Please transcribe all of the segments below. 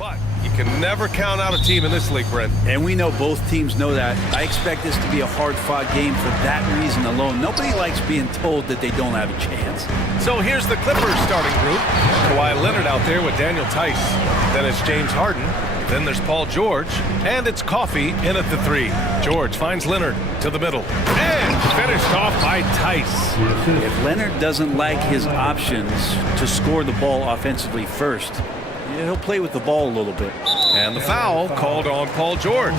But you can never count out a team in this league, Brent. And we know both teams know that. I expect this to be a hard-fought game for that reason alone. Nobody likes being told that they don't have a chance. So here's the Clippers starting group. Kawhi Leonard out there with Daniel Tice. Then it's James Harden. Then there's Paul George. And it's Coffey in at the 3. George finds Leonard to the middle. And finished off by Tice. If Leonard doesn't like his options to score the ball offensively first, he'll play with the ball a little bit. And the foul called on Paul George.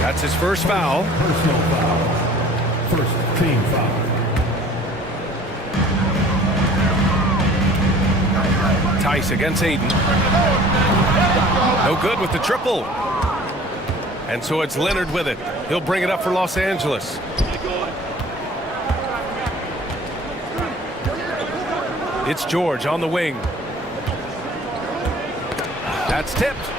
That's his first foul. Personal foul. First team foul. Tice against Aiden. No good with the triple. And so it's Leonard with it. He'll bring it up for Los Angeles. It's George on the wing. That's tipped.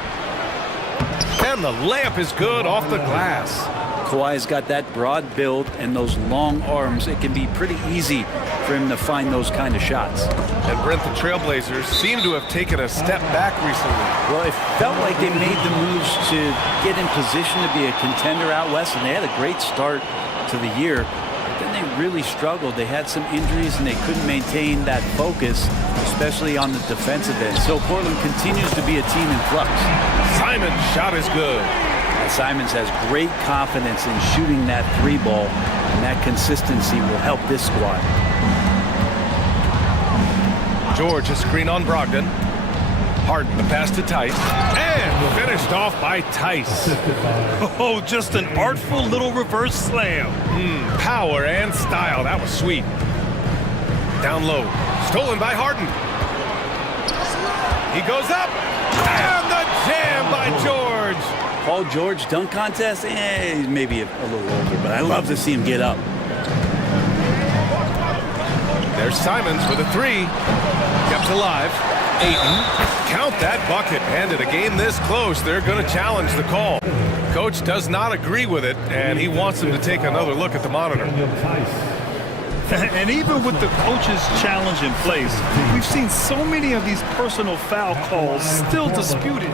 And the layup is good off the glass. Kawhi's got that broad build and those long arms. It can be pretty easy for him to find those kind of shots. And Brent, the Trailblazers seem to have taken a step back recently. Well, it felt like they made the moves to get in position to be a contender out west, and they had a great start to the year. But then they really struggled. They had some injuries, and they couldn't maintain that focus, especially on the defensive end. So Portland continues to be a team in flux. Simon's shot is good. And Simons has great confidence in shooting that 3 ball, and that consistency will help this squad. George, a screen on Brogdon. Harden, the pass to Tice. And finished off by Tice. Oh, just an artful little reverse slam. Power and style. That was sweet. Down low. Stolen by Harden. He goes up. And the jam by George. Paul George dunk contest? He's maybe a little older, but I love to see him get up. There's Simons with a 3. Kept alive. Ayton. Count that bucket. And in a game this close, they're going to challenge the call. Coach does not agree with it, and he wants them to take another look at the monitor. And even with the coach's challenge in place, we've seen so many of these personal foul calls still disputed.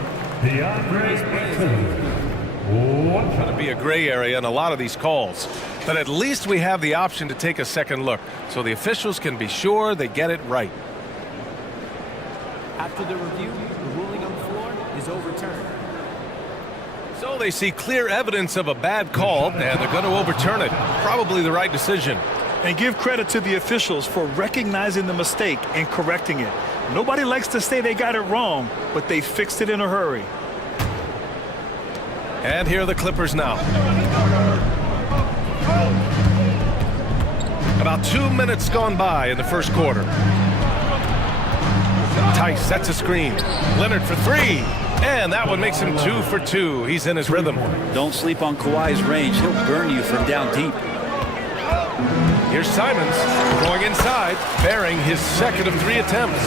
Going to be a gray area in a lot of these calls. But at least we have the option to take a second look, so the officials can be sure they get it right. After the review, the ruling on the floor is overturned. So they see clear evidence of a bad call, and they're going to overturn it. Probably the right decision. And give credit to the officials for recognizing the mistake and correcting it. Nobody likes to say they got it wrong, but they fixed it in a hurry. And here are the Clippers now. About 2 minutes gone by in the first quarter. Tice sets a screen. Leonard for 3. And that one makes him 2 for 2. He's in his rhythm. Don't sleep on Kawhi's range. He'll burn you from down deep. Here's Simons going inside, bearing his second of 3 attempts.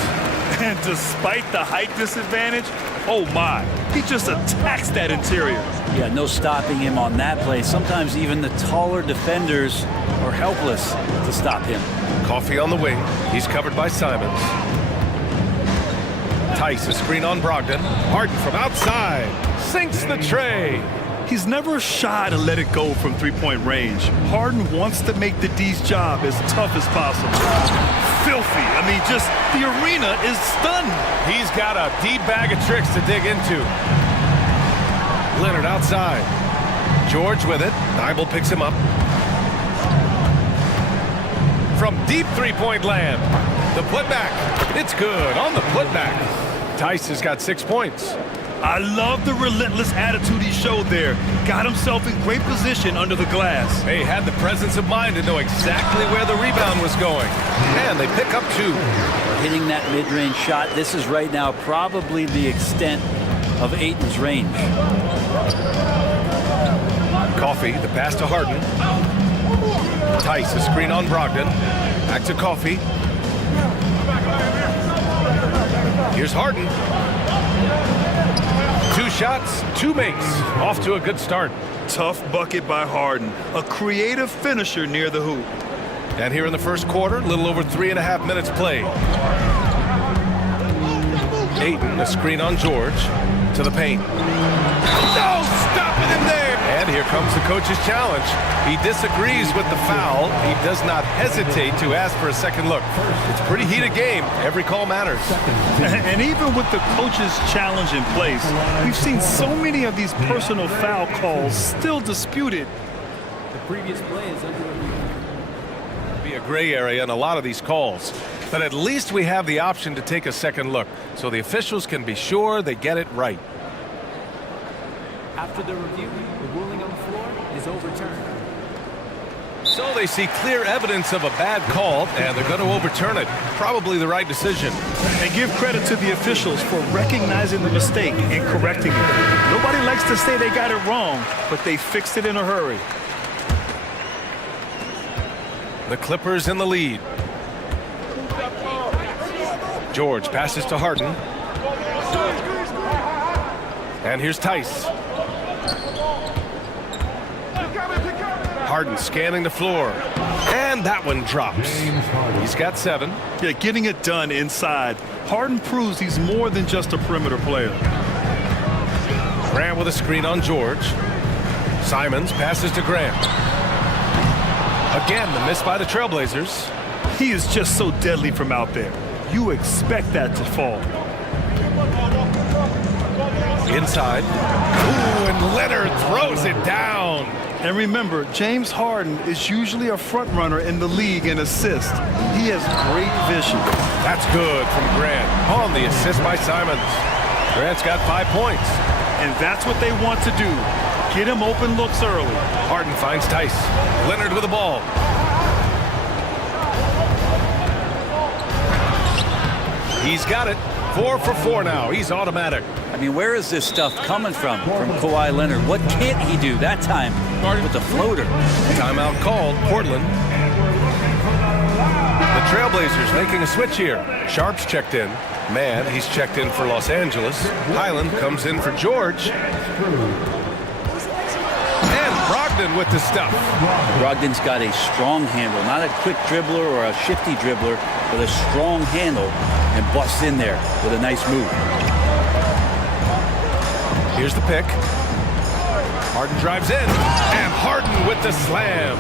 And despite the height disadvantage, oh my, he just attacks that interior. Yeah, no stopping him on that play. Sometimes even the taller defenders are helpless to stop him. Coffey on the wing. He's covered by Simons. Tice, a screen on Brogdon. Harden from outside. Sinks the tray. He's never shy to let it go from three-point range. Harden wants to make the D's job as tough as possible. Filthy. I mean, just the arena is stunned. He's got a deep bag of tricks to dig into. Leonard outside. George with it. Nibel picks him up. From deep three-point land. The putback. It's good on the putback. Tice has got 6 points. I love the relentless attitude he showed there. Got himself in great position under the glass. He had the presence of mind to know exactly where the rebound was going. And they pick up 2. Hitting that mid-range shot. This is right now probably the extent of Ayton's range. Coffey, the pass to Harden. Tice, a screen on Brogdon. Back to Coffey. Here's Harden. 2 shots, 2 makes. Off to a good start. Tough bucket by Harden. A creative finisher near the hoop. And here in the first quarter, a little over 3.5 minutes played. Aiden, a screen on George, to the paint. No, stopping him there! And here comes the coach's challenge. He disagrees with the foul. He does not hesitate to ask for a second look. It's a pretty heated game. Every call matters. And even with the coach's challenge in place, we've seen so many of these personal foul calls still disputed. The previous play is under review. Be a gray area in a lot of these calls. But at least we have the option to take a second look, so the officials can be sure they get it right. After the review, the ruling on the floor is overturned. So they see clear evidence of a bad call, and they're going to overturn it. Probably the right decision. And give credit to the officials for recognizing the mistake and correcting it. Nobody likes to say they got it wrong, but they fixed it in a hurry. The Clippers in the lead. George passes to Harden. And here's Tice. Harden scanning the floor. And that one drops. He's got 7. Yeah, getting it done inside. Harden proves he's more than just a perimeter player. Grant with a screen on George. Simons passes to Grant. Again, the miss by the Trailblazers. He is just so deadly from out there. You expect that to fall. Inside. Ooh, and Leonard throws it down. And remember, James Harden is usually a front runner in the league in assists. He has great vision. That's good from Grant on the assist by Simons. Grant's got 5 points. And that's what they want to do. Get him open looks early. Harden finds Tice. Leonard with the ball. He's got it. 4 for 4 now. He's automatic. I mean, where is this stuff coming from Kawhi Leonard? What can't he do that time with the floater? Timeout called. Portland. The Trailblazers making a switch here. Sharp's checked in. Mann, he's checked in for Los Angeles. Highland comes in for George. And Brogdon with the stuff. Brogdon's got a strong handle, not a quick dribbler or a shifty dribbler, but a strong handle, and busts in there with a nice move. Here's the pick. Harden drives in, and Harden with the slam.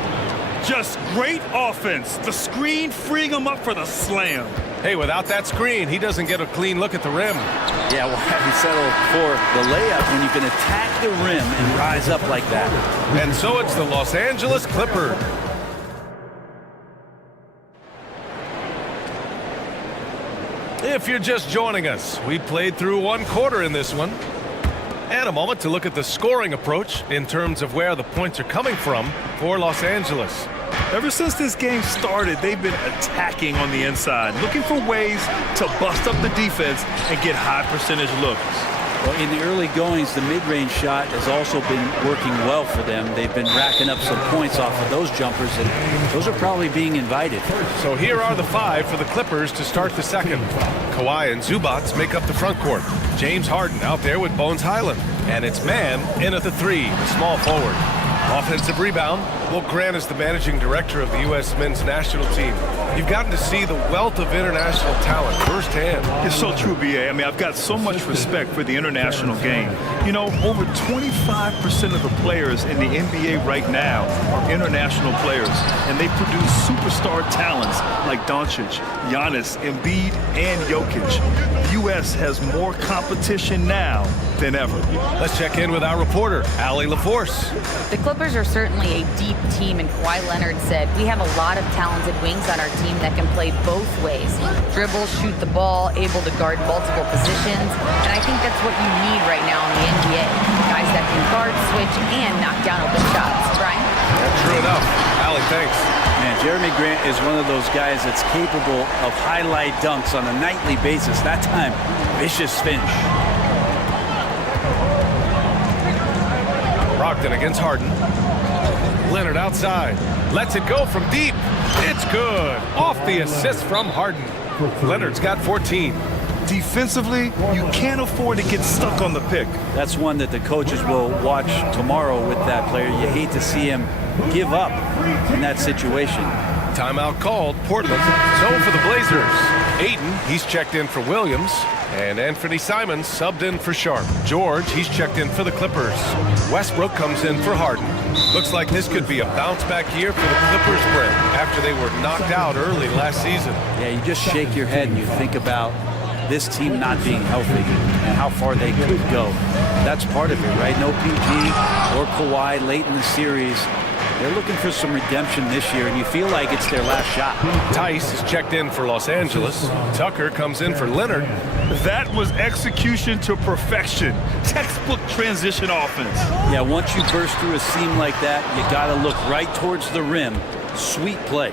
Just great offense. The screen freeing him up for the slam. Hey, without that screen, he doesn't get a clean look at the rim. Yeah, well, he settled for the layup when you can attack the rim and rise up like that. And so it's the Los Angeles Clippers. If you're just joining us, we played through 1 quarter in this one. And a moment to look at the scoring approach in terms of where the points are coming from for Los Angeles. Ever since this game started, they've been attacking on the inside, looking for ways to bust up the defense and get high percentage looks. Well, in the early goings, the mid-range shot has also been working well for them. They've been racking up some points off of those jumpers, and those are probably being invited. So here are the 5 for the Clippers to start the second. Kawhi and Zubats make up the front court. James Harden out there with Bones Highland. And it's Mann in at the 3, the small forward. Offensive rebound. Well, Grant is the managing director of the U.S. men's national team. You've gotten to see the wealth of international talent firsthand. It's so true, B.A. I mean, I've got so much respect for the international game. You know, over 25% of the players in the NBA right now are international players, and they produce superstar talents like Doncic, Giannis, Embiid, and Jokic. The U.S. has more competition now than ever. Let's check in with our reporter, Allie LaForce. The Clippers are certainly a deep team, and Kawhi Leonard said, we have a lot of talented wings on our team that can play both ways. Dribble, shoot the ball, able to guard multiple positions, and I think that's what you need right now in the NBA. Guys that can guard, switch, and knock down open shots. Brian? That's true enough. Allie, thanks. Man, Jeremy Grant is one of those guys that's capable of highlight dunks on a nightly basis. That time, vicious finish. Brogdon against Harden. Leonard outside. Lets it go from deep. It's good. Off the assist from Harden. Leonard's got 14. Defensively, you can't afford to get stuck on the pick. That's one that the coaches will watch tomorrow with that player. You hate to see him give up in that situation. Timeout called. Portland. So for the Blazers. Aiden, he's checked in for Williams. And Anthony Simons subbed in for Sharp. George, he's checked in for the Clippers. Westbrook comes in for Harden. Looks like this could be a bounce-back year for the Clippers, Brent, after they were knocked out early last season. Yeah, you just shake your head and you think about this team not being healthy and how far they could go. That's part of it, right? No PG or Kawhi late in the series. They're looking for some redemption this year, and you feel like it's their last shot. Tice is checked in for Los Angeles. Tucker comes in for Leonard. That was execution to perfection. Textbook transition offense. Yeah, once you burst through a seam like that, you got to look right towards the rim. Sweet play.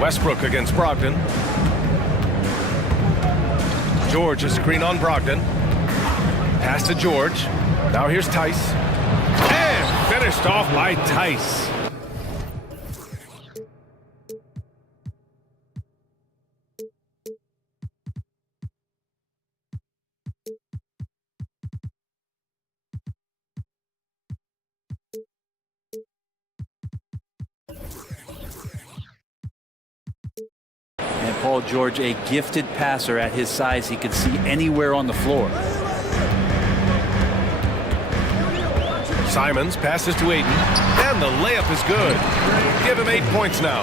Westbrook against Brogdon. George, a screen on Brogdon. Pass to George. Now here's Tice. And finished off by Tice. And Paul George, a gifted passer at his size. He could see anywhere on the floor. Simons passes to Aiden, and the layup is good. Give him 8 points now.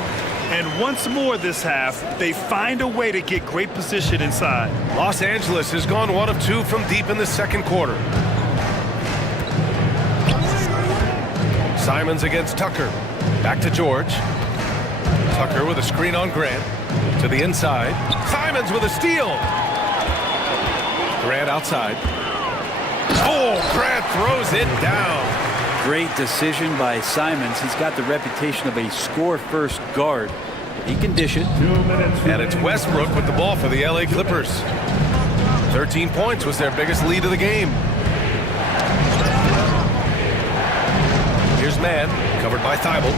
And once more this half, they find a way to get great position inside. Los Angeles has gone 1 of 2 from deep in the second quarter. Simons against Tucker. Back to George. Tucker with a screen on Grant. To the inside. Simons with a steal. Grant outside. Oh, Grant throws it down. Great decision by Simons. He's got the reputation of a score-first guard. He can dish it. 2 minutes. And it's Westbrook with the ball for the LA Clippers. 13 points was their biggest lead of the game. Here's Mann, covered by Thibault.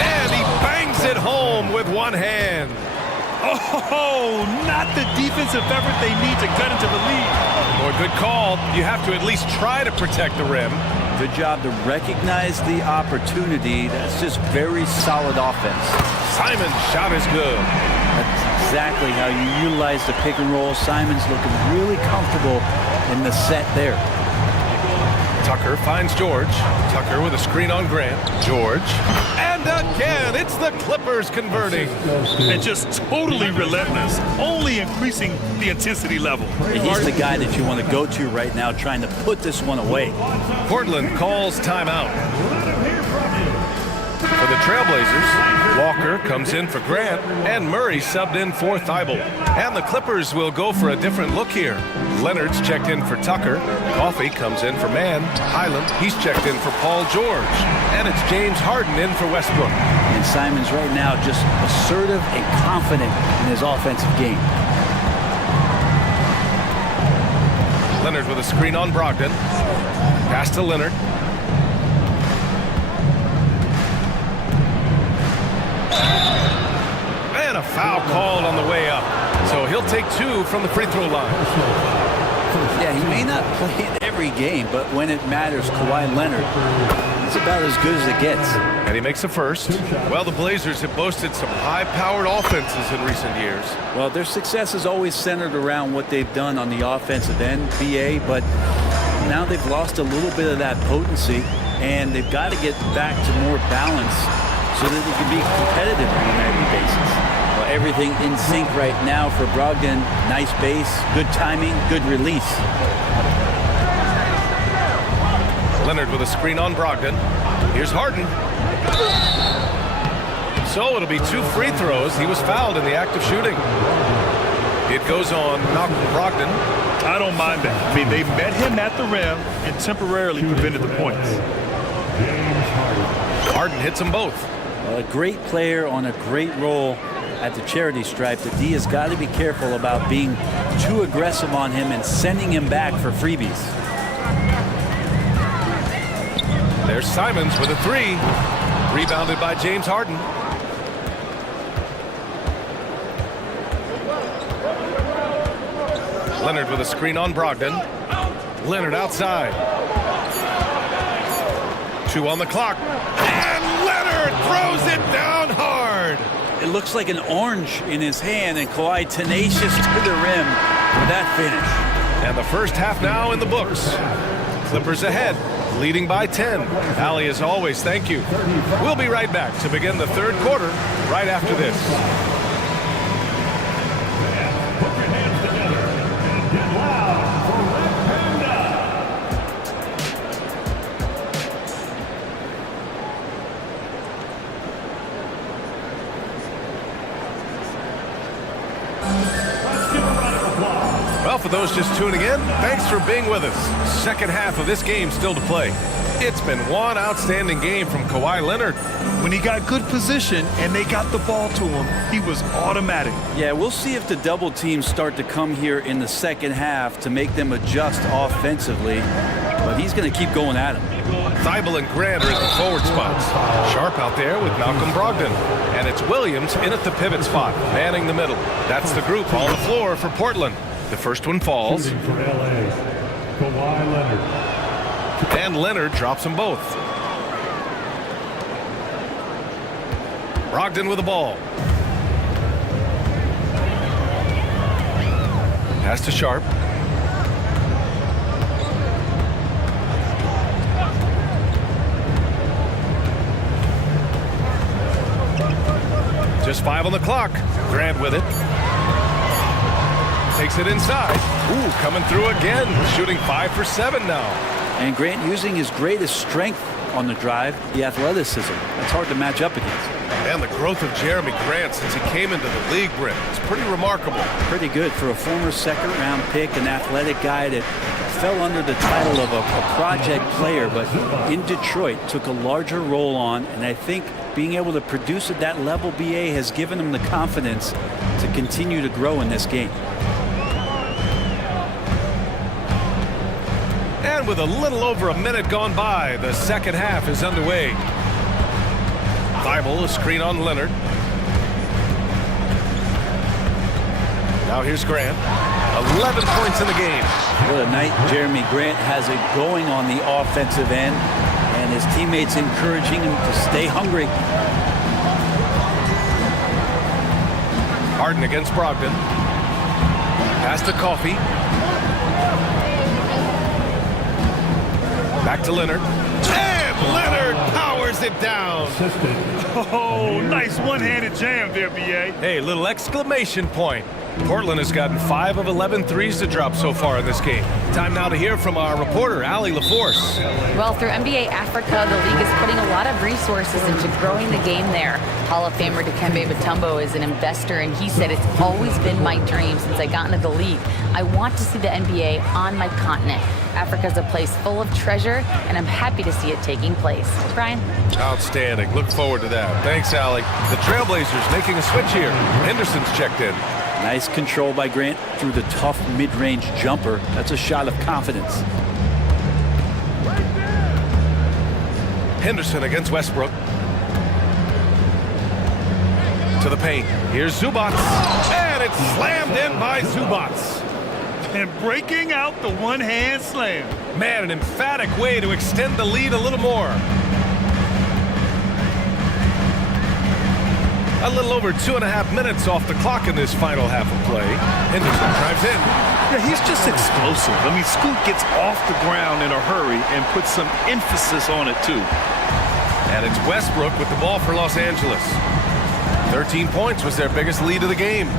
And he bangs it home with one hand. Oh, not the defensive effort they need to cut into the lead. Or good call. You have to at least try to protect the rim. Good job to recognize the opportunity. That's just very solid offense. Simon's shot is good. That's exactly how you utilize the pick and roll. Simon's looking really comfortable in the set there. Tucker finds George. Tucker with a screen on Grant. George. And again, it's the Clippers converting. And just totally relentless, only increasing the intensity level. He's the guy that you want to go to right now, trying to put this one away. Portland calls timeout. For the Trailblazers, Walker comes in for Grant, and Murray subbed in for Thibault. And the Clippers will go for a different look here. Leonard's checked in for Tucker. Coffey comes in for Mann. Highland, he's checked in for Paul George. And it's James Harden in for Westbrook. And Simons right now just assertive and confident in his offensive game. Leonard with a screen on Brogdon. Pass to Leonard. And a foul called on the way up. So he'll take 2 from the free throw line. Yeah, he may not play in every game, but when it matters, Kawhi Leonard, he's about as good as it gets. And he makes the first. Well, the Blazers have boasted some high-powered offenses in recent years. Well, their success is always centered around what they've done on the offensive end, BA, but now they've lost a little bit of that potency, and they've got to get back to more balance so that they can be competitive on a nightly basis. Well, everything in sync right now for Brogdon. Nice base, good timing, good release. Leonard with a screen on Brogdon. Here's Harden. So it'll be 2 free throws. He was fouled in the act of shooting. It goes on Malcolm Brogdon. I don't mind that. I mean, they met him at the rim and temporarily prevented the points. Harden hits them both. A great player on a great role at the charity stripe. The D has got to be careful about being too aggressive on him and sending him back for freebies. There's Simons with a 3. Rebounded by James Harden. Leonard with a screen on Brogdon. Leonard outside. 2 on the clock. And Leonard throws it down hard. It looks like an orange in his hand, and Kawhi tenacious to the rim for that finish. And the first half now in the books. Clippers ahead, leading by 10. Allie, as always, thank you. We'll be right back to begin the third quarter right after this. Put your hands together and get loud for Red Panda. Let's give a round of applause. Well, for those just tuning in, thanks for being with us. Second half of this game still to play. It's been one outstanding game from Kawhi Leonard. When he got good position and they got the ball to him, he was automatic. Yeah, we'll see if the double teams start to come here in the second half to make them adjust offensively. But he's going to keep going at him. Thibault and Grant are at the forward spots. Sharp out there with Malcolm Brogdon. And it's Williams in at the pivot spot, manning the middle. That's the group on the floor for Portland. The first one falls. Shooting for LA, Kawhi Leonard. And Leonard drops them both. Brogdon with the ball. Pass to Sharp. Just 5 on the clock. Grant with it. Takes it inside. Ooh, coming through again. Shooting 5 for 7 now. And Grant using his greatest strength on the drive, the athleticism. That's hard to match up against. And the growth of Jeremy Grant since he came into the league, Brent, it's pretty remarkable. Pretty good for a former second-round pick, an athletic guy that fell under the title of a project player, but in Detroit took a larger role on, and I think being able to produce at that level, BA, has given him the confidence to continue to grow in this game. And with a little over a minute gone by, the second half is underway. Thibault, a screen on Leonard. Now here's Grant. 11 points in the game. What a night Jeremy Grant has it going on the offensive end, and his teammates encouraging him to stay hungry. Harden against Brogdon. Pass to Coffey. Back to Leonard. And Leonard powers it down. Oh, nice one-handed jam there, B.A. Hey, little exclamation point. Portland has gotten 5 of 11 threes to drop so far in this game. Time now to hear from our reporter, Allie LaForce. Well, through NBA Africa, the league is putting a lot of resources into growing the game there. Hall of Famer Dikembe Mutombo is an investor, and he said, "It's always been my dream since I got into the league. I want to see the NBA on my continent. Africa's a place full of treasure, and I'm happy to see it taking place." Brian? Outstanding. Look forward to that. Thanks, Allie. The Trailblazers making a switch here. Henderson's checked in. Nice control by Grant through the tough mid-range jumper. That's a shot of confidence. Henderson against Westbrook. To the paint. Here's Zubac. And it's slammed in by Zubac. And breaking out the one-hand slam. Man, an emphatic way to extend the lead a little more. A little over 2.5 minutes off the clock in this final half of play. Henderson drives in. Yeah, he's just explosive. I mean, Scoot gets off the ground in a hurry and puts some emphasis on it, too. And it's Westbrook with the ball for Los Angeles. 13 points was their biggest lead of the game.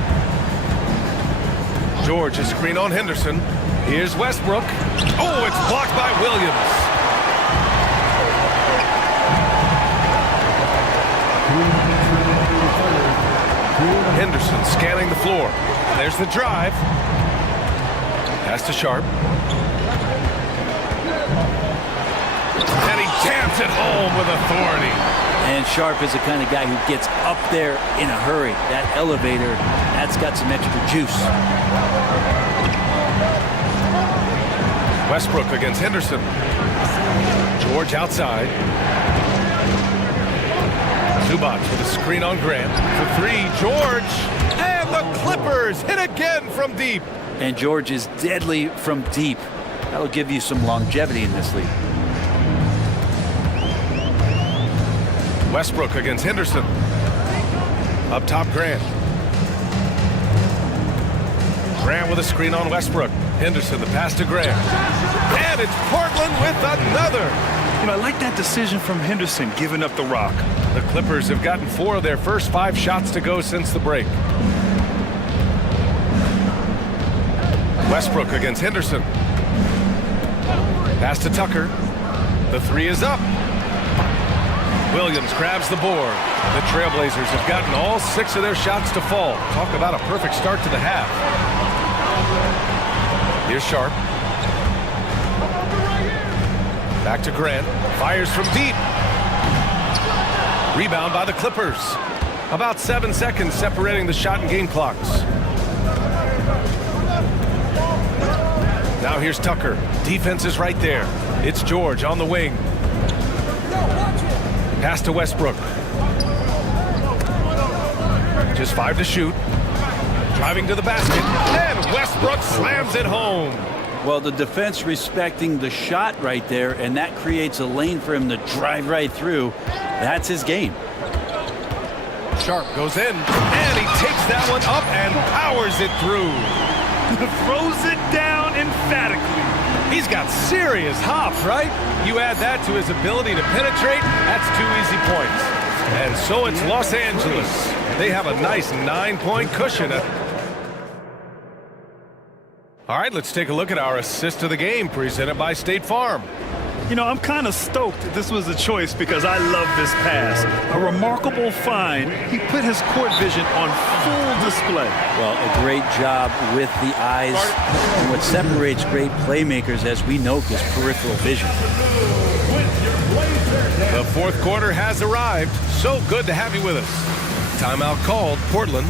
George, a screen on Henderson. Here's Westbrook. Oh, it's blocked by Williams. Henderson scanning the floor. There's the drive. Pass to Sharp. And he jams it home with authority. And Sharp is the kind of guy who gets up there in a hurry. That elevator, that's got some extra juice. Westbrook against Henderson. George outside. Zubac with a screen on Grant. For 3, George. And the Clippers hit again from deep. And George is deadly from deep. That'll give you some longevity in this league. Westbrook against Henderson. Up top, Grant. Grant with a screen on Westbrook. Henderson, the pass to Grant. And it's Portland with another. You know, I like that decision from Henderson, giving up the rock. The Clippers have gotten 4 of their first 5 shots to go since the break. Westbrook against Henderson. Pass to Tucker. The 3 is up. Williams grabs the board. The Trailblazers have gotten all 6 of their shots to fall. Talk about a perfect start to the half. Here's Sharp. Back to Grant. Fires from deep. Rebound by the Clippers. About 7 seconds separating the shot and game clocks. Now here's Tucker. Defense is right there. It's George on the wing. Pass to Westbrook. Just 5 to shoot. Driving to the basket. And Westbrook slams it home. Well, the defense respecting the shot right there, and that creates a lane for him to drive right through. That's his game. Sharp goes in, and he takes that one up and powers it through. Throws it down emphatically. He's got serious hop, right? You add that to his ability to penetrate, that's 2 easy points. And so it's Los Angeles. They have a nice 9-point cushion. All right, let's take a look at our assist of the game presented by State Farm. You know, I'm kind of stoked that this was a choice because I love this pass. A remarkable find. He put his court vision on full display. Well, a great job with the eyes. And what separates great playmakers, as we know, is peripheral vision. The 4th quarter has arrived. So good to have you with us. Timeout called, Portland.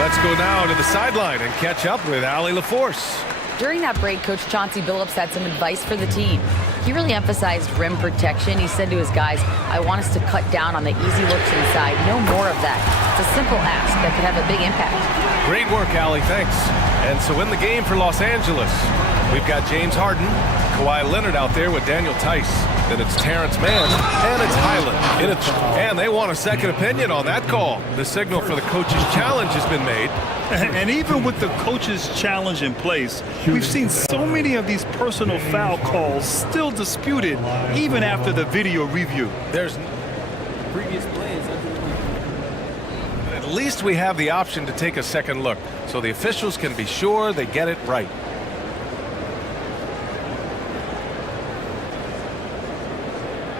Let's go now to the sideline and catch up with Allie LaForce. During that break, Coach Chauncey Billups had some advice for the team. He really emphasized rim protection. He said to his guys, I want us to cut down on the easy looks inside. No more of that. It's a simple ask that could have a big impact. Great work, Allie. Thanks. And so in the game for Los Angeles, we've got James Harden, Kawhi Leonard out there with Daniel Tice. Then it's Terrence Mann, and it's Highland. And they want a second opinion on that call. The signal for the coach's challenge has been made. And even with the coach's challenge in place, we've seen so many of these personal foul calls still disputed even after the video review. There's Previous plays. at least we have the option to take a second look, so the officials can be sure they get it right.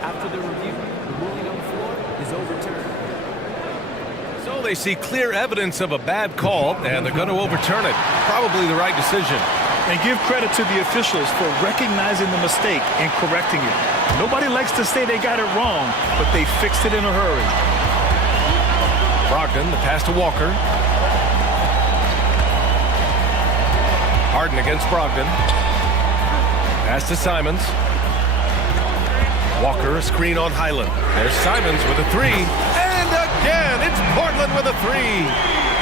After the review, the ruling on the floor is overturned. So they see clear evidence of a bad call, and they're going to overturn it. Probably the right decision. And give credit to the officials for recognizing the mistake and correcting it. Nobody likes to say they got it wrong, but they fixed it in a hurry. Brogdon, the pass to Walker. Harden against Brogdon. Pass to Simons. Walker, a screen on Highland. There's Simons with a 3. And again, it's Portland with a 3.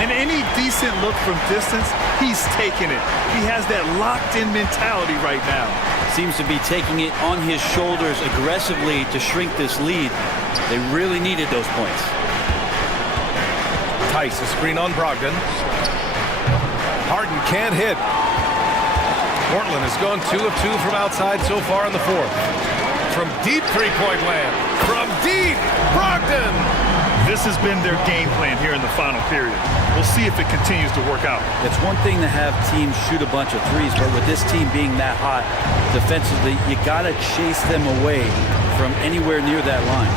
And any decent look from distance, he's taking it. He has that locked-in mentality right now. Seems to be taking it on his shoulders aggressively to shrink this lead. They really needed those points. Tice, a screen on Brogdon. Harden can't hit. Portland has gone 2 of 2 from outside so far in the 4th. From deep three-point land. From deep, Brogdon! This has been their game plan here in the final period. We'll see if it continues to work out. It's one thing to have teams shoot a bunch of threes, but with this team being that hot defensively, you got to chase them away from anywhere near that line.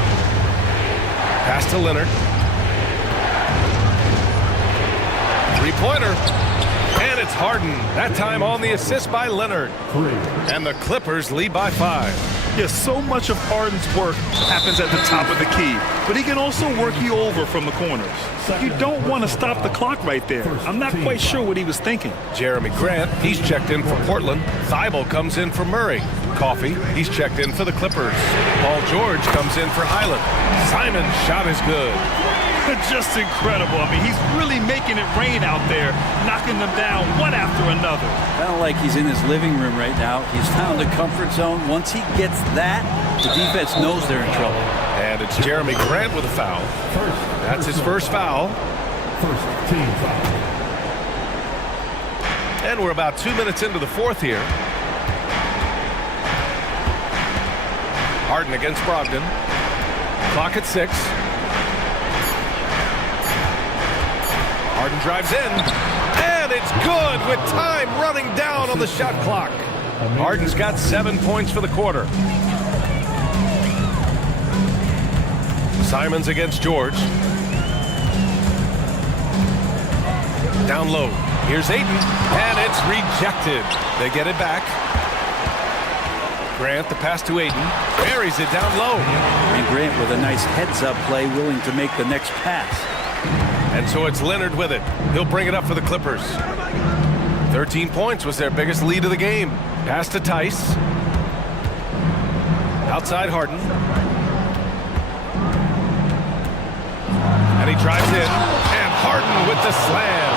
Pass to Leonard. Three-pointer. And it's Harden. That time on the assist by Leonard. 3. And the Clippers lead by 5. Yes, so much of Harden's work happens at the top of the key, but he can also work you over from the corners. You don't want to stop the clock right there. I'm not quite sure what he was thinking. Jeremy Grant, he's checked in for Portland. Thibault comes in for Murray. Coffey, he's checked in for the Clippers. Paul George comes in for Highland. Simon's shot is good. Just incredible. I mean, he's really making it rain out there, knocking them down one after another. Kind of like he's in his living room right now. He's found the comfort zone. Once he gets that, the defense knows they're in trouble. And And it's Jeremy Grant with a foul. That's his first foul. First team foul. And we're about 2 minutes into the fourth here. Harden against Brogdon. Clock at 6. Harden drives in. And it's good with time running down on the shot clock. Harden's got 7 points for the quarter. Simons against George. Down low. Here's Ayton. And it's rejected. They get it back. Grant, the pass to Ayton. Buries it down low. And Grant with a nice heads-up play, willing to make the next pass. And so it's Leonard with it. He'll bring it up for the Clippers. 13 points was their biggest lead of the game. Pass to Tice. Outside Harden. And he drives in. And Harden with the slam.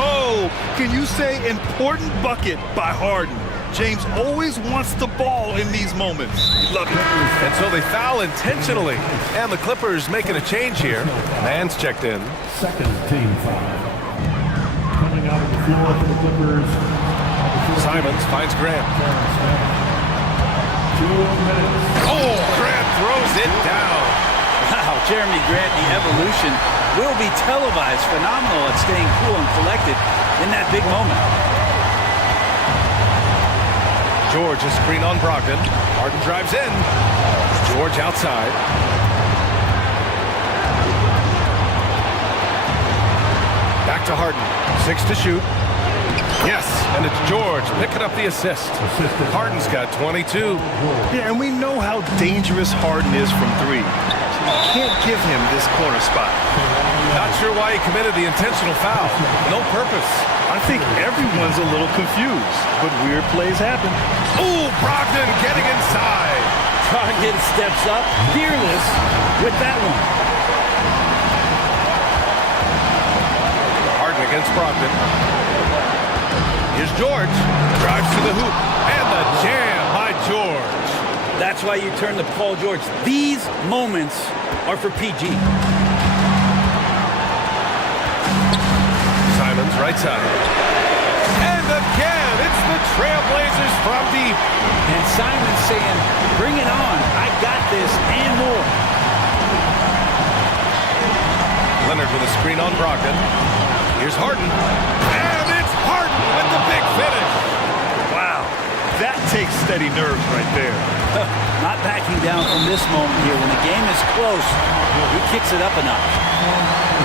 Oh, can you say important bucket by Harden? James always wants the ball in these moments. Love it. And so they foul intentionally. And the Clippers making a change here. Mann's checked in. Second team foul. Coming out of the floor for the Clippers. Simons finds Grant. 2 minutes. Oh, Grant throws it down. Wow, Jeremy Grant, the evolution will be televised. Phenomenal at staying cool and collected in that big moment. George, a screen on Brogdon. Harden drives in. George outside. Back to Harden. 6 to shoot. Yes, and it's George picking up the assist. Harden's got 22. Yeah, and we know how dangerous Harden is from three. You can't give him this corner spot. Not sure why he committed the intentional foul. No purpose. I think everyone's a little confused, but weird plays happen. Ooh, Brogdon getting inside. Brogdon steps up, fearless with that one. Harden against Brogdon. Here's George. Drives to the hoop. And the jam by George. That's why you turn to Paul George. These moments are for PG. Simons, right side. And again, it's the Trailblazers from deep. And Simons saying, bring it on. I got this and more. Leonard with a screen on Brogdon. Here's Harden. And it's Harden with the big finish. Wow, that takes steady nerves right there. Not backing down from this moment here. When the game is close, he kicks it up a notch.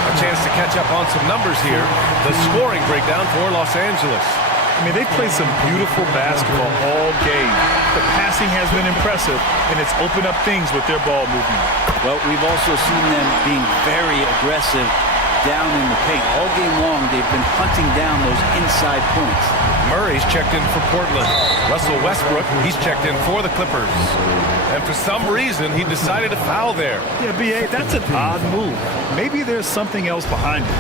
A chance to catch up on some numbers here. The scoring breakdown for Los Angeles. I mean, they played some beautiful basketball all game. The passing has been impressive, and it's opened up things with their ball movement. Well, we've also seen them being very aggressive down in the paint. All game long, they've been hunting down those inside points. Murray's checked in for Portland. Russell Westbrook, he's checked in for the Clippers. And for some reason, he decided to foul there. Yeah, B.A., that's an odd move. Maybe there's something else behind it.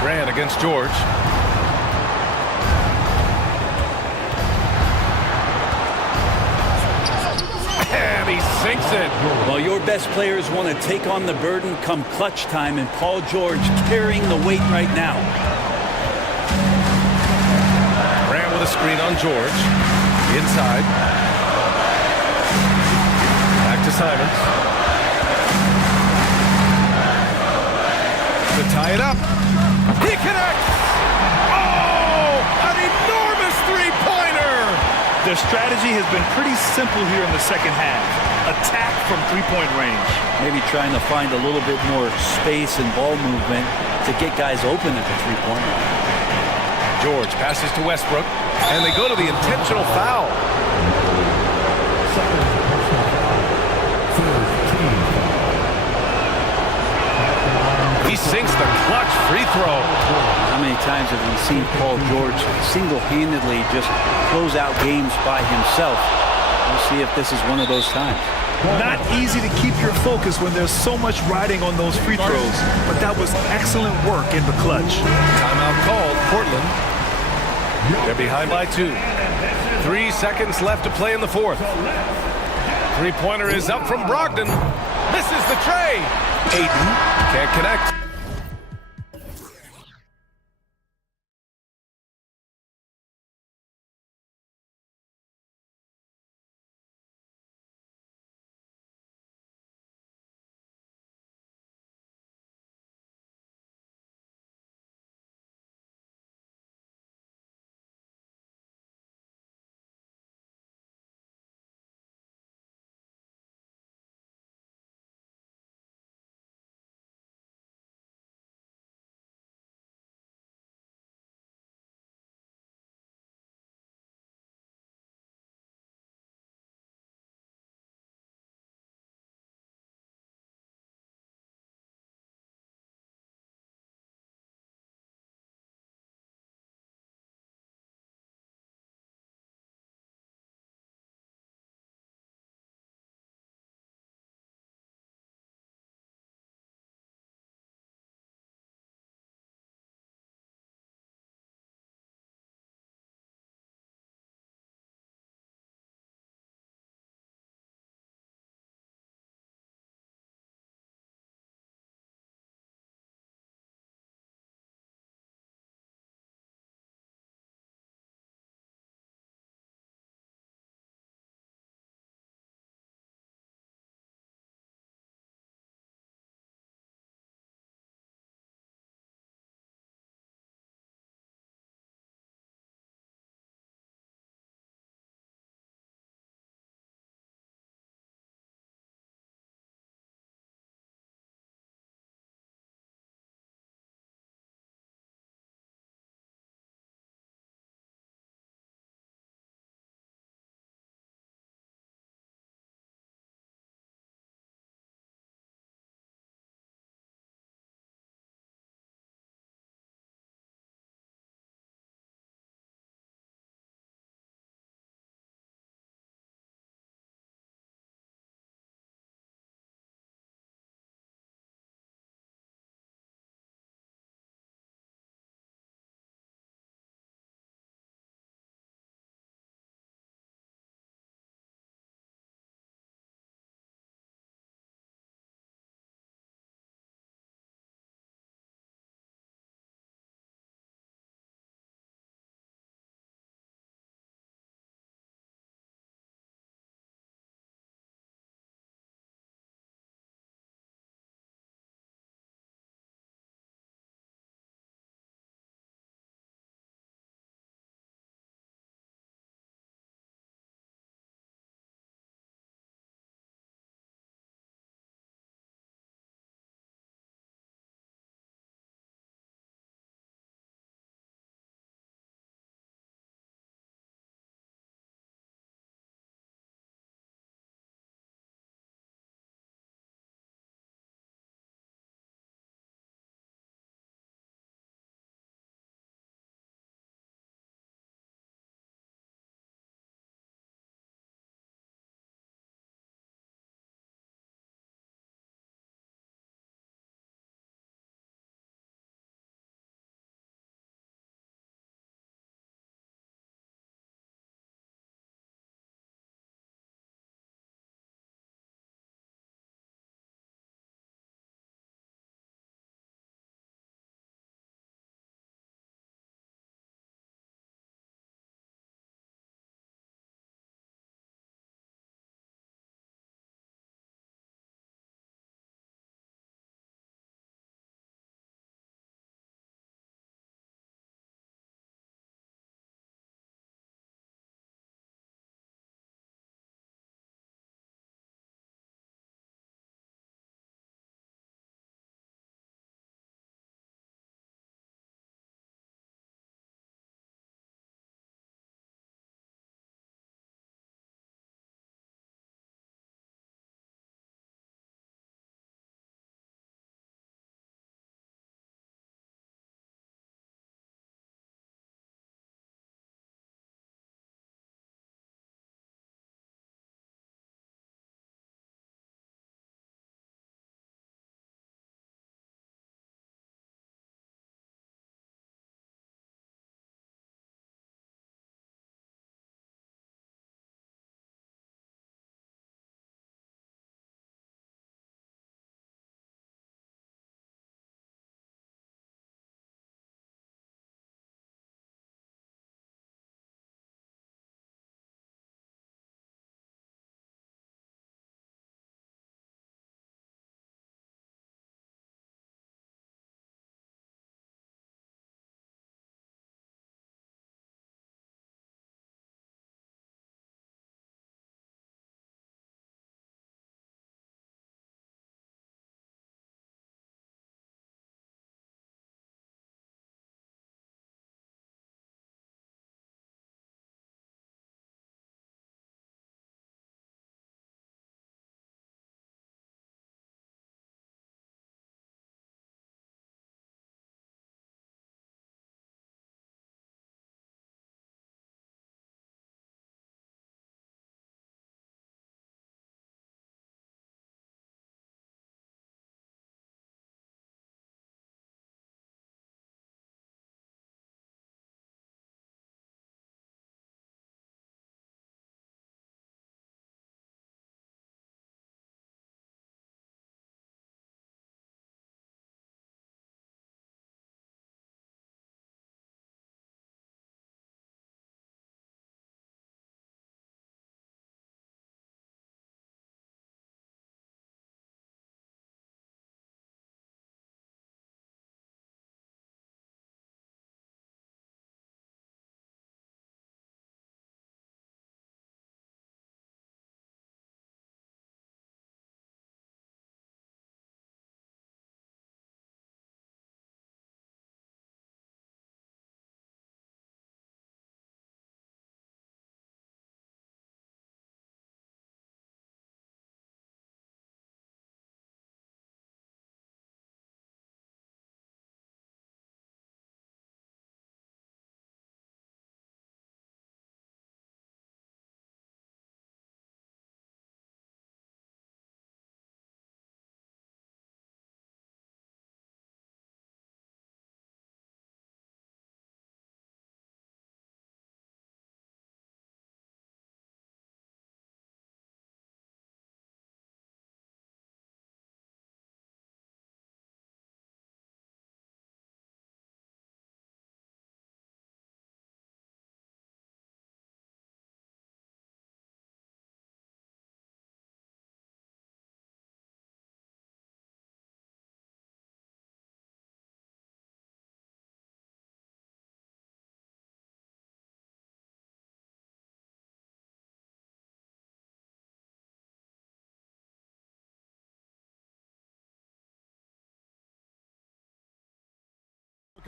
Grant against George. And he sinks it. Well, your best players want to take on the burden come clutch time, and Paul George carrying the weight right now. Grant with a screen on George. Inside. Back to Simons. To tie it up. He connects! Oh! An enormous three-pointer! Their strategy has been pretty simple here in the second half. Attack from three-point range. Maybe trying to find a little bit more space and ball movement to get guys open at the three-point line. George passes to Westbrook, and they go to the intentional foul. Second personal foul. Third team foul. He sinks the clutch free throw. How many times have we seen Paul George single-handedly just close out games by himself? We'll see if this is one of those times. Not easy to keep your focus when there's so much riding on those free throws, but that was excellent work in the clutch. Timeout called. Portland. They're behind by 2. 3 seconds left to play in the fourth. Three-pointer is up from Brogdon. Misses the tray. Aiden can't connect.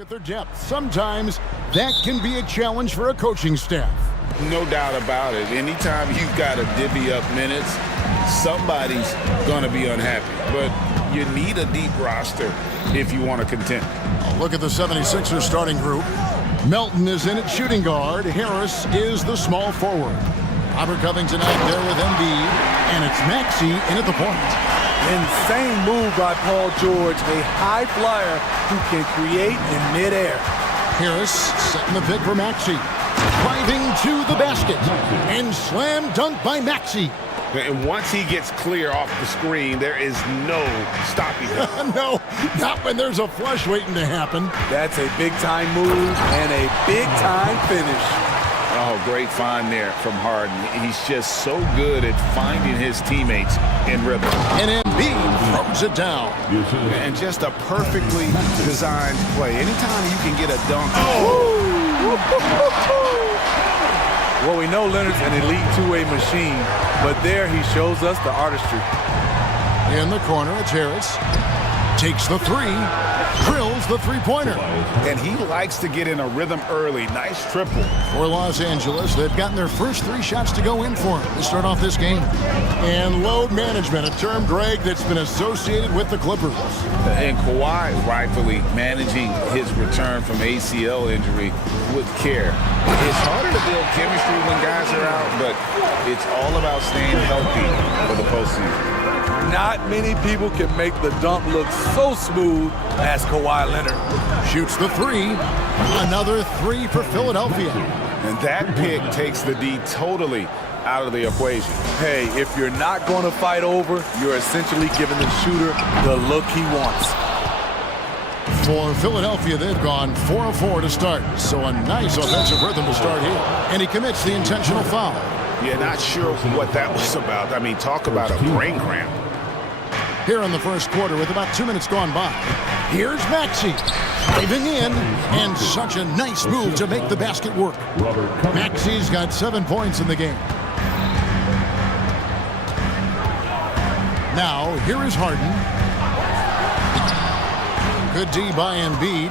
At their depth. Sometimes that can be a challenge for a coaching staff. No doubt about it. Anytime you've got to divvy up minutes, somebody's going to be unhappy. But you need a deep roster if you want to contend. Look at the 76ers starting group. Melton is in at shooting guard. Harris is the small forward. Robert Covington out there with Embiid. And it's Maxey in at the point. Insane move by Paul George, a high flyer who can create in midair. Harris setting the pick for Maxey. Driving to the basket. And slam dunk by Maxey. And once he gets clear off the screen, there is no stopping him. No, not when there's a flush waiting to happen. That's a big-time move and a big-time finish. Oh, great find there from Harden. He's just so good at finding his teammates in rhythm. And Embiid throws it down. And just a perfectly designed play. Anytime you can get a dunk. Well, we know Leonard's an elite two-way machine, but there he shows us the artistry. In the corner, it's Harris. Takes the three. Drills the three-pointer. And he likes to get in a rhythm early. Nice triple. For Los Angeles, they've gotten their first 3 shots to go in for him to start off this game. And load management, a term, Greg, that's been associated with the Clippers. And Kawhi rightfully managing his return from ACL injury with care. It's harder to build chemistry when guys are out, but it's all about staying healthy for the postseason. Not many people can make the dunk look so smooth as Kawhi Leonard. Shoots the three. Another 3 for Philadelphia. And that pick takes the D totally out of the equation. Hey, if you're not going to fight over, you're essentially giving the shooter the look he wants. For Philadelphia, they've gone 4 of 4 to start. So a nice offensive rhythm to start here. And he commits the intentional foul. Yeah, not sure what that was about. I mean, talk about a brain cramp. Here in the first quarter with about 2 minutes gone by. Here's Maxey driving in, and such a nice move to make the basket work. Maxey's got 7 points in the game. Now, here is Harden. Good D by Embiid.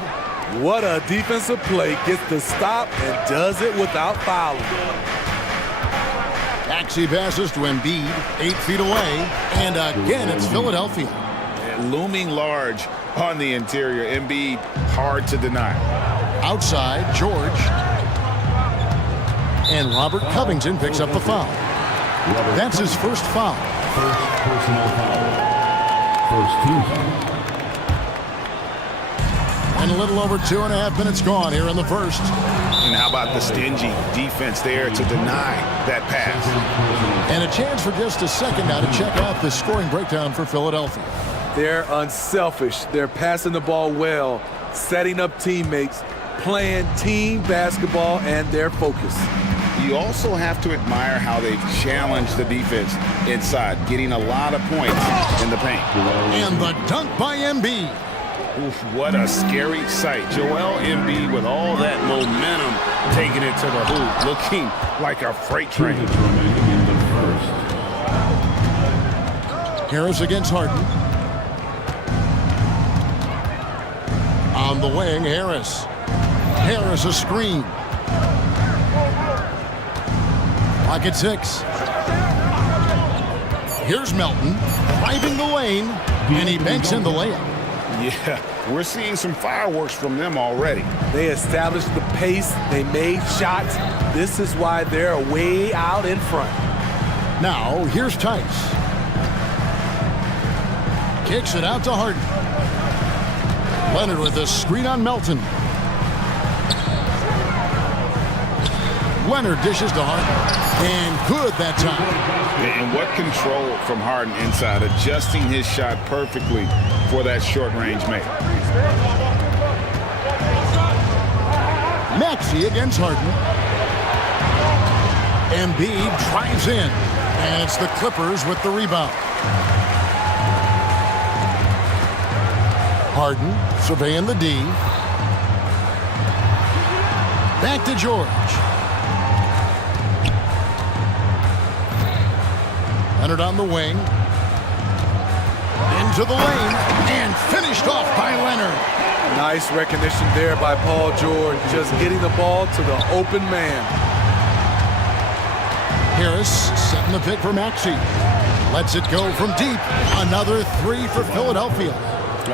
What a defensive play. Gets the stop and does it without fouling. Maxey passes to Embiid, 8 feet away, and again it's Philadelphia. And looming large on the interior. Embiid, hard to deny. Outside, George. And Robert Covington picks up the foul. That's his first foul. First personal foul. First team. And a little over 2.5 minutes gone here in the first. And how about the stingy defense there to deny that pass? And a chance for just a second now to check out the scoring breakdown for Philadelphia. They're unselfish. They're passing the ball well, setting up teammates, playing team basketball, and their focus. You also have to admire how they've challenged the defense inside, getting a lot of points in the paint. And the dunk by Embiid. Oof, what a scary sight. Joel Embiid with all that momentum taking it to the hoop, looking like a freight train. Harris against Harden. On the wing, Harris. Harris a screen. Pocket 6. Here's Melton driving the lane, and he banks in the layup. Yeah, we're seeing some fireworks from them already. They established the pace. They made shots. This is why they're way out in front. Now, here's Tice. Kicks it out to Harden. Leonard with a screen on Melton. Leonard dishes to Harden. And good that time. And what control from Harden inside, adjusting his shot perfectly for that short-range make. Maxey against Harden. Embiid drives in. And it's the Clippers with the rebound. Harden surveying the D. Back to George. Leonard on the wing. Into into the lane and finished off by Leonard. Nice recognition there by Paul George, just getting the ball to the open man. Harris setting the pick for Maxey. Lets it go from deep. Another three for Philadelphia.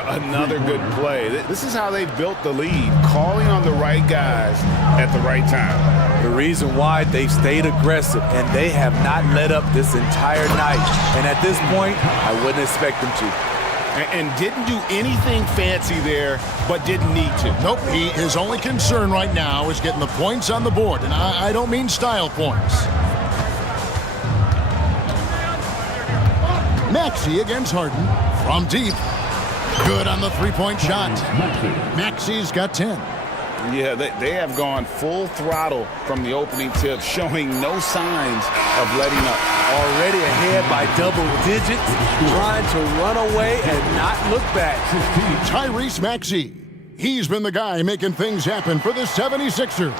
Another good play. This is how they built the lead, calling on the right guys at the right time. The reason why they've stayed aggressive, and they have not let up this entire night. And at this point, I wouldn't expect them to. And didn't do anything fancy there, but didn't need to. Nope, his only concern right now is getting the points on the board. And I don't mean style points. Maxey against Harden from deep. Good on the three-point shot. Maxey's got 10. Yeah, they have gone full throttle from the opening tip, showing no signs of letting up. Already ahead by double digits, trying to run away and not look back. Tyrese Maxey. He's been the guy making things happen for the 76ers.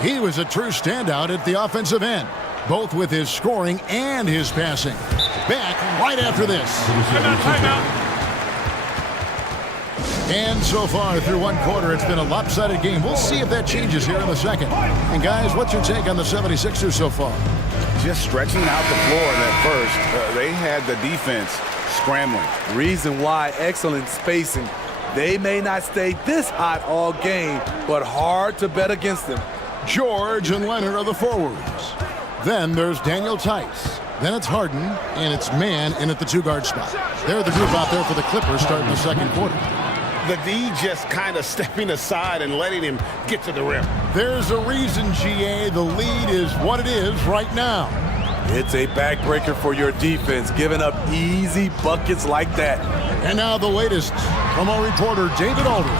He was a true standout at the offensive end, both with his scoring and his passing. Back right after this. Timeout. And so far through one quarter, it's been a lopsided game. We'll see if that changes here in the second. And guys, what's your take on the 76ers so far? Just stretching out the floor in that first. They had the defense scrambling. Reason why, excellent spacing. They may not stay this hot all game, but hard to bet against them. George and Leonard are the forwards. Then there's Daniel Tice. Then it's Harden, and it's Mann in at the two-guard spot. They're the group out there for the Clippers starting the second quarter. The D just kind of stepping aside and letting him get to the rim. There's a reason, GA, the lead is what it is right now. It's a backbreaker for your defense, giving up easy buckets like that. And now the latest from our reporter, David Aldridge.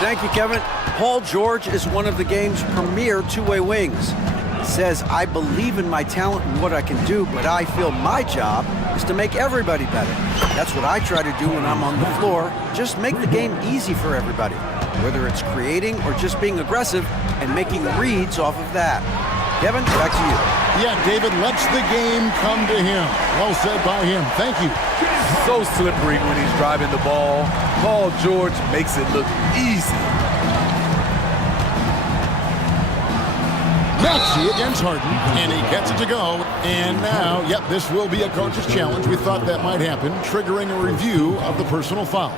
Thank you, Kevin. Paul George is one of the game's premier two-way wings. He says, I believe in my talent and what I can do, but I feel my job is to make everybody better. That's what I try to do when I'm on the floor. Just make the game easy for everybody, whether it's creating or just being aggressive and making reads off of that. Kevin, back to you. Yeah, David lets the game come to him. Well said by him. Thank you. So slippery when he's driving the ball. Paul George makes it look easy. Maxey against Harden, and he gets it to go. And now, yep, this will be a coach's challenge. We thought that might happen, triggering a review of the personal foul.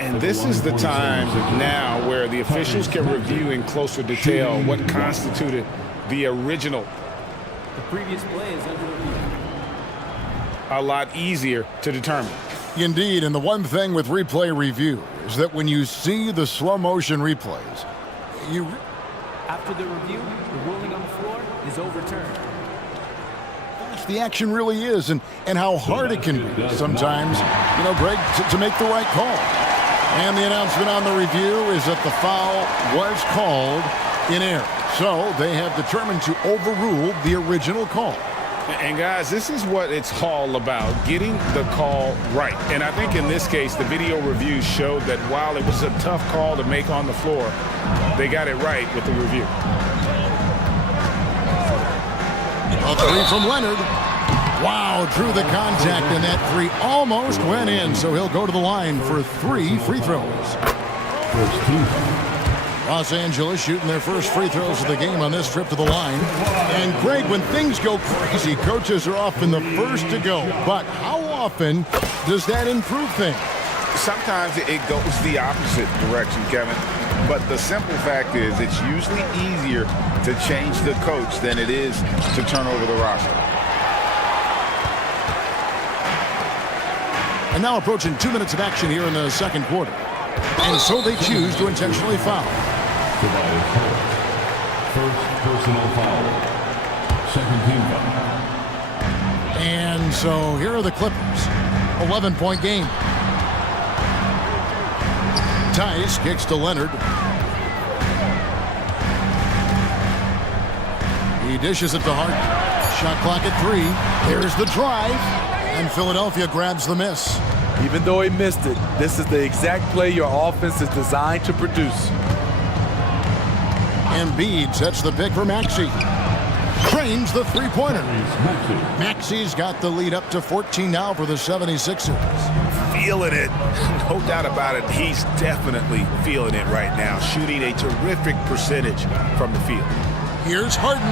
And this is the time now where the officials can review in closer detail what constituted the original. The previous play is under review. A lot easier to determine. Indeed, and the one thing with replay review is that when you see the slow motion replays, After the review, the ruling on the floor is overturned. the action really is and how hard it can be sometimes, you know, Greg, to make the right call. And the announcement on the review is that the foul was called in error. So they have determined to overrule the original call. And guys, this is what it's all about, getting the call right. And I think in this case, the video review showed that while it was a tough call to make on the floor, they got it right with the review. A three from Leonard. Wow, drew the contact, and that three almost went in, so he'll go to the line for 3 free throws. Los Angeles shooting their first free throws of the game on this trip to the line. And Greg, when things go crazy, coaches are often the first to go. But how often does that improve things? Sometimes it goes the opposite direction, Kevin. But the simple fact is it's usually easier to change the coach than it is to turn over the roster. And now approaching 2 minutes of action here in the second quarter. And so they choose to intentionally foul. First personal foul. Second team foul. And so here are the Clippers. 11-point game. Tice kicks to Leonard. He dishes it to Harden. Shot clock at 3. Here's the drive. And Philadelphia grabs the miss. Even though he missed it, this is the exact play your offense is designed to produce. Embiid sets the pick for Maxey. Drains the three-pointer. Maxi's got the lead up to 14 now for the 76ers. Feeling it. No doubt about it. He's definitely feeling it right now. Shooting a terrific percentage from the field. Here's Harden.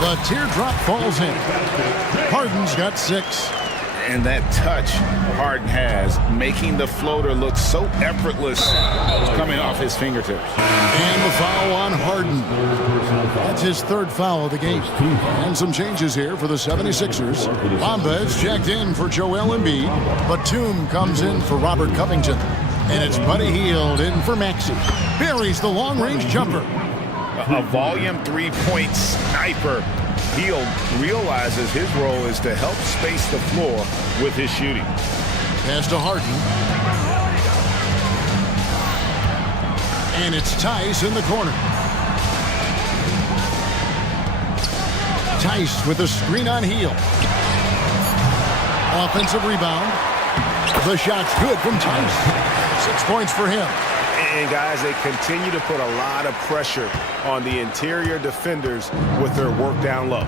The teardrop falls in. Harden's got 6. And that touch Harden has, making the floater look so effortless coming off his fingertips. And the foul on Harden. That's his 3rd foul of the game. And some changes here for the 76ers. Bamba is checked in for Joel Embiid. Batum comes in for Robert Covington. And it's Buddy Hield in for Maxey. Buries the long-range jumper. A volume three-point sniper. Hield realizes his role is to help space the floor with his shooting. Pass to Harden. And it's Tice in the corner. Tice with a screen on Hield. Offensive rebound. The shot's good from Tice. 6 points for him. And guys, they continue to put a lot of pressure on the interior defenders with their work down low.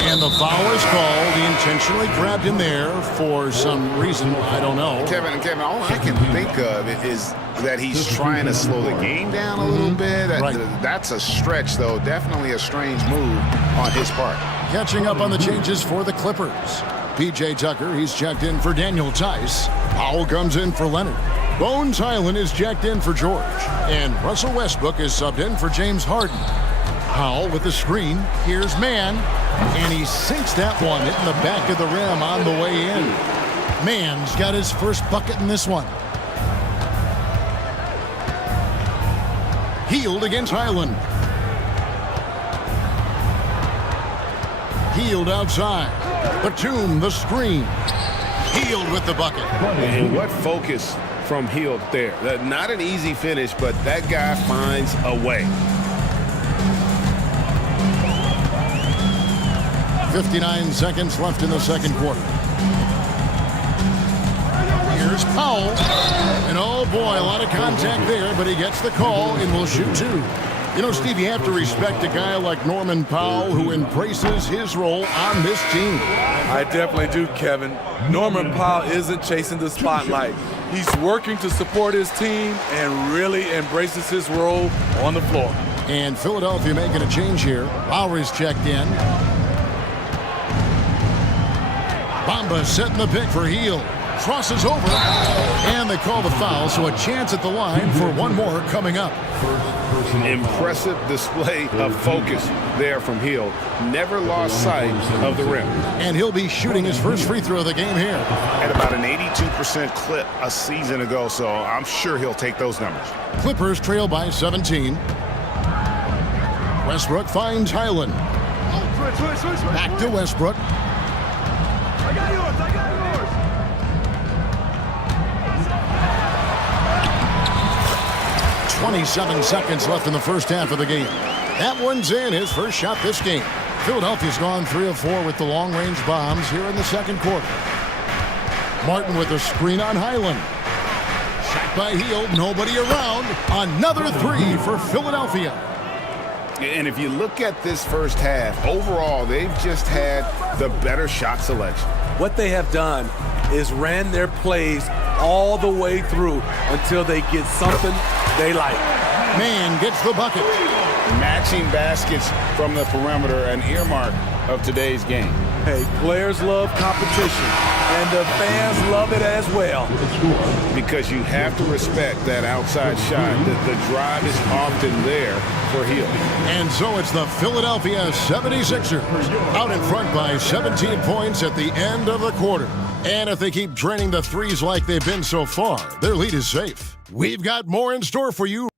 And the foul is called. He intentionally grabbed him there for some reason. I don't know. Kevin, all I can think of is that he's trying to slow the game down a little bit. That's a stretch, though. Definitely a strange move on his part. Catching up on the changes for the Clippers. P.J. Tucker, he's checked in for Daniel Tice. Powell comes in for Leonard. Bones Highland is checked in for George. And Russell Westbrook is subbed in for James Harden. Powell with the screen. Here's Mann. And he sinks that one, hitting the back of the rim on the way in. Mann's got his first bucket in this one. Hield against Highland. Hield outside. Batum, the screen. Hield with the bucket. And what focus from Hield there. Not an easy finish, but that guy finds a way. 59 seconds left in the second quarter. Here's Powell. And oh boy, a lot of contact there, but he gets the call and will shoot 2. You know, Steve, you have to respect a guy like Norman Powell who embraces his role on this team. I definitely do, Kevin. Norman Powell isn't chasing the spotlight. He's working to support his team and really embraces his role on the floor. And Philadelphia making a change here. Lowry's checked in. Bamba setting the pick for Hield. Crosses over. And they call the foul, so a chance at the line for one more coming up. Impressive display of focus there from Hield. Never lost sight of the rim. And he'll be shooting his first free throw of the game here. At about an 82% clip a season ago, so I'm sure he'll take those numbers. Clippers trail by 17. Westbrook finds Highland. Back to Westbrook. I got yours. 27 seconds left in the first half of the game. That one's in, his first shot this game. Philadelphia's gone 3 of 4 with the long-range bombs here in the second quarter. Martin with a screen on Highland. Shot by Hield, nobody around. Another 3 for Philadelphia. And if you look at this first half, overall, they've just had the better shot selection. What they have done is ran their plays all the way through until they get something they like. Mann gets the bucket. Matching baskets from the perimeter, an earmark of today's game. Hey, players love competition, and the fans love it as well. Because you have to respect that outside shot. The drive is often there for Hield. And so it's the Philadelphia 76ers out in front by 17 points at the end of the quarter. And if they keep draining the threes like they've been so far, their lead is safe. We've got more in store for you.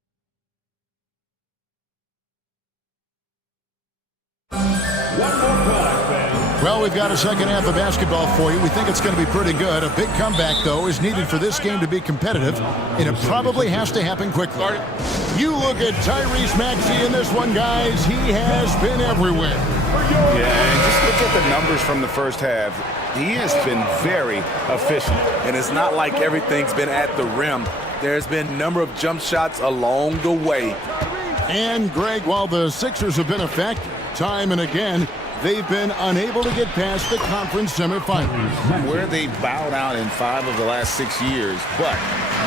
Well, we've got a second half of basketball for you. We think it's going to be pretty good. A big comeback, though, is needed for this game to be competitive, and it probably has to happen quickly. You look at Tyrese Maxey in this one, guys. He has been everywhere. Yeah, and just look at the numbers from the first half. He has been very efficient. And it's not like everything's been at the rim. There's been a number of jump shots along the way. And, Greg, while the Sixers have been a factor time and again, they've been unable to get past the conference semifinals. Where they bowed out in 5 of the last 6 years. But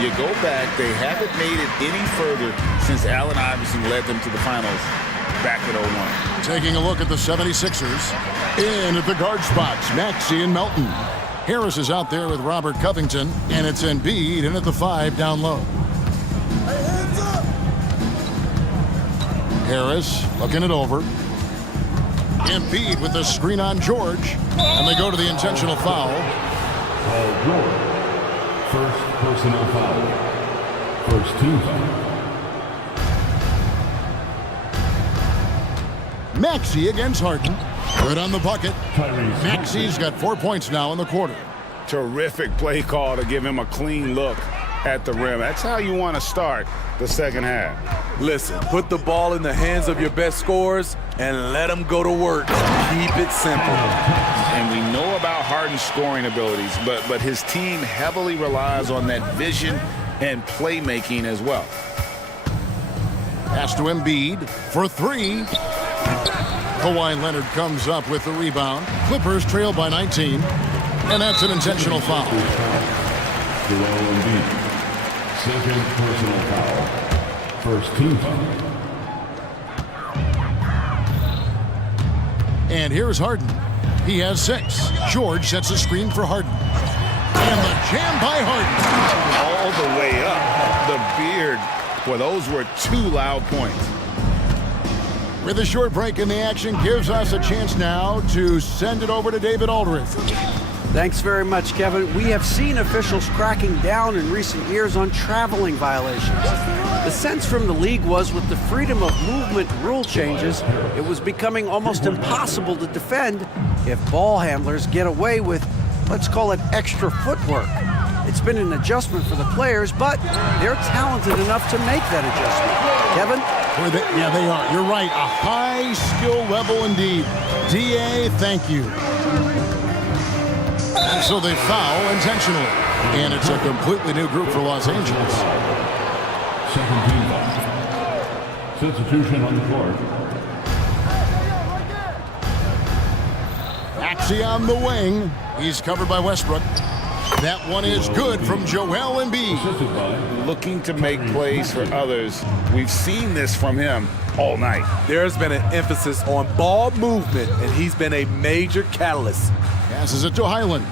you go back, they haven't made it any further since Allen Iverson led them to the finals back in 01. Taking a look at the 76ers. In at the guard spots, Maxey and Melton. Harris is out there with Robert Covington, and it's Embiid in at the 5 down low. Harris looking it over. Embiid with the screen on George, and they go to the intentional foul. Paul George. First personal foul. First team foul. Maxey against Harden. Good on the bucket. Maxey's got 4 points now in the quarter. Terrific play call to give him a clean look at the rim. That's how you want to start the second half. Listen, put the ball in the hands of your best scorers and let them go to work. Keep it simple. And we know about Harden's scoring abilities, but his team heavily relies on that vision and playmaking as well. Pass to Embiid for 3. Kawhi Leonard comes up with the rebound. Clippers trail by 19. And that's an intentional foul. Joel Embiid. Second personal foul. First team foul. And here's Harden. He has 6. George sets a screen for Harden. And the jam by Harden. All the way up. The beard. Well, those were 2 loud points. With a short break in the action, gives us a chance now to send it over to David Aldridge. Thanks very much, Kevin. We have seen officials cracking down in recent years on traveling violations. The sense from the league was with the freedom of movement rule changes, it was becoming almost impossible to defend if ball handlers get away with, let's call it, extra footwork. It's been an adjustment for the players, but they're talented enough to make that adjustment. Kevin? Yeah, they are. You're right. A high skill level indeed. DA, thank you. And so they foul intentionally. And it's a completely new group for Los Angeles. Second team foul. Substitution on the court. Maxey on the wing. He's covered by Westbrook. That one is good from Joel Embiid. Looking to make plays for others. We've seen this from him all night. There's been an emphasis on ball movement, and he's been a major catalyst. Passes it to Highland.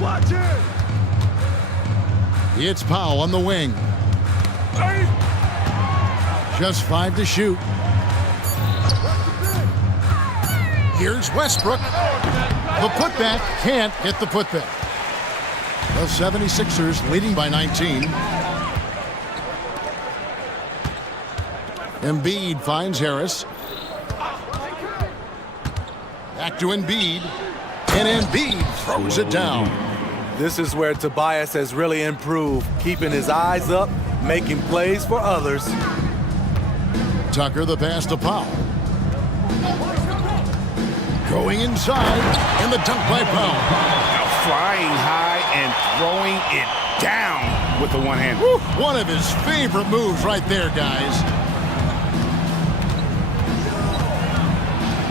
Watch it. It's Powell on the wing. Just 5 to shoot. Here's Westbrook. The putback can't hit the putback. The 76ers leading by 19. Embiid finds Harris. Back to Embiid. And Embiid throws it down. This is where Tobias has really improved, keeping his eyes up, making plays for others. Tucker the pass to Powell. Going inside, and the dunk by Powell. Now flying high and throwing it down with the one hand. Woo, one of his favorite moves right there, guys.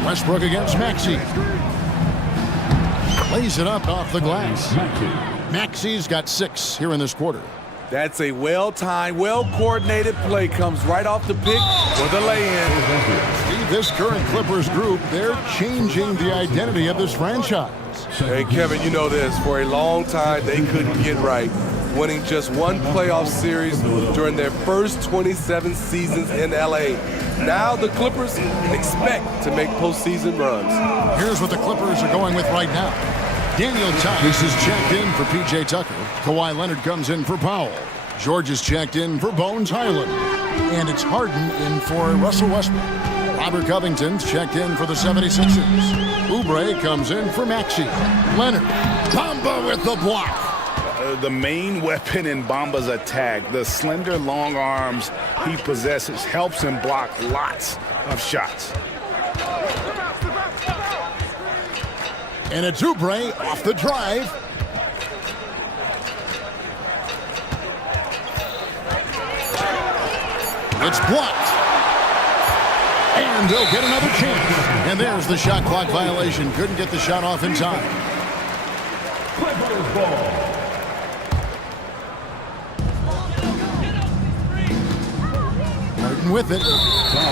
Westbrook against Maxey. Lays it up off the glass. Maxey's got 6 here in this quarter. That's a well-timed, well-coordinated play. Comes right off the pick for the lay-in. See, this current Clippers group, they're changing the identity of this franchise. Hey, Kevin, you know this. For a long time, they couldn't get right, winning just one playoff series during their first 27 seasons in L.A. Now the Clippers expect to make postseason runs. Here's what the Clippers are going with right now. Daniel Tice is checked in for P.J. Tucker. Kawhi Leonard comes in for Powell. George is checked in for Bones Highland. And it's Harden in for Russell Westbrook. Robert Covington's checked in for the 76ers. Oubre comes in for Maxey. Leonard. Bamba with the block. The main weapon in Bamba's attack, the slender long arms he possesses, helps him block lots of shots. And it's Oubre off the drive. It's blocked. And they'll get another chance. And there's the shot clock violation. Couldn't get the shot off in time. Clippers ball. Martin with it.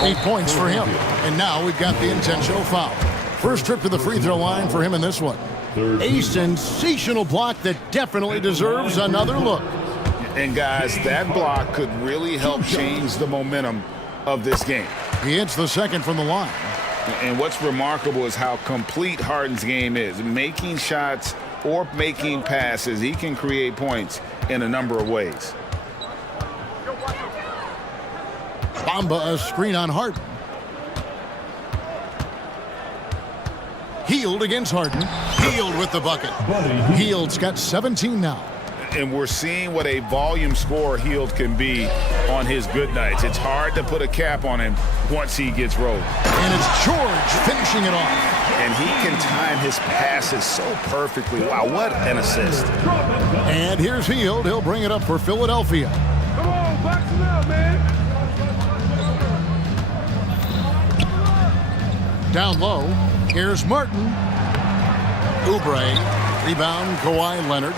8 points for him. And now we've got the intentional foul. First trip to the free throw line for him in this one. A sensational block that definitely deserves another look. And guys, that block could really help change the momentum of this game. He hits the second from the line. And what's remarkable is how complete Harden's game is. Making shots or making passes, he can create points in a number of ways. Bamba a screen on Harden. Hield against Harden. Hield with the bucket. Hield's got 17 now. And we're seeing what a volume scorer Hield can be on his good nights. It's hard to put a cap on him once he gets rolled. And it's George finishing it off. And he can time his passes so perfectly. Wow, what an assist. And here's Hield. He'll bring it up for Philadelphia. Come on, box it out, man. Down low, here's Martin. Oubre, rebound, Kawhi Leonard.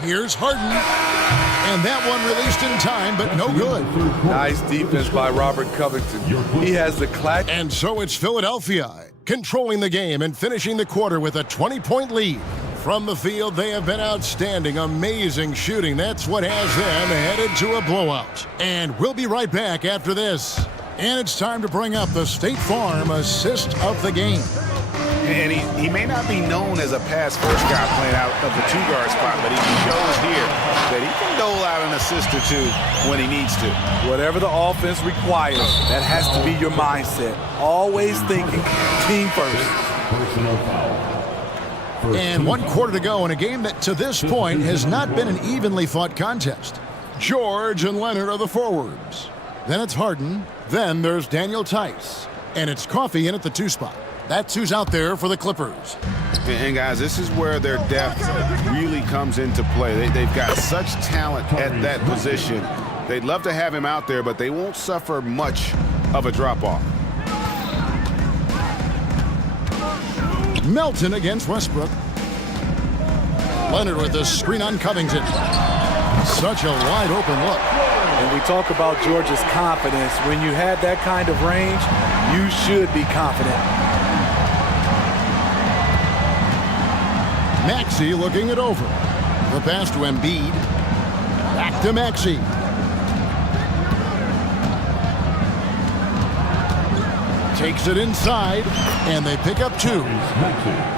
Here's Harden. And that one released in time, but no good. Nice defense by Robert Covington. He has the class. And so it's Philadelphia controlling the game and finishing the quarter with a 20-point lead. From the field, they have been outstanding, amazing shooting. That's what has them headed to a blowout. And we'll be right back after this. And it's time to bring up the State Farm assist of the game. And he may not be known as a pass-first guy playing out of the two-guard spot, but he shows here that he can dole out an assist or two when he needs to. Whatever the offense requires, that has to be your mindset. Always thinking team first. Personal foul. And 1 quarter to go in a game that to this point has not been an evenly fought contest. George and Leonard are the forwards. Then it's Harden. Then there's Daniel Tice. And it's Coffee in at the 2 spot. That's who's out there for the Clippers. And guys, this is where their depth really comes into play. They've got such talent at that position. They'd love to have him out there, but they won't suffer much of a drop-off. Melton against Westbrook. Leonard with the screen on Covington. Such a wide open look. When we talk about George's confidence, when you have that kind of range, you should be confident. Maxey looking it over. The pass to Embiid. Back to Maxey. Takes it inside, and they pick up 2.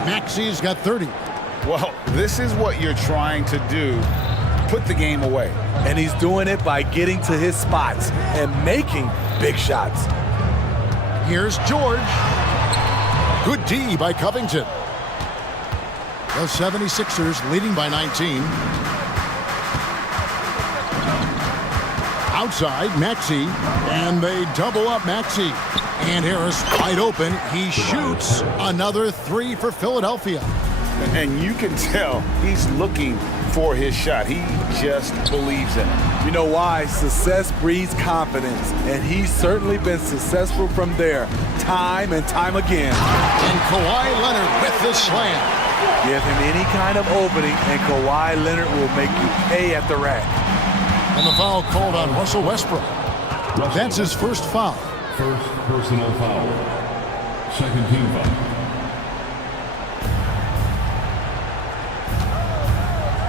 Maxey's got 30. Well, this is what you're trying to do. Put the game away. And he's doing it by getting to his spots and making big shots. Here's George. Good D by Covington. The 76ers leading by 19. Outside, Maxey. And they double up Maxey. And Harris wide open. He shoots another 3 for Philadelphia. And you can tell he's looking for his shot. He just believes in it. You know why? Success breeds confidence. And he's certainly been successful from there, time and time again. And Kawhi Leonard with the slam. Give him any kind of opening, and Kawhi Leonard will make you pay at the rack. And the foul called on Russell Westbrook. That's his first foul. First personal foul. Second team foul.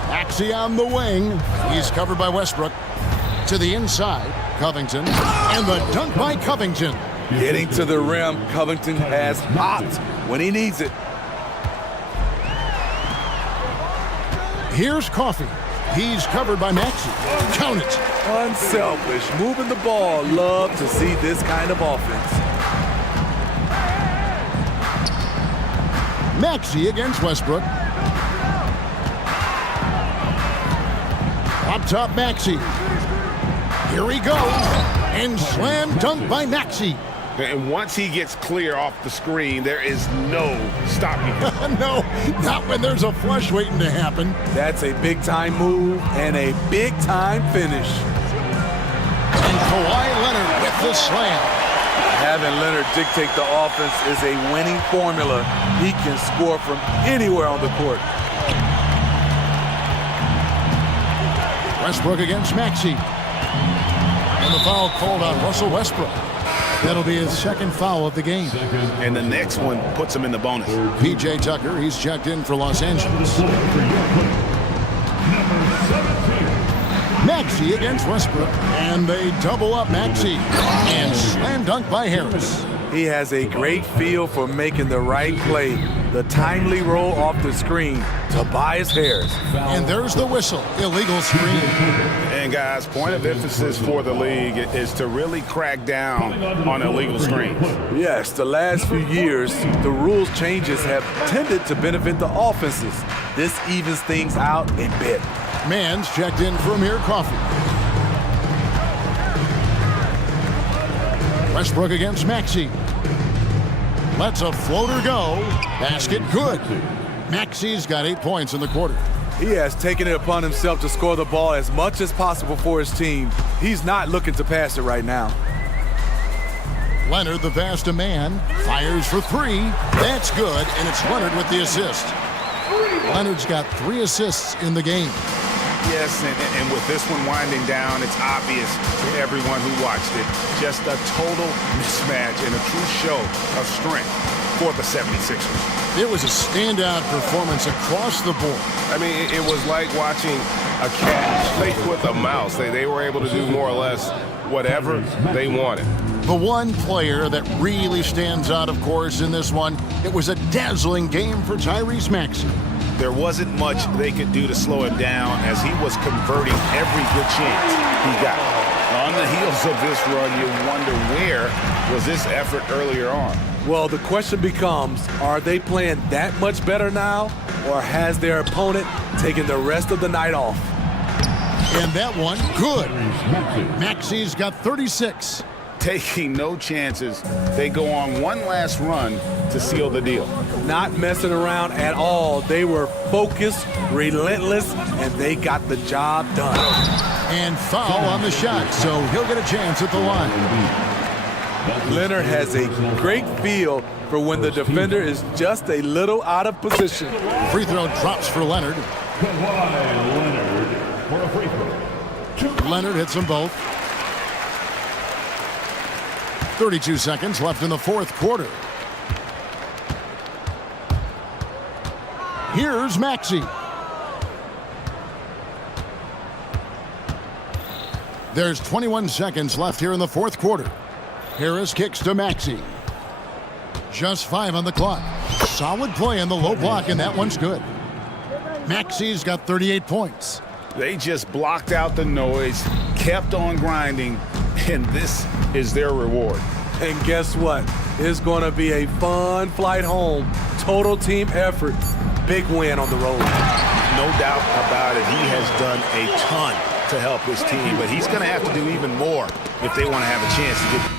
Maxey on the wing. He's covered by Westbrook. To the inside, Covington. And the dunk by Covington. Getting to the rim, Covington has hot when he needs it. Here's Coffee. He's covered by Maxey. Count it. Unselfish, moving the ball. Love to see this kind of offense. Maxey against Westbrook. Up top, Maxey. Here he goes. And slam dunk by Maxey. And once he gets clear off the screen, there is no stopping him. No, not when there's a flush waiting to happen. That's a big-time move and a big-time finish. And And Kawhi Leonard with the slam. Having Leonard dictate the offense is a winning formula. He can score from anywhere on the court. Westbrook against Maxey. And the foul called on Russell Westbrook. That'll be his second foul of the game. And the next one puts him in the bonus. P.J. Tucker, he's checked in for Los Angeles. Maxey against Westbrook, and they double up Maxey. And slam dunk by Harris. He has a great feel for making the right play. The timely roll off the screen. Tobias Harris. And there's the whistle. Illegal screen. And guys, point of emphasis for the league is to really crack down on illegal screens. Yes, the last few years, the rules changes have tended to benefit the offenses. This evens things out a bit. Mann's checked in for Amir Coffey. Westbrook against Maxey. Lets a floater go. Basket good. Maxey's got 8 points in the quarter. He has taken it upon himself to score the ball as much as possible for his team. He's not looking to pass it right now. Leonard, the pass to Mann. Fires for three. That's good, and it's Leonard with the assist. Leonard's got 3 assists in the game. Yes, and with this one winding down, it's obvious to everyone who watched it. Just a total mismatch and a true show of strength for the 76ers. It was a standout performance across the board. I mean, it was like watching a cat play with a mouse. They were able to do more or less whatever they wanted. The one player that really stands out, of course, in this one, it was a dazzling game for Tyrese Maxey. There wasn't much they could do to slow him down as he was converting every good chance he got. On the heels of this run, you wonder where was this effort earlier on? Well, the question becomes, are they playing that much better now, or has their opponent taken the rest of the night off? And that one, good. Maxey's got 36. Taking no chances, they go on one last run to seal the deal. Not messing around at all. They were focused, relentless, and they got the job done. And foul on the shot, so he'll get a chance at the line. Leonard has a great feel for when the defender is just a little out of position. Free throw drops for Leonard. Leonard for a free throw. Leonard hits them both. 32 seconds left in the fourth quarter. Here's Maxey. There's 21 seconds left here in the fourth quarter. Harris kicks to Maxey. Just 5 on the clock. Solid play in the low block, and that one's good. Maxey's got 38 points. They just blocked out the noise, kept on grinding, and this is their reward. And guess what? It's going to be a fun flight home. Total team effort. Big win on the road. No doubt about it. He has done a ton to help his team, but he's going to have to do even more if they want to have a chance to get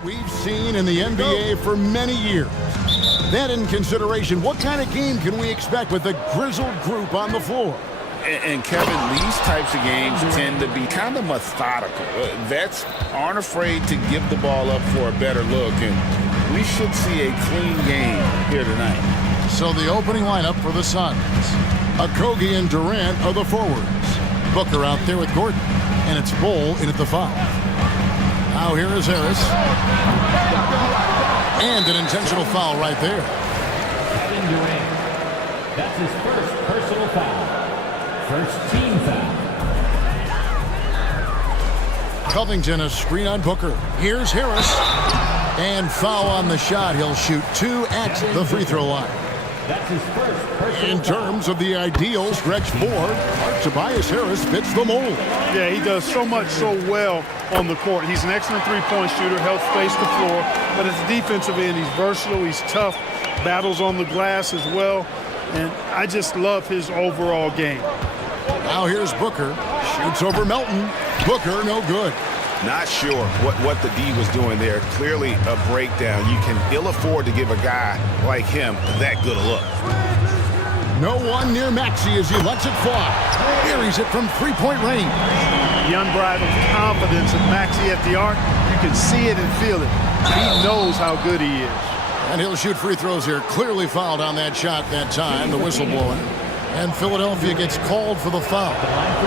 what we've seen in the NBA for many years. That in consideration, what kind of game can we expect with the grizzled group on the floor? And Kevin, these types of games tend to be kind of methodical. Vets aren't afraid to give the ball up for a better look, and we should see a clean game here tonight. So the opening lineup for the Suns. Okogie and Durant are the forwards. Booker out there with Gordon, and it's Bol in at the 5. Now here is Harris. And an intentional foul right there. Kevin Durant. That's his first personal foul. First team foul. Covington a screen on Booker. Here's Harris. And foul on the shot. He'll shoot 2 at the free throw line. That's his first personal In terms of the ideal stretch 4, Tobias Harris fits the mold. Yeah, he does so much so well on the court. He's an excellent three-point shooter, helps space the floor. But as a defensive end, he's versatile, he's tough, battles on the glass as well. And I just love his overall game. Now here's Booker. Shoots over Melton. Booker, no good. Not sure what the D was doing there. Clearly a breakdown. You can ill afford to give a guy like him that good a look. No one near Maxey as he lets it fly. Buries it from three-point range. The unbridled confidence of Maxey at the arc, you can see it and feel it. He knows how good he is. And he'll shoot free throws here. Clearly fouled on that shot that time, the whistle blowing. And Philadelphia gets called for the foul.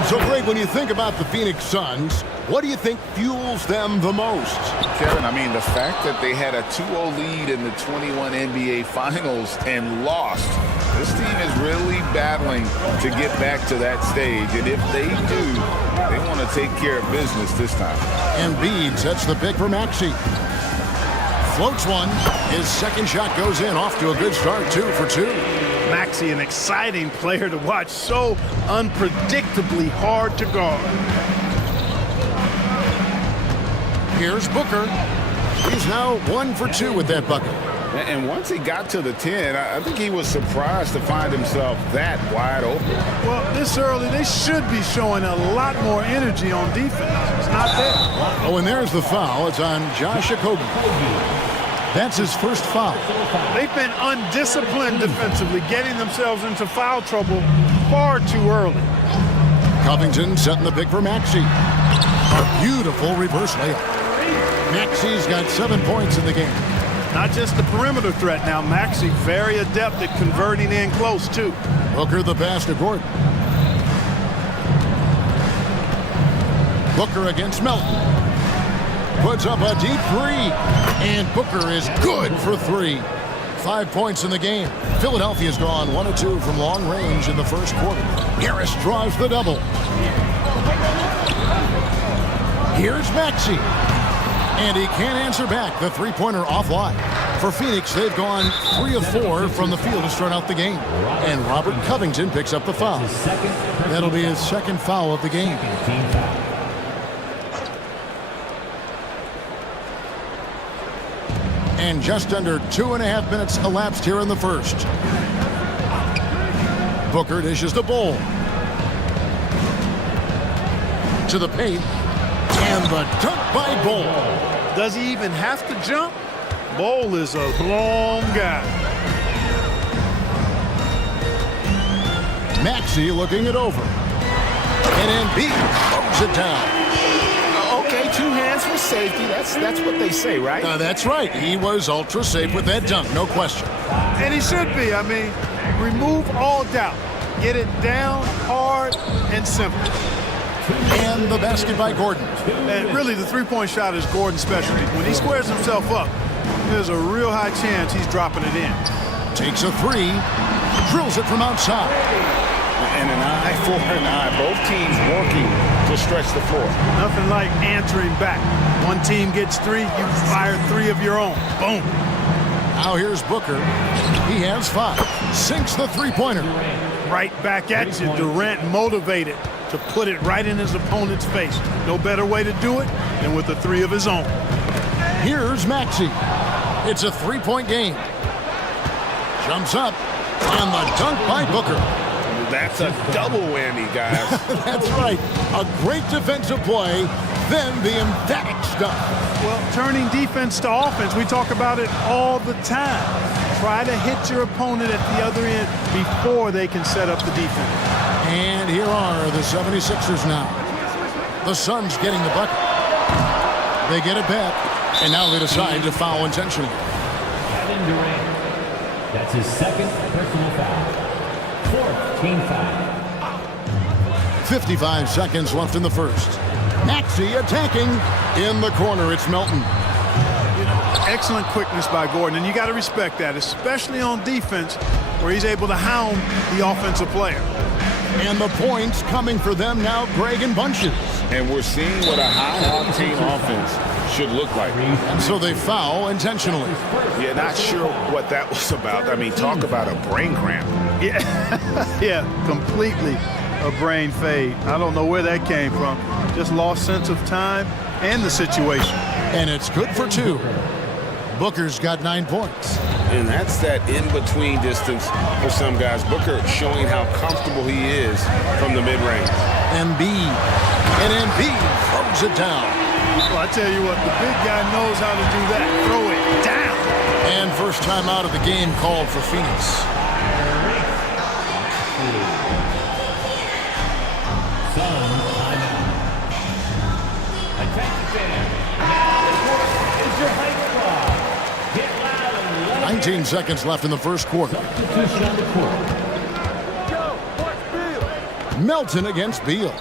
So, Greg, when you think about the Phoenix Suns, what do you think fuels them the most? Kevin, I mean, the fact that they had a 2-0 lead in the 21 NBA Finals and lost. This team is really battling to get back to that stage. And if they do, they want to take care of business this time. Embiid sets the pick for Maxey. Floats one. His second shot goes in. Off to a good start, 2 for 2. Maxey, an exciting player to watch, so unpredictably hard to guard. Here's Booker. He's now 1 for 2 with that bucket. And once he got to the 10, I think he was surprised to find himself that wide open. Well, this early, they should be showing a lot more energy on defense. It's not there. Oh, and there's the foul. It's on Josh Okogie. That's his first foul. They've been undisciplined defensively, getting themselves into foul trouble far too early. Covington setting the pick for Maxey. A beautiful reverse layup. Maxey's got 7 points in the game. Not just the perimeter threat now. Maxey very adept at converting in close, too. Booker the pass to Gordon. Booker against Melton. Puts up a deep 3. And Booker is good for 3. 5 points in the game. Philadelphia's gone 1 of 2 from long range in the first quarter. Harris draws the double. Here's Maxey. And he can't answer back. The three-pointer offline. For Phoenix, they've gone 3 of 4 from the field to start out the game. And Robert Covington picks up the foul. That'll be his second foul of the game. And just under 2.5 minutes elapsed here in the first. Booker dishes the Bol. To the paint. And the dunk by Bol. Does he even have to jump? Bol is a long guy. Maxey looking it over. And Embiid throws it down. Okay, 2 hands for safety. That's what they say, right? That's right. He was ultra safe with that dunk, no question. And he should be. I mean, remove all doubt. Get it down, hard, and simple. And the basket by Gordon. And really, the three-point shot is Gordon's specialty. When he squares himself up, there's a real high chance he's dropping it in. Takes a 3. Drills it from outside. And an eye for an eye. Both teams working to stretch the floor. Nothing like answering back. One team gets 3, you fire 3 of your own. Boom. Now here's Booker. He has 5. Sinks the three-pointer. Right back at you. Durant motivated to put it right in his opponent's face. No better way to do it than with a 3 of his own. Here's Maxey. It's a 3-point game. Jumps up. And the dunk by Booker. That's a double whammy, guys. That's right. A great defensive play, then the emphatic stuff. Well, turning defense to offense, we talk about it all the time. Try to hit your opponent at the other end before they can set up the defense. And here are the 76ers now. The Suns getting the bucket. They get it back, and now they decide to foul intentionally. Kevin Durant. That's his second personal foul. Fourth team foul. 55 seconds left in the first. Maxey attacking. In the corner, it's Melton. You know, excellent quickness by Gordon, and you got to respect that, especially on defense, where he's able to hound the offensive player. And the points coming for them now, Greg in bunches. And we're seeing what a high-octane offense should look like. And so they foul intentionally. Yeah, not sure what that was about. I mean, talk about a brain cramp. Yeah, yeah, completely a brain fade. I don't know where that came from. Just lost sense of time and the situation. And it's good for two. Booker's got 9 points. And that's that in-between distance for some guys. Booker showing how comfortable he is from the mid-range. Embiid. And Embiid throws it down. Well, I tell you what, the big guy knows how to do that. Throw it down. And first time out of the game called for Phoenix. Suns timeout. Attack the fan. Now the court is your height squad. Get loud and let 19 seconds left in the first quarter. substitution on the court. Melton against Beal.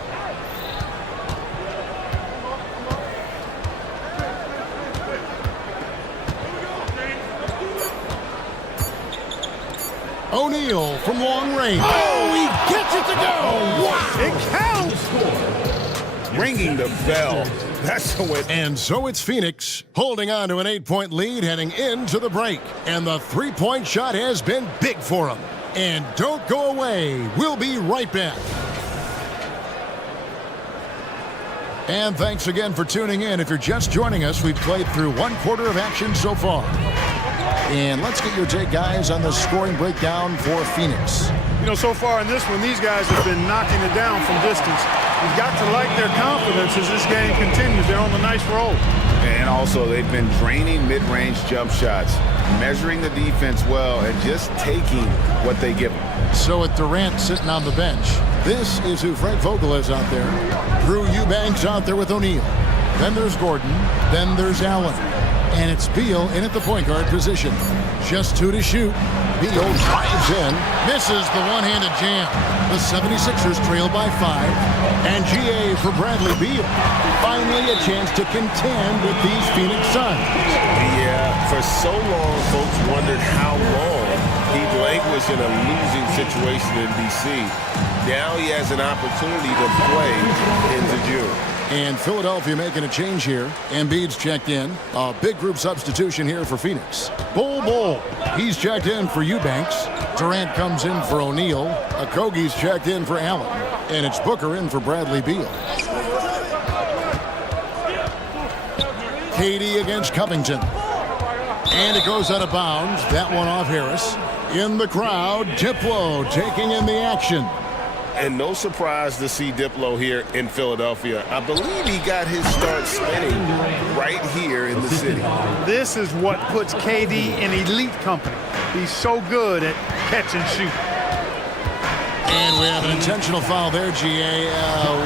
O'Neal from long range. Oh, he gets it to go. Wow. It counts. Ringing the bell. That's the way. And so it's Phoenix holding on to an 8-point lead heading into the break. And the three-point shot has been big for them. And don't go away. We'll be right back. And thanks again for tuning in. If you're just joining us, we've played through 1 quarter of action so far. And let's get your take, guys, on the scoring breakdown for Phoenix. You know, so far in this one, these guys have been knocking it down from distance. You've got to like their confidence as this game continues. They're on a nice roll. And also, they've been draining mid-range jump shots, measuring the defense well, and just taking what they give them. So with Durant sitting on the bench, this is who Frank Vogel is out there. Drew Eubanks out there with O'Neal. Then there's Gordon. Then there's Allen. And it's Beal in at the point guard position. Just 2 to shoot. Beal drives in. Misses the one-handed jam. The 76ers trail by 5. And GA for Bradley Beal. Finally a chance to contend with these Phoenix Suns. Yeah, for so long, folks wondered how long he'd languish in a losing situation in D.C. Now he has an opportunity to play into June. And Philadelphia making a change here. Embiid's checked in. A big group substitution here for Phoenix. Bol. He's checked in for Eubanks. Durant comes in for O'Neal. Okogie's checked in for Allen. And it's Booker in for Bradley Beal. KD against Covington. And it goes out of bounds. That one off Harris. In the crowd, Diplo taking in the action. And no surprise to see Diplo here in Philadelphia. I believe he got his start spinning right here in the city. This is what puts KD in elite company. He's so good at catch and shoot. And we have an intentional foul there, GA.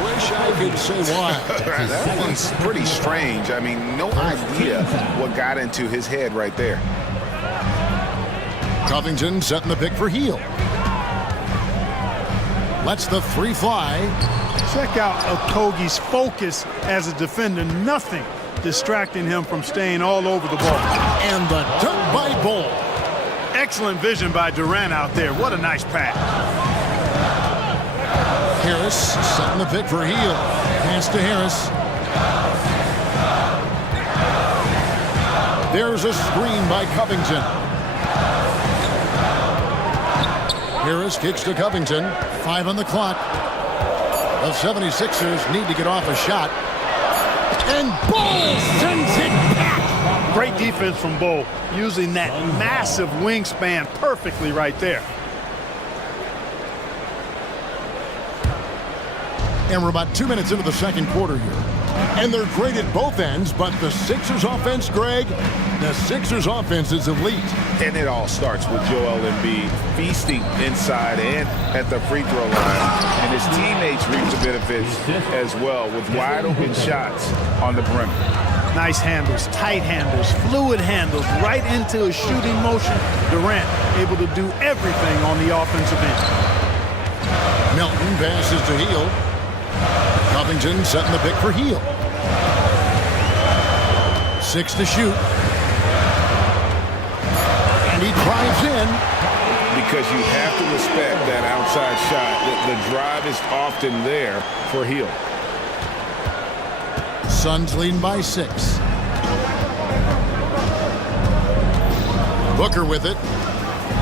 Wish I could say why. That one's pretty strange. I mean, no idea what got into his head right there. Covington setting the pick for Heel. Lets the 3 fly. Check out Okogie's focus as a defender. Nothing distracting him from staying all over the ball. And the dunk by Bol. Excellent vision by Durant out there. What a nice pass. Harris setting the pick for Heel. Pass to Harris. There's a screen by Covington. Harris kicks to Covington. 5 on the clock. The 76ers need to get off a shot. And Bol sends it back. Great defense from Bol, using that massive wingspan perfectly right there. And we're about 2 minutes into the second quarter here. And they're great at both ends, but the Sixers offense, Greg, the Sixers offense is elite. And it all starts with Joel Embiid feasting inside and at the free throw line. And his teammates reap the benefits as well with wide open shots on the perimeter. Nice handles, tight handles, fluid handles, right into a shooting motion. Durant able to do everything on the offensive end. Melton passes to Heel. Covington setting the pick for Heel. 6 to shoot. And he drives in. Because you have to respect that outside shot. The drive is often there for Heel. Suns leading by 6. Booker with it.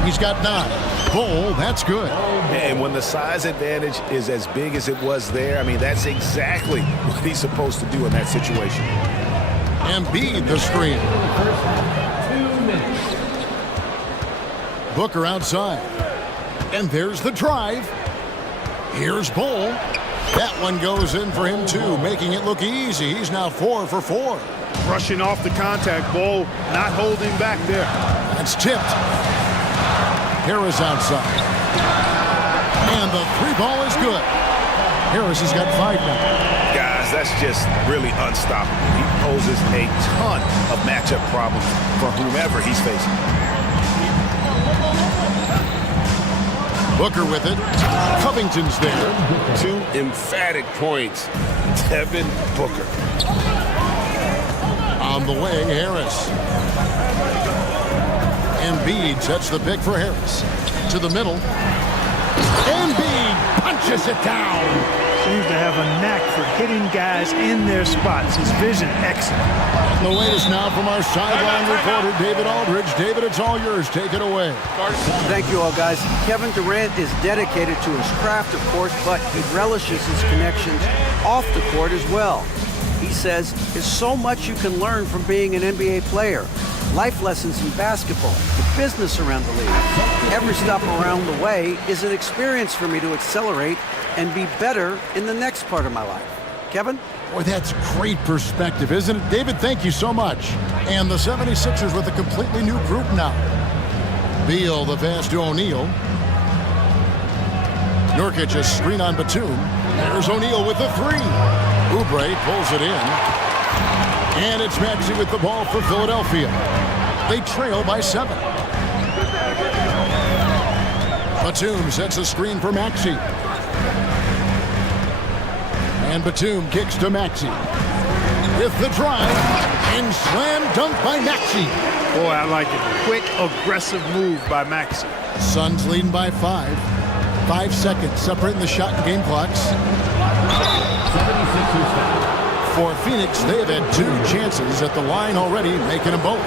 He's got 9. Bull, that's good. And when the size advantage is as big as it was there, I mean, that's exactly what he's supposed to do in that situation. Embiid the screen. 2 minutes. Booker outside. And there's the drive. Here's Bull. That one goes in for him too, making it look easy. He's now 4 for 4. Rushing off the contact, Bull not holding back there. That's tipped. Harris outside. And the 3 ball is good. Harris has got 5 now. Guys, that's just really unstoppable. He poses a ton of matchup problems for whomever he's facing. Booker with it. Covington's there. 2 emphatic points. Devin Booker. On the way, Harris. Embiid sets the pick for Harris. To the middle. Embiid punches it down. Seems to have a knack for hitting guys in their spots. His vision excellent. The latest now from our sideline reporter, David Aldridge. David, it's all yours. Take it away. Thank you all, guys. Kevin Durant is dedicated to his craft, of course, but he relishes his connections off the court as well. He says there's so much you can learn from being an NBA player. Life lessons in basketball, the business around the league. Every stop around the way is an experience for me to accelerate and be better in the next part of my life. Kevin? Boy, that's great perspective, isn't it? David, thank you so much. And the 76ers with a completely new group now. Beal, the pass to O'Neal. Nurkic, a screen on Batum. There's O'Neal with the 3. Oubre pulls it in. And it's Maxey with the ball for Philadelphia. They trail by 7. Batum sets a screen for Maxey. And Batum kicks to Maxey. With the drive. And slam dunk by Maxey. Boy, I like it. Quick, aggressive move by Maxey. Suns leading by 5. 5 seconds separating the shot and game clocks. 76ers foul. For Phoenix, they have had 2 chances at the line already, making them both.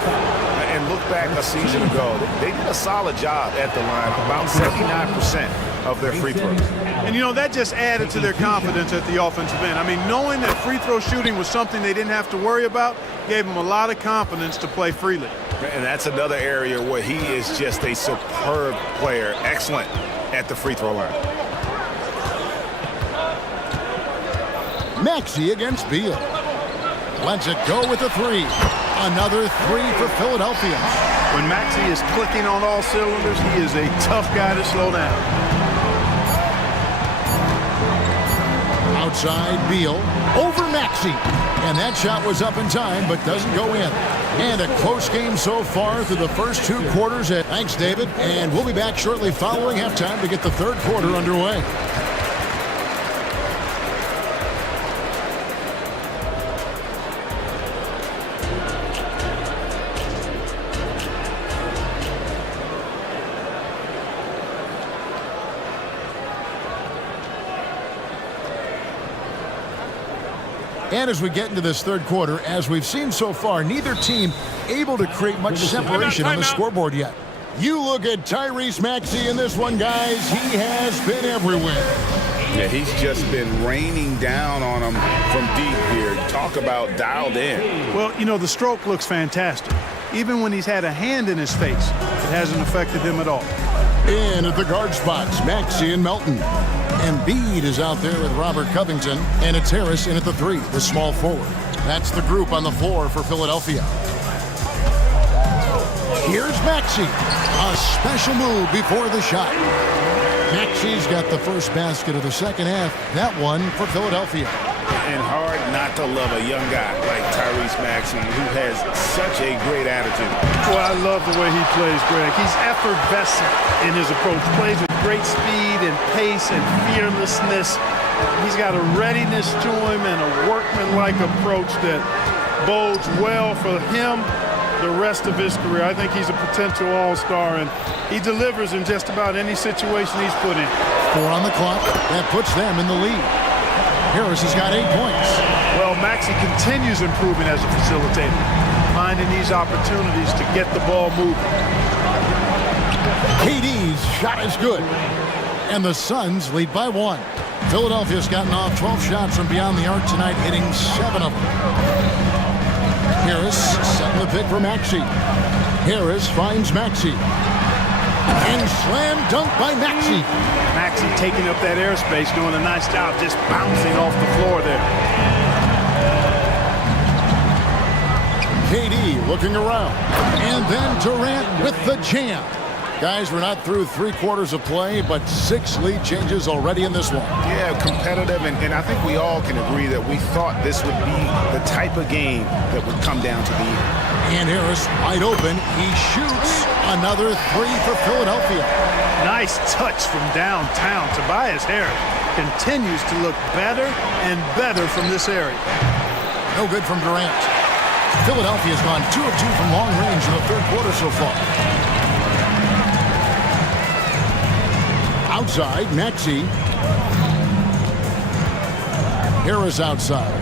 And look back a season ago, they did a solid job at the line, about 79% of their free throws. And, you know, that just added to their confidence at the offensive end. I mean, knowing that free throw shooting was something they didn't have to worry about gave them a lot of confidence to play freely. And that's another area where he is just a superb player, excellent at the free throw line. Maxey against Beal. Lets it go with a 3. Another 3 for Philadelphia. When Maxey is clicking on all cylinders, he is a tough guy to slow down. Outside Beal over Maxey. And that shot was up in time, but doesn't go in. And a close game so far through the first 2 quarters. Thanks, David. And we'll be back shortly following halftime to get the 3rd quarter underway. And as we get into this 3rd quarter, as we've seen so far, neither team able to create much separation on the scoreboard yet. You look at Tyrese Maxey in this one, guys. He has been everywhere. Yeah, he's just been raining down on him from deep here. Talk about dialed in. Well, you know, the stroke looks fantastic. Even when he's had a hand in his face, it hasn't affected him at all. In at the guard spots, Maxey and Melton. Embiid is out there with Robert Covington, and it's Harris in at the 3, the small forward. That's the group on the floor for Philadelphia. Here's Maxey. A special move before the shot. Maxey's got the first basket of the second half. That one for Philadelphia. And hard not to love a young guy like Tyrese Maxey, who has such a great attitude. Well, I love the way he plays, Greg. He's effervescent in his approach. Plays with great speed and pace and fearlessness. He's got a readiness to him and a workman-like approach that bodes well for him the rest of his career. I think he's a potential all-star, and he delivers in just about any situation he's put in. 4 on the clock. That puts them in the lead. Harris has got 8 points. Well, Maxey continues improving as a facilitator, finding these opportunities to get the ball moving. KD's shot is good, and the Suns lead by 1. Philadelphia's gotten off 12 shots from beyond the arc tonight, hitting 7 of them. Harris setting the pick for Maxey. Harris finds Maxey. And slam dunk by Maxey. Maxey taking up that airspace, doing a nice job just bouncing off the floor there. KD looking around. And then Durant with the jam. Guys, we're not through 3 quarters of play, but 6 lead changes already in this one. Yeah, competitive, and I think we all can agree that we thought this would be the type of game that would come down to the end. And Harris wide open. He shoots another 3 for Philadelphia. Nice touch from downtown. Tobias Harris continues to look better and better from this area. No good from Durant. Philadelphia's gone 2 of 2 from long range in the 3rd quarter so far. Outside, Maxey. Harris outside.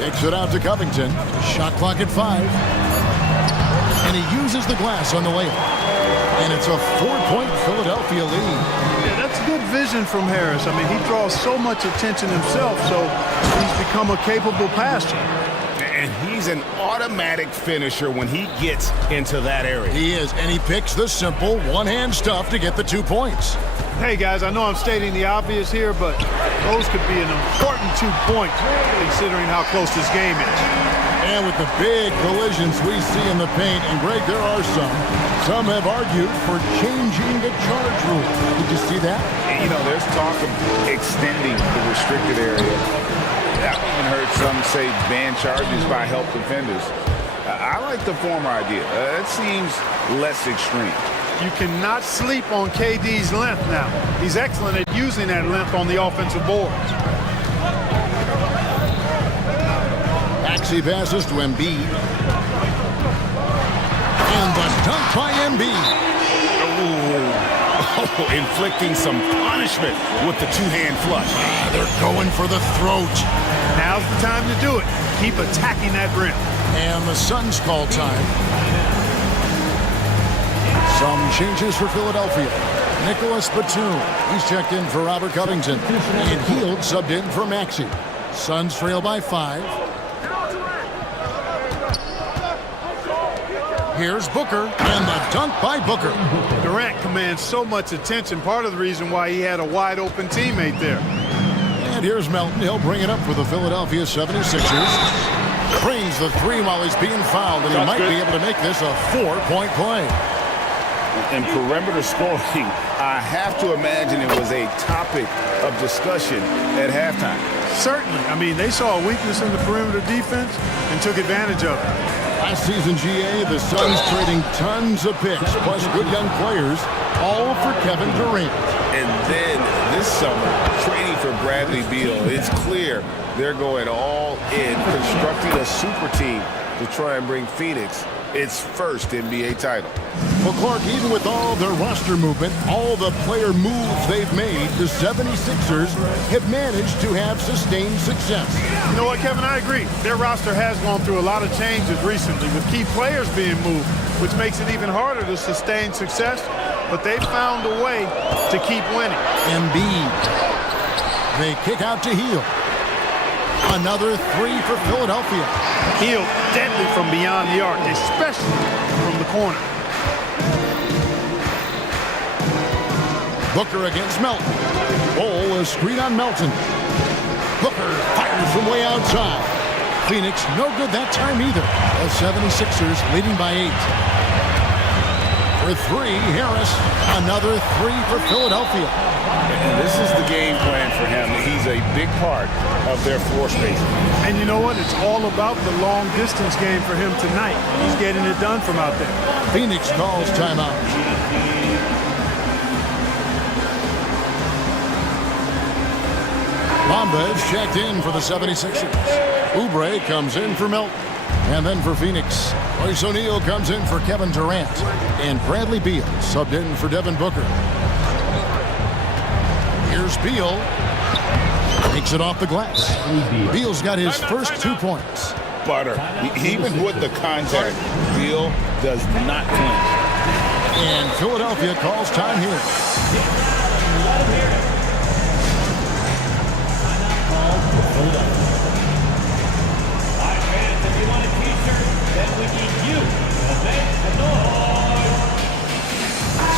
Kicks it out to Covington. Shot clock at 5. And he uses the glass on the layup. And it's a 4-point Philadelphia lead. Yeah, that's good vision from Harris. I mean, he draws so much attention himself, so he's become a capable passer. And he's an automatic finisher when he gets into that area. He is, and he picks the simple one-hand stuff to get the 2 points. Hey, guys, I know I'm stating the obvious here, but those could be an important 2 points considering how close this game is. And with the big collisions we see in the paint, and Greg, there are some have argued for changing the charge rule. Did you see that? And, you know, there's talk of extending the restricted area. I've even heard some say ban charges by help defenders. I like the former idea. It seems less extreme. You cannot sleep on KD's length now. He's excellent at using that length on the offensive boards. Maxey passes to Embiid. And the dunk by Embiid. Oh, inflicting some punishment with the 2-hand flush. They're going for the throat. Now's the time to do it. Keep attacking that rim. And the Suns call time. Some changes for Philadelphia. Nicholas Batum. He's checked in for Robert Covington. And Hield subbed in for Maxey. Suns trail by 5. Here's Booker, and the dunk by Booker. Durant commands so much attention, part of the reason why he had a wide-open teammate there. And here's Melton. He'll bring it up for the Philadelphia 76ers. Brings the 3 while he's being fouled, and he might be able to make this a 4-point play. And perimeter scoring, I have to imagine it was a topic of discussion at halftime. Certainly. I mean, they saw a weakness in the perimeter defense and took advantage of it. Last season, GA, the Suns trading tons of picks, plus good young players, all for Kevin Durant. And then this summer, trading for Bradley Beal. It's clear they're going all in, constructing a super team to try and bring Phoenix its first NBA title. Well, Clark, even with all their roster movement, all the player moves they've made, the 76ers have managed to have sustained success. You know what, Kevin? I agree. Their roster has gone through a lot of changes recently with key players being moved, which makes it even harder to sustain success, but they've found a way to keep winning. Embiid. They kick out to Hield. Another 3 for Philadelphia. Hield deadly from beyond the arc, especially from the corner. Booker against Melton. Bol, a screen on Melton. Booker fires from way outside. Phoenix no good that time either. The 76ers leading by 8. For 3, Harris. Another 3 for Philadelphia. And this is the game plan for him. He's a big part of their floor space. And you know what? It's all about the long distance game for him tonight. He's getting it done from out there. Phoenix calls timeout. Bamba is checked in for the 76ers. Oubre comes in for Melton. And then for Phoenix, Royce O'Neal comes in for Kevin Durant. And Bradley Beal subbed in for Devin Booker. Here's Beal. Takes it off the glass. Beal's got his first 2 points. Butter. Even with the contact, Beal does not flinch. And Philadelphia calls time here.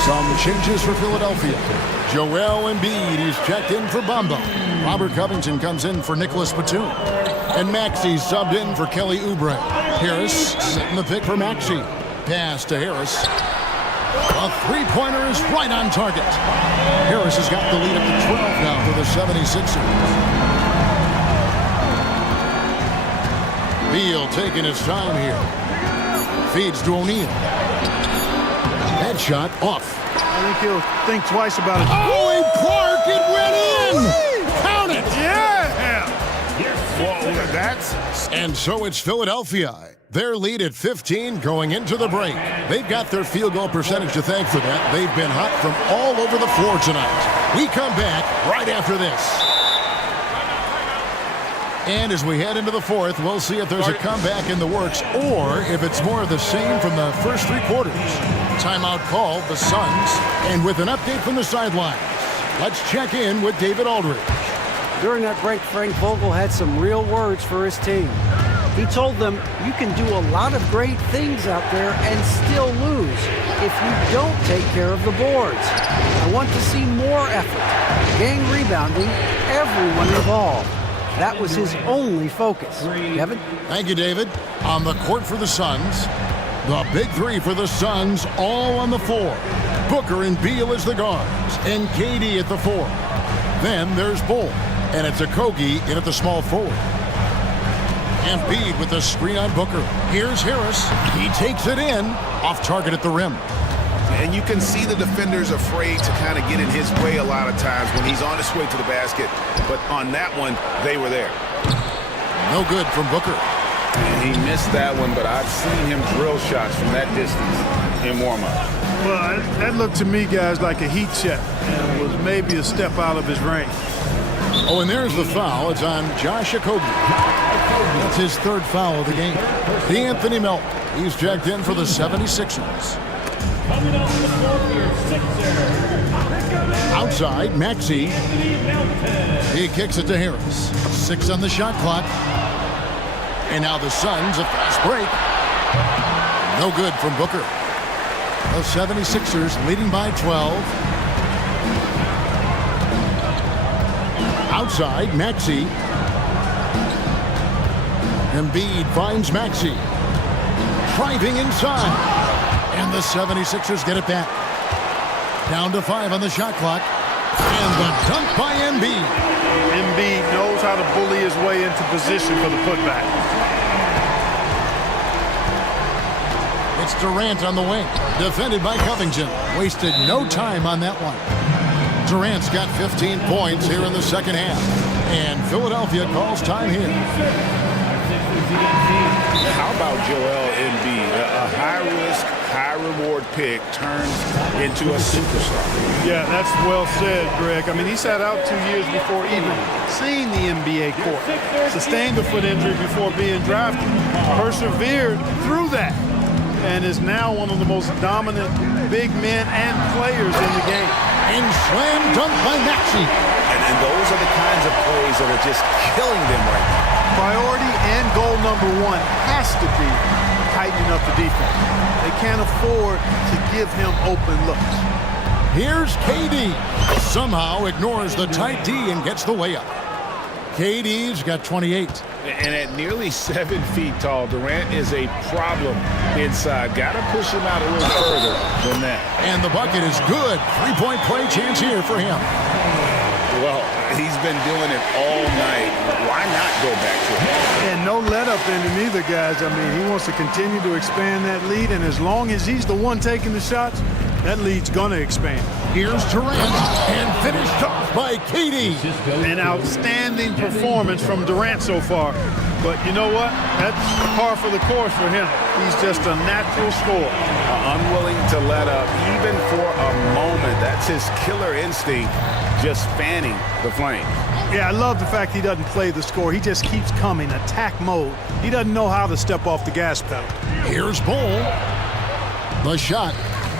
Some changes for Philadelphia. Joel Embiid is checked in for Bamba. Robert Covington comes in for Nicholas Batum. And Maxey subbed in for Kelly Oubre. Harris setting the pick for Maxey. Pass to Harris. A three-pointer is right on target. Harris has got the lead up to 12 now for the 76ers. Beal taking his time here. Feeds to O'Neal. Headshot off. I think he'll think twice about it. Oh, Clark, it went in! Count it! Yeah! Well, that's... And so it's Philadelphia. Their lead at 15 going into the break. They've got their field goal percentage to thank for that. They've been hot from all over the floor tonight. We come back right after this. And as we head into the fourth, we'll see if there's a comeback in the works or if it's more of the same from the first 3 quarters. Timeout called, the Suns, and with an update from the sidelines. Let's check in with David Aldridge. During that break, Frank Vogel had some real words for his team. He told them, you can do a lot of great things out there and still lose if you don't take care of the boards. I want to see more effort, gang rebounding, everyone involved. That was his only focus. Kevin? Thank you, David. On the court for the Suns, the big 3 for the Suns, all on the floor. Booker and Beal as the guards, and KD at the 4. Then there's Bol, and it's Okogie in at the small forward. Embiid with the screen on Booker. Here's Harris. He takes it in, off target at the rim. And you can see the defenders afraid to kind of get in his way a lot of times when he's on his way to the basket. But on that one, they were there. No good from Booker. And he missed that one, but I've seen him drill shots from that distance in warm-up. Well, that looked to me, guys, like a heat check and was maybe a step out of his range. Oh, and there's the foul. It's on Josh Okogie. That's his 3rd foul of the game. D'Anthony Melton. He's checked in for the 76ers. Outside, Maxey. He kicks it to Harris. 6 on the shot clock. And now the Suns, a fast break. No good from Booker. The 76ers leading by 12. Outside, Maxey. Embiid finds Maxey. Driving inside. And the 76ers get it back. Down to 5 on the shot clock. And the dunk by Embiid. Embiid knows how to bully his way into position for the putback. It's Durant on the wing. Defended by Covington. Wasted no time on that one. Durant's got 15 points here in the second half. And Philadelphia calls time here. How about Joel Embiid? A high-risk, high-reward pick turns into a superstar. Yeah, that's well said, Greg. I mean, he sat out 2 years before even seeing the NBA court. Sustained a foot injury before being drafted. Persevered through that. And is now one of the most dominant big men and players in the game. And slam dunk by Maxey. And those are the kinds of plays that are just killing them right now. Priority and goal number 1 has to be tightening up the defense. They can't afford to give him open looks. Here's KD. Somehow ignores the tight D and gets the layup. KD's got 28. And at nearly 7 feet tall, Durant is a problem inside. Got to push him out a little further than that. And the bucket is good. Three-point play chance here for him. Well, he's been doing it all night. Why not go back to it? And no let-up in him either, guys. I mean, he wants to continue to expand that lead, and as long as he's the one taking the shots, that lead's going to expand. Here's Durant, and finished off by KD. An outstanding performance from Durant so far. But you know what? That's par for the course for him. He's just a natural scorer. Unwilling to let up, even for a moment. That's his killer instinct, just fanning the flame. Yeah, I love the fact he doesn't play the score. He just keeps coming, attack mode. He doesn't know how to step off the gas pedal. Here's Bull. The shot,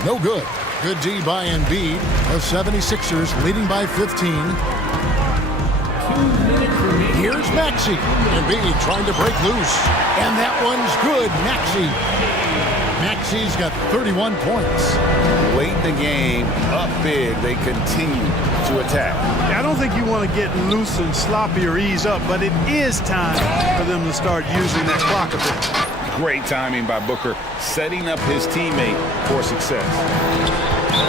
no good. Good D by Embiid. The 76ers leading by 15. Here's Maxey. Embiid trying to break loose. And that one's good. Maxey's got 31 points. Late in the game, up big, they continue to attack. I don't think you want to get loose and sloppy or ease up, but it is time for them to start using that clock a bit. Great timing by Booker, setting up his teammate for success.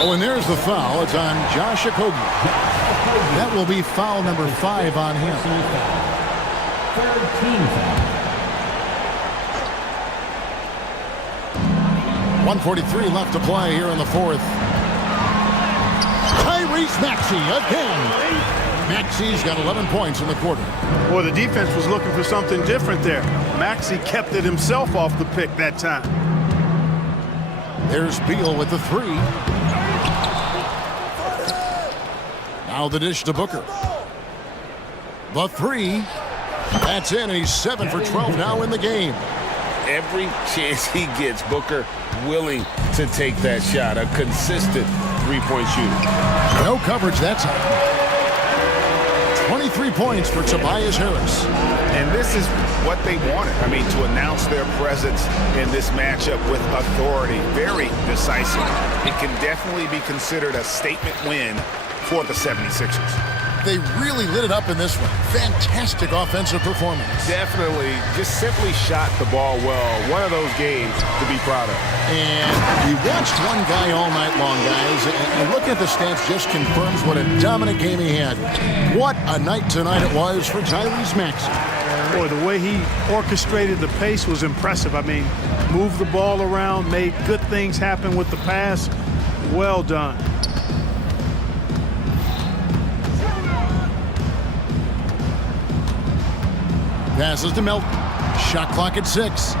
Oh, and there's the foul. It's on Josh Okogie. That will be foul number 5 on him. Third team foul. 1:43 left to play here in the fourth. Tyrese Maxey again. Maxey's got 11 points in the quarter. Boy, the defense was looking for something different there. Maxey kept it himself off the pick that time. There's Beal with the 3. Now the dish to Booker. The 3. That's in. He's 7 for 12 now in the game. Every chance he gets, Booker willing to take that shot. A consistent three-point shooter. No coverage that time. 23 points for Tobias Harris. And this is what they wanted. I mean, to announce their presence in this matchup with authority. Very decisive. It can definitely be considered a statement win for the 76ers. They really lit it up in this one. Fantastic offensive performance. Definitely. Just simply shot the ball well. One of those games to be proud of. And we watched one guy all night long, guys. And looking at the stats just confirms what a dominant game he had. What a night tonight it was for Tyrese Maxey. Boy, the way he orchestrated the pace was impressive. I mean, moved the ball around, made good things happen with the pass. Well done. Passes to Milton. Shot clock at 6.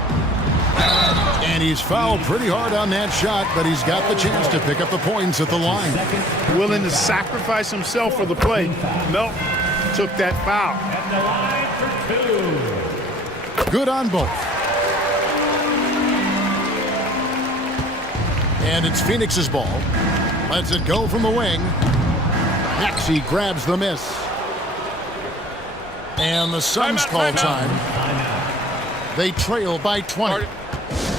And he's fouled pretty hard on that shot, but he's got the chance to pick up the points at the line. Willing to sacrifice himself for the play. Milton took that foul. At the line for 2. Good on both. And it's Phoenix's ball. Lets it go from the wing. Maxey grabs the miss. And the Suns call time. They trail by 20.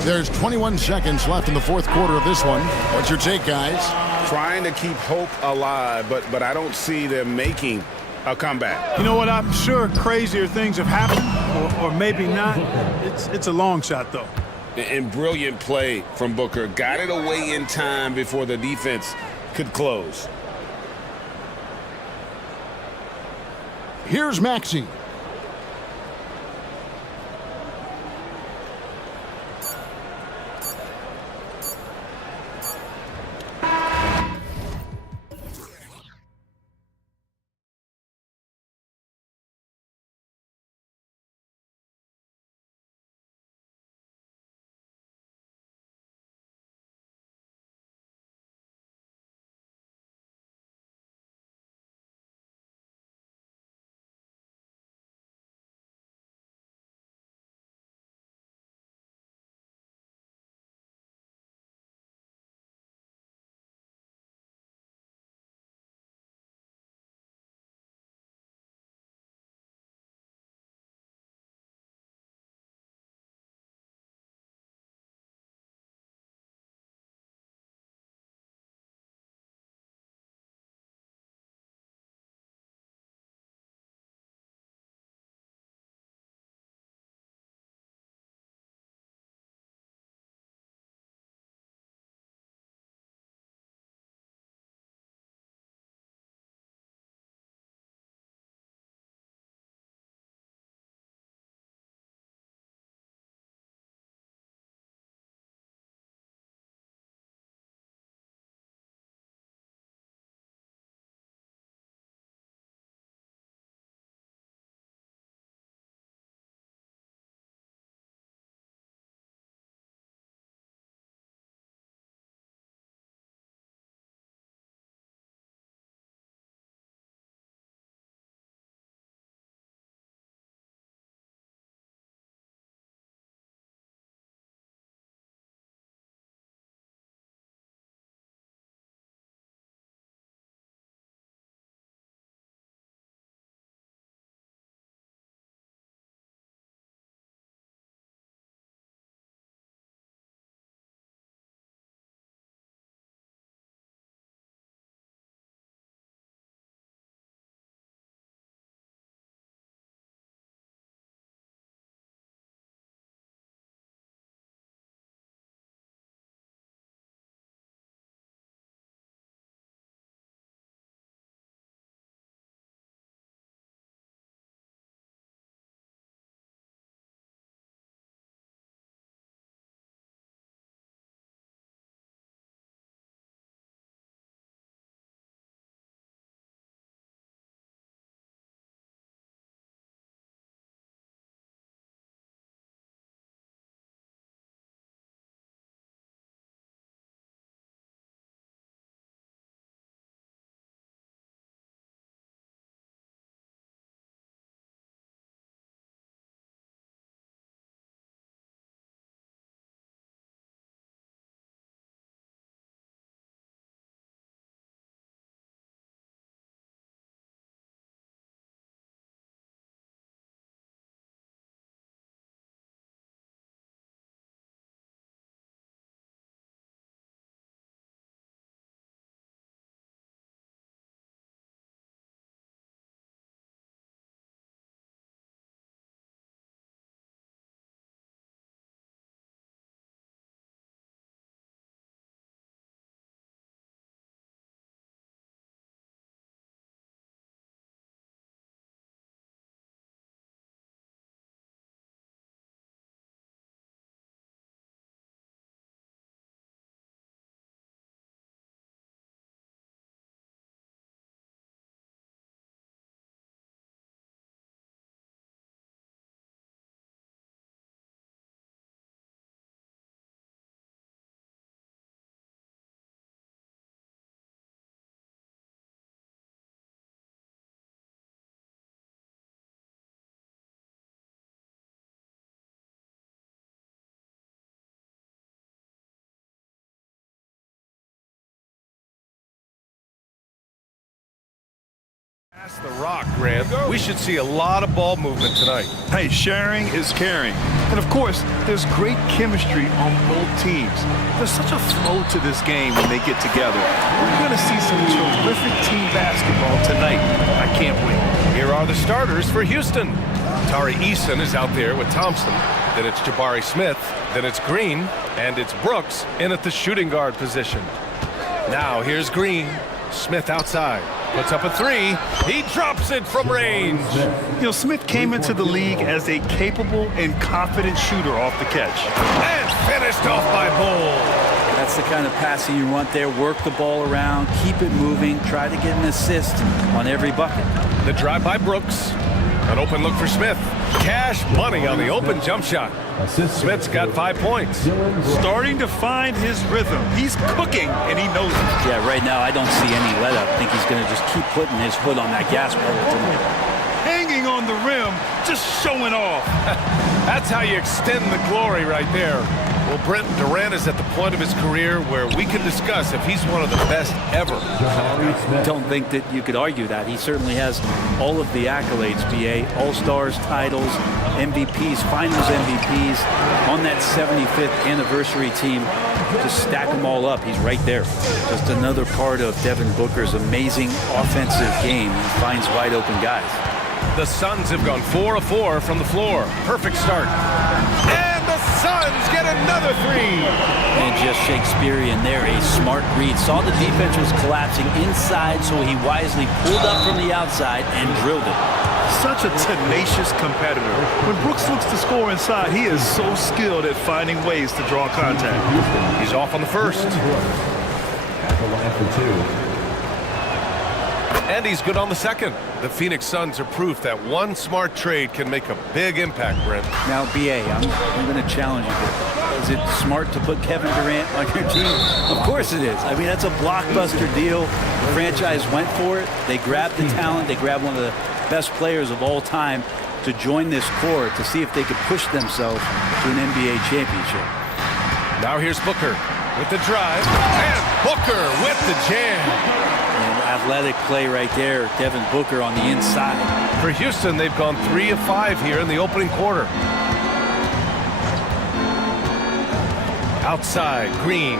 There's 21 seconds left in the fourth quarter of this one. What's your take, guys? Trying to keep hope alive, but I don't see them making a comeback. You know what? I'm sure crazier things have happened, or maybe not. It's a long shot, though. And brilliant play from Booker. Got it away in time before the defense could close. Here's Maxey. Pass the rock, Grant. We should see a lot of ball movement tonight. Hey, sharing is caring. And of course, there's great chemistry on both teams. There's such a flow to this game when they get together. We're going to see some terrific team basketball tonight. I can't wait. Here are the starters for Houston. Tari Eason is out there with Thompson. Then it's Jabari Smith. Then it's Green. And it's Brooks in at the shooting guard position. Now here's Green. Smith outside. Puts up a three. He drops it from range. You know, Smith came into the league as a capable and confident shooter off the catch. And finished off by Bull. That's the kind of passing you want there. Work the ball around, keep it moving, try to get an assist on every bucket. The drive by Brooks. An open look for Smith. Cash money on the open jump shot. Smith's got 5 points. Starting to find his rhythm. He's cooking, and he knows it. Yeah, right now I don't see any let up. I think he's going to just keep putting his foot on that gas pedal tonight. Hanging on the rim, just showing off. That's how you extend the glory right there. Well, Brent, Durant is at the point of his career where we can discuss if he's one of the best ever. Don't think that you could argue that. He certainly has all of the accolades, BA. All-Stars, titles, MVPs, Finals MVPs. On that 75th anniversary team, just stack them all up. He's right there. Just another part of Devin Booker's amazing offensive game. He finds wide open guys. The Suns have gone 4 of 4 from the floor. Perfect start. And the Suns get another three. And just Shakespearean there, a smart read. Saw the defense was collapsing inside, so he wisely pulled up from the outside and drilled it. Such a tenacious competitor. When Brooks looks to score inside, he is so skilled at finding ways to draw contact. He's off on the first. At the line for two. And he's good on the second. The Phoenix Suns are proof that one smart trade can make a big impact, Brent. Now, BA, I'm going to challenge you here. Is it smart to put Kevin Durant on your team? Of course it is. I mean, that's a blockbuster deal. The franchise went for it. They grabbed the talent. They grabbed one of the best players of all time to join this core to see if they could push themselves to an NBA championship. Now here's Booker with the drive. And Booker with the jam. Athletic play right there. Devin Booker on the inside. For Houston, they've gone 3 of 5 here in the opening quarter. Outside, Green.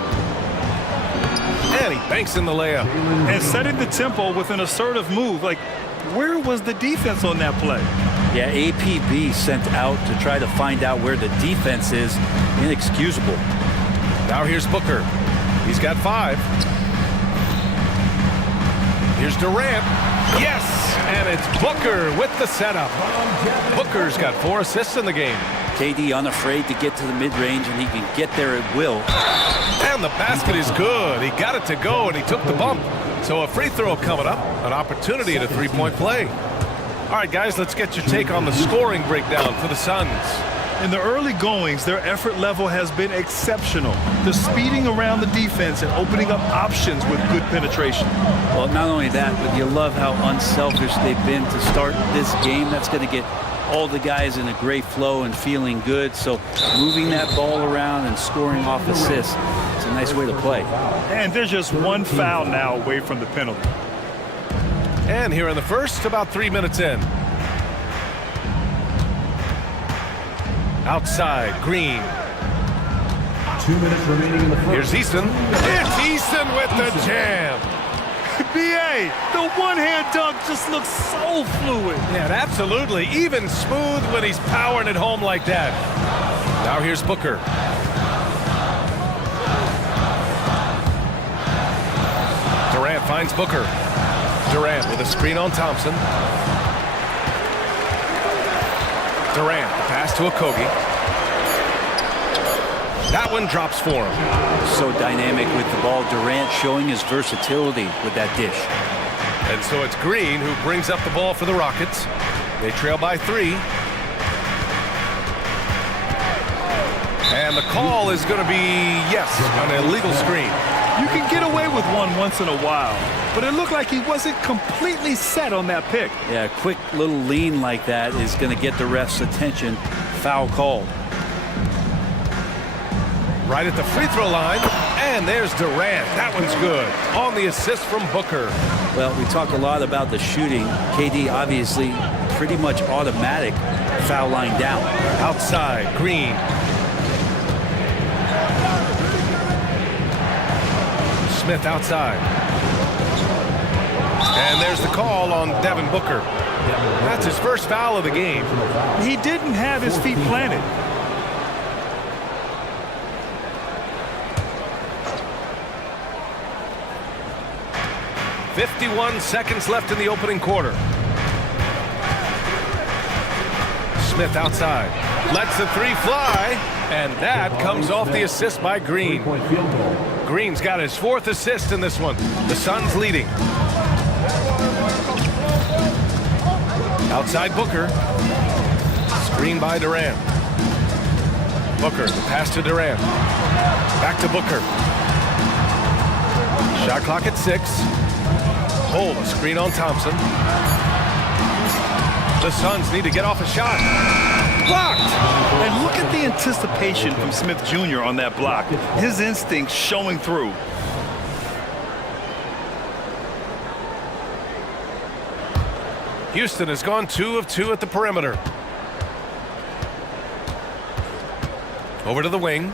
And he banks in the layup. And setting the tempo with an assertive move. Like, where was the defense on that play? Yeah, APB sent out to try to find out where the defense is. Inexcusable. Now here's Booker. He's got 5. Here's Durant. Yes! And it's Booker with the setup. Booker's got 4 assists in the game. KD unafraid to get to the mid-range, and he can get there at will. And the basket is good. He got it to go, and he took the bump. So a free throw coming up. An opportunity at a three-point play. All right, guys, let's get your take on the scoring breakdown for the Suns. In the early goings, their effort level has been exceptional. The speeding around the defense and opening up options with good penetration. Well, not only that, but you love how unselfish they've been to start this game. That's going to get all the guys in a great flow and feeling good. So moving that ball around and scoring off assists, it's a nice way to play. And there's just one foul now away from the penalty. And here in the first, about 3 minutes in. Outside, Green. 2 minutes remaining in the first. Here's Eason. It's Eason with the jam. BA, the one-hand dunk just looks so fluid. Yeah, absolutely. Even smooth when he's powering it home like that. Now here's Booker. Durant finds Booker. Durant with a screen on Thompson. Durant, the pass to Okogie. That one drops for him. So dynamic with the ball. Durant showing his versatility with that dish. And so it's Green who brings up the ball for the Rockets. They trail by 3. And the call is going to be, yes, an illegal screen. You can get away with one once in a while, but it looked like he wasn't completely set on that pick. Yeah, a quick little lean like that is going to get the ref's attention. Foul call. Right at the free throw line. And there's Durant. That one's good. On the assist from Booker. Well, we talk a lot about the shooting. KD obviously pretty much automatic foul line down. Outside, Green. Smith outside. And there's the call on Devin Booker. That's his first foul of the game. He didn't have his feet planted. "51 seconds left in the opening quarter. Smith outside. Lets the three fly. And that comes off the assist by Green. Green's got his 4th assist in this one. The Suns leading. Outside Booker. Screen by Durant. Booker, the pass to Durant. Back to Booker. Shot clock at 6. Hold a screen on Thompson. The Suns need to get off a shot. Blocked! And look at the anticipation from Smith Jr. on that block. His instincts showing through. Houston has gone 2 of 2 at the perimeter. Over to the wing.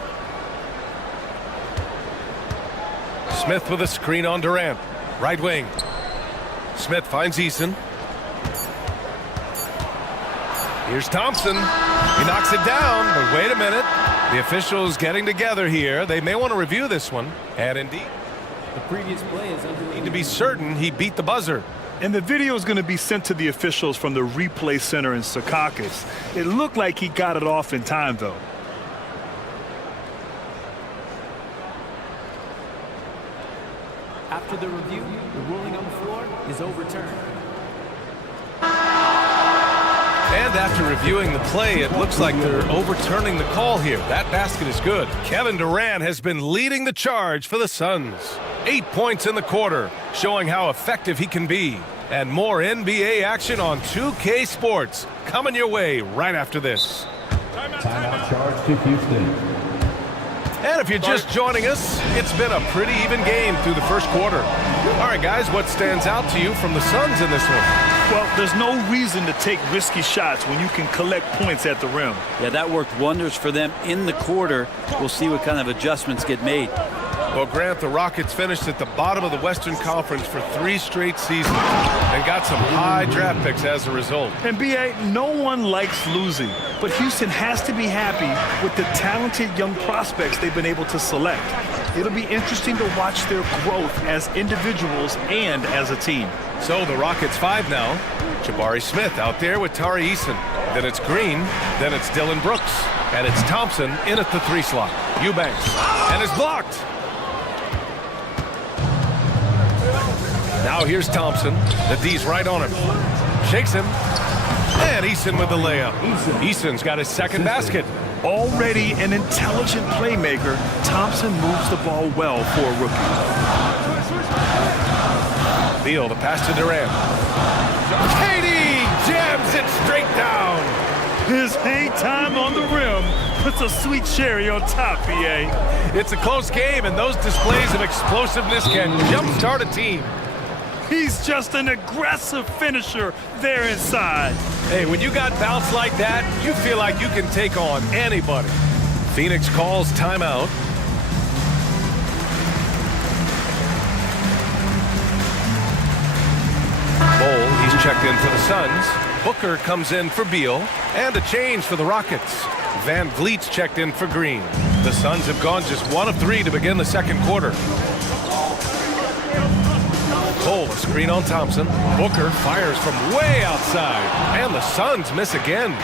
Smith with a screen on Durant. Right wing. Smith finds Eason. Here's Thompson. He knocks it down, but wait a minute. The officials getting together here. They may want to review this one. And indeed, The previous play is under. need to be certain he beat the buzzer. And the video is going to be sent to the officials from the replay center in Secaucus. It looked like he got it off in time, though. After the review, the ruling on the floor is overturned. And after reviewing the play, it looks like they're overturning the call here. That basket is good. Kevin Durant has been leading the charge for the Suns. 8 points in the quarter, showing how effective he can be. And more NBA action on 2K Sports coming your way right after this. Timeout charge to Houston. And if you're just joining us, it's been a pretty even game through the first quarter. All right, guys, what stands out to you from the Suns in this one? Well, there's no reason to take risky shots when you can collect points at the rim. Yeah, that worked wonders for them in the quarter. We'll see what kind of adjustments get made. Well, Grant, the Rockets finished at the bottom of the Western Conference for 3 straight seasons and got some high draft picks as a result. And B.A., no one likes losing, but Houston has to be happy with the talented young prospects they've been able to select. It'll be interesting to watch their growth as individuals and as a team. So the Rockets 5 now. Jabari Smith out there with Tari Eason. Then it's Green. Then it's Dylan Brooks. And it's Thompson in at the 3 slot. Eubanks. And it's blocked. Now here's Thompson. The D's right on him. Shakes him. And Eason with the layup. Eason's got his second basket. Already an intelligent playmaker, Thompson moves the ball well for a rookie. Beal, the pass to Durant. KD jams it straight down. His hang time on the rim puts a sweet cherry on top, B.A. It's a close game, and those displays of explosiveness can jumpstart a team. He's just an aggressive finisher there inside. Hey, when you got bounce like that, you feel like you can take on anybody. Phoenix calls timeout. Bol, he's checked in for the Suns. Booker comes in for Beal. And a change for the Rockets. Van Vliet's checked in for Green. The Suns have gone just 1 of 3 to begin the second quarter. Bol, a screen on Thompson. Booker fires from way outside. And the Suns miss again.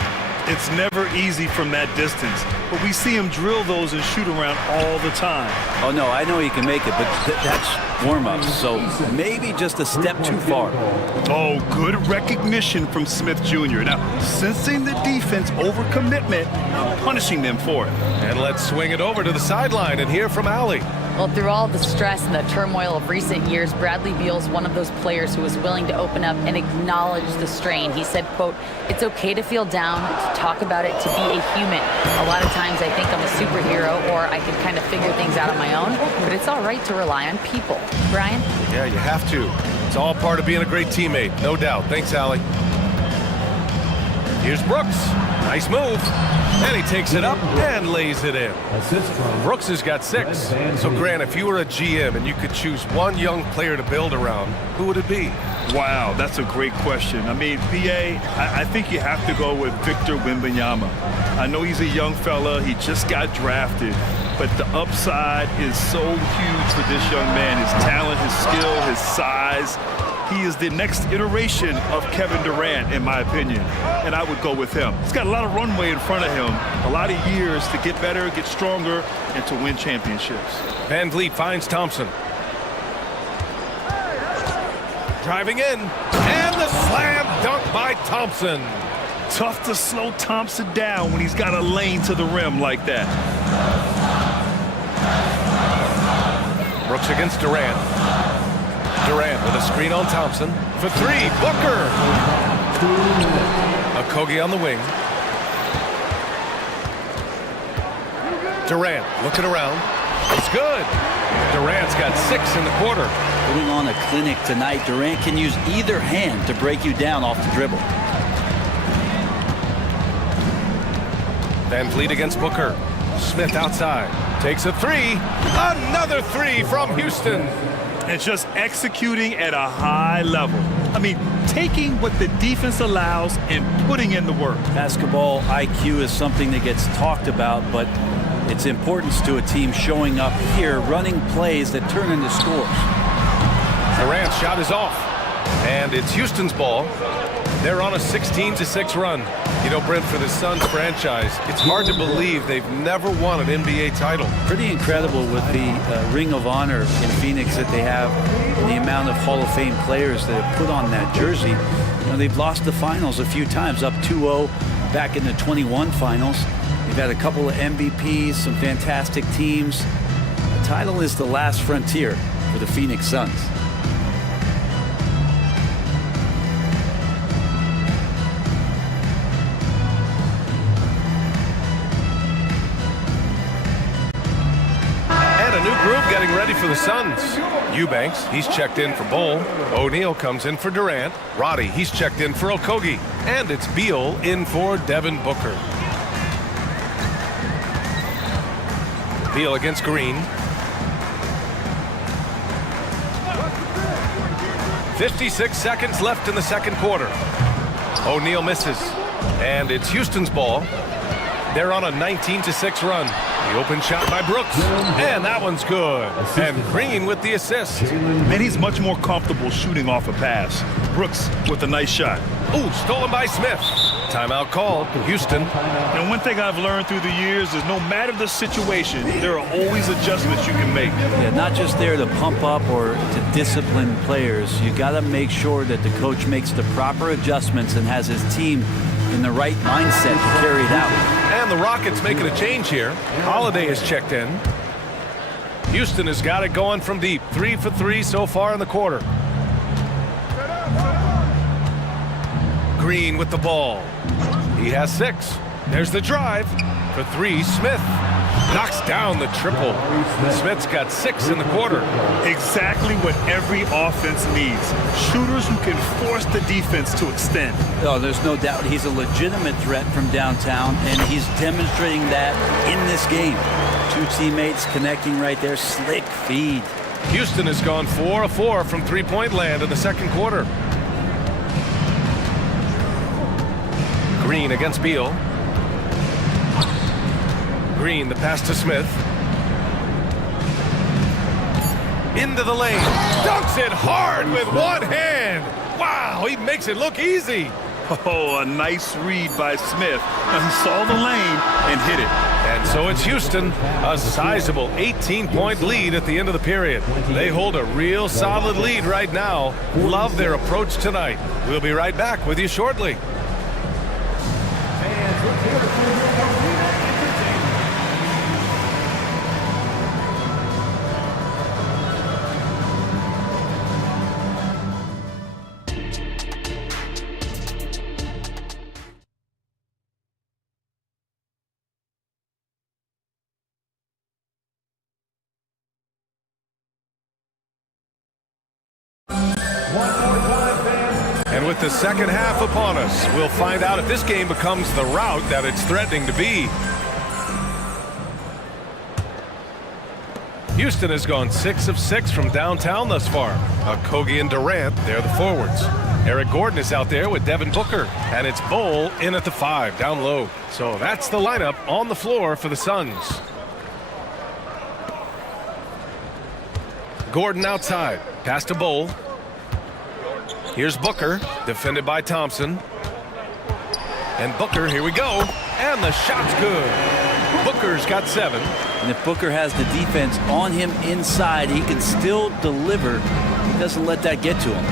It's never easy from that distance, but we see him drill those and shoot around all the time. Oh, no, I know he can make it, but that's warm-ups, so maybe just a step too far. Oh, good recognition from Smith Jr. Now, sensing the defense overcommitment, punishing them for it. And let's swing it over to the sideline and hear from Allie. Well, through all the stress and the turmoil of recent years, Bradley Beal's one of those players who was willing to open up and acknowledge the strain. He said, quote, "It's okay to feel down, to talk about it, to be a human. A lot of times I think I'm a superhero or I can kind of figure things out on my own, but it's all right to rely on people." Brian? Yeah, you have to. It's all part of being a great teammate, no doubt. Thanks, Allie. Here's Brooks. Nice move. And he takes it up and lays it in. Assist from Brooks has got 6. So, Grant, if you were a GM and you could choose one young player to build around, who would it be? Wow, that's a great question. I mean, PA, I think you have to go with Victor Wembanyama. I know he's a young fella. He just got drafted. But the upside is so huge for this young man. His talent, his skill, his size. He is the next iteration of Kevin Durant, in my opinion. And I would go with him. He's got a lot of runway in front of him. A lot of years to get better, get stronger, and to win championships. Van Vliet finds Thompson. Driving in. And the slam dunk by Thompson. Tough to slow Thompson down when he's got a lane to the rim like that. Brooks against Durant. Durant with a screen on Thompson. For 3, Booker. Okogie on the wing. Durant looking around. It's good. Durant's got 6 in the quarter. Putting on a clinic tonight. Durant can use either hand to break you down off the dribble. Van Vliet against Booker. Smith outside. Takes a 3. Another 3 from Houston. And just executing at a high level. I mean, taking what the defense allows and putting in the work. Basketball IQ is something that gets talked about, but its importance to a team showing up here, running plays that turn into scores. Durant's shot is off. And it's Houston's ball. They're on a 16-6 run. You know, Brent, for the Suns franchise, it's hard to believe they've never won an NBA title. Pretty incredible with the Ring of Honor in Phoenix that they have, and the amount of Hall of Fame players that have put on that jersey. You know, they've lost the finals a few times, up 2-0 back in the 21 finals. They've had a couple of MVPs, some fantastic teams. The title is the last frontier for the Phoenix Suns. Getting ready for the Suns. Eubanks, he's checked in for Bull. O'Neal comes in for Durant. Roddy, he's checked in for Okogie. And it's Beal in for Devin Booker. Beal against Green. 56 seconds left in the second quarter. O'Neal misses. And it's Houston's ball. They're on a 19-6 run. The open shot by Brooks, and that one's good. And Green with the assist. And he's much more comfortable shooting off a pass. Brooks with a nice shot. Ooh, stolen by Smith. Timeout called, Houston. And one thing I've learned through the years is no matter the situation, there are always adjustments you can make. Yeah, not just there to pump up or to discipline players. You got to make sure that the coach makes the proper adjustments and has his team in the right mindset to carry it out. And the Rockets making a change here. Holiday is checked in. Houston has got it going from deep. 3 for 3 so far in the quarter. Green with the ball. He has 6. There's the drive. For 3, Smith knocks down the triple. Smith's got 6 in the quarter. Exactly what every offense needs. Shooters who can force the defense to extend. Oh, there's no doubt he's a legitimate threat from downtown, and he's demonstrating that in this game. 2 teammates connecting right there. Slick feed. Houston has gone 4 of 4 from three-point land in the second quarter. Green against Beal. Green, the pass to Smith. Into the lane. Dunks it hard with one hand. Wow, he makes it look easy. Oh, a nice read by Smith. He saw the lane and hit it. And so it's Houston, a sizable 18-point lead at the end of the period. They hold a real solid lead right now. Love their approach tonight. We'll be right back with you shortly. One more time, fans. And with the second half upon us, we'll find out if this game becomes the rout that it's threatening to be. Houston has gone 6 of 6 from downtown thus far. Kogi and Durant, they're the forwards. Eric Gordon is out there with Devin Booker, and it's Bull in at the 5, down low. So that's the lineup on the floor for the Suns. Gordon outside, pass to Bull. Here's Booker, defended by Thompson. And Booker, here we go, and the shot's good. Booker's got 7. And if Booker has the defense on him inside, he can still deliver. He doesn't let that get to him.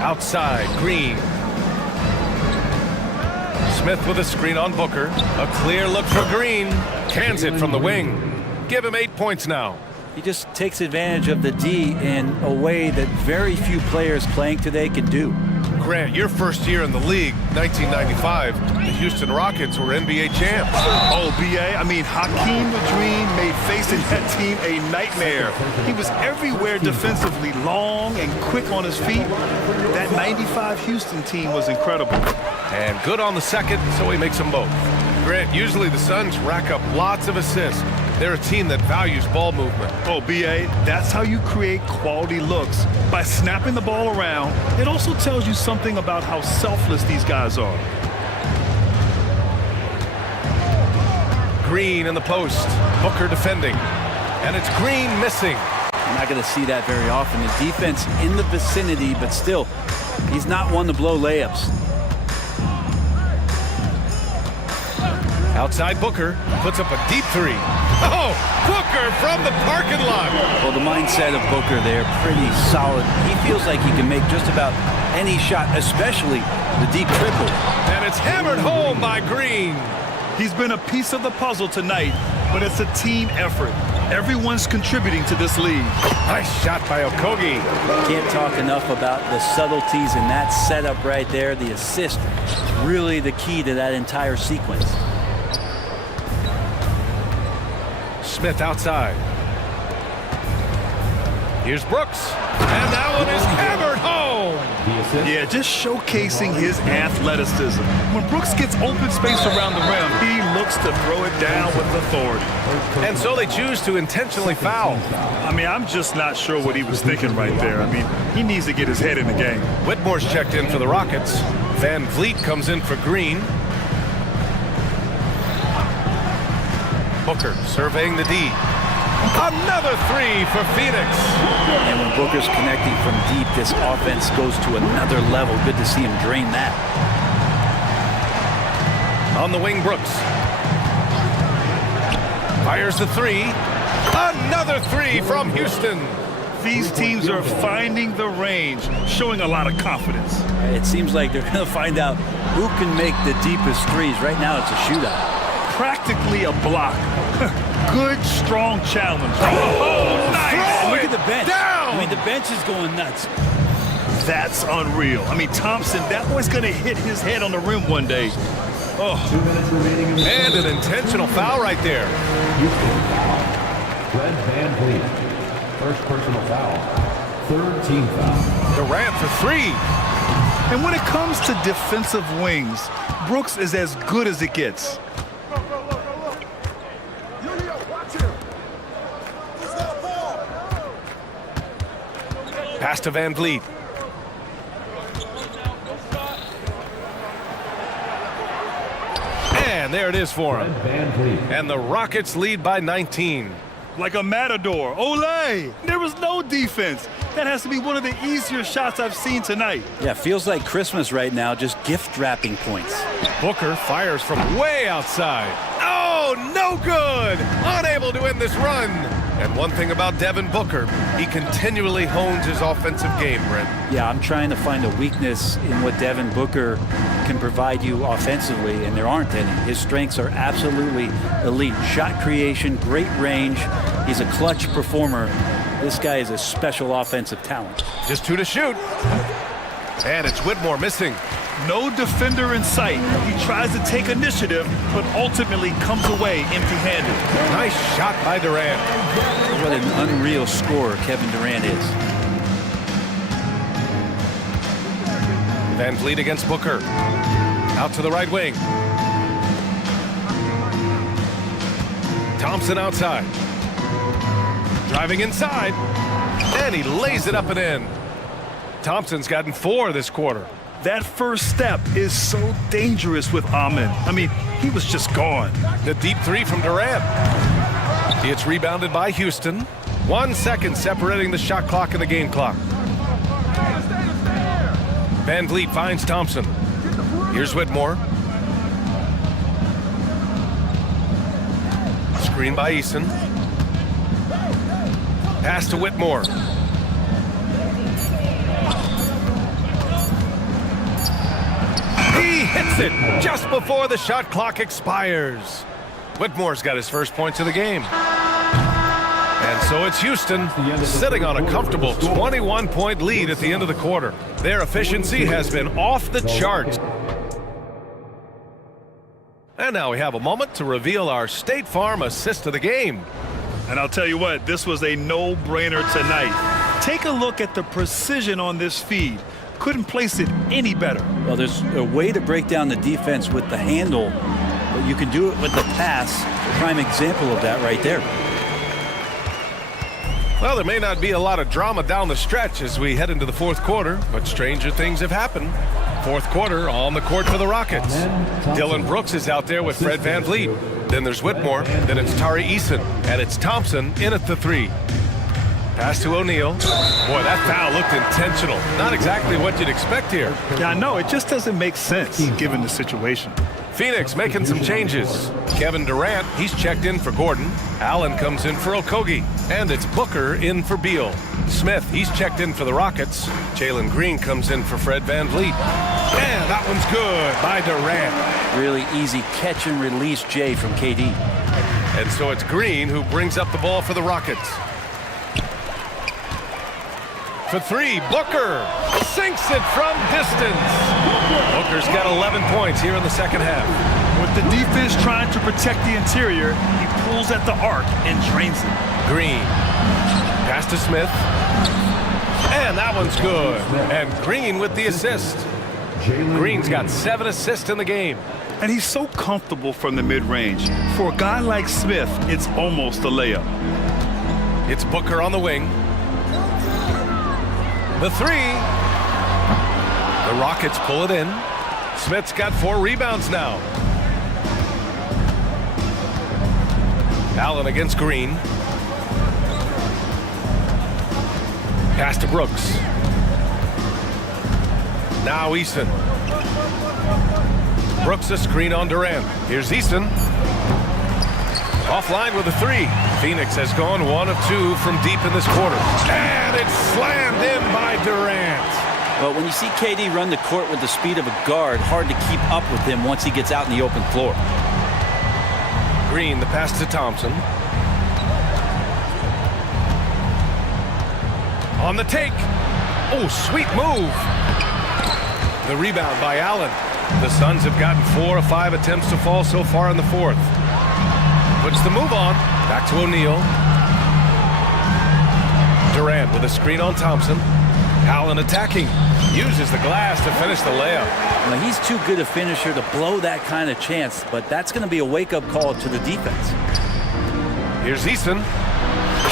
Outside, Green. Smith with a screen on Booker. A clear look for Green. Cans it from the wing. Give him 8 points now. He just takes advantage of the D in a way that very few players playing today can do. Grant, your first year in the league, 1995, the Houston Rockets were NBA champs. Oh, B.A., I mean, Hakeem the Dream made facing that team a nightmare. He was everywhere defensively, long and quick on his feet. That 95 Houston team was incredible. And good on the second, so he makes them both. Grant, usually the Suns rack up lots of assists. They're a team that values ball movement. Oh, B.A., that's how you create quality looks. By snapping the ball around, it also tells you something about how selfless these guys are. Green in the post. Booker defending. And it's Green missing. I'm not going to see that very often. The defense in the vicinity, but still, he's not one to blow layups. Outside Booker puts up a deep 3. Oh, Booker from the parking lot. Well, the mindset of Booker there, pretty solid. He feels like he can make just about any shot, especially the deep triple. And it's hammered home by Green. He's been a piece of the puzzle tonight, but it's a team effort. Everyone's contributing to this lead. Nice shot by Okogie. Can't talk enough about the subtleties in that setup right there. The assist, really the key to that entire sequence. Smith outside. Here's Brooks. And that one is hammered home. Yeah, just showcasing his athleticism. When Brooks gets open space around the rim, he looks to throw it down with authority. And so they choose to intentionally foul. I mean, I'm just not sure what he was thinking right there. I mean, he needs to get his head in the game. Whitmore's checked in for the Rockets. Van Vliet comes in for Green. Booker surveying the D. Another 3 for Phoenix. And when Booker's connecting from deep, this offense goes to another level. Good to see him drain that. On the wing, Brooks. Fires the 3. Another 3 from Houston. These teams are finding the range, showing a lot of confidence. It seems like they're going to find out who can make the deepest threes. Right now, it's a shootout. Practically a block. Good, strong challenge. Oh, nice. Look at the bench. Down. I mean, the bench is going nuts. That's unreal. I mean, Thompson, that boy's going to hit his head on the rim one day. Oh. 2 minutes remaining. And an intentional foul right there. Houston foul. Fred Van Vliet. First personal foul. Third team foul. Durant for 3. And when it comes to defensive wings, Brooks is as good as it gets. Pass to Van Vliet. And there it is for him. Van Vliet. And the Rockets lead by 19. Like a matador. Olé! There was no defense. That has to be one of the easier shots I've seen tonight. Yeah, feels like Christmas right now, just gift wrapping points. Booker fires from way outside. Oh, no good! Unable to end this run. And one thing about Devin Booker, he continually hones his offensive game, Brent. Yeah, I'm trying to find a weakness in what Devin Booker can provide you offensively, and there aren't any. His strengths are absolutely elite. Shot creation, great range. He's a clutch performer. This guy is a special offensive talent. Just 2 to shoot. And it's Whitmore missing. No defender in sight. He tries to take initiative, but ultimately comes away empty-handed. Nice shot by Durant. What an unreal scorer Kevin Durant is. Van Vliet against Booker. Out to the right wing. Thompson outside. Driving inside. And he lays it up and in. Thompson's gotten 4 this quarter. That first step is so dangerous with Amin. I mean, he was just gone. The deep 3 from Durant. It's rebounded by Houston. 1 second separating the shot clock and the game clock. Van Vliet finds Thompson. Here's Whitmore. Screen by Eason. Pass to Whitmore. He hits it just before the shot clock expires. Whitmore's got his first points of the game. And so it's Houston sitting on a comfortable 21-point lead at the end of the quarter. Their efficiency has been off the charts. And now we have a moment to reveal our State Farm assist of the game. And I'll tell you what, this was a no-brainer tonight. Take a look at the precision on this feed. Couldn't place it any better. Well, there's a way to break down the defense with the handle, but you can do it with the pass. A prime example of that right there. Well, there may not be a lot of drama down the stretch as we head into the fourth quarter, but stranger things have happened. Fourth quarter on the court for the Rockets. Dylan Brooks is out there with Fred Van Vliet. Then there's Whitmore, then it's Tari Eason, and it's Thompson in at the 3. Pass to O'Neal. Boy, that foul looked intentional. Not exactly what you'd expect here. Yeah, I know. It just doesn't make sense given the situation. Phoenix making some changes. Kevin Durant, he's checked in for Gordon. Allen comes in for Okogie. And it's Booker in for Beal. Smith, he's checked in for the Rockets. Jalen Green comes in for Fred Van Vliet. And that one's good by Durant. Really easy catch and release, Jay, from KD. And so it's Green who brings up the ball for the Rockets. For 3, Booker sinks it from distance. Booker's got 11 points here in the second half. With the defense trying to protect the interior, he pulls at the arc and drains it. Green. Pass to Smith. And that one's good. And Green with the assist. Green's got 7 assists in the game. And he's so comfortable from the mid-range. For a guy like Smith, it's almost a layup. It's Booker on the wing. The 3. The Rockets pull it in. Smith's got 4 rebounds now. Allen against Green. Pass to Brooks. Now Eason. Brooks a screen on Durant. Here's Eason. Offline with a 3. Phoenix has gone 1 of 2 from deep in this quarter. And it's slammed in by Durant. Well, when you see KD run the court with the speed of a guard, hard to keep up with him once he gets out in the open floor. Green, the pass to Thompson. On the take. Oh, sweet move. The rebound by Allen. The Suns have gotten 4 of 5 attempts to fall so far in the fourth. Puts the move on. Back to O'Neal. Durant with a screen on Thompson. Allen attacking. Uses the glass to finish the layup. Well, he's too good a finisher to blow that kind of chance, but that's going to be a wake-up call to the defense. Here's Eason.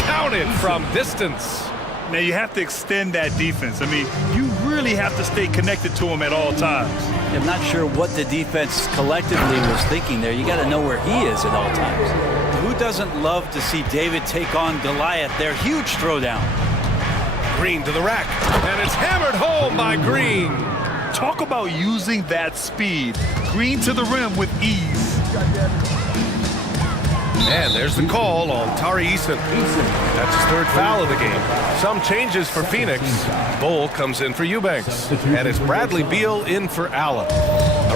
Counted from distance. Now you have to extend that defense. I mean, you really have to stay connected to him at all times. I'm not sure what the defense collectively was thinking there. You got to know where he is at all times. Who doesn't love to see David take on Goliath? Their huge throwdown. Green to the rack, and it's hammered home by Green. Talk about using that speed. Green to the rim with ease. And there's the call on Tari Eason. That's his 3rd foul of the game. Some changes for Phoenix. Bull comes in for Eubanks. And it's Bradley Beal in for Allen.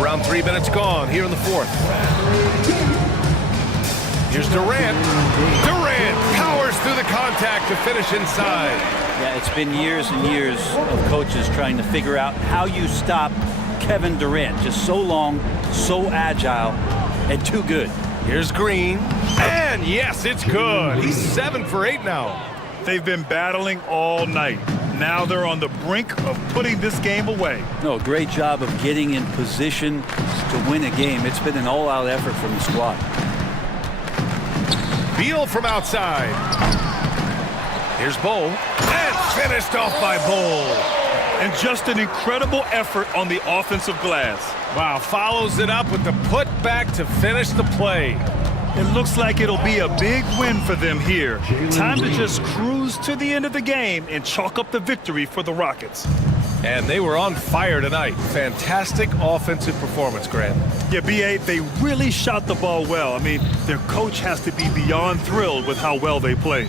Around 3 minutes gone here in the fourth. Here's Durant. Durant powers through the contact to finish inside. Yeah, it's been years and years of coaches trying to figure out how you stop Kevin Durant. Just so long, so agile, and too good. Here's Green. And yes, it's good. He's 7 for 8 now. They've been battling all night. Now they're on the brink of putting this game away. No, great job of getting in position to win a game. It's been an all-out effort from the squad. Beal from outside. Here's Bowl. And finished off by Bowl. And just an incredible effort on the offensive glass. Wow, follows it up with the putback to finish the play. It looks like it'll be a big win for them here. Time to just cruise to the end of the game and chalk up the victory for the Rockets. And they were on fire tonight. Fantastic offensive performance, Grant. Yeah, B.A., they really shot the ball well. I mean, their coach has to be beyond thrilled with how well they played.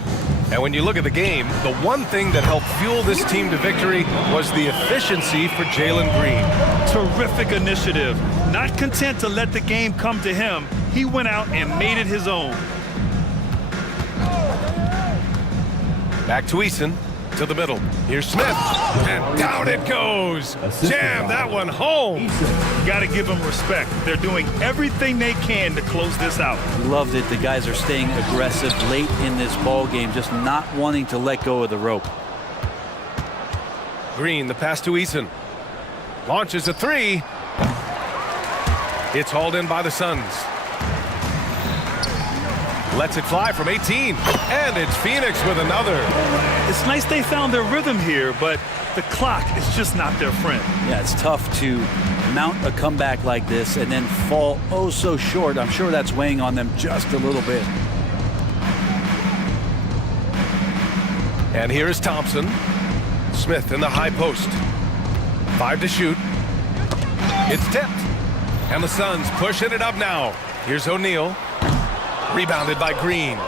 And when you look at the game, the one thing that helped fuel this team to victory was the efficiency for Jalen Green. Terrific initiative. Not content to let the game come to him, he went out and made it his own. Back to Eason, to the middle. Here's Smith, and down it goes. Jam that one home. Got to give them respect. They're doing everything they can to close this out. Loved it. The guys are staying aggressive late in this ball game, just not wanting to let go of the rope. Green, the pass to Eason. Launches a three. It's hauled in by the Suns. Lets it fly from 18. And it's Phoenix with another. It's nice they found their rhythm here, but the clock is just not their friend. Yeah, it's tough to mount a comeback like this and then fall oh so short. I'm sure that's weighing on them just a little bit. And here is Thompson. Smith in the high post. 5 to shoot. It's tipped. And the Suns pushing it up now. Here's O'Neal. Rebounded by Green.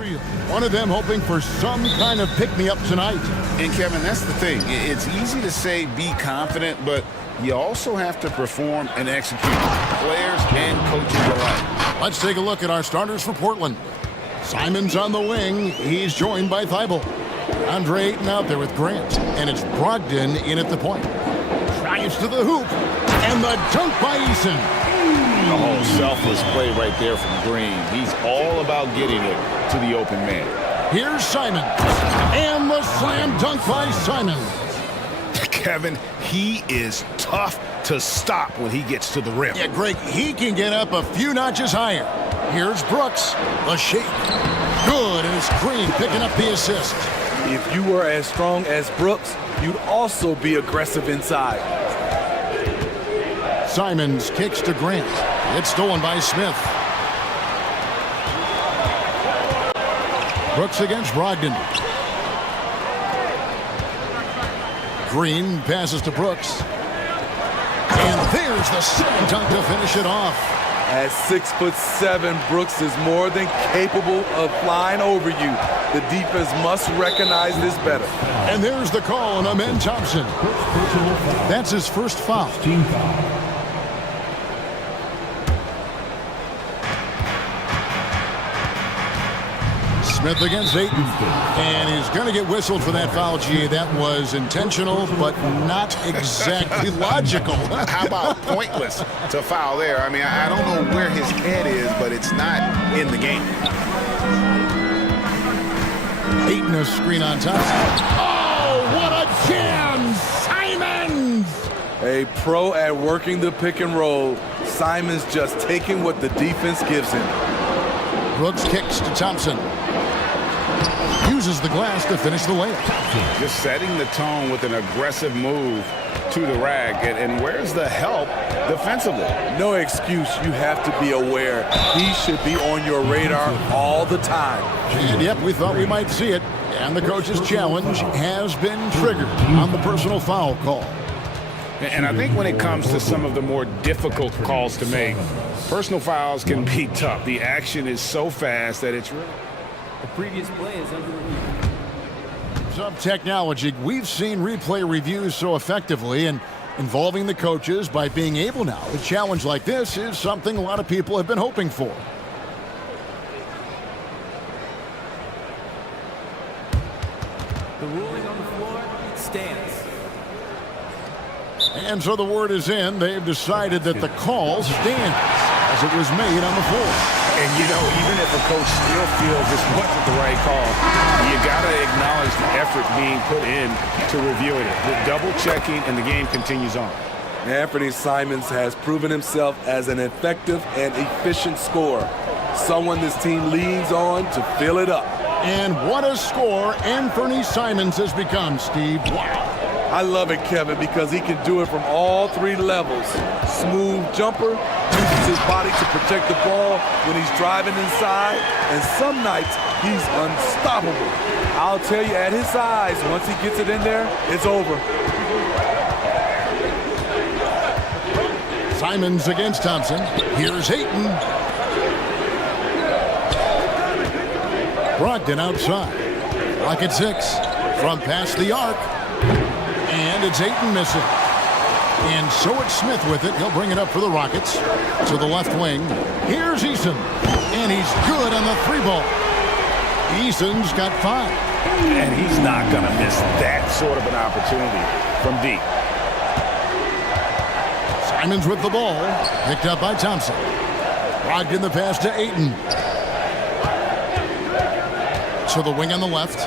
One of them hoping for some kind of pick-me-up tonight. And Kevin, that's the thing. It's easy to say be confident, but you also have to perform and execute. Players and coaches alike. Let's take a look at our starters for Portland. Simon's on the wing. He's joined by Thibault. Andre Ayton out there with Grant. And it's Brogdon in at the point. Drives to the hoop. And the dunk by Eason. The whole selfless play right there from Green. He's all about getting it to the open man. Here's Simon. And the slam dunk by Simon. Kevin, he is tough to stop when he gets to the rim. Yeah, Greg, he can get up a few notches higher. Here's Brooks. The shake. Good, and it's Green picking up the assist. If you were as strong as Brooks, you'd also be aggressive inside. Simons kicks to Grant. It's stolen by Smith. Brooks against Brogdon. Green passes to Brooks. And there's the second dunk to finish it off. At 6'7", Brooks is more than capable of flying over you. The defense must recognize this better. And there's the call on Amen Thompson. That's his first foul. Team foul. Smith against Ayton. And he's going to get whistled for that foul, G. That was intentional, but not exactly logical. How about pointless to foul there? I mean, I don't know where his head is, but it's not in the game. Ayton a screen on top. Oh, what a chance! Simons! A pro at working the pick and roll. Simon's just taking what the defense gives him. Brooks kicks to Thompson. Uses the glass to finish the layup. Just setting the tone with an aggressive move to the rack. And where's the help defensively? No excuse. You have to be aware. He should be on your radar all the time. And yep, we thought we might see it. And the coach's challenge has been triggered on the personal foul call. And I think when it comes to some of the more difficult calls to make, personal fouls can be tough. The action is so fast that it's really... The previous play is under review. Some technology. We've seen replay reviews so effectively, and involving the coaches by being able now. A challenge like this is something a lot of people have been hoping for. The ruling on the floor stands. And so the word is in. They've decided that the call stands as it was made on the floor. And, you know, even if a coach still feels this wasn't the right call, you got to acknowledge the effort being put in to reviewing it. The double-checking, and the game continues on. Anthony Simons has proven himself as an effective and efficient scorer. Someone this team leans on to fill it up. And what a score Anthony Simons has become, Steve. Wow. I love it, Kevin, because he can do it from all three levels. Smooth jumper, uses his body to protect the ball when he's driving inside, and some nights he's unstoppable. I'll tell you, at his size, once he gets it in there, it's over. Simons against Thompson. Here's Ayton. Brogdon outside. Rocket 6 from past the arc. And it's Ayton missing. And so it's Smith with it. He'll bring it up for the Rockets. To the left wing. Here's Eason. And he's good on the three ball. Eason's got 5. And he's not going to miss that sort of an opportunity from deep. Simons with the ball. Picked up by Thompson. Brogdon the pass to Ayton. To the wing on the left.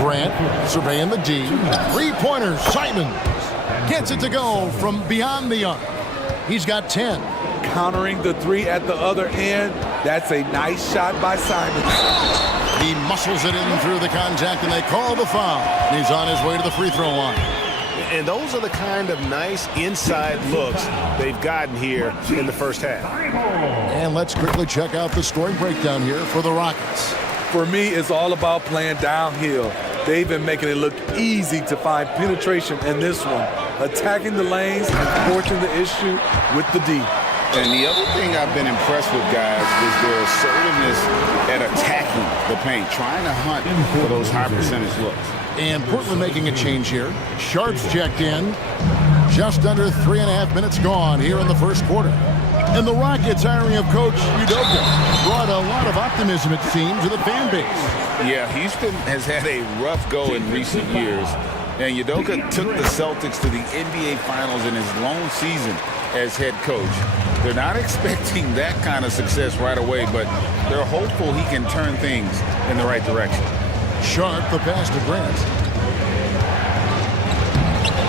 Grant surveying the D. Three-pointer. Simons gets it to go from beyond the arc. He's got 10. Countering the three at the other end. That's a nice shot by Simons. He muscles it in through the contact, and they call the foul. He's on his way to the free throw line. And those are the kind of nice inside looks they've gotten here in the first half. And let's quickly check out the scoring breakdown here for the Rockets. For me, it's all about playing downhill. They've been making it look easy to find penetration in this one, attacking the lanes and forcing the issue with the D. And the other thing I've been impressed with, guys, is their assertiveness at attacking the paint, trying to hunt for those high percentage looks. And Portland making a change here. Sharps checked in. Just under 3.5 minutes gone here in the first quarter. And the Rockets hiring of coach Udoka brought a lot of optimism, it seems, to the fan base. Yeah, Houston has had a rough go in recent years. And Udoka took the Celtics to the NBA Finals in his lone season as head coach. They're not expecting that kind of success right away, but they're hopeful he can turn things in the right direction. Sharp, the pass to Grant.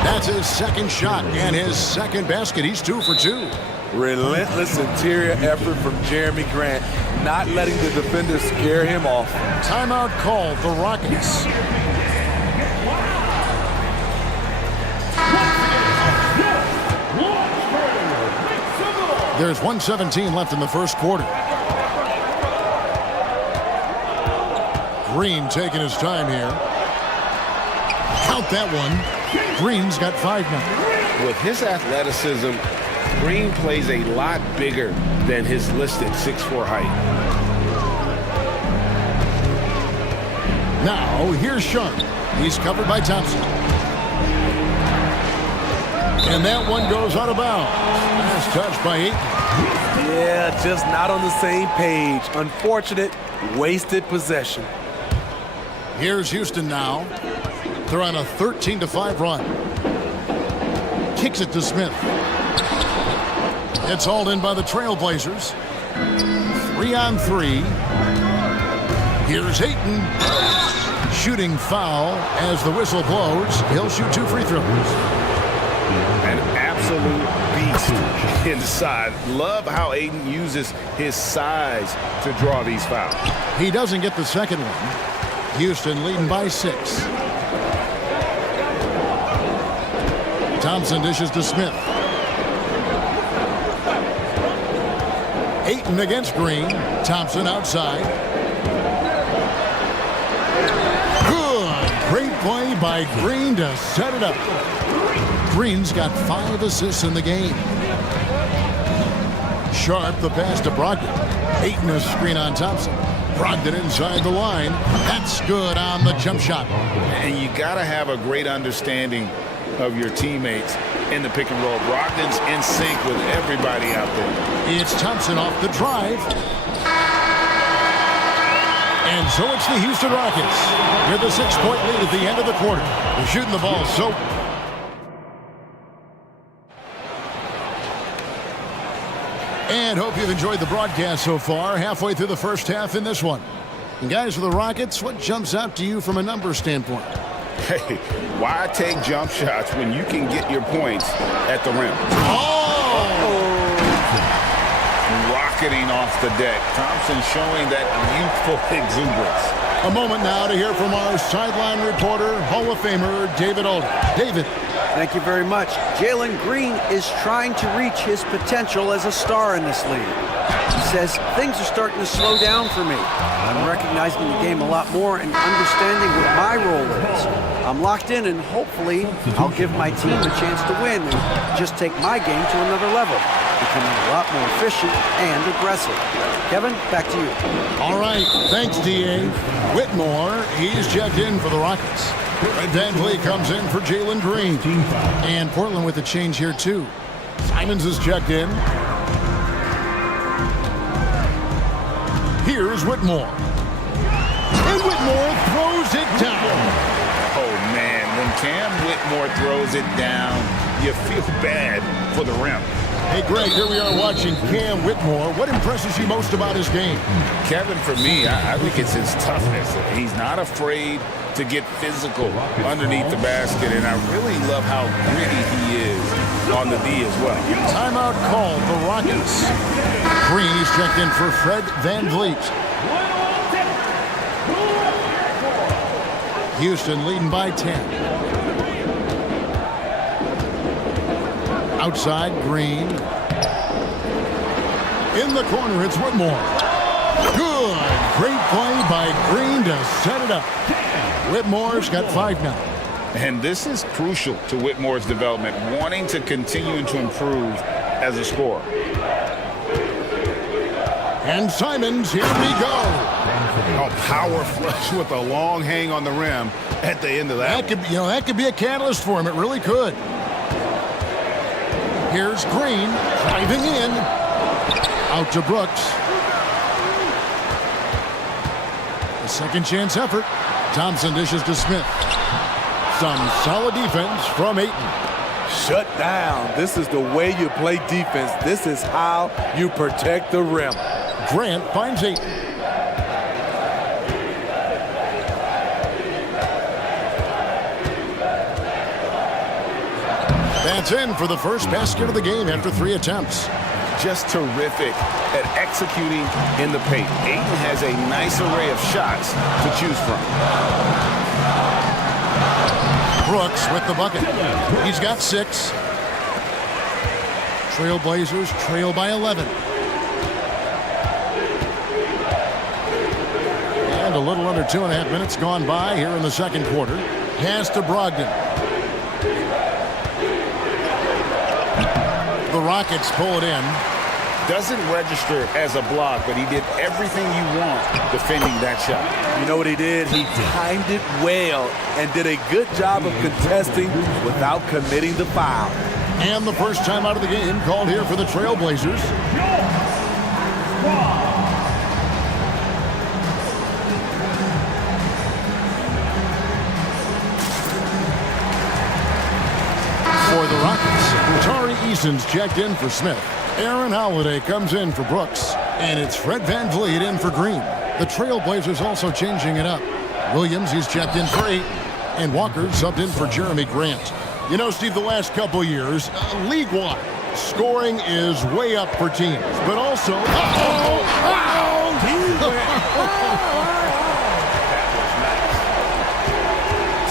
That's his second shot and his second basket. He's 2 for 2. Relentless interior effort from Jeremy Grant, not letting the defenders scare him off. Timeout called the Rockets. There's 1:17 left in the first quarter. Green taking his time here. Count that one. Green's got 5 now. With his athleticism, Green plays a lot bigger than his listed 6'4" height. Now, here's Sharp. He's covered by Thompson. And that one goes out of bounds. Last touch by Ayton. Yeah, just not on the same page. Unfortunate, wasted possession. Here's Houston now. They're on a 13-5 run. Kicks it to Smith. It's hauled in by the Trailblazers. 3-on-3. Here's Ayton. Shooting foul as the whistle blows. He'll shoot 2 free throws. An absolute beast inside. Love how Ayton uses his size to draw these fouls. He doesn't get the second one. Houston leading by 6. Thompson dishes to Smith. Ayton against Green. Thompson outside. Good. Great play by Green to set it up. Green's got 5 assists in the game. Sharp, the pass to Brogdon. Ayton a screen on Thompson. Brogdon inside the line. That's good on the jump shot. And you got to have a great understanding of your teammates in the pick and roll. Brogdon's in sync with everybody out there. It's Thompson off the drive. And so it's the Houston Rockets with a 6-point lead at the end of the quarter. They're shooting the ball so... And hope you've enjoyed the broadcast so far. Halfway through the first half in this one. And guys, for the Rockets, what jumps out to you from a numbers standpoint? Hey, why take jump shots when you can get your points at the rim? Rocketing off the deck. Thompson showing that youthful exuberance. A moment now to hear from our sideline reporter, Hall of Famer David Alden. David. Thank you very much. Jalen Green is trying to reach his potential as a star in this league. He says, things are starting to slow down for me. I'm recognizing the game a lot more and understanding what my role is. I'm locked in and hopefully I'll give my team a chance to win and just take my game to another level, becoming a lot more efficient and aggressive. Kevin, back to you. All right, thanks, D.A. Whitmore, he's checked in for the Rockets. Van Vliet comes in for Jalen Green. And Portland with a change here, too. Simons is checked in. Here's Whitmore. And Whitmore throws it down. Oh, man, when Cam Whitmore throws it down, you feel bad for the rim. Hey, Greg, here we are watching Cam Whitmore. What impresses you most about his game? Kevin, for me, I think it's his toughness. He's not afraid to get physical underneath the basket, and I really love how gritty he is on the D as well. Timeout called the Rockets. Green is checked in for Fred Van Vliet. Houston leading by 10. Outside, Green. In the corner, it's Whitmore. Good. Great play by Green to set it up. Whitmore's got 5 now. And this is crucial to Whitmore's development, wanting to continue to improve as a scorer. And Simons, here we go. A power flush with a long hang on the rim at the end of that. That could be a catalyst for him. It really could. Here's Green driving in. Out to Brooks. A second chance effort. Thompson dishes to Smith. Some solid defense from Ayton. Shut down. This is the way you play defense. This is how you protect the rim. Grant finds Ayton. That's in for the first basket of the game after 3 attempts. Just terrific at executing in the paint. Ayton has a nice array of shots to choose from. Brooks with the bucket. He's got 6. Trailblazers trail by 11. And a little under 2.5 minutes gone by here in the second quarter. Pass to Brogdon. The Rockets pull it in. Doesn't register as a block, but he did everything you want defending that shot. You know what he did? He timed it well and did a good job of contesting without committing the foul. And the first time out of the game called here for the Trailblazers. For the Rockets, Tari Eason's checked in for Smith. Aaron Holiday comes in for Brooks. And it's Fred VanVleet in for Green. The Trailblazers also changing it up. Williams, he's checked in for 8. And Walker subbed in for Jeremy Grant. You know, Steve, the last couple years, league-wide, scoring is way up for teams. But also...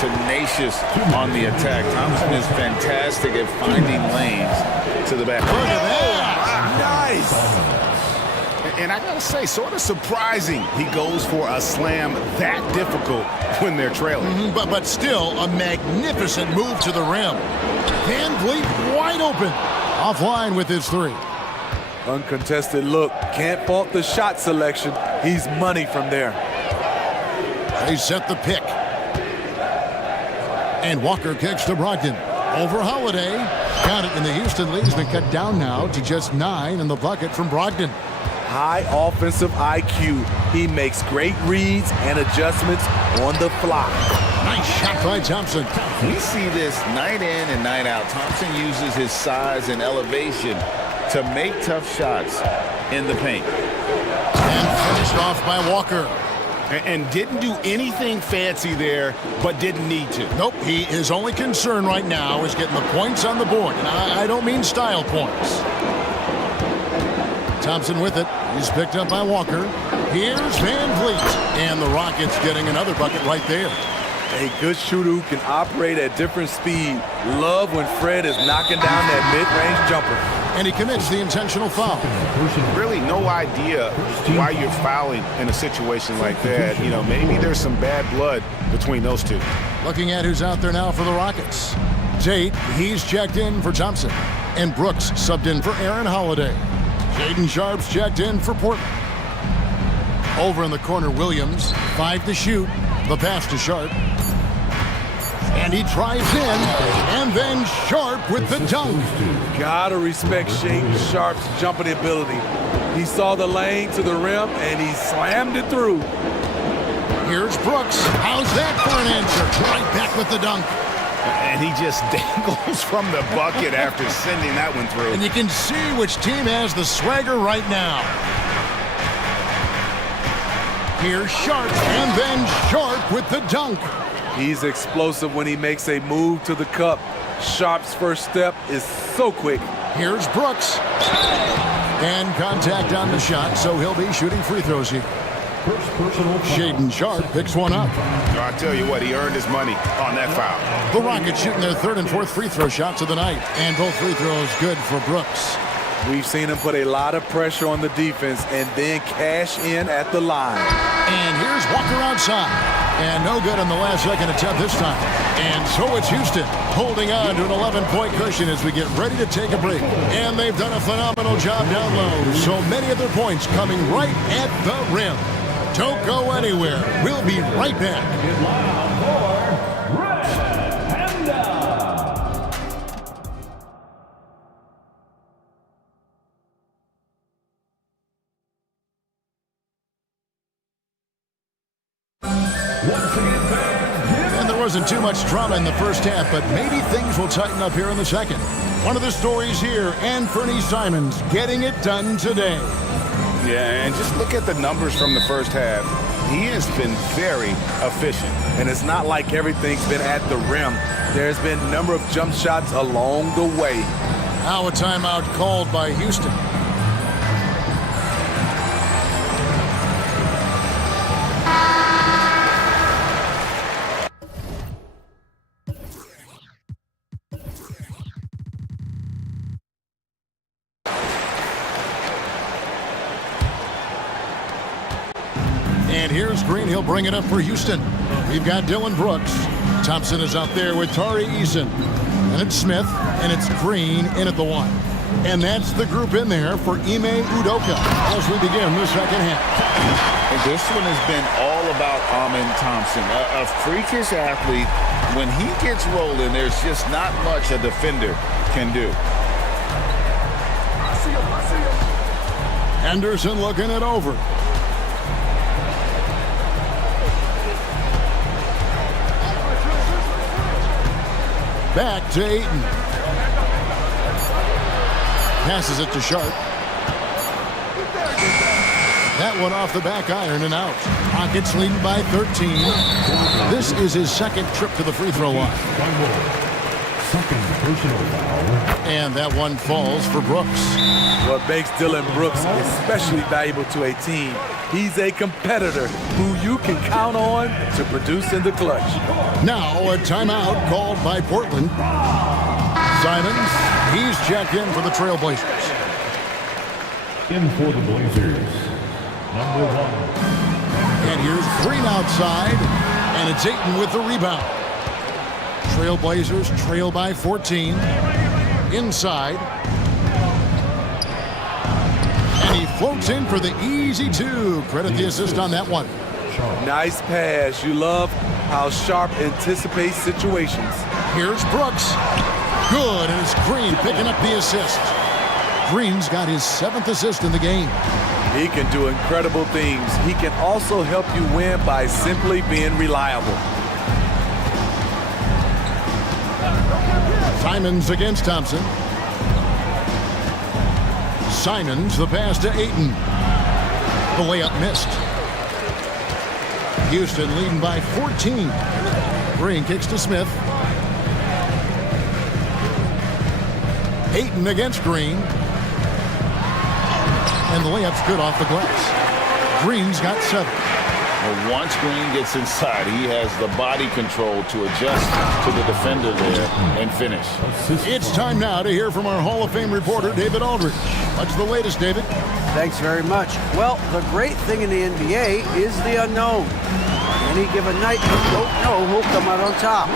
Tenacious on the attack. Thompson is fantastic at finding lanes to the back. Look at that. Nice. And I gotta say, sort of surprising he goes for a slam that difficult when they're trailing. But still, a magnificent move to the rim. VanVleet wide open. Offline with his 3. Uncontested look. Can't fault the shot selection. He's money from there. They set the pick. And Walker kicks to Brogdon. Over Holiday. Got it, and the Houston lead has been cut down now to just 9 in the bucket from Brogdon. High offensive IQ. He makes great reads and adjustments on the fly. Nice shot by Thompson. We see this night in and night out. Thompson uses his size and elevation to make tough shots in the paint. And finished off by Walker. And didn't do anything fancy there, but didn't need to. Nope, his only concern right now is getting the points on the board. And I don't mean style points. Thompson with it. He's picked up by Walker. Here's VanVleet. And the Rockets getting another bucket right there. A good shooter who can operate at different speed. Love when Fred is knocking down that mid-range jumper. And he commits the intentional foul. Really no idea why you're fouling in a situation like that. You know, maybe there's some bad blood between those two. Looking at who's out there now for the Rockets. Tate, he's checked in for Thompson. And Brooks subbed in for Aaron Holiday. Jaden Sharp's checked in for Portland. Over in the corner, Williams. 5 to shoot. The pass to Sharp. And he drives in, and then Sharp with the dunk. Gotta respect Shaden Sharp's jumping ability. He saw the lane to the rim, and he slammed it through. Here's Brooks. How's that for an answer? Right back with the dunk. And he just dangles from the bucket after sending that one through. And you can see which team has the swagger right now. Here's Sharp, and then Sharp with the dunk. He's explosive when he makes a move to the cup. Sharp's first step is so quick. Here's Brooks. And contact on the shot, so he'll be shooting free throws here. Shaden Sharp picks one up. I tell you what, he earned his money on that foul. The Rockets shooting their 3rd and 4th free throw shots of the night. And both free throws good for Brooks. We've seen him put a lot of pressure on the defense and then cash in at the line. And here's Walker outside. And no good on the last second attempt this time. And so it's Houston holding on to an 11-point cushion as we get ready to take a break. And they've done a phenomenal job down low. So many of their points coming right at the rim. Don't go anywhere. We'll be right back. And there wasn't too much drama in the first half, but maybe things will tighten up here in the second. One of the stories here, Anthony Simons getting it done today. Yeah, and just look at the numbers from the first half. He has been very efficient. And it's not like everything's been at the rim. There's been a number of jump shots along the way. Now a timeout called by Houston. And here's Green. He'll bring it up for Houston. We've got Dylan Brooks. Thompson is out there with Tari Eason. And it's Smith. And it's Green in at the one. And that's the group in there for Ime Udoka as we begin the second half. And this one has been all about Amen Thompson. A freakish athlete. When he gets rolling, there's just not much a defender can do. Anderson looking it over. Back to Ayton. Passes it to Sharp. That one off the back iron and out. Rockets leading by 13. This is his second trip to the free throw line. Second personal foul. And that one falls for Brooks. What makes Dylan Brooks especially valuable to a team, he's a competitor who you can count on to produce in the clutch. Now a timeout called by Portland. Simons, he's checked in for the Trailblazers. In for the Blazers, number 1. And here's Green outside, and it's Ayton with the rebound. Trailblazers trail by 14. Inside. And he floats in for the easy two. Credit the assist on that one. Nice pass. You love how Sharp anticipates situations. Here's Brooks. Good, and it's Green picking up the assist. Green's got his 7th assist in the game. He can do incredible things. He can also help you win by simply being reliable. Simons against Thompson. Simons, the pass to Ayton. The layup missed. Houston leading by 14. Green kicks to Smith. Ayton against Green. And the layup's good off the glass. Green's got 7. Well, once Green gets inside, he has the body control to adjust to the defender there and finish. It's time now to hear from our Hall of Fame reporter, David Aldridge. What's the latest, David? Thanks very much. Well, the great thing in the NBA is the unknown. On any given night, you don't know who'll come out on top.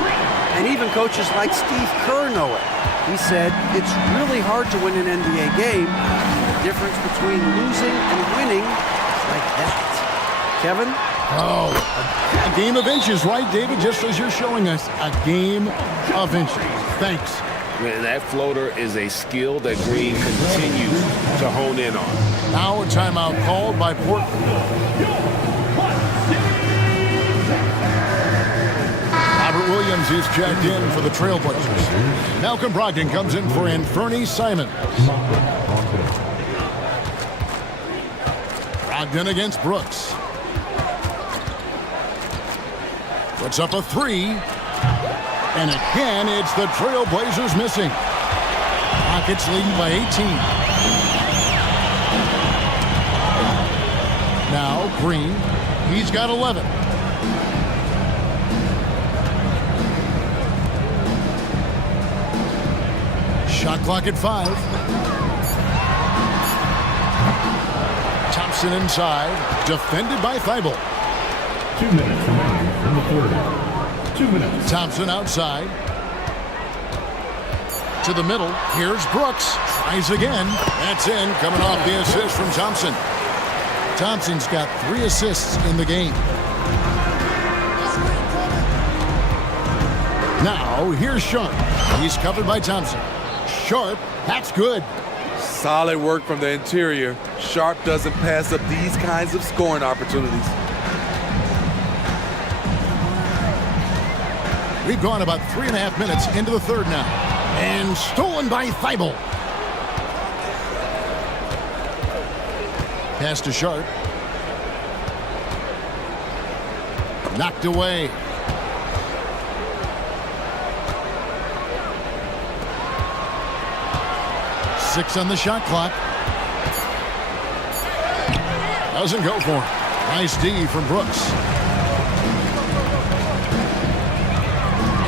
And even coaches like Steve Kerr know it. He said, it's really hard to win an NBA game. The difference between losing and winning is like that. Kevin? Oh, a game of inches, right, David? Just as you're showing us, a game of inches. Thanks. Man, that floater is a skill that Green continues to hone in on. Now a timeout called by Portland. Robert Williams is checked in for the Trailblazers. Malcolm Brogdon comes in for Anthony Simons. Brogdon against Brooks. Puts up a 3. And again, it's the Trailblazers missing. Rockets leading by 18. Now Green, he's got 11. Shot clock at 5. Thompson inside, defended by Thibault. 2 minutes remaining in the third. 2 minutes. Thompson outside. To the middle. Here's Brooks. Tries again. That's in. Coming off the assist from Thompson. Thompson's got 3 assists in the game. Now, here's Sharp. He's covered by Thompson. Sharp, that's good. Solid work from the interior. Sharp doesn't pass up these kinds of scoring opportunities. We've gone about 3.5 minutes into the third now. And stolen by Thibault. Pass to Sharp. Knocked away. Six on the shot clock. Doesn't go for him. Nice D from Brooks.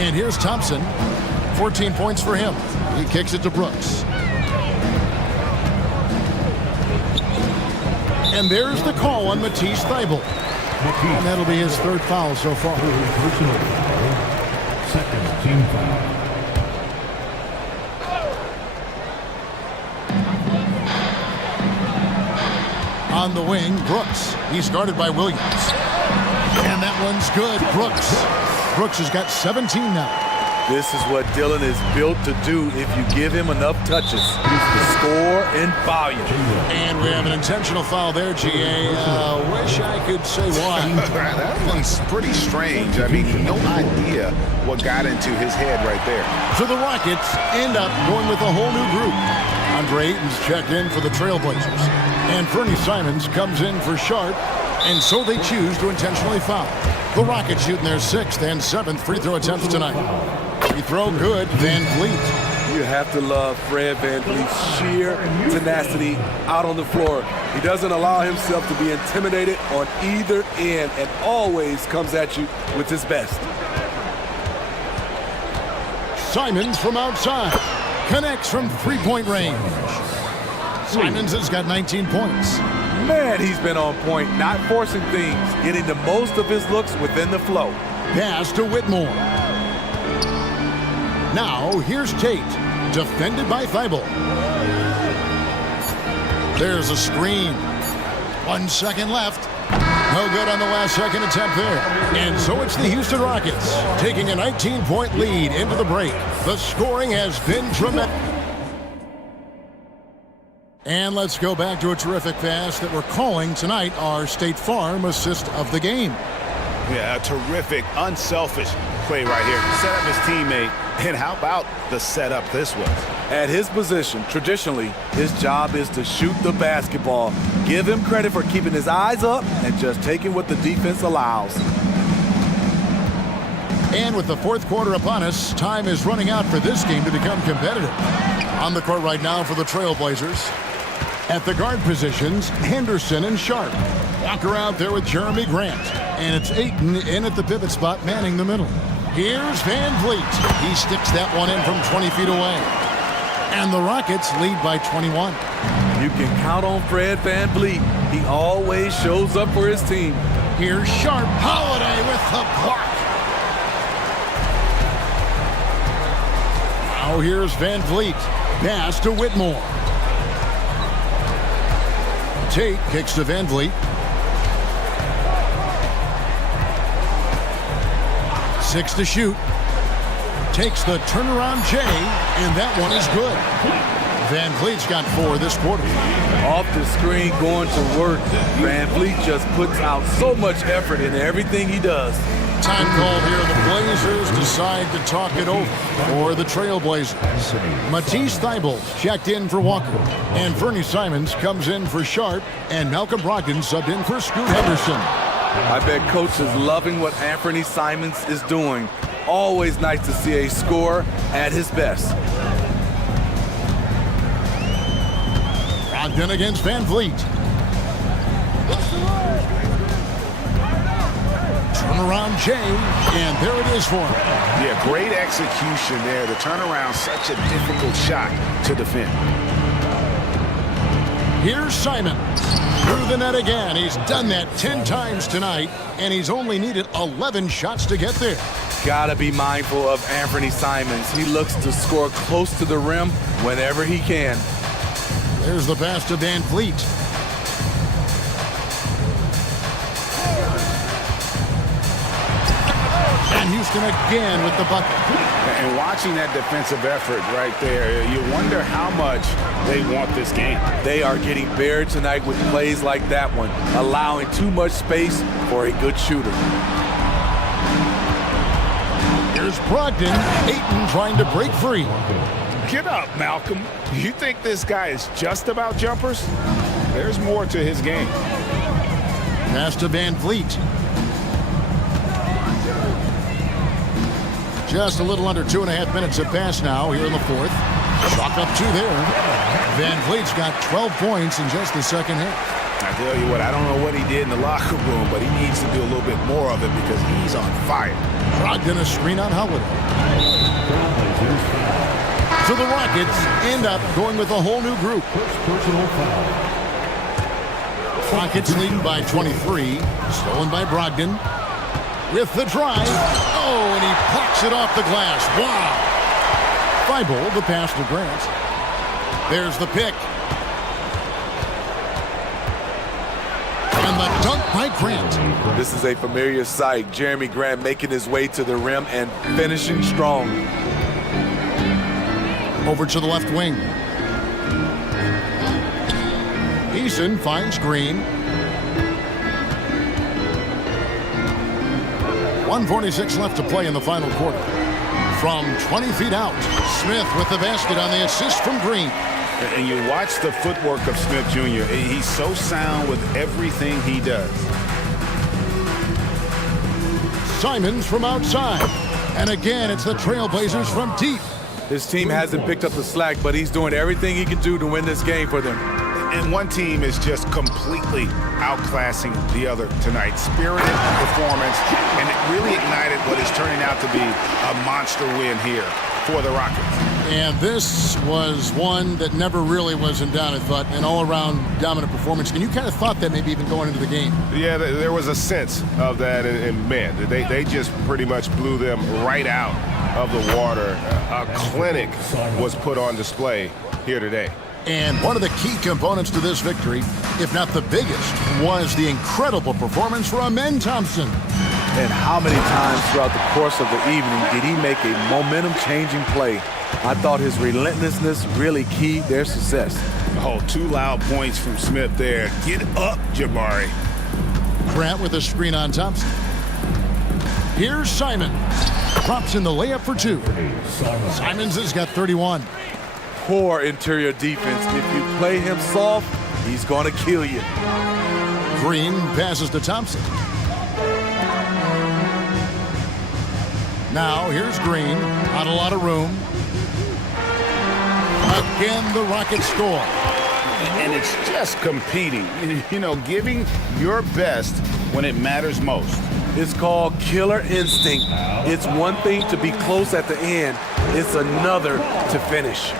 And here's Thompson. 14 points for him. He kicks it to Brooks. And there's the call on Matisse Thybulle. And that'll be his 3rd foul so far. Second team foul. On the wing, Brooks. He's guarded by Williams. And that one's good. Brooks has got 17 now. This is what Dillon is built to do if you give him enough touches. To score in volume. And we have an intentional foul there, GA. Wish I could say why. That one's pretty strange. I mean, no idea what got into his head right there. So the Rockets end up going with a whole new group. Andre Ayton's checked in for the Trailblazers. And Fernie Simons comes in for Sharp. And so they choose to intentionally foul. The Rockets shooting their 6th and 7th free throw attempts tonight. Free throw good, Van Vliet. You have to love Fred Van Vliet's sheer tenacity out on the floor. He doesn't allow himself to be intimidated on either end and always comes at you with his best. Simons from outside. Connects from 3-point range. Simons has got 19 points. Man, he's been on point, not forcing things, getting the most of his looks within the flow. Pass to Whitmore. Now, here's Tate, defended by Thibault. There's a screen. 1 second left. No good on the last second attempt there. And so it's the Houston Rockets taking a 19-point lead into the break. The scoring has been tremendous. And let's go back to a terrific pass that we're calling tonight our State Farm assist of the game. Yeah, a terrific, unselfish play right here. Set up his teammate. And how about the setup this was? At his position, traditionally, his job is to shoot the basketball. Give him credit for keeping his eyes up and just taking what the defense allows. And with the 4th quarter upon us, time is running out for this game to become competitive. On the court right now for the Trailblazers. At the guard positions, Henderson and Sharp. Walker out there with Jeremy Grant. And it's Ayton in at the pivot spot, manning the middle. Here's Van Vliet. He sticks that one in from 20 feet away. And the Rockets lead by 21. You can count on Fred Van Vliet. He always shows up for his team. Here's Sharp. Holiday with the block. Now here's Van Vliet. Pass to Whitmore. Tate kicks to Van Vliet. 6 to shoot. Takes the turnaround J, and that one is good. Van Vliet's got 4 this quarter. Off the screen, going to work. Van Vliet just puts out so much effort in everything he does. Time called here. The Blazers decide to talk it over for the Trailblazers. Matisse Thybulle checked in for Walker. And Fernie Simons comes in for Sharp. And Malcolm Brogdon subbed in for Scoot Henderson. I bet coach is loving what Anthony Simons is doing. Always nice to see a scorer at his best. Brogdon against Van Vliet. Turnaround J, and there it is for him. Yeah, great execution there. The turnaround, such a difficult shot to defend. Here's Simon. Through the net again. He's done that 10 times tonight, and he's only needed 11 shots to get there. Gotta be mindful of Anthony Simons. He looks to score close to the rim whenever he can. There's the pass to Van Vliet. And Houston again with the bucket. And watching that defensive effort right there, you wonder how much they want this game. They are getting buried tonight with plays like that one, allowing too much space for a good shooter. Here's Brogdon. Ayton trying to break free. Get up, Malcolm. You think this guy is just about jumpers? There's more to his game. Pass to Van Vliet. Just a little under 2.5 minutes have passed now here in the fourth. Chalk up 2 there. Van Vliet's got 12 points in just the second half. I tell you what, I don't know what he did in the locker room, but he needs to do a little bit more of it because he's on fire. Brogdon a screen on Howard. So the Rockets end up going with a whole new group. Rockets leading by 23. Stolen by Brogdon. With the drive. Oh, and he plucks it off the glass. Wow. Thibault, the pass to Grant. There's the pick. And the dunk by Grant. This is a familiar sight. Jeremy Grant making his way to the rim and finishing strong. Over to the left wing. Eason finds Green. 1:46 left to play in the final quarter. From 20 feet out, Smith with the basket on the assist from Green. And you watch the footwork of Smith Jr. He's so sound with everything he does. Simons from outside. And again, it's the Trailblazers from deep. His team hasn't picked up the slack, but he's doing everything he can do to win this game for them. And one team is just completely outclassing the other tonight. Spirited performance, and it really ignited what is turning out to be a monster win here for the Rockets. And this was one that never really was in doubt, I thought, an all-around dominant performance. And you kind of thought that maybe even going into the game. Yeah, there was a sense of that, and man, they just pretty much blew them right out of the water. A clinic was put on display here today. And one of the key components to this victory, if not the biggest, was the incredible performance from Amen Thompson. And how many times throughout the course of the evening did he make a momentum-changing play? I thought his relentlessness really keyed their success. Oh, 2 loud points from Smith there. Get up, Jabari. Grant with a screen on Thompson. Here's Simons. Drops in the layup for 2. Simons has got 31. Poor interior defense. If you play him soft, he's going to kill you. Green passes to Thompson. Now here's Green. Not a lot of room. Again, the Rockets score. And it's just competing. You know, giving your best when it matters most. It's called killer instinct. It's one thing to be close at the end. It's another to finish.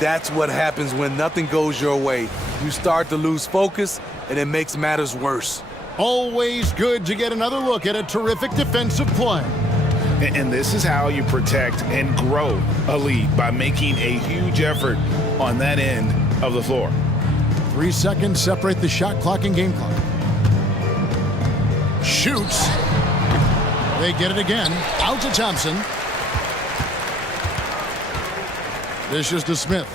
That's what happens when nothing goes your way. You start to lose focus, and it makes matters worse. Always good to get another look at a terrific defensive play. And this is how you protect and grow a lead, by making a huge effort on that end of the floor. 3 seconds separate the shot clock and game clock. Shoots. They get it again. Out to Thompson. Dishes to Smith.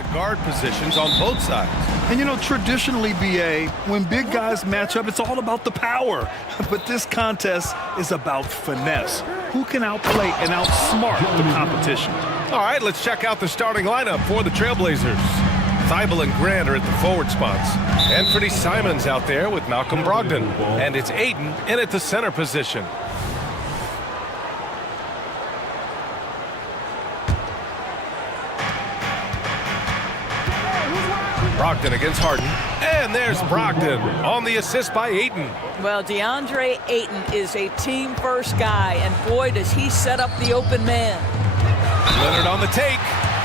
the guard positions on both sides. And you know, traditionally, BA, when big guys match up, it's all about the power. But this contest is about finesse. Who can outplay and outsmart the competition? All right, let's check out the starting lineup for the Trailblazers. Thibault and Grant are at the forward spots. Anthony Simons out there with Malcolm Brogdon. And it's Aiden in at the center position. Brogdon against Harden. And there's Brogdon on the assist by Ayton. Well, DeAndre Ayton is a team-first guy, and boy, does he set up the open man. Leonard on the take.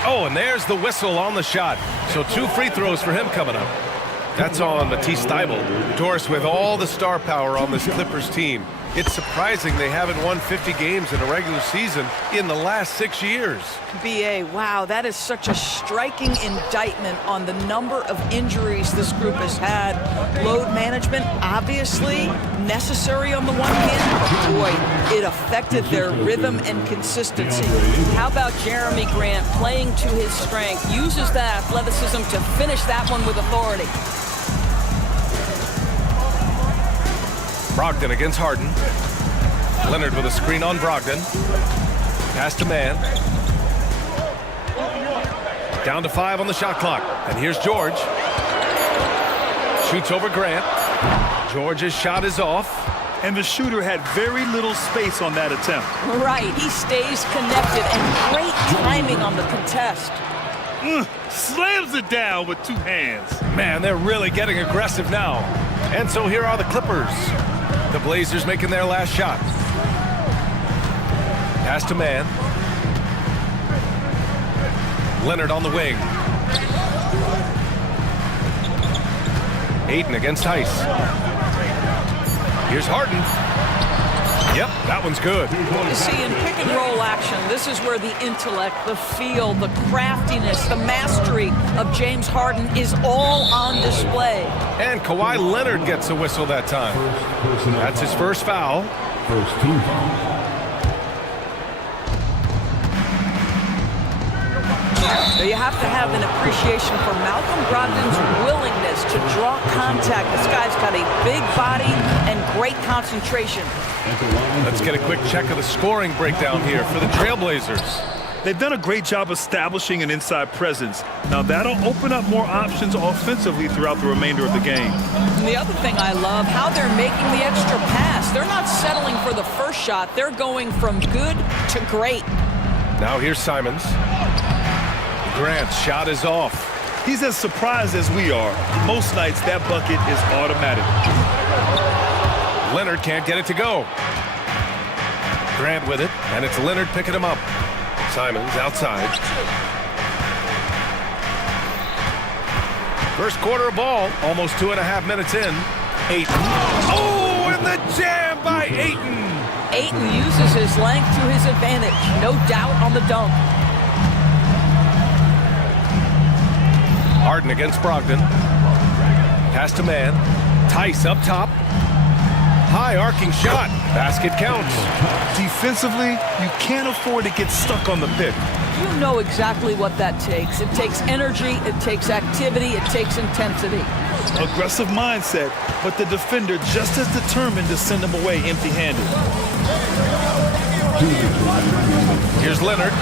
Oh, and there's the whistle on the shot. So 2 free throws for him coming up. That's on Matisse Thibault. Doris, with all the star power on this Clippers team, it's surprising they haven't won 50 games in a regular season in the last 6 years. BA, wow, that is such a striking indictment on the number of injuries this group has had. Load management, obviously, necessary on the one hand, but boy, it affected their rhythm and consistency. How about Jeremy Grant playing to his strength, uses that athleticism to finish that one with authority. Brogdon against Harden. Leonard with a screen on Brogdon. Pass to man. Down to 5 on the shot clock. And here's George. Shoots over Grant. George's shot is off. And the shooter had very little space on that attempt. Right, he stays connected and great timing on the contest. Slams it down with 2 hands. Man, they're really getting aggressive now. And so here are the Clippers. The Blazers making their last shot. Pass to man. Leonard on the wing. Ayton against Tice. Here's Harden. Yep, that one's good. You see, in pick and roll action, this is where the intellect, the feel, the craftiness, the mastery of James Harden is all on display. And Kawhi Leonard gets a whistle that time. That's his first foul. First team foul. Now you have to have an appreciation for Malcolm Brogdon's willingness to draw contact. This guy's got a big body and great concentration. Let's get a quick check of the scoring breakdown here for the Trailblazers. They've done a great job establishing an inside presence. Now that'll open up more options offensively throughout the remainder of the game. And the other thing I love, how they're making the extra pass. They're not settling for the first shot. They're going from good to great. Now here's Simons. Grant's shot is off. He's as surprised as we are. Most nights that bucket is automatic. Leonard can't get it to go. Grant with it, and it's Leonard picking him up. Simons outside. First quarter of ball, almost 2.5 minutes in. Ayton. Oh, and the jam by Ayton. Ayton uses his length to his advantage. No doubt on the dunk. Harden against Brogdon. Pass to man. Tice up top. High arcing shot. Basket counts. Defensively, you can't afford to get stuck on the pick. You know exactly what that takes. It takes energy, it takes activity, it takes intensity. Aggressive mindset, but the defender just as determined to send him away empty-handed. Here's Leonard.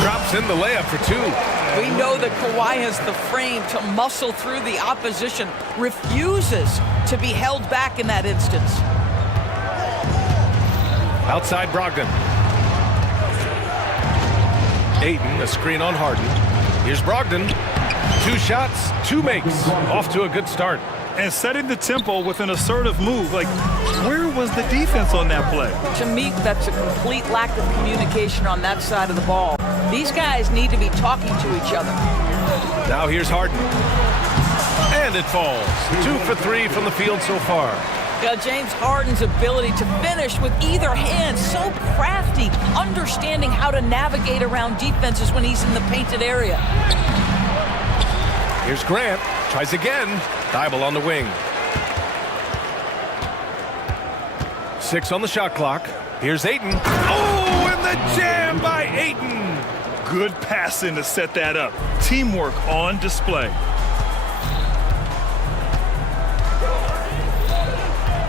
Drops in the layup for 2. We know that Kawhi has the frame to muscle through the opposition, refuses to be held back in that instance. Outside Brogdon. Ayton, a screen on Harden. Here's Brogdon. 2 shots, 2 makes. Off to a good start. And setting the tempo with an assertive move. Like, where was the defense on that play? To me, that's a complete lack of communication on that side of the ball. These guys need to be talking to each other. Now here's Harden. And it falls. 2 for 3 from the field so far. James Harden's ability to finish with either hand, so crafty, understanding how to navigate around defenses when he's in the painted area. Here's Grant. Tries again. Thibault on the wing. 6 on the shot clock. Here's Ayton. Oh, and the jam by Ayton. Good passing to set that up. Teamwork on display.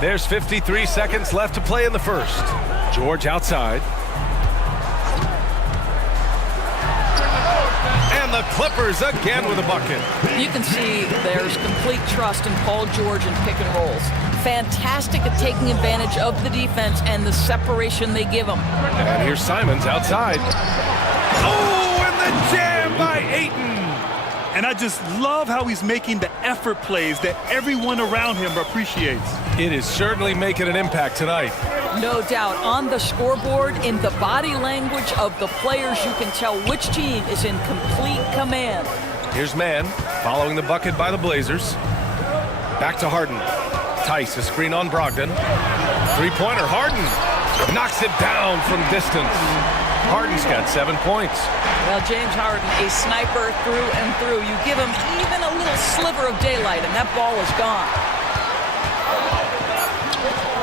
There's 53 seconds left to play in the first. George outside. And the Clippers again with a bucket. You can see there's complete trust in Paul George in pick and rolls. Fantastic at taking advantage of the defense and the separation they give him. And here's Simons outside. Oh, and the jam by Ayton. And I just love how he's making the effort plays that everyone around him appreciates. It is certainly making an impact tonight. No doubt. On the scoreboard, in the body language of the players, you can tell which team is in complete command. Here's Mann following the bucket by the Blazers. Back to Harden. Tice, a screen on Brogdon. Three-pointer, Harden knocks it down from distance. Harden's got 7 points. Well, James Harden, a sniper through and through. You give him even a little sliver of daylight, and that ball is gone.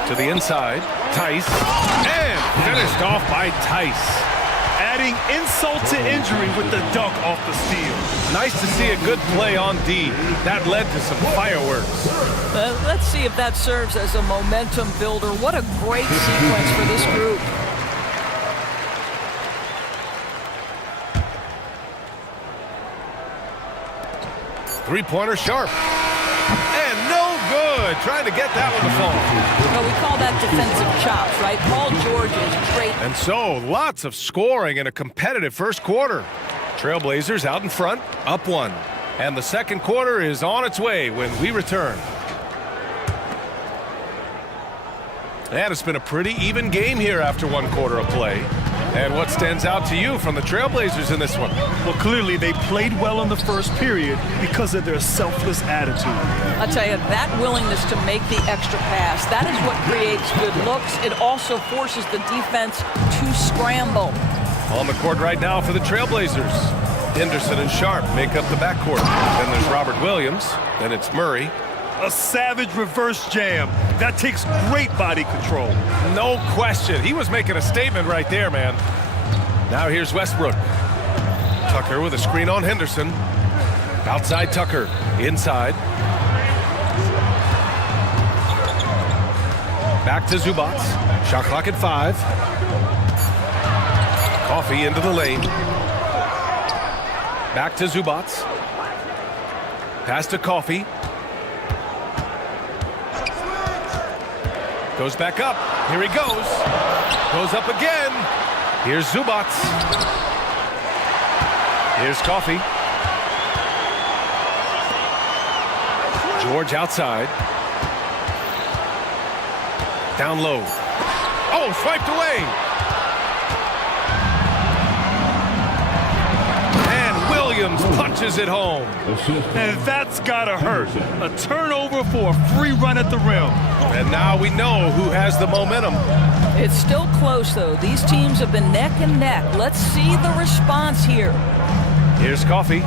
To the inside, Tice, and finished off by Tice. Adding insult to injury with the dunk off the steal. Nice to see a good play on D. That led to some fireworks. Let's see if that serves as a momentum builder. What a great sequence for this group. Three-pointer sharp. And no good. Trying to get that one to fall. Well, we call that defensive chops, right? Paul George is great. And so, lots of scoring in a competitive first quarter. Trailblazers out in front, up one. And the second quarter is on its way when we return. And it's been a pretty even game here after one quarter of play. And what stands out to you from the Trailblazers in this one? Well, clearly they played well in the first period because of their selfless attitude. I'll tell you, that willingness to make the extra pass, that is what creates good looks. It also forces the defense to scramble. On the court right now for the Trailblazers. Henderson and Sharp make up the backcourt. Then there's Robert Williams. Then it's Murray. A savage reverse jam. That takes great body control. No question. He was making a statement right there, man. Now here's Westbrook. Tucker with a screen on Henderson. Outside Tucker. Inside. Back to Zubac. Shot clock at 5. Coffee into the lane. Back to Zubac. Pass to Coffee. Goes back up. Here he goes. Goes up again. Here's Zubac. Here's Coffee. George outside. Down low. Oh, swiped away. And Williams punches it home. And that's gotta hurt. A turnover for a free run at the rim. And now we know who has the momentum. It's still close, though. These teams have been neck and neck. Let's see the response here. Here's Coffee.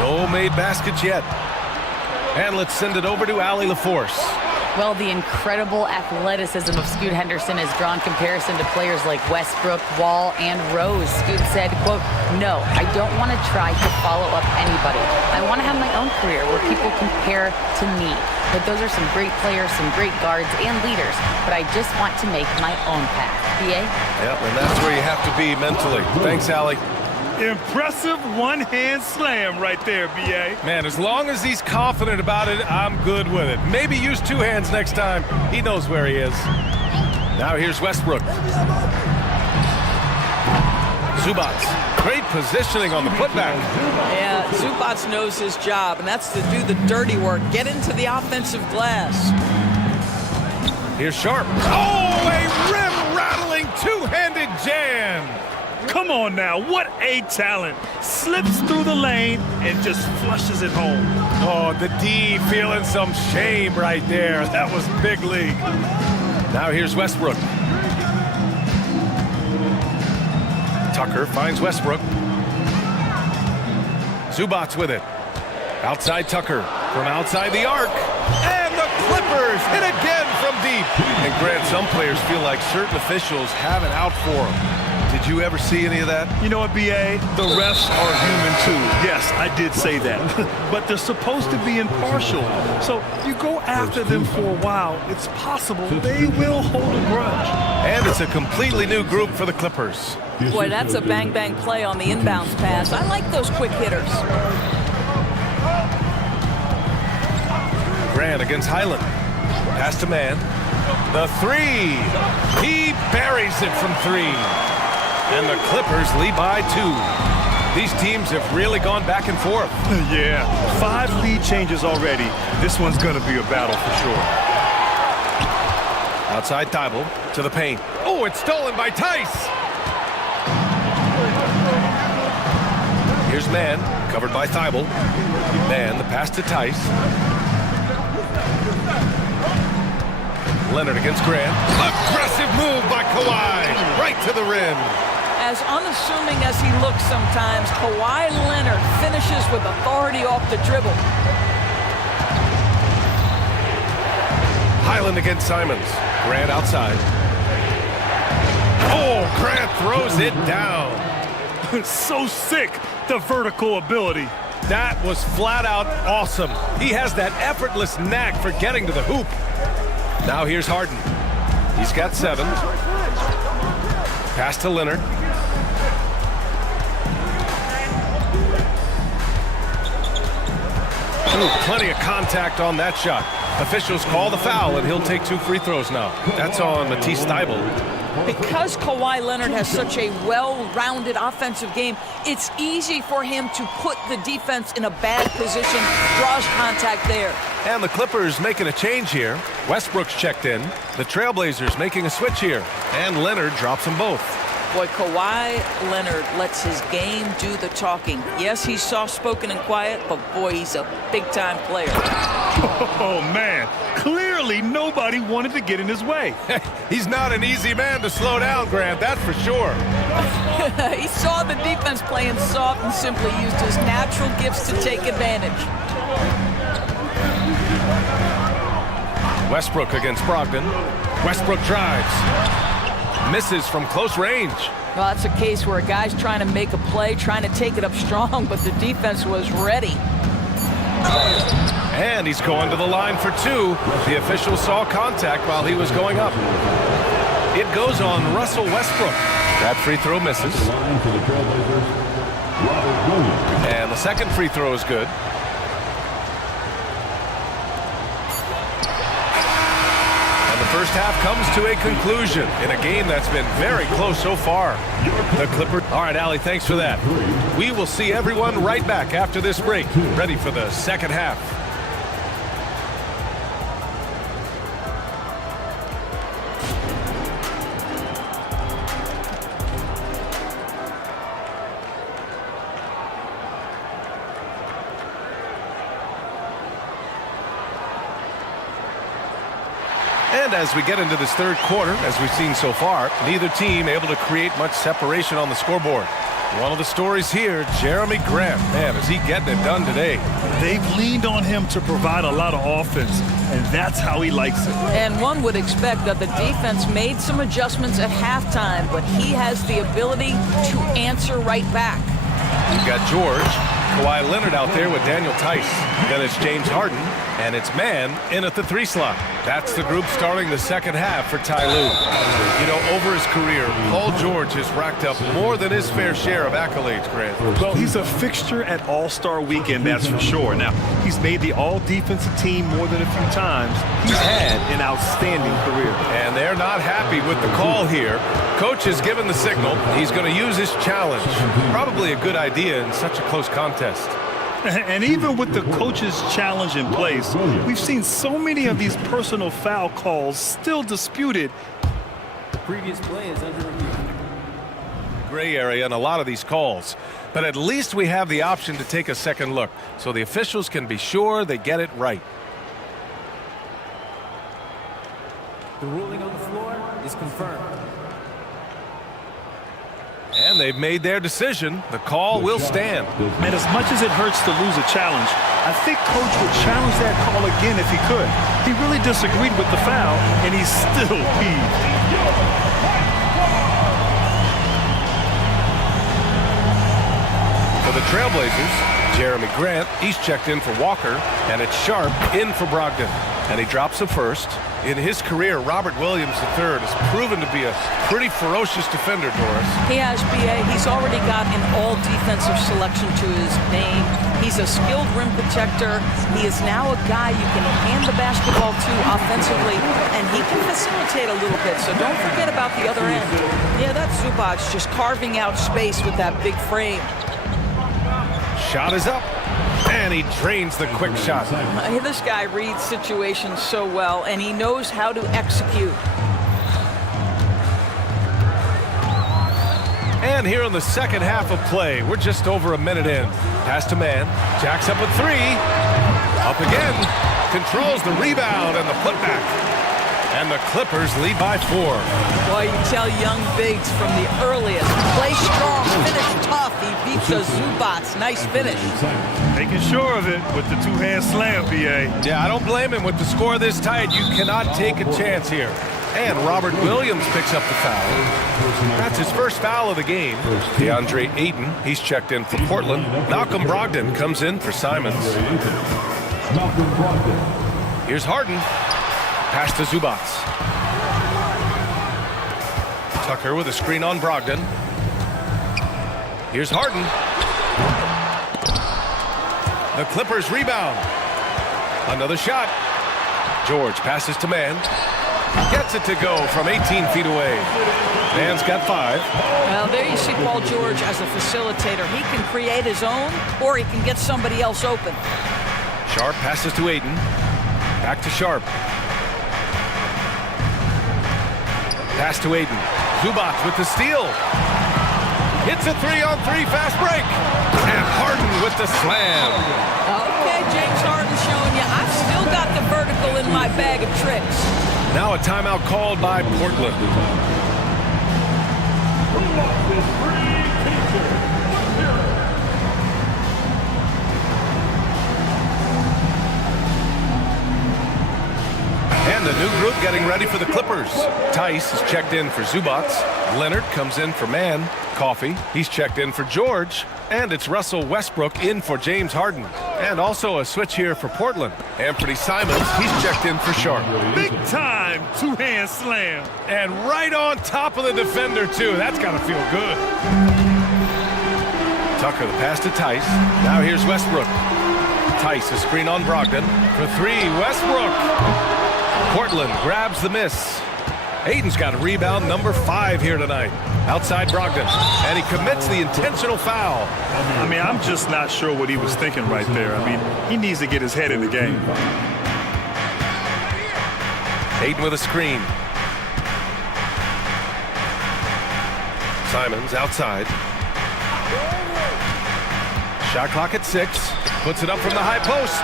No made baskets yet. And let's send it over to Allie LaForce. Well, the incredible athleticism of Scoot Henderson has drawn comparison to players like Westbrook, Wall, and Rose. Scoot said, quote, "No, I don't want to try to follow up anybody. I want to have my own career where people compare to me. But those are some great players, some great guards and leaders. But I just want to make my own path." BA? Yep, and that's where you have to be mentally. Thanks, Allie. Impressive one-hand slam right there, B.A. Man, as long as he's confident about it, I'm good with it. Maybe use two hands next time. He knows where he is. Now here's Westbrook. Zubac. Great positioning on the putback. Yeah, Zubac knows his job, and that's to do the dirty work. Get into the offensive glass. Here's Sharp. Oh, a rim-rattling two-handed jam. Come on now, what a talent. Slips through the lane and just flushes it home. Oh, the D feeling some shame right there. That was big league. Now here's Westbrook. Tucker finds Westbrook. Zubac with it. Outside Tucker. From outside the arc. And the Clippers hit again from deep. And Grant, some players feel like certain officials have it out for them. Did you ever see any of that? You know what, B.A.? The refs are human too. Yes, I did say that. But they're supposed to be impartial. So you go after them for a while, it's possible they will hold a grudge. And it's a completely new group for the Clippers. Boy, that's a bang-bang play on the inbounds pass. I like those quick hitters. Grant against Highland. Pass to man. The three. He buries it from three. And the Clippers lead by 2. These teams have really gone back and forth. Yeah, 5 lead changes already. This one's going to be a battle for sure. Outside Thibault to the paint. Oh, it's stolen by Tice. Here's Man, covered by Thibault. Man, the pass to Tice. Leonard against Grant. Aggressive move by Kawhi. Right to the rim. As unassuming as he looks sometimes, Kawhi Leonard finishes with authority off the dribble. Highland against Simons. Grant outside. Oh, Grant throws it down. So sick, the vertical ability. That was flat out awesome. He has that effortless knack for getting to the hoop. Now here's Harden. He's got 7. Pass to Leonard. Ooh, plenty of contact on that shot. Officials call the foul, and he'll take 2 free throws now. That's on Matisse Thybulle. Because Kawhi Leonard has such a well-rounded offensive game, it's easy for him to put the defense in a bad position, draws contact there. And the Clippers making a change here. Westbrook's checked in. The Trailblazers making a switch here. And Leonard drops them both. Boy, Kawhi Leonard lets his game do the talking. Yes, he's soft-spoken and quiet, but boy, he's a big-time player. Oh, man. Clearly, nobody wanted to get in his way. He's not an easy man to slow down, Grant, that's for sure. He saw the defense playing soft and simply used his natural gifts to take advantage. Westbrook against Brogdon. Westbrook drives. Misses from close range. Well, that's a case where a guy's trying to make a play, trying to take it up strong, but the defense was ready. And he's going to the line for 2. The official saw contact while he was going up. It goes on Russell Westbrook. That free throw misses. And the second free throw is good. First half comes to a conclusion in a game that's been very close so far. The Clippers. All right, Allie, thanks for that. We will see everyone right back after this break, ready for the second half. And as we get into this third quarter, as we've seen so far, neither team able to create much separation on the scoreboard. One of the stories here, Jeremy Grant. Man, is he getting it done today. They've leaned on him to provide a lot of offense, and that's how he likes it. And one would expect that the defense made some adjustments at halftime, but he has the ability to answer right back. You've got George, Kawhi Leonard out there with Daniel Tice. Then it's James Harden, and it's Man in at the 3 slot. That's the group starting the second half for Ty Lue. You know, over his career, Paul George has racked up more than his fair share of accolades, Grant. Well, he's a fixture at All-Star Weekend, that's for sure. Now, he's made the All-Defensive team more than a few times. He's had an outstanding career. And they're not happy with the call here. Coach has given the signal. He's going to use his challenge. Probably a good idea in such a close contest. And even with the coach's challenge in place, we've seen so many of these personal foul calls still disputed. The previous play is under review. Gray area in a lot of these calls. But at least we have the option to take a second look, so the officials can be sure they get it right. The ruling on the floor is confirmed. And they've made their decision. The call will stand. And as much as it hurts to lose a challenge, I think Coach would challenge that call again if he could. He really disagreed with the foul, and he's still peeved. For the Trailblazers, Jeremy Grant, he's checked in for Walker, and it's Sharp in for Brogdon. And he drops the first. In his career, Robert Williams III has proven to be a pretty ferocious defender, Doris. He has, B.A. He's already got an all-defensive selection to his name. He's a skilled rim protector. He is now a guy you can hand the basketball to offensively, and he can facilitate a little bit, so don't forget about the other end. Yeah, that's Zubac just carving out space with that big frame. Shot is up, and he drains the quick shot. This guy reads situations so well, and he knows how to execute. And here in the second half of play, we're just over a minute in. Pass to man, jacks up a three, up again, controls the rebound and the putback. And the Clippers lead by 4. Boy, you tell young bigs from the earliest, play strong, finish tough. He beats the Zubats. Nice finish. Making sure of it with the two-hand slam, B.A. Yeah, I don't blame him. With the score this tight, you cannot take a chance here. And Robert Williams picks up the foul. That's his first foul of the game. DeAndre Ayton, he's checked in for Portland. Malcolm Brogdon comes in for Simons. Here's Harden. Pass to Zubac. Tucker with a screen on Brogdon. Here's Harden. The Clippers rebound. Another shot. George passes to Mann. Gets it to go from 18 feet away. Mann's got 5. Well, there you see Paul George as a facilitator. He can create his own, or he can get somebody else open. Sharp passes to Ayton. Back to Sharp. Pass to Ayton. Zubac with the steal. Hits a 3-on-3 fast break. And Harden with the slam. Okay, James Harden showing you, I've still got the vertical in my bag of tricks. Now a timeout called by Portland. And the new group getting ready for the Clippers. Tice is checked in for Zubac. Leonard comes in for Mann. Coffey, he's checked in for George. And it's Russell Westbrook in for James Harden. And also a switch here for Portland. Anthony Simons, he's checked in for Sharp. Big time two-hand slam. And right on top of the defender, too. That's got to feel good. Tucker, the pass to Tice. Now here's Westbrook. Tice, a screen on Brogdon. For 3, Westbrook. Portland grabs the miss. Ayton's got a rebound number 5 here tonight. Outside Brogdon. And he commits the intentional foul. I mean, I'm just not sure what he was thinking right there. I mean, he needs to get his head in the game. Ayton with a screen. Simons outside. Shot clock at 6. Puts it up from the high post.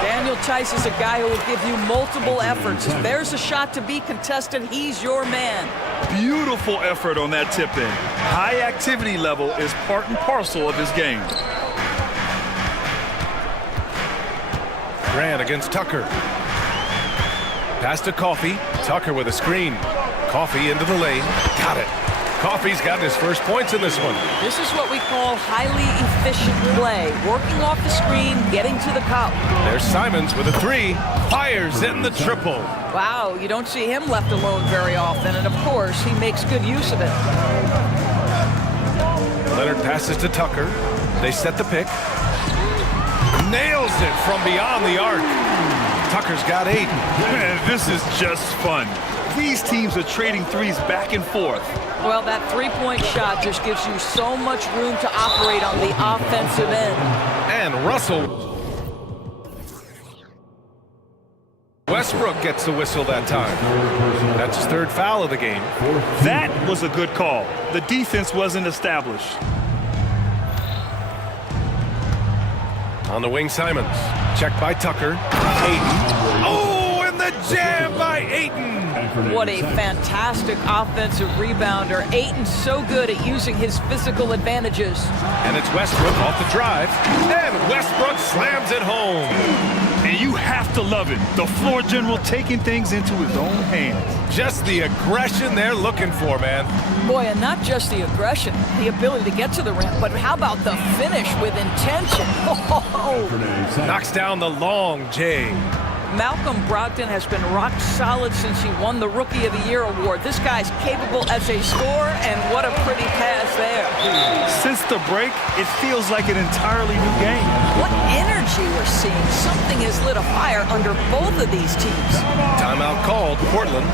Daniel Tice is a guy who will give you multiple efforts. If there's a shot to be contested, he's your man. Beautiful effort on that tip-in. High activity level is part and parcel of his game. Grant against Tucker. Pass to Coffey. Tucker with a screen. Coffey into the lane. Got it. Coffey's gotten his first points in this one. This is what we call highly efficient play. Working off the screen, getting to the cup. There's Simons with a 3. Fires in the triple. Wow, you don't see him left alone very often, and of course, he makes good use of it. Leonard passes to Tucker. They set the pick. Nails it from beyond the arc. Tucker's got 8. Man, this is just fun. These teams are trading threes back and forth. Well, that three-point shot just gives you so much room to operate on the offensive end. And Russell Westbrook gets the whistle that time. That's his 3rd foul of the game. That was a good call. The defense wasn't established. On the wing, Simons. Checked by Tucker. Ayton. Oh, and the jam by Ayton. What a fantastic offensive rebounder. Ayton's so good at using his physical advantages. And it's Westbrook off the drive. And Westbrook slams it home. And you have to love it. The floor general taking things into his own hands. Just the aggression they're looking for, man. Boy, and not just the aggression, the ability to get to the rim, but how about the finish with intention? Oh, knocks down the long J. Malcolm Brogdon has been rock solid since he won the Rookie of the Year award. This guy's capable as a scorer, and what a pretty pass there. Since the break, it feels like an entirely new game. What energy we're seeing. Something has lit a fire under both of these teams. Timeout called, Portland.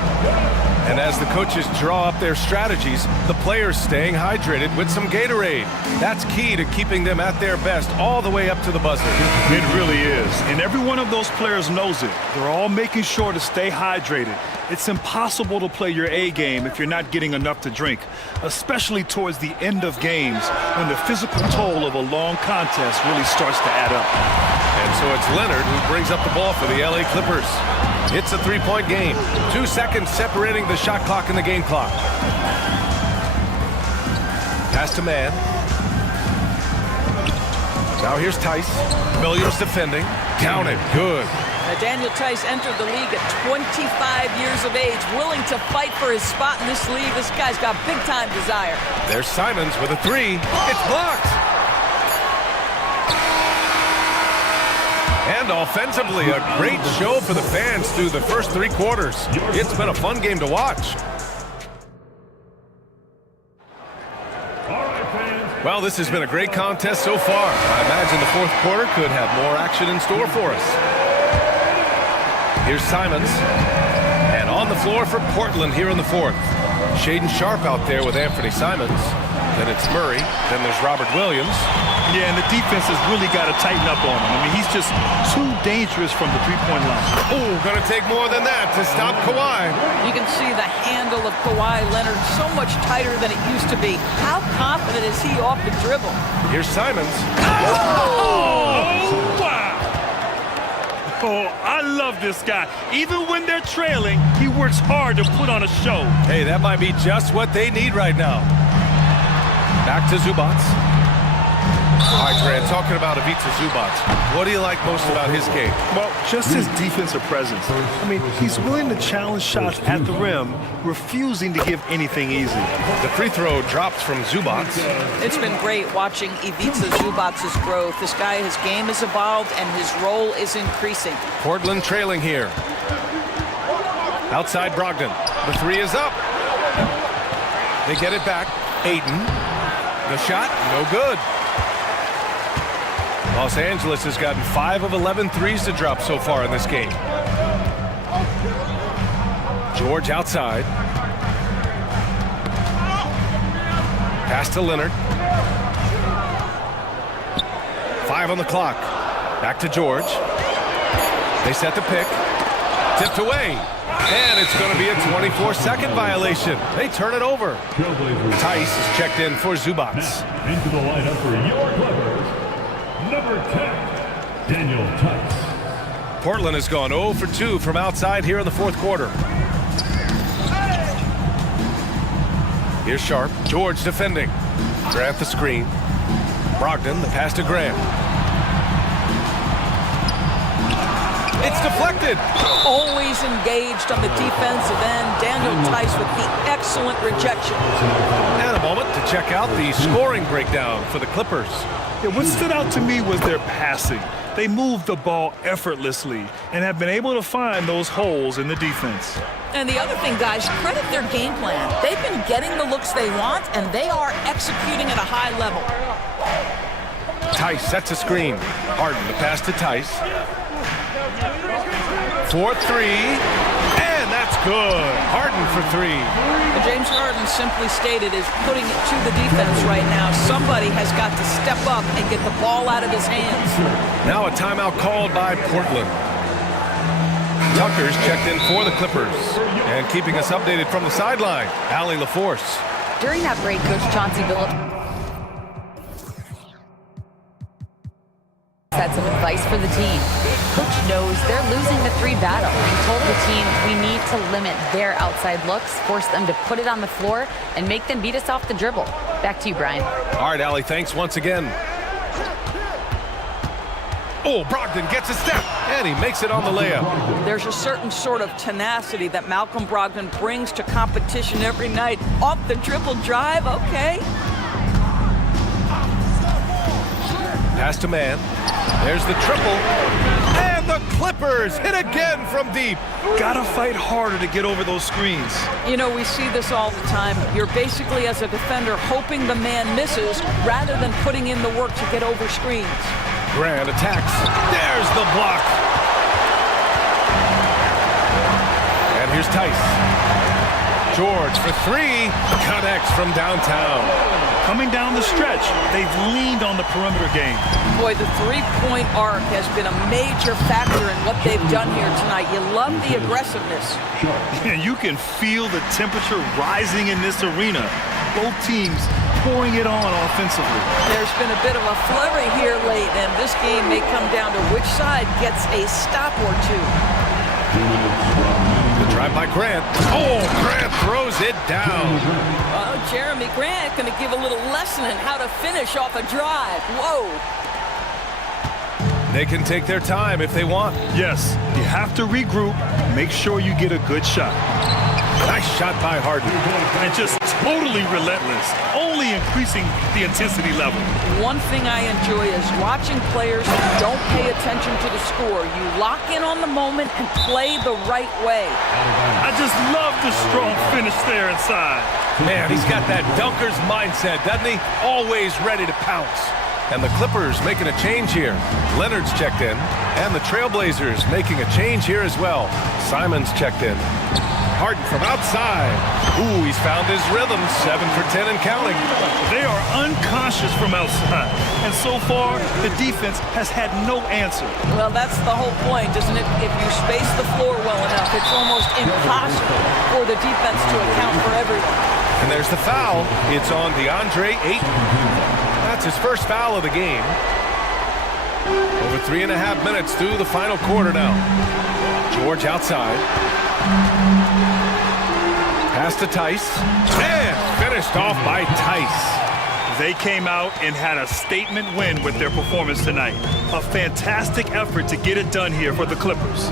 And as the coaches draw up their strategies, the players staying hydrated with some Gatorade. That's key to keeping them at their best all the way up to the buzzer. It really is. And every one of those players knows it. They're all making sure to stay hydrated. It's impossible to play your A game if you're not getting enough to drink, especially towards the end of games when the physical toll of a long contest really starts to add up. And so it's Leonard who brings up the ball for the LA Clippers. It's a three-point game. 2 seconds separating the shot clock and the game clock. Pass to man. Now here's Tice. Williams defending. Count it. Good. Now Daniel Tice entered the league at 25 years of age, willing to fight for his spot in this league. This guy's got big-time desire. There's Simons with a three. It's blocked. And offensively, a great show for the fans through the first 3 quarters. It's been a fun game to watch. Well, this has been a great contest so far. I imagine the fourth quarter could have more action in store for us. Here's Simons. And on the floor for Portland here in the fourth. Shaedon Sharpe out there with Anthony Simons. Then it's Murray. Then there's Robert Williams. Yeah, and the defense has really got to tighten up on him. I mean, he's just too dangerous from the three-point line. Oh, going to take more than that to stop Kawhi. You can see the handle of Kawhi Leonard so much tighter than it used to be. How confident is he off the dribble? Here's Simons. Oh, wow. Oh, I love this guy. Even when they're trailing, he works hard to put on a show. Hey, that might be just what they need right now. Back to Zubac. All right, Grant, talking about Ivica Zubac, what do you like most about his game? Well, just his defensive presence. I mean, he's willing to challenge shots at the rim, refusing to give anything easy. The free throw drops from Zubac. It's been great watching Ivica Zubac's growth. This guy, his game has evolved, and his role is increasing. Portland trailing here. Outside Brogdon. The three is up. They get it back. Ayton. The shot, no good. Los Angeles has gotten 5 of 11 threes to drop so far in this game. George outside. Pass to Leonard. 5 on the clock. Back to George. They set the pick. Tipped away. And it's going to be a 24-second violation. They turn it over. Tice is checked in for Zubac. Into the lineup for your Clippers, number 10, Daniel Tice. Portland has gone 0 for 2 from outside here in the fourth quarter. Here's Sharpe. George defending. Grant the screen. Brogdon, the pass to Grant. It's deflected. Always engaged on the defensive end. Daniel Tice with the excellent rejection. And a moment to check out the scoring breakdown for the Clippers. Yeah, what stood out to me was their passing. They moved the ball effortlessly and have been able to find those holes in the defense. And the other thing, guys, credit their game plan. They've been getting the looks they want, and they are executing at a high level. Tice sets a screen. Harden, the pass to Tice. 4-3, and that's good. Harden for 3. And James Harden simply stated is putting it to the defense right now. Somebody has got to step up and get the ball out of his hands. Now a timeout called by Portland. Tucker's checked in for the Clippers. And keeping us updated from the sideline, Allie LaForce. During that break, Coach Chauncey Billups had some advice for the team. Coach knows they're losing the 3 battle and told the team we need to limit their outside looks, force them to put it on the floor, and make them beat us off the dribble. Back to you, Brian. All right, Allie, thanks once again. Oh, Brogdon gets a step, and he makes it on the layup. There's a certain sort of tenacity that Malcolm Brogdon brings to competition every night. Off the dribble drive, okay. Pass to man. There's the triple. And the Clippers hit again from deep. Gotta fight harder to get over those screens. You know, we see this all the time. You're basically, as a defender, hoping the man misses rather than putting in the work to get over screens. Grant attacks. There's the block. And here's Tice. George for three. Connects from downtown. Coming down the stretch, they've leaned on the perimeter game. Boy, the three-point arc has been a major factor in what they've done here tonight. You love the aggressiveness. And you can feel the temperature rising in this arena. Both teams pouring it on offensively. There's been a bit of a flurry here late, and this game may come down to which side gets a stop or two. The drive by Grant. Oh, Grant throws it down. Oh, Jeremy Grant going to give a little lesson in how to finish off a drive. Whoa. They can take their time if they want. Yes, you have to regroup. Make sure you get a good shot. Nice shot by Harden. And just totally relentless, only increasing the intensity level. One thing I enjoy is watching players who don't pay attention to the score. You lock in on the moment and play the right way. I just love the strong finish there inside. Man, he's got that dunker's mindset, doesn't he? Always ready to pounce. And the Clippers making a change here. Leonard's checked in, and the Trailblazers making a change here as well. Simon's checked in. Harden from outside. Ooh, he's found his rhythm. 7 for 10 and counting. They are unconscious from outside. And so far, the defense has had no answer. Well, that's the whole point, isn't it? If you space the floor well enough, it's almost impossible for the defense to account for everyone. And there's the foul. It's on DeAndre Ayton. That's his first foul of the game. Over 3.5 minutes through the final quarter now. George outside. Pass to Tice. And finished off by Tice. They came out and had a statement win with their performance tonight. A fantastic effort to get it done here for the Clippers.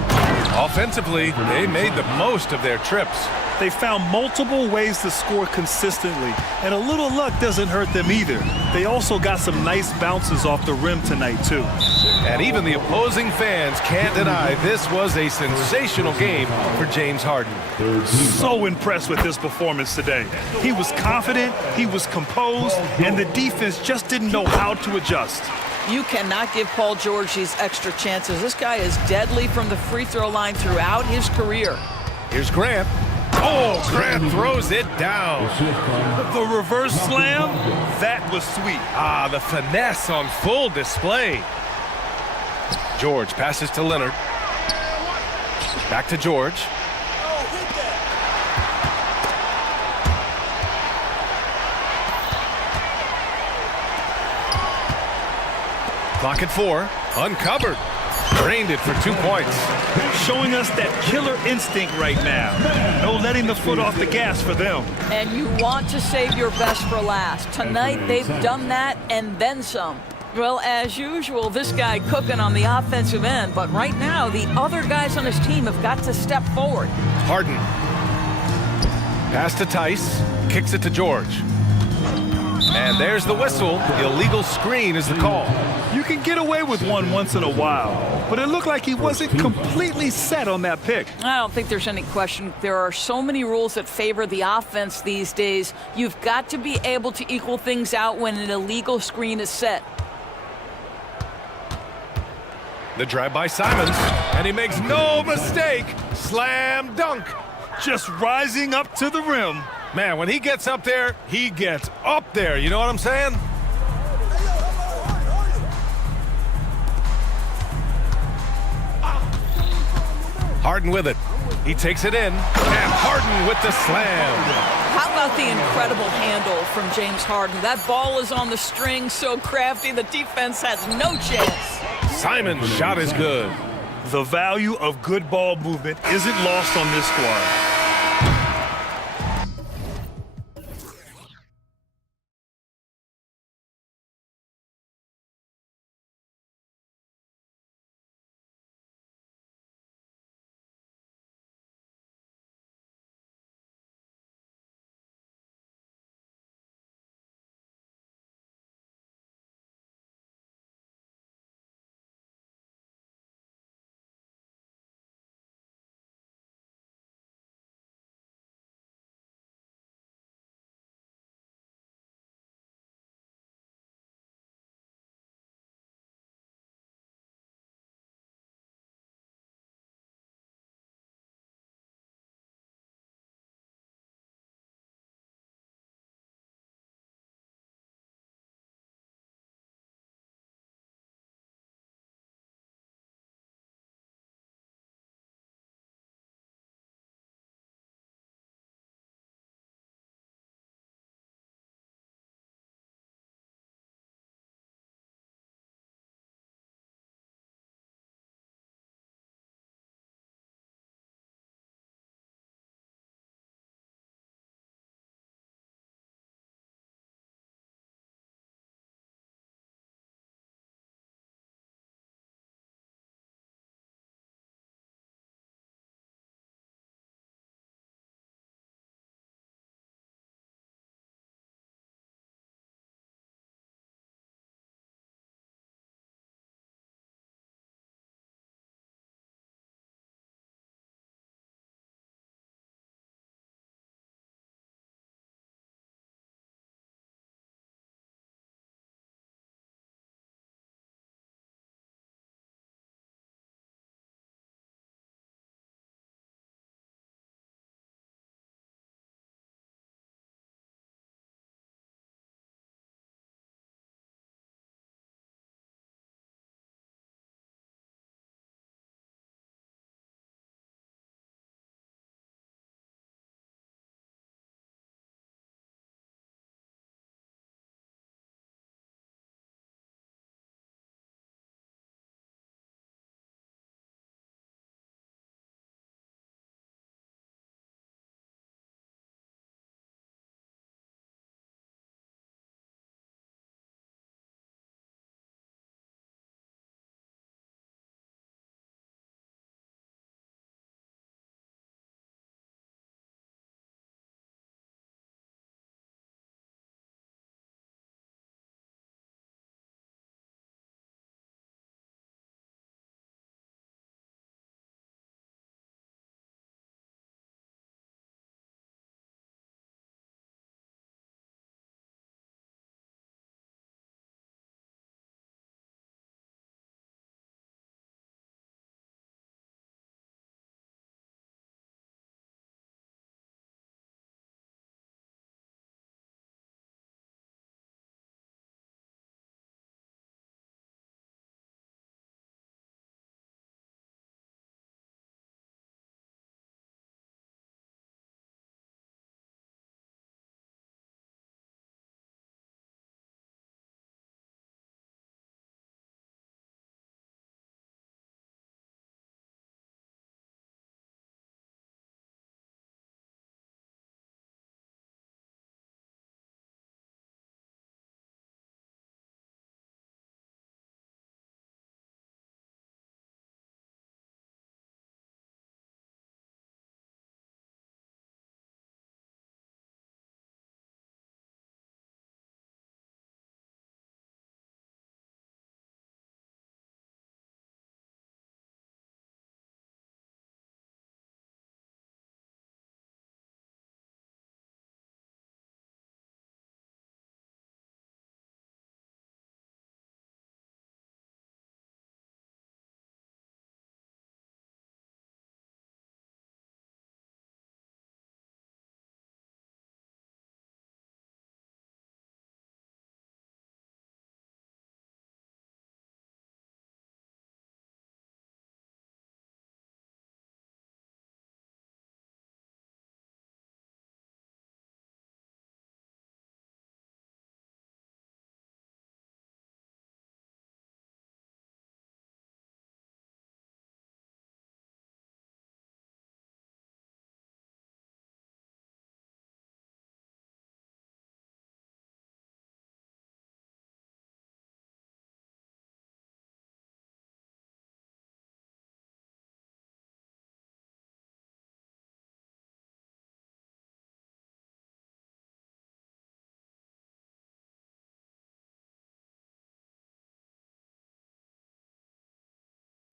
Offensively, they made the most of their trips. They found multiple ways to score consistently, and a little luck doesn't hurt them either. They also got some nice bounces off the rim tonight, too. And even the opposing fans can't deny this was a sensational game for James Harden. So impressed with his performance today. He was confident, he was composed, and the defense just didn't know how to adjust. You cannot give Paul George these extra chances. This guy is deadly from the free throw line throughout his career. Here's Grant. Oh, Grant throws it down. The reverse slam, that was sweet. Ah, the finesse on full display. George passes to Leonard. Back to George. Clock at 4. Uncovered. Drained it for 2 points. Showing us that killer instinct right now. No letting the foot off the gas for them. And you want to save your best for last. Tonight, they've done that and then some. Well, as usual, this guy cooking on the offensive end, but right now, the other guys on his team have got to step forward. Harden. Pass to Tice. Kicks it to George. And there's the whistle. Illegal screen is the call. You can get away with one once in a while, but it looked like he wasn't completely set on that pick. I don't think there's any question. There are so many rules that favor the offense these days. You've got to be able to equal things out when an illegal screen is set. The drive by Simons, and he makes no mistake. Slam dunk. Just rising up to the rim. Man, when he gets up there, he gets up there. You know what I'm saying? Harden with it. He takes it in, and Harden with the slam. How about the incredible handle from James Harden? That ball is on the string, so crafty, the defense has no chance. Simon's shot is good. The value of good ball movement isn't lost on this squad.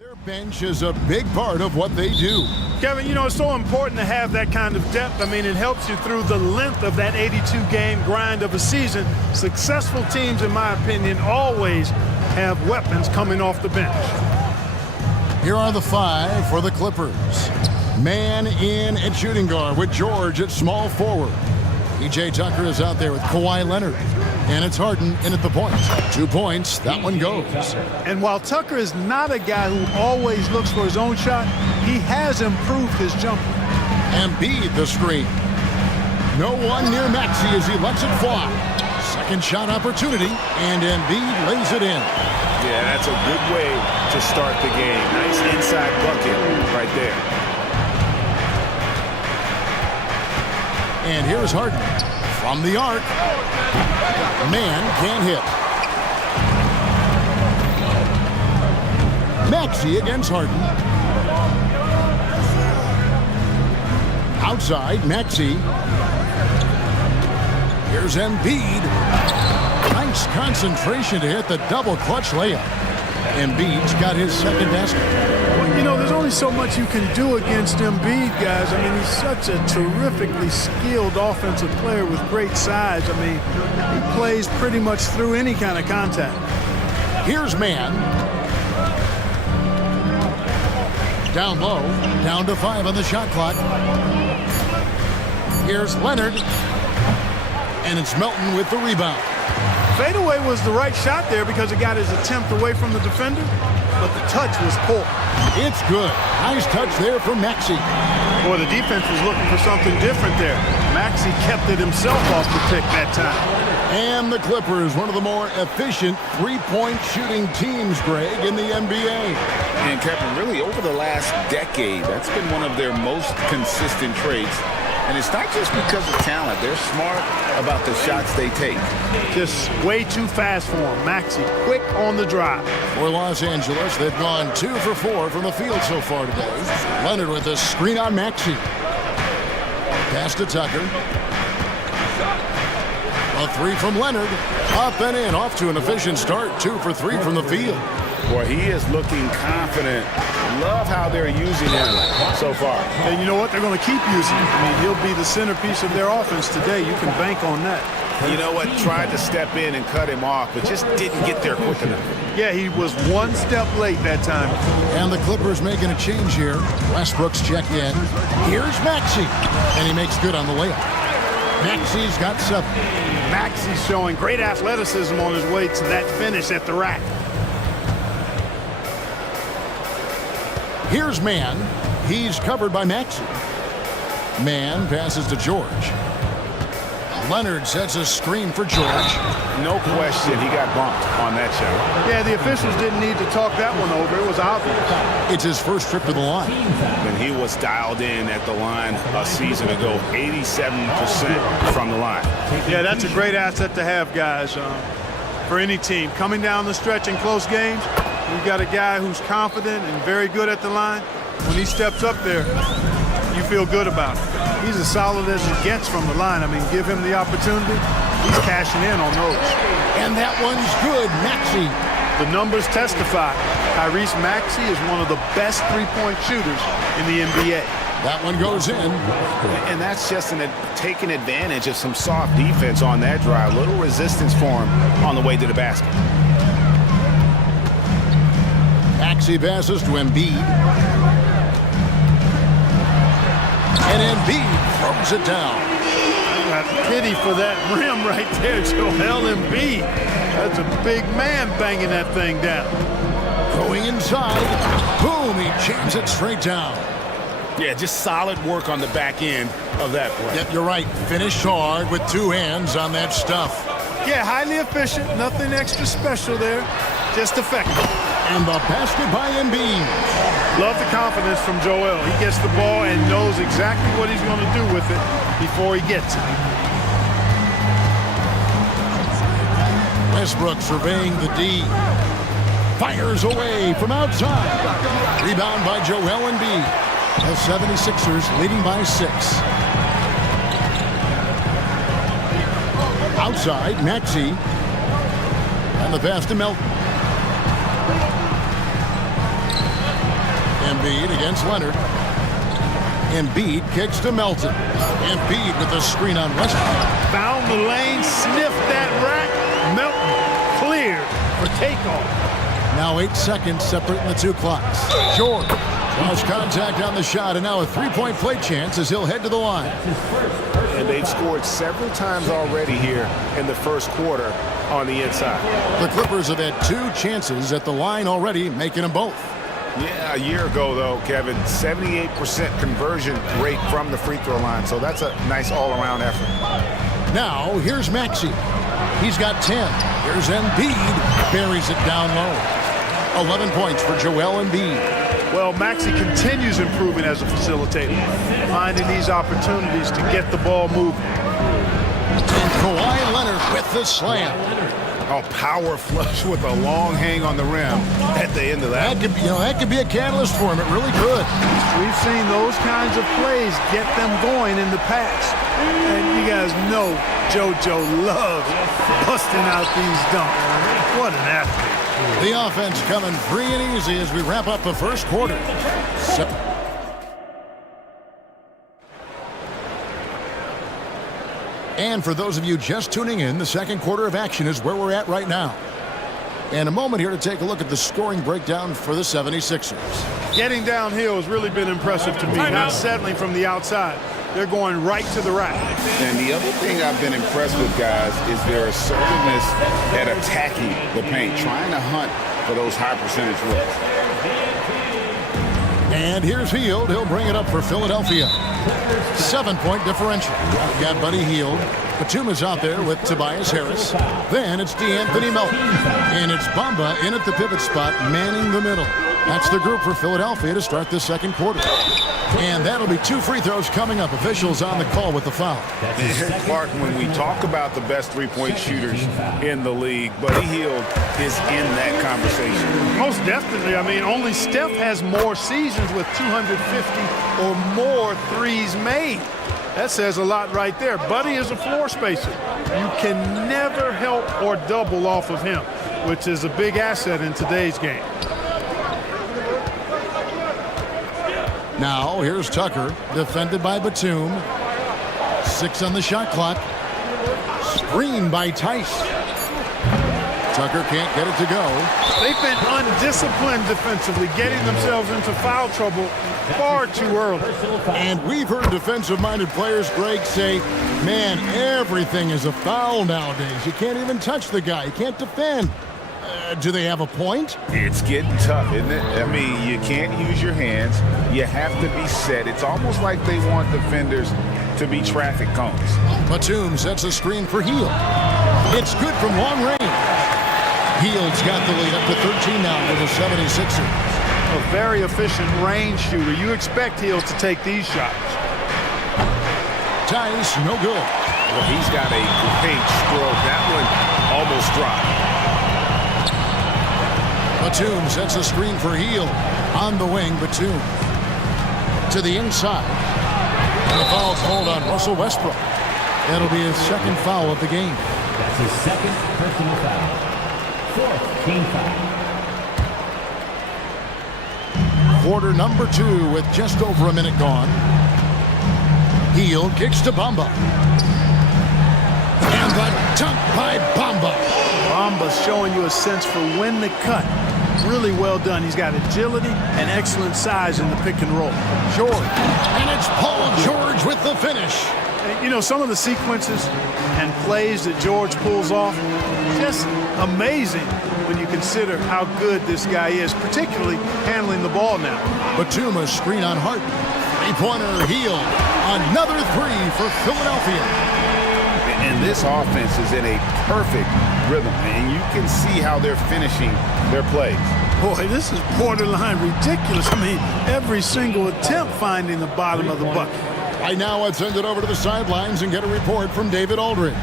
Their bench is a big part of what they do. Kevin, you know, it's so important to have that kind of depth. I mean, it helps you through the length of that 82-game grind of a season. Successful teams, in my opinion, always have weapons coming off the bench. Here are the 5 for the Clippers. Man in at shooting guard with George at small forward. P.J. Tucker is out there with Kawhi Leonard. And it's Harden in at the point. 2 points. That one goes. And while Tucker is not a guy who always looks for his own shot, he has improved his jumper. Embiid the screen. No one near Maxey as he lets it fly. Second shot opportunity, and Embiid lays it in. Yeah, that's a good way to start the game. Nice inside bucket right there. And here's Harden from the arc. Man can't hit. Maxey against Harden. Outside, Maxey. Here's Embiid. Nice concentration to hit the double clutch layup. Embiid's got his second basket. Well, you know, there's only so much you can do against Embiid, guys. I mean, he's such a terrifically skilled offensive player with great size. I mean, he plays pretty much through any kind of contact. Here's Man. Down low, down to 5 on the shot clock. Here's Leonard. And it's Melton with the rebound. Fadeaway was the right shot there because it got his attempt away from the defender, but the touch was poor. It's good. Nice touch there from Maxey. Boy, the defense was looking for something different there. Maxey kept it himself off the pick that time. And the Clippers, one of the more efficient three-point shooting teams, Greg, in the NBA. And Kevin, really over the last decade, that's been one of their most consistent traits. And it's not just because of talent. They're smart about the shots they take. Just way too fast for him. Maxey, quick on the drive. For Los Angeles, they've gone 2 for 4 from the field so far today. Leonard with a screen on Maxey. Pass to Tucker. A 3 from Leonard. Up and in. Off to an efficient start. 2 for 3 from the field. Boy, he is looking confident. Love how they're using him so far. And you know what? They're going to keep using him. I mean, he'll be the centerpiece of their offense today. You can bank on that. You know what? Tried to step in and cut him off, but just didn't get there quick enough. Yeah, he was one step late that time. And the Clippers making a change here. Westbrook's check in. Here's Maxey. And he makes good on the layup. Maxey's got 7. Maxey's showing great athleticism on his way to that finish at the rack. Here's Man. He's covered by Maxey. Man passes to George. Leonard sets a screen for George. No question, he got bumped on that shot. Yeah, the officials didn't need to talk that one over. It was obvious. It's his first trip to the line. When he was dialed in at the line a season ago, 87% from the line. Yeah, that's a great asset to have, guys, for any team. Coming down the stretch in close games, you've got a guy who's confident and very good at the line. When he steps up there, you feel good about it. He's as solid as he gets from the line. I mean, give him the opportunity, he's cashing in on those. And that one's good, Maxey. The numbers testify. Tyrese Maxey is one of the best three-point shooters in the NBA. That one goes in. And that's just taking advantage of some soft defense on that drive. Little resistance for him on the way to the basket. Maxey passes to Embiid. And Embiid throws it down. Got pity for that rim right there, Joel Embiid. That's a big man banging that thing down. Going inside. Boom, he jams it straight down. Yeah, just solid work on the back end of that play. Yep, you're right. Finished hard with 2 hands on that stuff. Yeah, highly efficient. Nothing extra special there. Just effective. And the basket by Embiid. Love the confidence from Joel. He gets the ball and knows exactly what he's going to do with it before he gets it. Westbrook surveying the D. Fires away from outside. Rebound by Joel Embiid. The 76ers leading by 6. Outside, Maxey. And the pass to Melton. Embiid against Leonard. Embiid kicks to Melton. Embiid with the screen on Westbrook. Found the lane, sniffed that rack. Melton cleared for takeoff. Now 8 seconds separating the two clocks. George draws contact on the shot, and now a three-point play chance as he'll head to the line. And they've scored several times already here in the first quarter on the inside. The Clippers have had 2 chances at the line already, making them both. Yeah, a year ago, though, Kevin, 78% conversion rate from the free throw line. So that's a nice all-around effort. Now, here's Maxey. He's got 10. Here's Embiid. Buries it down low. 11 points for Joel Embiid. Well, Maxey continues improving as a facilitator, finding these opportunities to get the ball moving. And Kawhi Leonard with the slam. Oh, power flush with a long hang on the rim at the end of that. That could be a catalyst for him. It really could. We've seen those kinds of plays get them going in the past. And you guys know JoJo loves busting out these dunks. What an athlete. The offense coming free and easy as we wrap up the first quarter. And for those of you just tuning in, the second quarter of action is where we're at right now. And a moment here to take a look at the scoring breakdown for the 76ers. Getting downhill has really been impressive to me, not settling from the outside. They're going right to the rack. And the other thing I've been impressed with, guys, is their assertiveness at attacking the paint, trying to hunt for those high percentage looks. And here's Hield. He'll bring it up for Philadelphia. 7-point differential. We've got Buddy Hield. Batum is out there with Tobias Harris. Then it's DeAnthony Melton. And it's Bamba in at the pivot spot, manning the middle. That's the group for Philadelphia to start the second quarter. And that'll be 2 free throws coming up. Officials on the call with the foul. Mark, when we talk about the best three-point shooters in the league, Buddy Hield is in that conversation. Most definitely. I mean, only Steph has more seasons with 250 or more threes made. That says a lot right there. Buddy is a floor spacer. You can never help or double off of him, which is a big asset in today's game. Now, here's Tucker, defended by Batum. 6 on the shot clock. Screen by Tice. Tucker can't get it to go. They've been undisciplined defensively, getting themselves into foul trouble far too early. And we've heard defensive-minded players, Greg, say, man, everything is a foul nowadays. You can't even touch the guy. You can't defend. Do they have a point? It's getting tough, isn't it? I mean, you can't use your hands. You have to be set. It's almost like they want defenders to be traffic cones. Batum sets a screen for Hield. It's good from long range. Hield's got the lead up to 13 now for the 76ers. A very efficient range shooter. You expect Hield to take these shots. Tice, no good. Well, he's got a great stroke. That one almost dropped. Batum sets a screen for Hield. On the wing, Batum. To the inside. And the foul called on Russell Westbrook. That'll be his second foul of the game. That's his second personal foul. 4th team foul. Quarter number 2 with just over a minute gone. Hield kicks to Bamba. And the dunk by Bamba. Bamba's showing you a sense for when to cut. Really well done. He's got agility and excellent size in the pick and roll. George. And it's Paul George with the finish. And, you know, some of the sequences and plays that George pulls off, just amazing when you consider how good this guy is, particularly handling the ball now. Batum a screen on Hart. 3-pointer Hield. Another 3 for Philadelphia. And this offense is in a perfect rhythm, and you can see how they're finishing their plays. Boy, this is borderline ridiculous. I mean, every single attempt finding the bottom of the bucket. Right now, let's send it over to the sidelines and get a report from David Aldridge.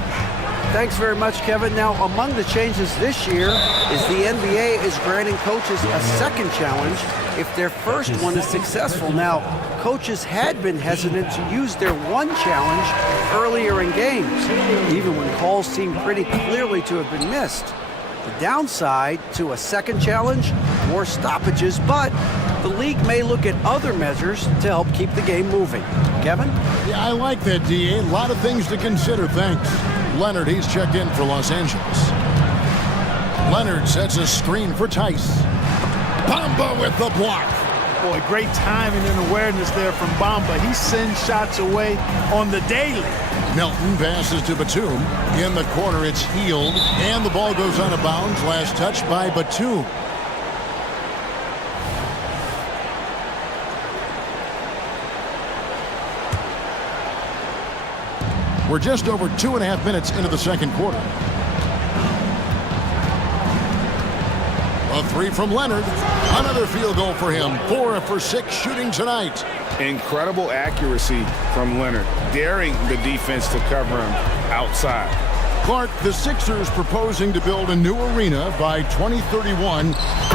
Thanks very much, Kevin. Now, among the changes this year is the NBA is granting coaches a second challenge if their first one is successful. Now, coaches had been hesitant to use their one challenge earlier in games, even when calls seemed pretty clearly to have been missed. The downside to a second challenge, more stoppages, but the league may look at other measures to help keep the game moving. Kevin? Yeah, I like that, D.A. A lot of things to consider, thanks. Leonard, he's checked in for Los Angeles. Leonard sets a screen for Tice. Bamba with the block. Boy, great timing and awareness there from Bamba. He sends shots away on the daily. Melton passes to Batum. In the corner, it's Healed, and the ball goes out of bounds. Last touch by Batum. We're just over 2.5 minutes into the second quarter. A three from Leonard. Another field goal for him. 4 for 6 shooting tonight. Incredible accuracy from Leonard, daring the defense to cover him outside. Clark, the Sixers proposing to build a new arena by 2031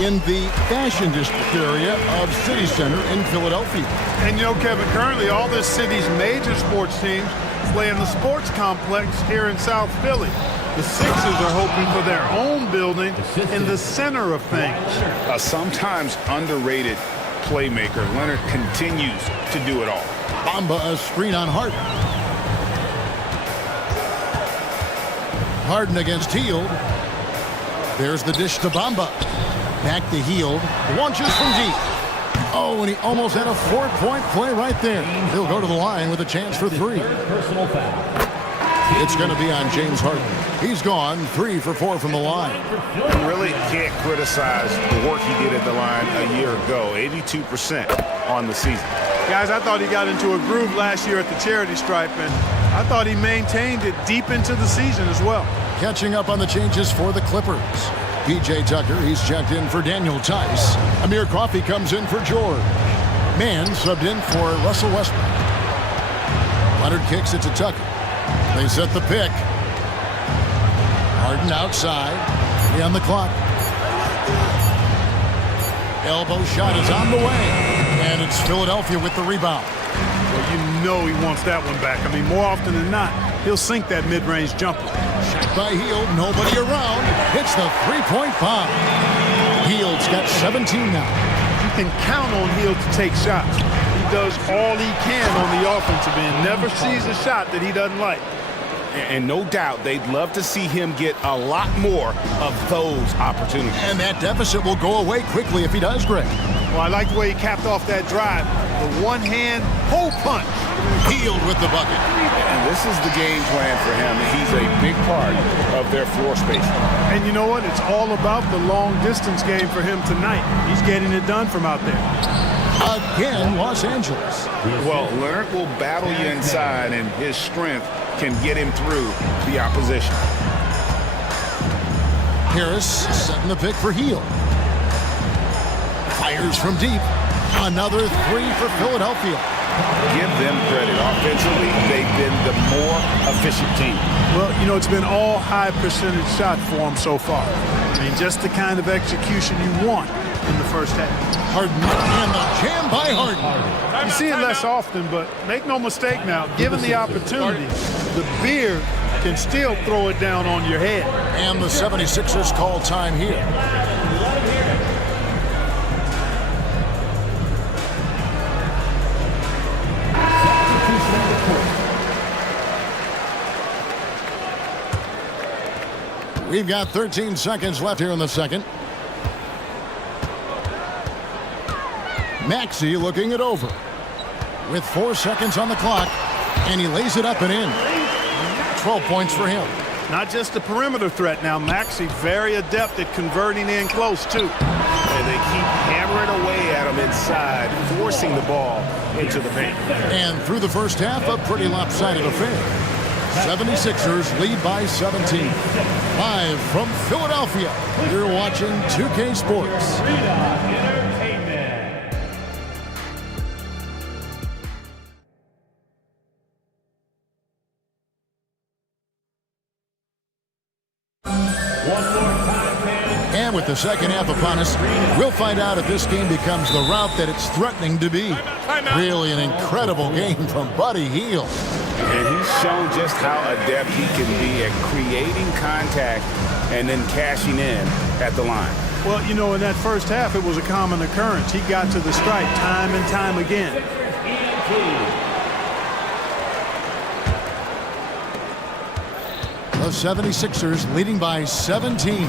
in the Fashion District area of City Center in Philadelphia. And you know, Kevin, currently all this city's major sports teams play in the sports complex here in South Philly. The Sixers are hoping for their own building in the center of things. A sometimes underrated playmaker, Leonard continues to do it all. Bamba a screen on Harden. Harden against Healed. There's the dish to Bamba. Back to Healed. Launches from deep. Oh, and he almost had a 4-point play right there. He'll go to the line with a chance for 3. Personal foul. It's going to be on James Harden. He's gone 3 for 4 from the line. You really can't criticize the work he did at the line a year ago. 82% on the season. Guys, I thought he got into a groove last year at the charity stripe, and I thought he maintained it deep into the season as well. Catching up on the changes for the Clippers. P.J. Tucker, he's checked in for Daniel Tice. Amir Coffey comes in for George. Mann subbed in for Russell Westbrook. Leonard kicks it to Tucker. They set the pick. Harden outside. 3 on the clock. Elbow shot is on the way. And it's Philadelphia with the rebound. Well, you know he wants that one back. I mean, more often than not, he'll sink that mid-range jumper. Shot by Healed. Nobody around. Hits the 3-point bomb. Heald's got 17 now. You can count on Heald to take shots. He does all he can on the offensive end. Never sees a shot that he doesn't like. And no doubt they'd love to see him get a lot more of those opportunities. And that deficit will go away quickly if he does, Greg. Well, I like the way he capped off that drive. The one-hand hole punch. Healed with the bucket. And this is the game plan for him. He's a big part of their floor space. And you know what? It's all about the long-distance game for him tonight. He's getting it done from out there. Again, Los Angeles. Well, Leonard will battle you inside, and his strength can get him through the opposition. Harris setting the pick for Heald. Fires from deep. Another 3 for Philadelphia. Give them credit. Offensively, they've been the more efficient team. Well, you know, it's been all high percentage shots for them so far. I mean, just the kind of execution you want in the first half. Harden and the jam by Harden. You see it less often, but make no mistake now, given the opportunity, the beard can still throw it down on your head. And the 76ers call time here. We've got 13 seconds left here in the second. Maxey looking it over with 4 seconds on the clock, and he lays it up and in. 12 points for him. Not just a perimeter threat now. Maxey very adept at converting in close, too. And they keep hammering away at him inside, forcing the ball into the paint. And through the first half, a pretty lopsided affair. 76ers lead by 17. Live from Philadelphia, you're watching 2K Sports. And with the second half upon us, we'll find out if this game becomes the route that it's threatening to be. Really an incredible game from Buddy Hield. And he's shown just how adept he can be at creating contact and then cashing in at the line. Well, you know, in that first half, it was a common occurrence. He got to the strike time and time again. The 76ers leading by 17.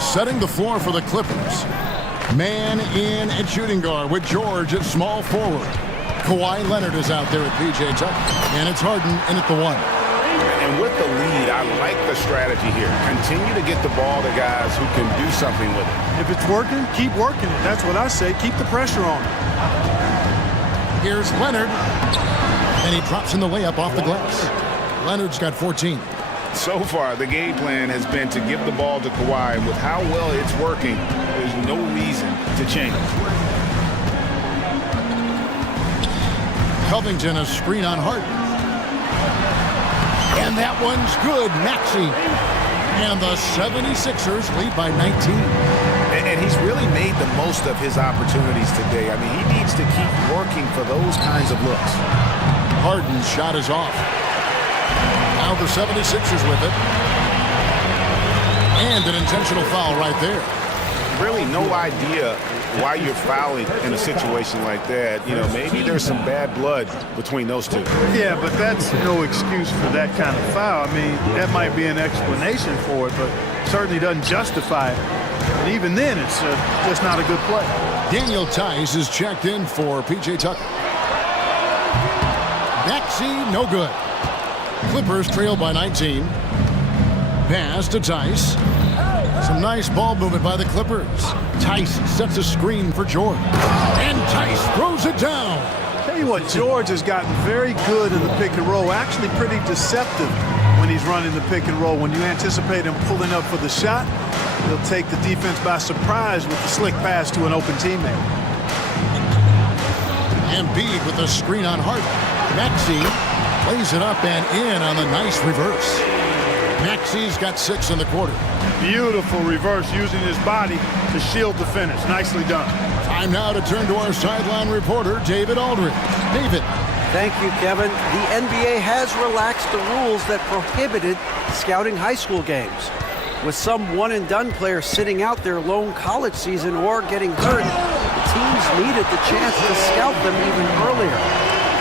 Setting the floor for the Clippers. Man in at shooting guard with George at small forward. Kawhi Leonard is out there at P.J. Tucker. And it's Harden in at the 1. And with the lead, I like the strategy here. Continue to get the ball to guys who can do something with it. If it's working, keep working it. That's what I say. Keep the pressure on. Here's Leonard. And he drops in the layup off the glass. Leonard's got 14. So far, the game plan has been to give the ball to Kawhi. And with how well it's working, there's no reason to change. Covington, a screen on Harden. And that one's good. Maxey. And the 76ers lead by 19. And he's really made the most of his opportunities today. I mean, he needs to keep working for those kinds of looks. Harden's shot is off. Now the 76ers with it. And an intentional foul right there. Really no idea why you're fouling in a situation like that. You know, maybe there's some bad blood between those two. Yeah, but that's no excuse for that kind of foul. I mean, that might be an explanation for it, but certainly doesn't justify it. And even then, it's just not a good play. Daniel Tice is checked in for P.J. Tucker. Maxey, no good. Clippers trail by 19. Pass to Tice. Some nice ball movement by the Clippers. Tice sets a screen for George. And Tice throws it down. Tell you what, George has gotten very good in the pick and roll. Actually pretty deceptive when he's running the pick and roll. When you anticipate him pulling up for the shot, he'll take the defense by surprise with the slick pass to an open teammate. Embiid with a screen on Harden. Maxey plays it up and in on the nice reverse. Maxey's got 6 in the quarter. Beautiful reverse using his body to shield the finish. Nicely done. Time now to turn to our sideline reporter, David Aldridge. David. Thank you, Kevin. The NBA has relaxed the rules that prohibited scouting high school games. With some one-and-done players sitting out their lone college season or getting hurt, the teams needed the chance to scout them even earlier.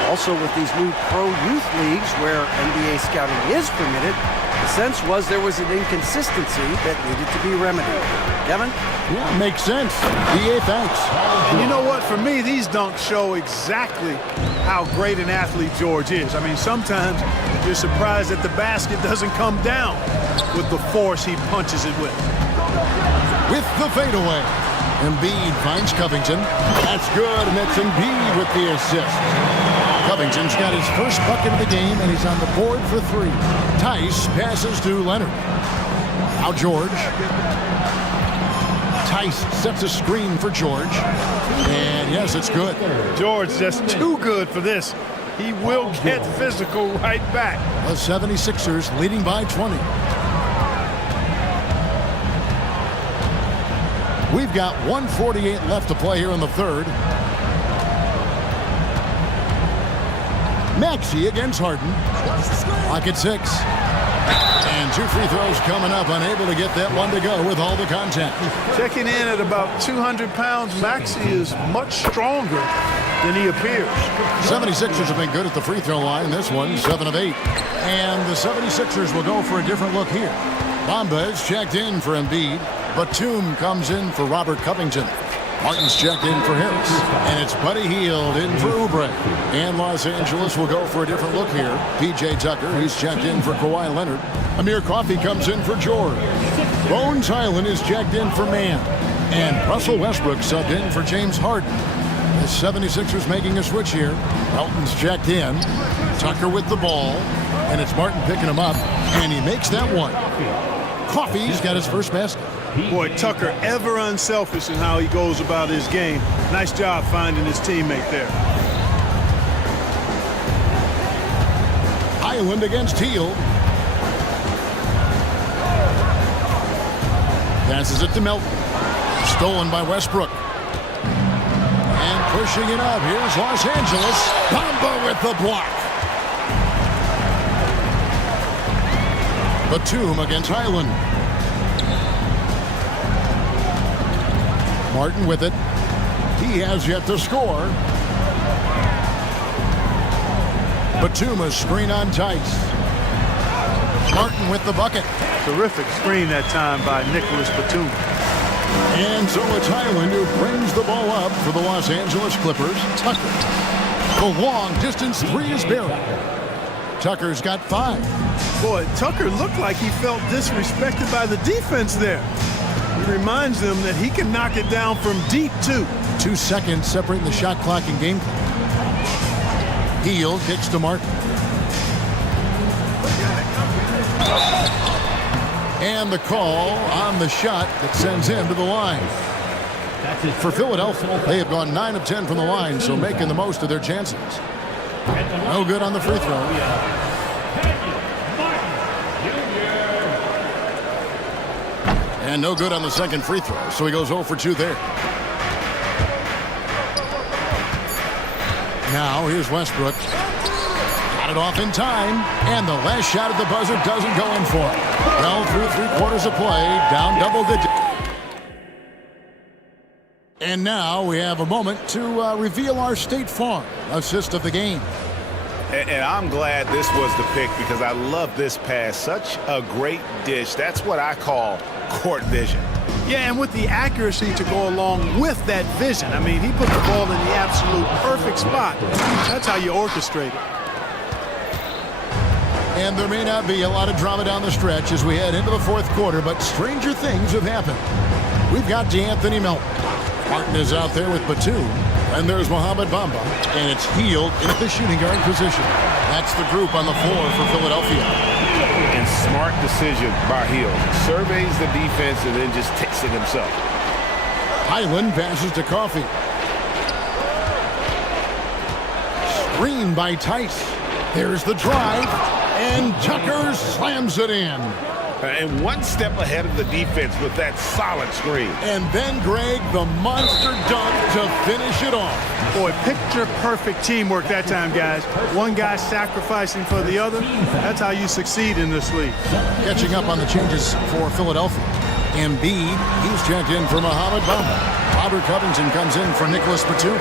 Also, with these new pro youth leagues where NBA scouting is permitted, the sense was there was an inconsistency that needed to be remedied. Kevin? Yeah, makes sense. EA, thanks. And you know what? For me, these dunks show exactly how great an athlete George is. I mean, sometimes you're surprised that the basket doesn't come down with the force he punches it with. With the fadeaway. Embiid finds Covington. That's good, and it's Embiid with the assist. Covington's got his first bucket of the game, and he's on the board for 3. Tice passes to Leonard. Now George. Tice sets a screen for George. And yes, it's good. George just too good for this. He will get physical right back. The 76ers leading by 20. We've got 1:48 left to play here in the third. Maxey against Harden. Clock at 6. And 2 free throws coming up. Unable to get that one to go with all the contact. Checking in at about 200 pounds, Maxey is much stronger than he appears. 76ers have been good at the free throw line. This one, 7 of 8. And the 76ers will go for a different look here. Bamba is checked in for Embiid. Batum comes in for Robert Covington. Martin's checked in for Harris. And it's Buddy Hield in for Oubre. And Los Angeles will go for a different look here. P.J. Tucker, he's checked in for Kawhi Leonard. Amir Coffey comes in for George. Bones Highland is checked in for Mann. And Russell Westbrook subbed in for James Harden. The 76ers making a switch here. Elton's checked in. Tucker with the ball. And it's Martin picking him up. And he makes that one. Coffey's got his first basket. Boy, Tucker ever unselfish in how he goes about his game. Nice job finding his teammate there. Highland against Hield. Passes it to Melton. Stolen by Westbrook. And pushing it up. Here's Los Angeles. Bamba with the block. Batum against Highland. Martin with it. He has yet to score. Batuma screen on Tice. Martin with the bucket. Terrific screen that time by Nicholas Batum. And so it's Highland who brings the ball up for the Los Angeles Clippers. Tucker. The long distance three is buried. Tucker's got 5. Boy, Tucker looked like he felt disrespected by the defense there. He reminds them that he can knock it down from deep, too. 2 seconds separating the shot clock and game clock. Heel kicks to Martin. And the call on the shot that sends him to the line. For Philadelphia, they have gone 9 of 10 from the line, so making the most of their chances. No good on the free throw. And no good on the second free throw, so he goes 0 for 2 there. Now here's Westbrook. Got it off in time, and the last shot at the buzzer doesn't go in for him. Well, through 3/4 of play, down double digits. And now we have a moment to reveal our State Farm assist of the game. And I'm glad this was the pick because I love this pass. Such a great dish. That's what I call court vision. Yeah, and with the accuracy to go along with that vision. I mean, he put the ball in the absolute perfect spot. That's how you orchestrate it. And there may not be a lot of drama down the stretch as we head into the 4th quarter, but stranger things have happened. We've got DeAnthony Melton. Martin is out there with Batum. And there's Mohamed Bamba. And it's Hield in at the shooting guard position. That's the group on the floor for Philadelphia. And smart decision by Hield. Surveys the defense and then just takes it himself. Highland passes to Coffey. Screen by Tice. There's the drive. And Tucker slams it in. And one step ahead of the defense with that solid screen. And then, Greg, the monster dunk to finish it off. Boy, picture-perfect teamwork that time, guys. One guy sacrificing for the other. That's how you succeed in this league. Catching up on the changes for Philadelphia. Embiid, he's checked in for Mohamed Bamba. Robert Covington comes in for Nicholas Batum.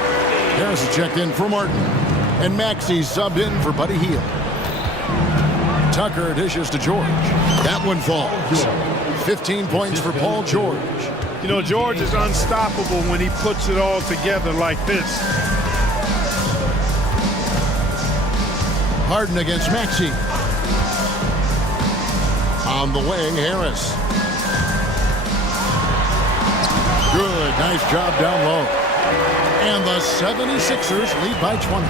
Harris is checked in for Martin. And Maxey subbed in for Buddy Hield. Tucker dishes to George. That one falls. 15 points for Paul George. You know, George is unstoppable when he puts it all together like this. Harden against Maxey. On the wing, Harris. Good, nice job down low. And the 76ers lead by 20.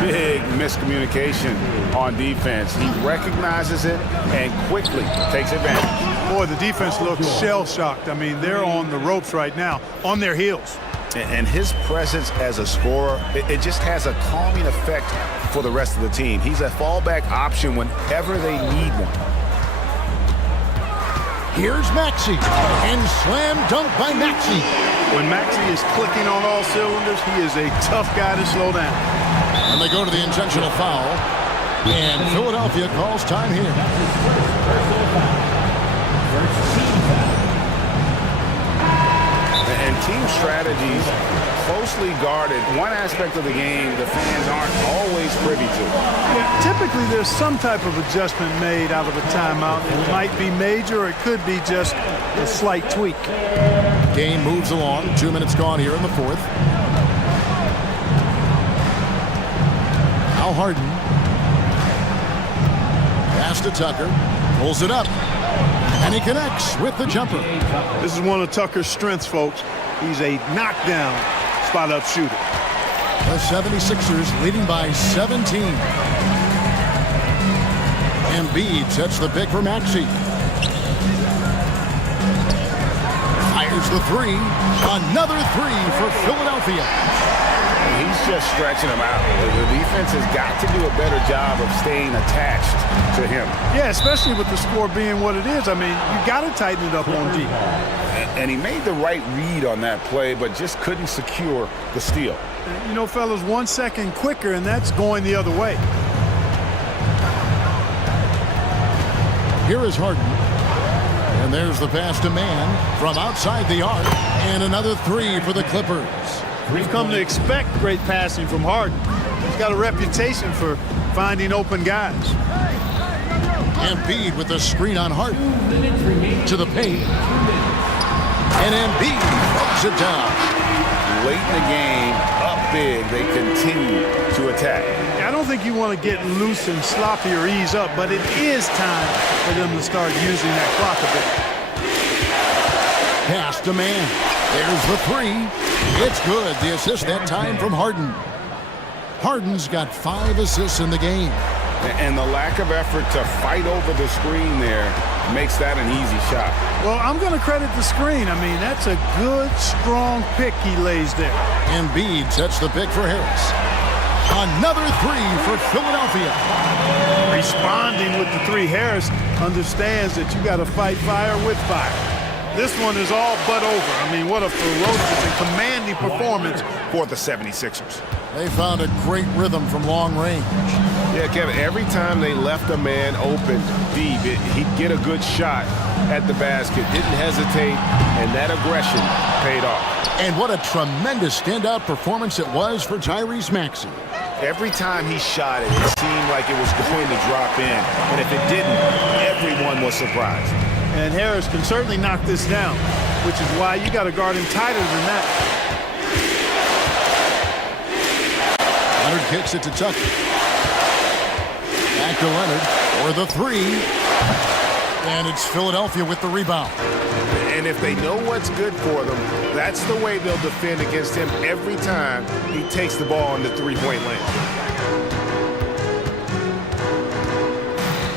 Big miscommunication on defense. He recognizes it and quickly takes advantage. Boy, the defense looks shell-shocked. I mean, they're on the ropes right now, on their heels. And his presence as a scorer, it just has a calming effect for the rest of the team. He's a fallback option whenever they need one. Here's Maxey, and slam dunk by Maxey. When Maxey is clicking on all cylinders, he is a tough guy to slow down. And they go to the intentional foul, and Philadelphia calls time here. And team strategies closely guarded. One aspect of the game the fans aren't always privy to. Yeah, typically there's some type of adjustment made out of a timeout. It might be major or it could be just a slight tweak. Game moves along. 2 minutes gone here in the 4th. Al Harden. Pass to Tucker. Pulls it up. And he connects with the jumper. This is one of Tucker's strengths, folks. He's a knockdown spot-up shooter. The 76ers leading by 17. Embiid sets the pick for Maxey. Fires the 3. Another 3 for Philadelphia. He's just stretching him out. The defense has got to do a better job of staying attached to him. Yeah, especially with the score being what it is. I mean, you got to tighten it up on D. And he made the right read on that play, but just couldn't secure the steal. You know, fellas, 1 second quicker, and that's going the other way. Here is Harden. And there's the pass to Man from outside the arc. And another three for the Clippers. We've come to expect great passing from Harden. He's got a reputation for finding open guys. Embiid with the screen on Harden. To the paint. And Embiid throws it down. Late in the game, up big, they continue to attack. I don't think you want to get loose and sloppy or ease up, but it is time for them to start using that clock a bit. Pass to man. There's the three. It's good. The assist that time from Harden. Harden's got 5 assists in the game. And the lack of effort to fight over the screen there makes that an easy shot. Well, I'm going to credit the screen. I mean, that's a good, strong pick he lays there. Embiid sets the pick for Harris. Another three for Philadelphia. Responding with the three, Harris understands that you got to fight fire with fire. This one is all but over. I mean, what a ferocious and commanding performance for the 76ers. They found a great rhythm from long range. Yeah, Kevin, every time they left a man open deep, he'd get a good shot at the basket, didn't hesitate, and that aggression paid off. And what a tremendous standout performance it was for Tyrese Maxey. Every time he shot it, it seemed like it was going to drop in. And if it didn't, everyone was surprised. And Harris can certainly knock this down, which is why you got to guard him tighter than that. Leonard kicks it to Tucker. Back to Leonard for the three. And it's Philadelphia with the rebound. And if they know what's good for them, that's the way they'll defend against him every time he takes the ball in the three-point lane.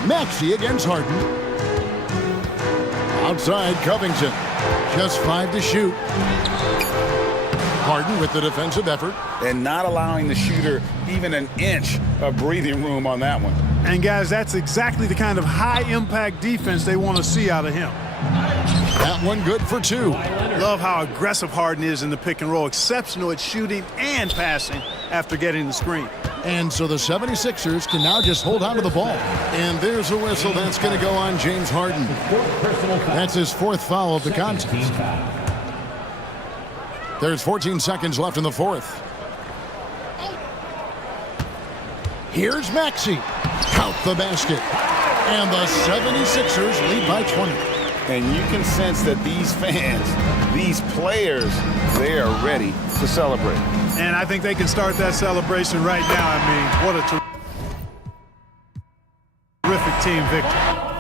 Maxey against Harden. Outside Covington. Just 5 to shoot. Harden with the defensive effort. And not allowing the shooter even an inch of breathing room on that one. And guys, that's exactly the kind of high-impact defense they want to see out of him. That one good for 2. Love how aggressive Harden is in the pick and roll. Exceptional at shooting and passing after getting the screen. And so the 76ers can now just hold on to the ball. And there's a whistle that's going to go on James Harden. That's his 4th foul of the contest. There's 14 seconds left in the 4th. Here's Maxey. Count the basket. And the 76ers lead by 20. And you can sense that these fans, these players, they are ready to celebrate. And I think they can start that celebration right now. I mean, what a terrific team victory.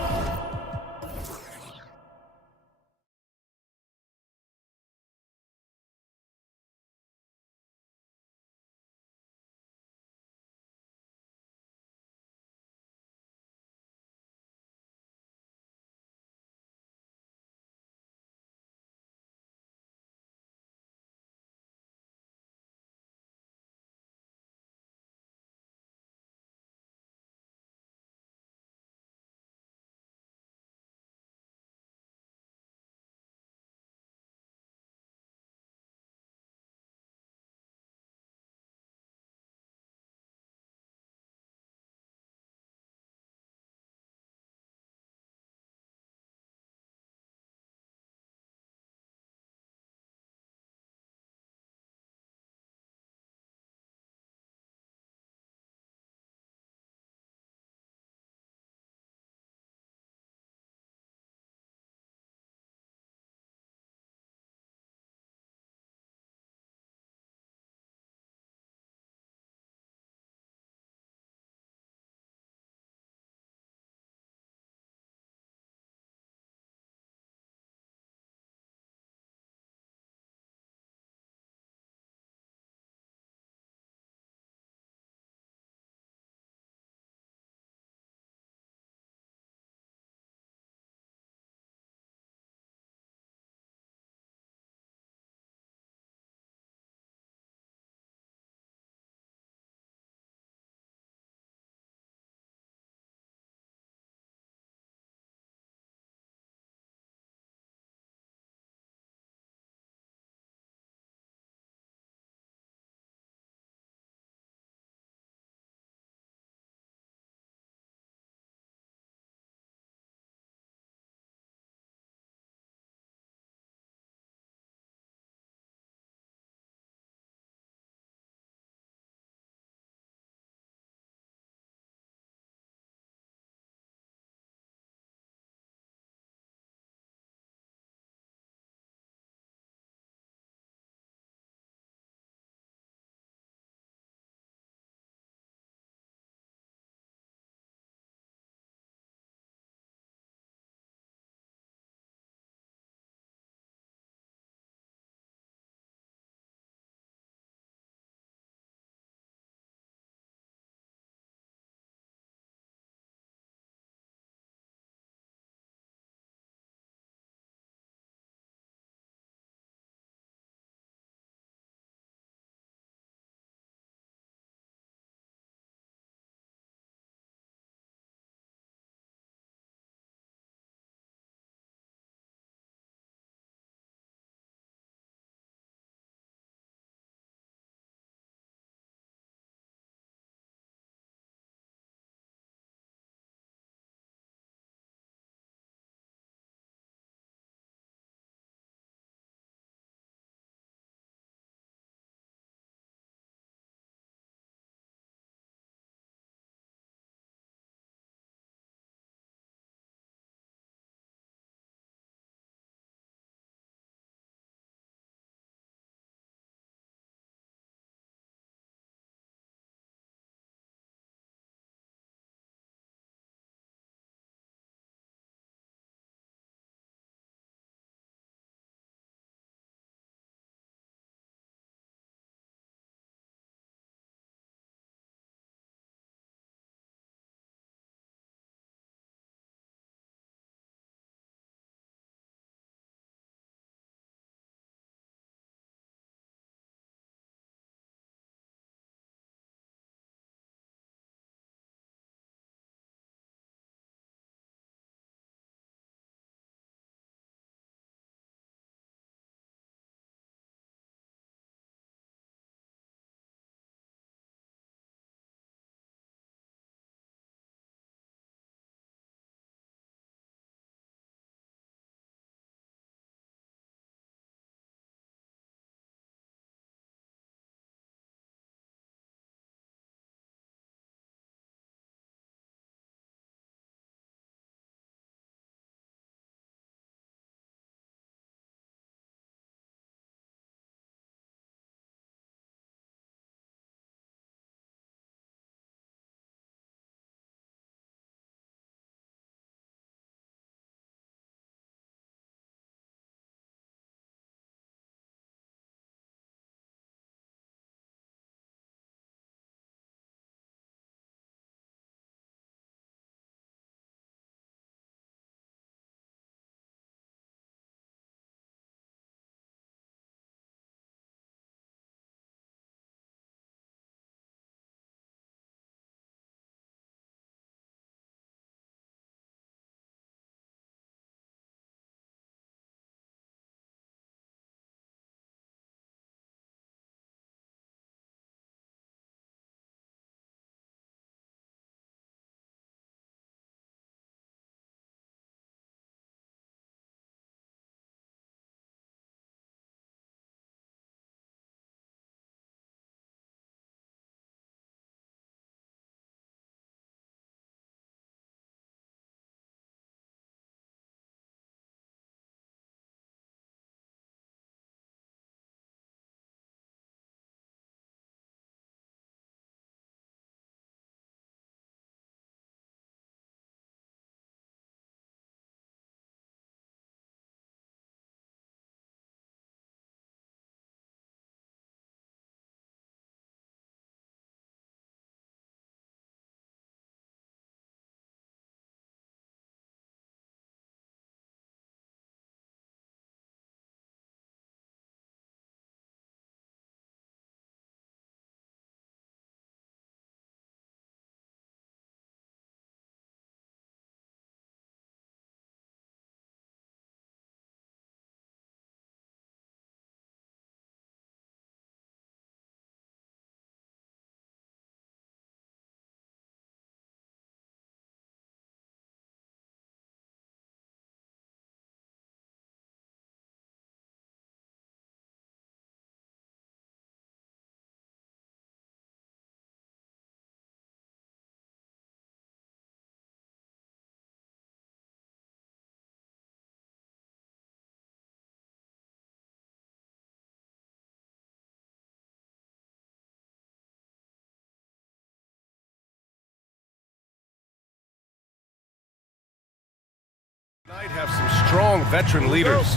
Tonight have some strong veteran leaders.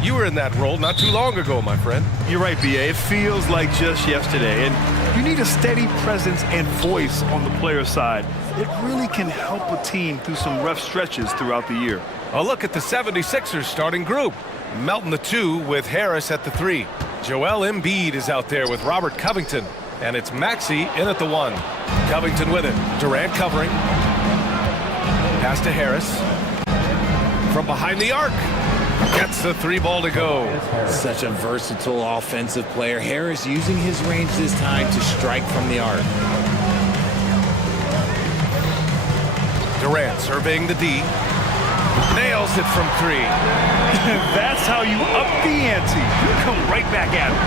You were in that role not too long ago, my friend. You're right, BA. It feels like just yesterday. And you need a steady presence and voice on the player side. It really can help a team through some rough stretches throughout the year. A look at the 76ers starting group. Melton the 2 with Harris at the 3. Joel Embiid is out there with Robert Covington. And it's Maxey in at the 1. Covington with it. Durant covering. Pass to Harris. From behind the arc. Gets the 3 ball to go. Such a versatile offensive player. Harris using his range this time to strike from the arc. Durant surveying the D. Nails it from 3. That's how you up the ante. You come right back at it.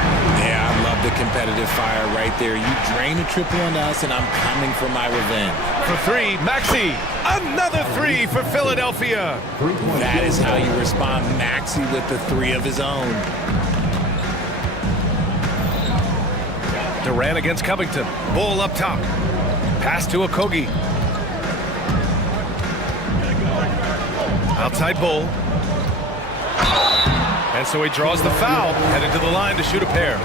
Yeah, I love the competitive fire right there. You drain a triple on us, and I'm coming for my revenge. For 3, Maxey. Another 3 for Philadelphia. That is how you respond. Maxey with the 3 of his own. Durant against Covington. Bull up top. Pass to Okogie. Outside Bull. And so he draws the foul, headed to the line to shoot a pair.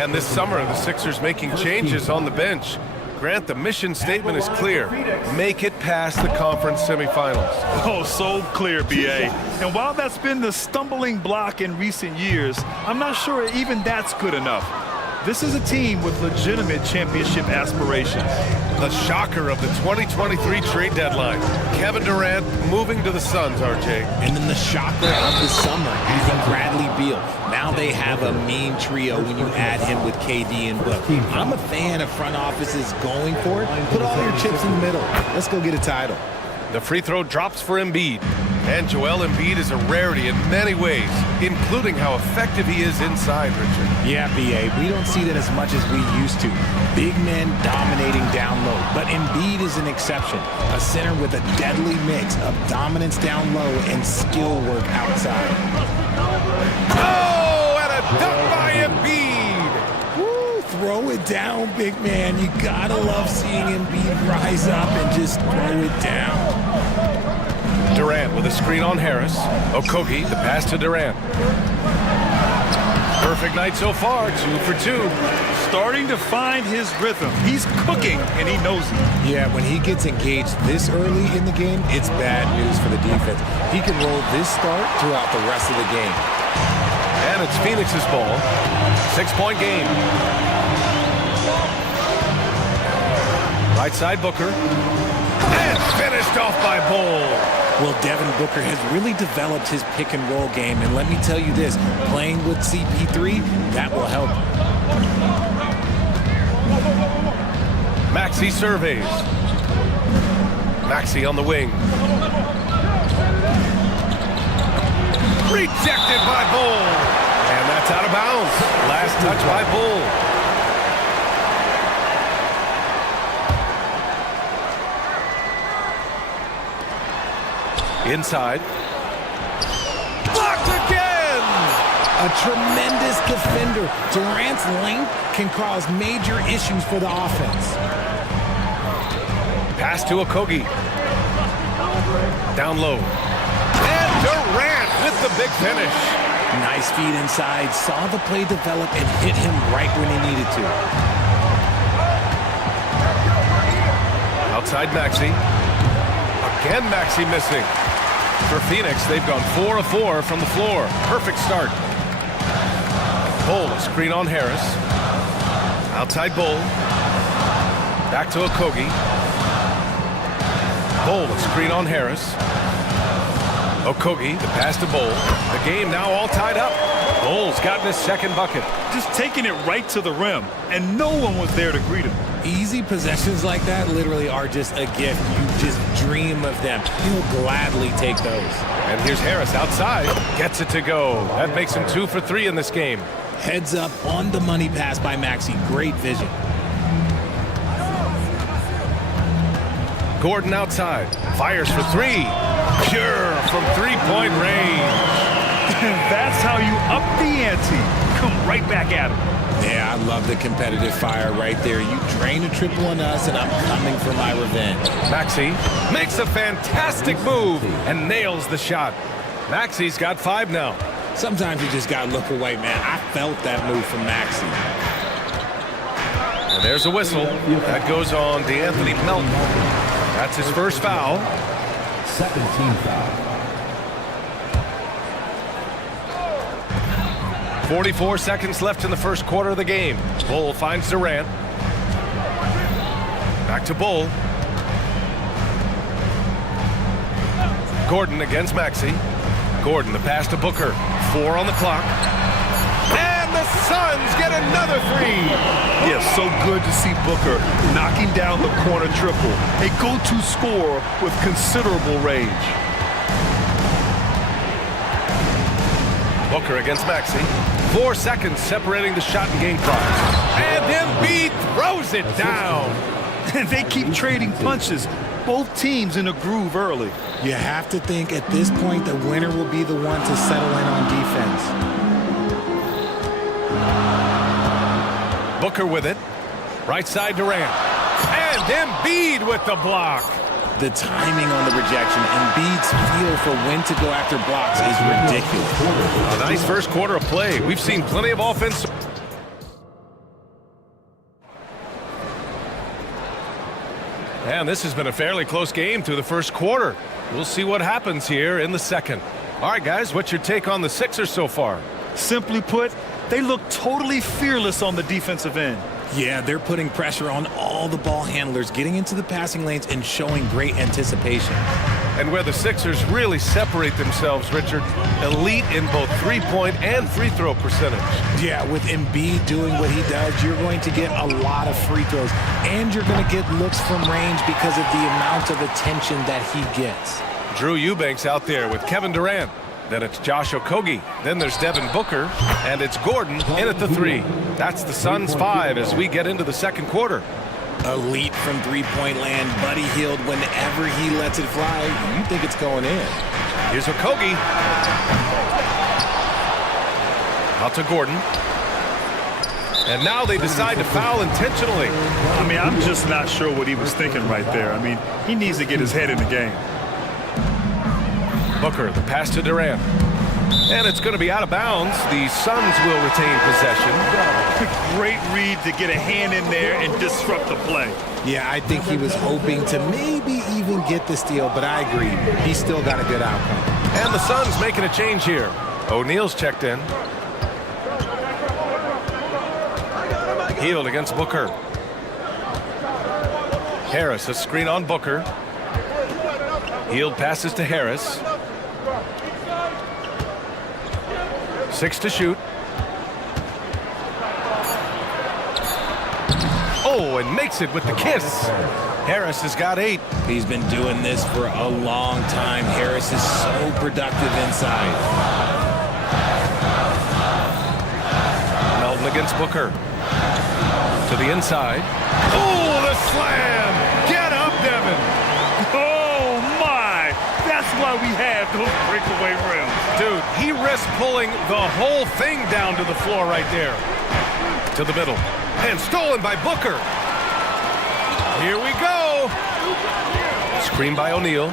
And this summer, the Sixers making changes on the bench. Grant, the mission statement is clear. Make it past the conference semifinals. Oh, so clear, BA. And while that's been the stumbling block in recent years, I'm not sure even that's good enough. This is a team with legitimate championship aspirations. The shocker of the 2023 trade deadline. Kevin Durant moving to the Suns, RJ. And then the shocker of the summer, using Bradley Beal. Now they have a mean trio when you add him with KD and Book. I'm a fan of front offices going for it. Put all your chips in the middle. Let's go get a title. The free throw drops for Embiid. And Joel Embiid is a rarity in many ways, including how effective he is inside, Richard. Yeah, BA, we don't see that as much as we used to. Big men dominating down low, but Embiid is an exception. A center with a deadly mix of dominance down low and skill work outside. Oh, and a dunk by Embiid! Woo, throw it down, big man. You gotta love seeing Embiid rise up and just throw it down. Durant with a screen on Harris. Okogie, the pass to Durant. Perfect night so far, 2 for 2. Starting to find his rhythm. He's cooking, and he knows it. Yeah, when he gets engaged this early in the game, it's bad news for the defense. He can roll this start throughout the rest of the game. And it's Phoenix's ball. 6-point game. Right side Booker. And finished off by Bull. Well, Devin Booker has really developed his pick-and-roll game, and let me tell you this, playing with CP3, that will help. Maxey surveys. Maxey on the wing. Rejected by Bull. And that's out of bounds. Last touch by Bull. Inside. Blocked again! A tremendous defender. Durant's length can cause major issues for the offense. Pass to Okogie. Down low. And Durant with the big finish. Nice feed inside. Saw the play develop and hit him right when he needed to. Outside Maxey. Again Maxey missing. For Phoenix, they've gone 4 of 4 from the floor. Perfect start. Bull, screen on Harris. Outside Bull. Back to Okogie. Bull, screen on Harris. Okogie, the pass to Bull. The game now all tied up. Bull's gotten his second bucket. Just taking it right to the rim, and no one was there to greet him. Easy possessions like that literally are just a gift. You just dream of them. He'll gladly take those. And here's Harris outside. Gets it to go. That makes him 2 for 3 in this game. Heads up on the money pass by Maxey. Great vision. Gordon outside. Fires for 3. Pure from 3-point range. That's how you up the ante. Come right back at him. Yeah, I love the competitive fire right there. You drain a triple on us, and I'm coming for my revenge. Maxey makes a fantastic move and nails the shot. Maxey's got 5 now. Sometimes you just got to look away, man. I felt that move from Maxey. And there's a whistle. That goes on DeAnthony Melton. That's his first foul. Second team foul. 44 seconds left in the first quarter of the game. Bull finds Durant. Back to Bull. Gordon against Maxey. Gordon, the pass to Booker. 4 on the clock. And the Suns get another 3. Yeah, so good to see Booker knocking down the corner triple. A go-to scorer with considerable range. Booker against Maxey. 4 seconds separating the shot and game clock. And Embiid throws it down. And they keep trading punches. Both teams in a groove early. You have to think at this point the winner will be the one to settle in on defense. Booker with it. Right side Durant. And Embiid with the block. The timing on the rejection, Embiid's feel for when to go after blocks is ridiculous. A nice first quarter of play. We've seen plenty of offense. And this has been a fairly close game through the first quarter. We'll see what happens here in the second. All right, guys, what's your take on the Sixers so far? Simply put, they look totally fearless on the defensive end. Yeah, they're putting pressure on all the ball handlers, getting into the passing lanes and showing great anticipation. And where the Sixers really separate themselves, Richard, elite in both three-point and free-throw percentage. Yeah, with Embiid doing what he does, you're going to get a lot of free throws, and you're going to get looks from range because of the amount of attention that he gets. Drew Eubanks out there with Kevin Durant. Then it's Josh Okogie. Then there's Devin Booker. And it's Gordon in at the 3. That's the Suns' 5 as we get into the second quarter. Elite from three-point land. Buddy Hield, whenever he lets it fly, you think it's going in. Here's Okogie. Out to Gordon. And now they decide to foul intentionally. I mean, I'm just not sure what he was thinking right there. I mean, he needs to get his head in the game. Booker, the pass to Durant. And it's going to be out of bounds. The Suns will retain possession. Great read to get a hand in there and disrupt the play. Yeah, I think he was hoping to maybe even get the steal, but I agree. He still got a good outcome. And the Suns making a change here. O'Neal's checked in. Hield against Booker. Harris, a screen on Booker. Hield passes to Harris. 6 to shoot. Oh, and makes it with the kiss. Harris has got 8. He's been doing this for a long time. Harris is so productive inside. Melton against Booker. To the inside. Oh, the slam! Get up, Devin! Oh, my! That's why we have those breakaway rims. Dude, he risked pulling the whole thing down to the floor right there. To the middle. And stolen by Booker. Here we go. Screen by O'Neal.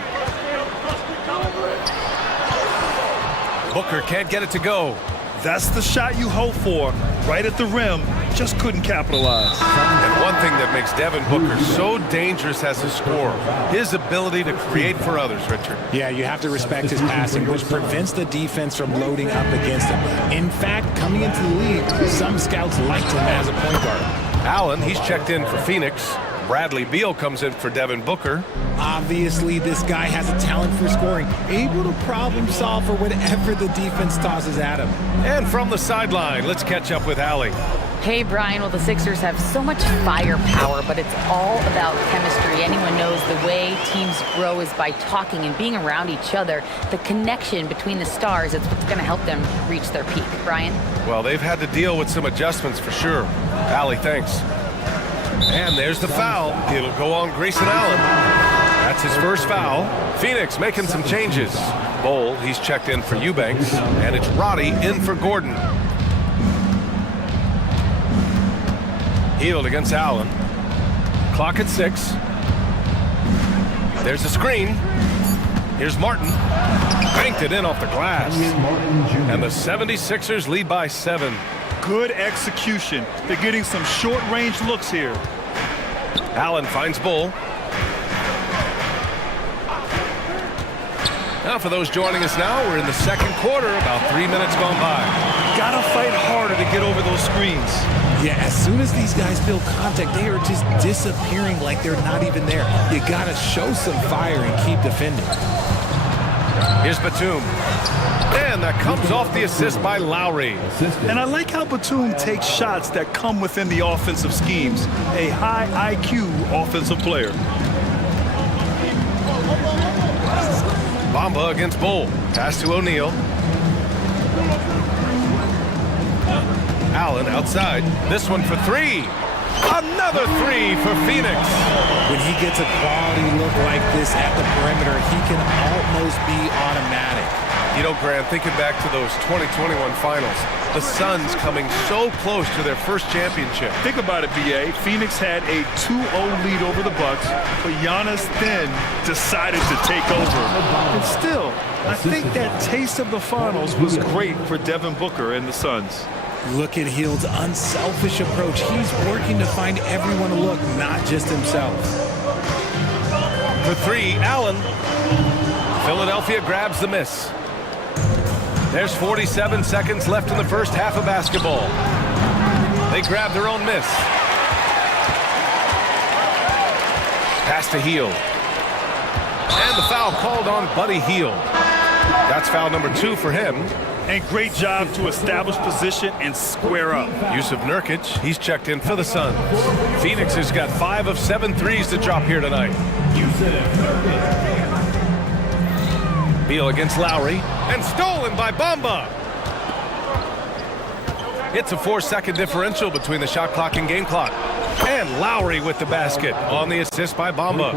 Booker can't get it to go. That's the shot you hope for. Right at the rim. Just couldn't capitalize. And one thing that makes Devin Booker so dangerous as a scorer, his ability to create for others, Richard. Yeah, you have to respect his passing, which prevents the defense from loading up against him. In fact, coming into the league, some scouts liked him as a point guard. Allen, he's checked in for Phoenix. Bradley Beal comes in for Devin Booker. Obviously, this guy has a talent for scoring, able to problem solve for whatever the defense tosses at him. And from the sideline, let's catch up with Allie. Hey, Brian. Well, the Sixers have so much firepower, but it's all about chemistry. Anyone knows the way teams grow is by talking and being around each other. The connection between the stars is what's going to help them reach their peak. Brian? Well, they've had to deal with some adjustments for sure. Allie, thanks. And there's the foul. It'll go on Grayson Allen. That's his first foul. Phoenix making some changes. Bowl, he's checked in for Eubanks. And it's Roddy in for Gordon. Healed against Allen. Clock at 6. There's a screen. Here's Martin. Banked it in off the glass. And the 76ers lead by 7. Good execution. They're getting some short-range looks here. Allen finds Bull. Now for those joining us now, we're in the second quarter, about 3 minutes gone by. Gotta fight harder to get over those screens. Yeah, as soon as these guys feel contact, they are just disappearing like they're not even there. You gotta show some fire and keep defending. Here's Batum. And that comes off the assist by Lowry. And I like how Batum takes shots that come within the offensive schemes. A high IQ offensive player. Bamba against Bull. Pass to O'Neal. Allen outside. This one for 3. Another 3 for Phoenix. When he gets a quality look like this at the perimeter, he can almost be automatic. You know, Grant, thinking back to those 2021 finals, the Suns coming so close to their first championship. Think about it, BA. Phoenix had a 2-0 lead over the Bucks, but Giannis then decided to take over. And still, I think that taste of the finals was great for Devin Booker and the Suns. Look at Hield's unselfish approach. He's working to find everyone a look, not just himself. For 3, Allen. Philadelphia grabs the miss. There's 47 seconds left in the first half of basketball. They grab their own miss. Pass to Hield. And the foul called on Buddy Hield. That's foul number 2 for him. And great job to establish position and square up. Yusuf Nurkic, he's checked in for the Suns. Phoenix has got 5 of 7 threes to drop here tonight. Beal against Lowry, and stolen by Bamba. It's a 4-second differential between the shot clock and game clock. And Lowry with the basket on the assist by Bamba.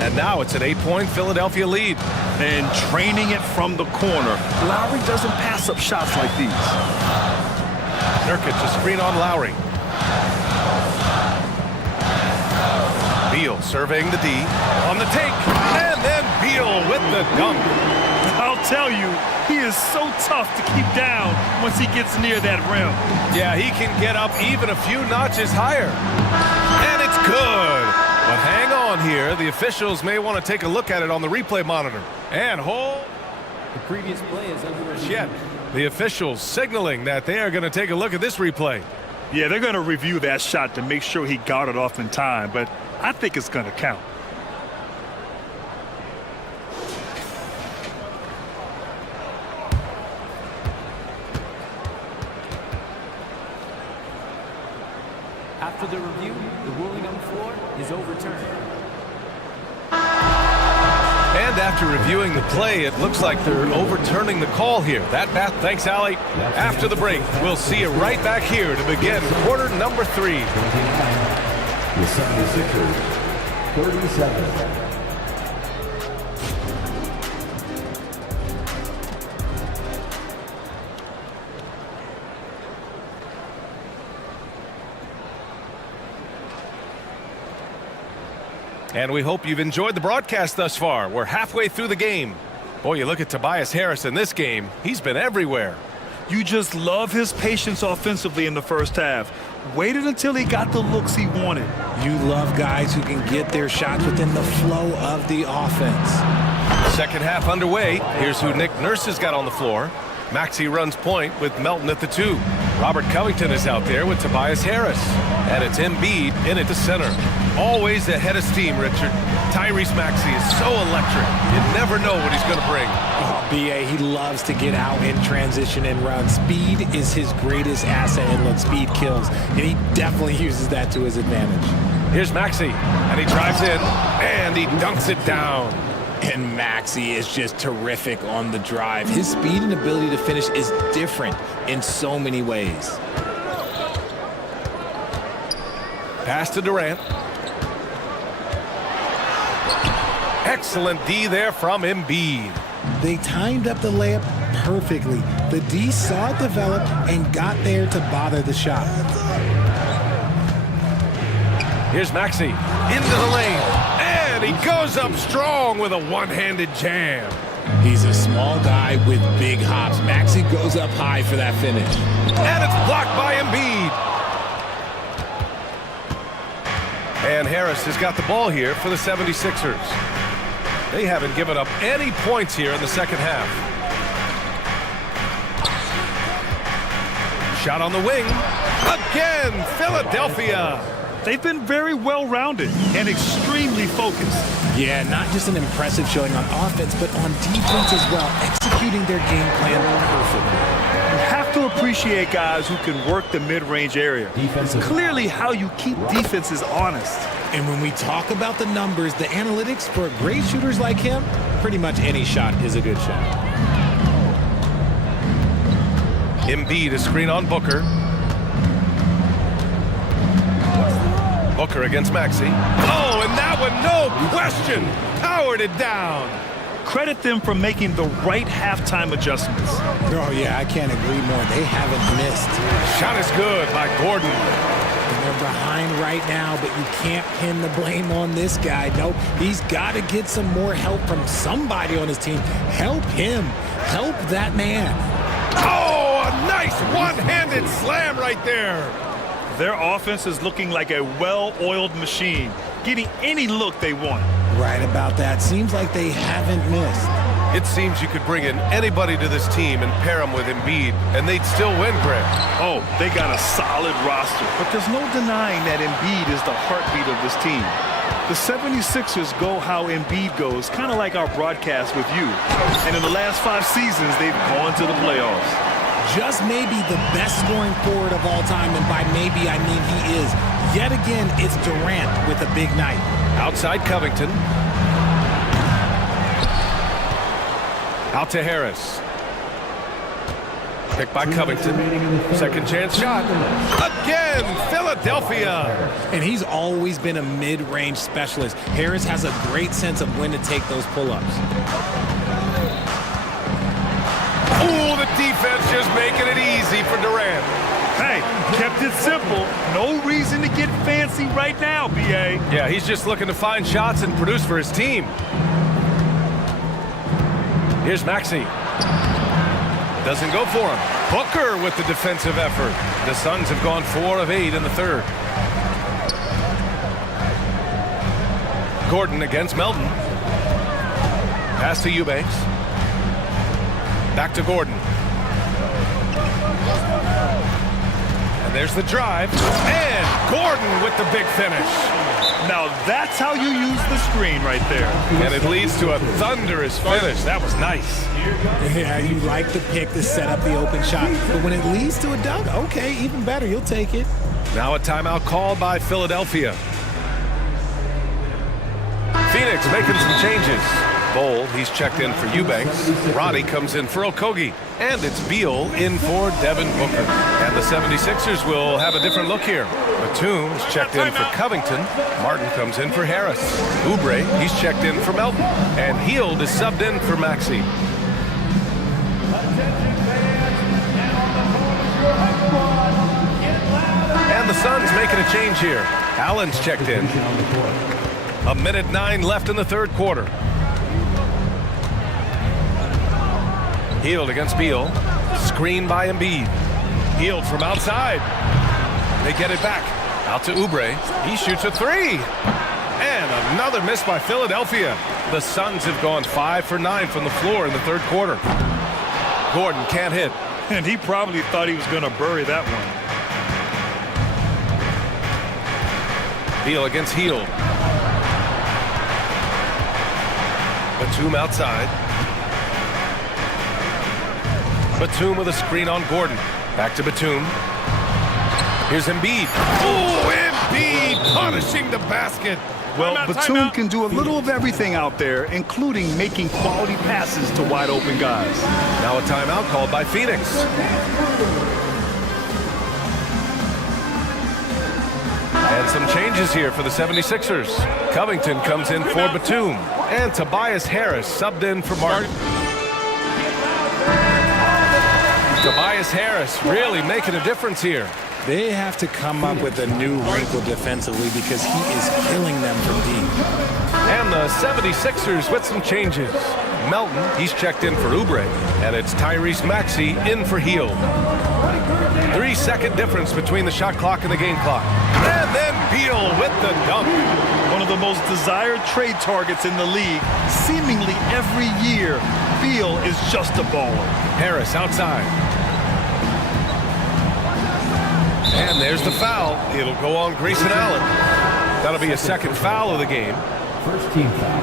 And now it's an 8-point Philadelphia lead. And training it from the corner. Lowry doesn't pass up shots like these. Nurkic, a screen on Lowry. Beal surveying the D on the take. And then Beal with the dunk. I'll tell you, he is so tough to keep down once he gets near that rim. Yeah, he can get up even a few notches higher. And it's good. But hang on here. The officials may want to take a look at it on the replay monitor. And hold. The previous play is under review. Yet, the officials signaling that they are going to take a look at this replay. Yeah, they're going to review that shot to make sure he got it off in time, but I think it's going to count. After the review, the ruling on the floor is overturned. And after reviewing the play, it looks like they're overturning the call here. Thanks, Allie. After the break, we'll see you right back here to begin quarter number 3. The 76ers, 37. And we hope you've enjoyed the broadcast thus far. We're halfway through the game. Boy, you look at Tobias Harris in this game. He's been everywhere. You just love his patience offensively in the first half. Waited until he got the looks he wanted. You love guys who can get their shots within the flow of the offense. Second half underway. Here's who Nick Nurse has got on the floor. Maxey runs point with Melton at the 2. Robert Covington is out there with Tobias Harris. And it's Embiid in at the center. Always ahead of steam, Richard. Tyrese Maxey is so electric. You never know what he's going to bring. Oh, BA, he loves to get out in transition and run. Speed is his greatest asset, and look, speed kills. And he definitely uses that to his advantage. Here's Maxey, and he drives in, and he dunks it down. And Maxey is just terrific on the drive. His speed and ability to finish is different in so many ways. Pass to Durant. Excellent D there from Embiid. They timed up the layup perfectly. The D saw it develop and got there to bother the shot. Here's Maxey into the lane. And he goes up strong with a one-handed jam. He's a small guy with big hops. Maxey goes up high for that finish. And it's blocked by Embiid. And Harris has got the ball here for the 76ers. They haven't given up any points here in the second half. Shot on the wing. Again, Philadelphia. They've been very well-rounded and extremely focused. Yeah, not just an impressive showing on offense, but on defense as well, executing their game plan perfectly. You have to appreciate guys who can work the mid-range area. It's clearly how you keep defenses honest. And when we talk about the numbers, the analytics for great shooters like him, pretty much any shot is a good shot. Embiid a screen on Booker. Booker against Maxey. Oh, and that one, no question, powered it down. Credit them for making the right halftime adjustments. Oh, yeah, I can't agree more. They haven't missed. Shot is good by Gordon. And they're behind right now, but you can't pin the blame on this guy. Nope, he's got to get some more help from somebody on his team. Help him. Help that man. Oh, a nice one-handed slam right there. Their offense is looking like a well-oiled machine, getting any look they want. Right about that. Seems like they haven't missed. It seems you could bring in anybody to this team and pair them with Embiid, and they'd still win, Greg. Oh, they got a solid roster, but there's no denying that Embiid is the heartbeat of this team. The 76ers go how Embiid goes, kind of like our broadcast with you. And in the last 5 seasons, they've gone to the playoffs. Just maybe the best scoring forward of all time, and by maybe I mean he is. Yet again, it's Durant with a big night. Outside Covington. Out to Harris. Picked by Covington. Second chance shot. Again, Philadelphia. And he's always been a mid-range specialist. Harris has a great sense of when to take those pull-ups. Ooh, the defense just making it easy for Durant. Hey, kept it simple. No reason to get fancy right now, B.A. Yeah, he's just looking to find shots and produce for his team. Here's Maxey. Doesn't go for him. Booker with the defensive effort. The Suns have gone 4 of 8 in the third. Gordon against Melton. Pass to Eubanks. Back to Gordon. And there's the drive. And Gordon with the big finish. Now that's how you use the screen right there. And it leads to a thunderous finish. That was nice. Yeah, you like the pick to set up the open shot. But when it leads to a dunk, okay, even better. You'll take it. Now a timeout called by Philadelphia. Phoenix making some changes. Bowl, he's checked in for Eubanks. Roddy comes in for Okogie. And it's Beal in for Devin Booker. And the 76ers will have a different look here. Batum is checked in for Covington. Martin comes in for Harris. Oubre, he's checked in for Melton. And Hield is subbed in for Maxey. And the Suns making a change here. Allen's checked in. 1:09 left in the third quarter. Hield against Beal. Screen by Embiid. Hield from outside. They get it back. Out to Oubre. He shoots a 3. And another miss by Philadelphia. The Suns have gone 5 for 9 from the floor in the third quarter. Gordon can't hit. And he probably thought he was going to bury that one. Beal against Hield. Batum outside. Batum with a screen on Gordon. Back to Batum. Here's Embiid. Oh, Embiid punishing the basket. Well, Batum can do a little of everything out there, including making quality passes to wide open guys. Now a timeout called by Phoenix. And some changes here for the 76ers. Covington comes in for Batum. And Tobias Harris subbed in for Martin. Tobias Harris really making a difference here. They have to come up with a new wrinkle defensively because he is killing them from deep. And the 76ers with some changes. Melton, he's checked in for Oubre. And it's Tyrese Maxey in for Heel. 3-second difference between the shot clock and the game clock. And then Beal with the dunk. One of the most desired trade targets in the league. Seemingly every year, Beal is just a baller. Harris outside. And there's the foul. It'll go on Grayson Allen. That'll be a second foul of the game. First team foul.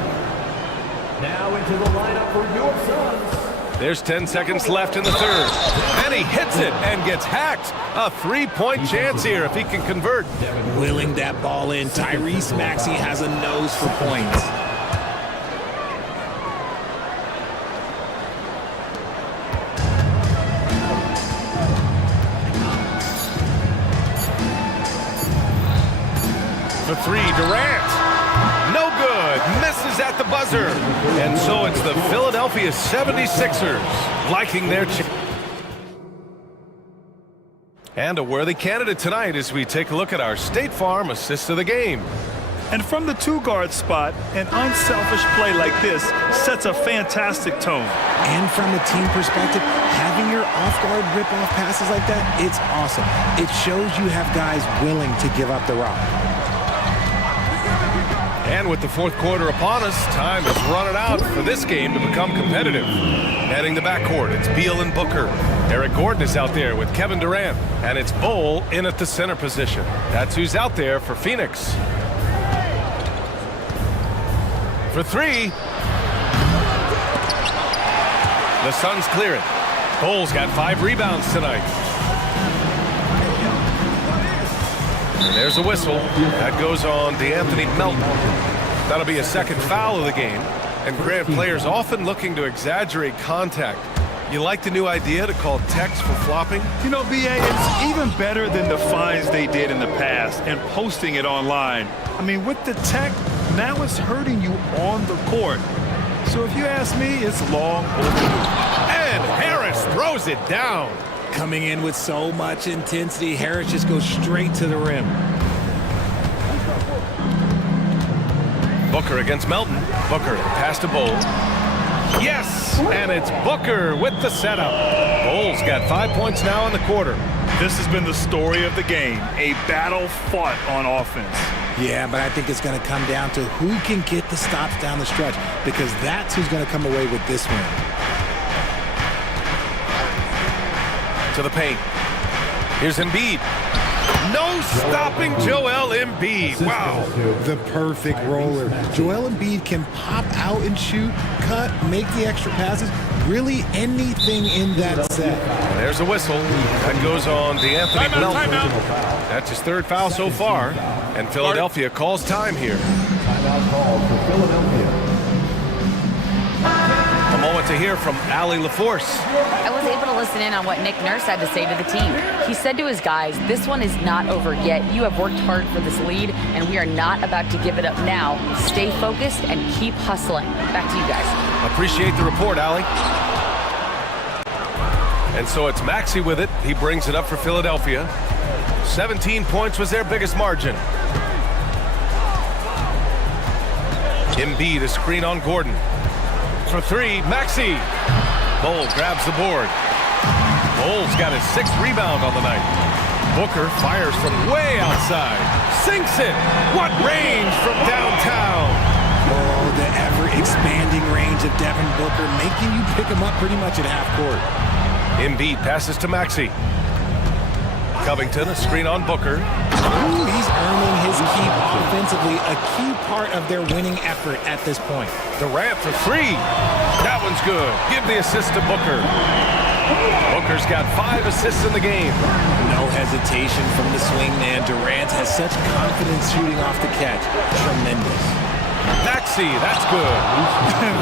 Now into the lineup for your Suns. There's 10 seconds left in the third. And he hits it and gets hacked. A three-point chance here if he can convert. Willing that ball in. Tyrese Maxey has a nose for points. For three, Durant. No good. Misses at the buzzer. And so it's the Philadelphia 76ers liking their chance. And a worthy candidate tonight as we take a look at our State Farm assist of the game. And from the two-guard spot, an unselfish play like this sets a fantastic tone. And from a team perspective, having your off-guard rip-off passes like that, it's awesome. It shows you have guys willing to give up the rock. And with the fourth quarter upon us, time is running out for this game to become competitive. Heading the backcourt, it's Beal and Booker. Eric Gordon is out there with Kevin Durant. And it's Bol in at the center position. That's who's out there for Phoenix. For three. The Suns clear it. Bol's got 5 rebounds tonight. And there's a whistle. That goes on DeAnthony Melton. That'll be a second foul of the game. And Grant, players often looking to exaggerate contact. You like the new idea to call techs for flopping? You know, B.A., it's even better than the fines they did in the past and posting it online. I mean, with the tech, now it's hurting you on the court. So if you ask me, it's long overdue. And Harris throws it down. Coming in with so much intensity, Harris just goes straight to the rim. Booker against Melton. Booker pass to Bol. Yes, and it's Booker with the setup. Bol's got 5 points now in the quarter. This has been the story of the game, a battle fought on offense. Yeah, but I think it's going to come down to who can get the stops down the stretch, because that's who's going to come away with this win. To the paint. Here's Embiid. No stopping Joel Embiid. Wow. The perfect roller. Joel Embiid can pop out and shoot, cut, make the extra passes, really anything in that set. There's a whistle. That goes on DeAnthony Melton. That's his third foul so far. And Philadelphia calls time here. Timeout call for Philadelphia. A moment to hear from Allie LaForce. I was able to listen in on what Nick Nurse had to say to the team. He said to his guys, this one is not over yet. You have worked hard for this lead, and we are not about to give it up now. Stay focused and keep hustling. Back to you guys. Appreciate the report, Allie. And so it's Maxey with it. He brings it up for Philadelphia. 17 points was their biggest margin. Embiid, a screen on Gordon. For three, Maxey. Bol grabs the board. Bol's got his 6th rebound on the night. Booker fires from way outside. Sinks it. What range from downtown. Oh, the ever-expanding range of Devin Booker, making you pick him up pretty much at half court. Embiid passes to Maxey. Covington, a screen on Booker. Ooh, he's earning his keep offensively, a key part of their winning effort at this point. Durant for three. That one's good. Give the assist to Booker. Booker's got 5 assists in the game. No hesitation from the swingman. Durant has such confidence shooting off the catch. Tremendous. Maxey, that's good.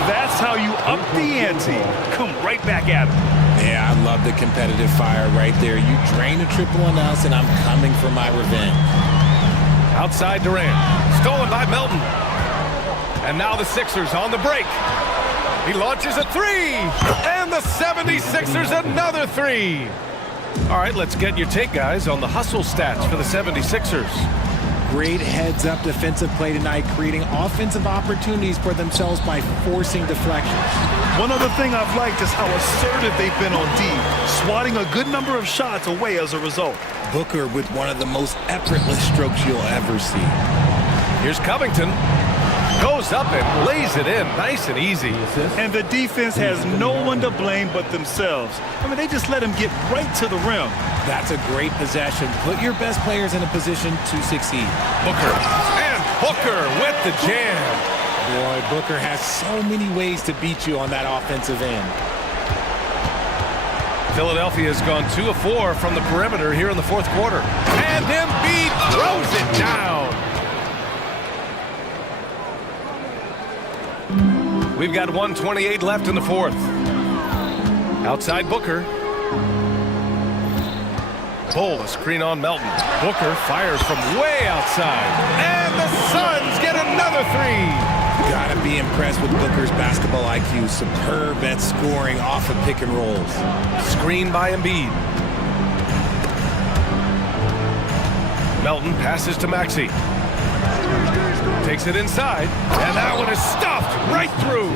That's how you up the ante. Come right back at him. Yeah, I love the competitive fire right there. You drain a triple on us, and I'm coming for my revenge. Outside Durant. Stolen by Melton. And now the Sixers on the break. He launches a three. And the 76ers another three. All right, let's get your take, guys, on the hustle stats for the 76ers. Great heads-up defensive play tonight, creating offensive opportunities for themselves by forcing deflections. One other thing I've liked is how assertive they've been on D, swatting a good number of shots away as a result. Booker with one of the most effortless strokes you'll ever see. Here's Covington. Goes up and lays it in, nice and easy. And the defense has no one to blame but themselves. I mean, they just let him get right to the rim. That's a great possession. Put your best players in a position to succeed. Booker. And Booker with the jam. Boy, Booker has so many ways to beat you on that offensive end. Philadelphia has gone 2 of 4 from the perimeter here in the fourth quarter. And Embiid throws it down. We've got 1:28 left in the fourth. Outside Booker. Bull, a screen on Melton. Booker fires from way outside. And the Suns get another three. Gotta be impressed with Booker's basketball IQ. Superb at scoring off of pick and rolls. Screen by Embiid. Melton passes to Maxey. Takes it inside, and that one is stuffed right through.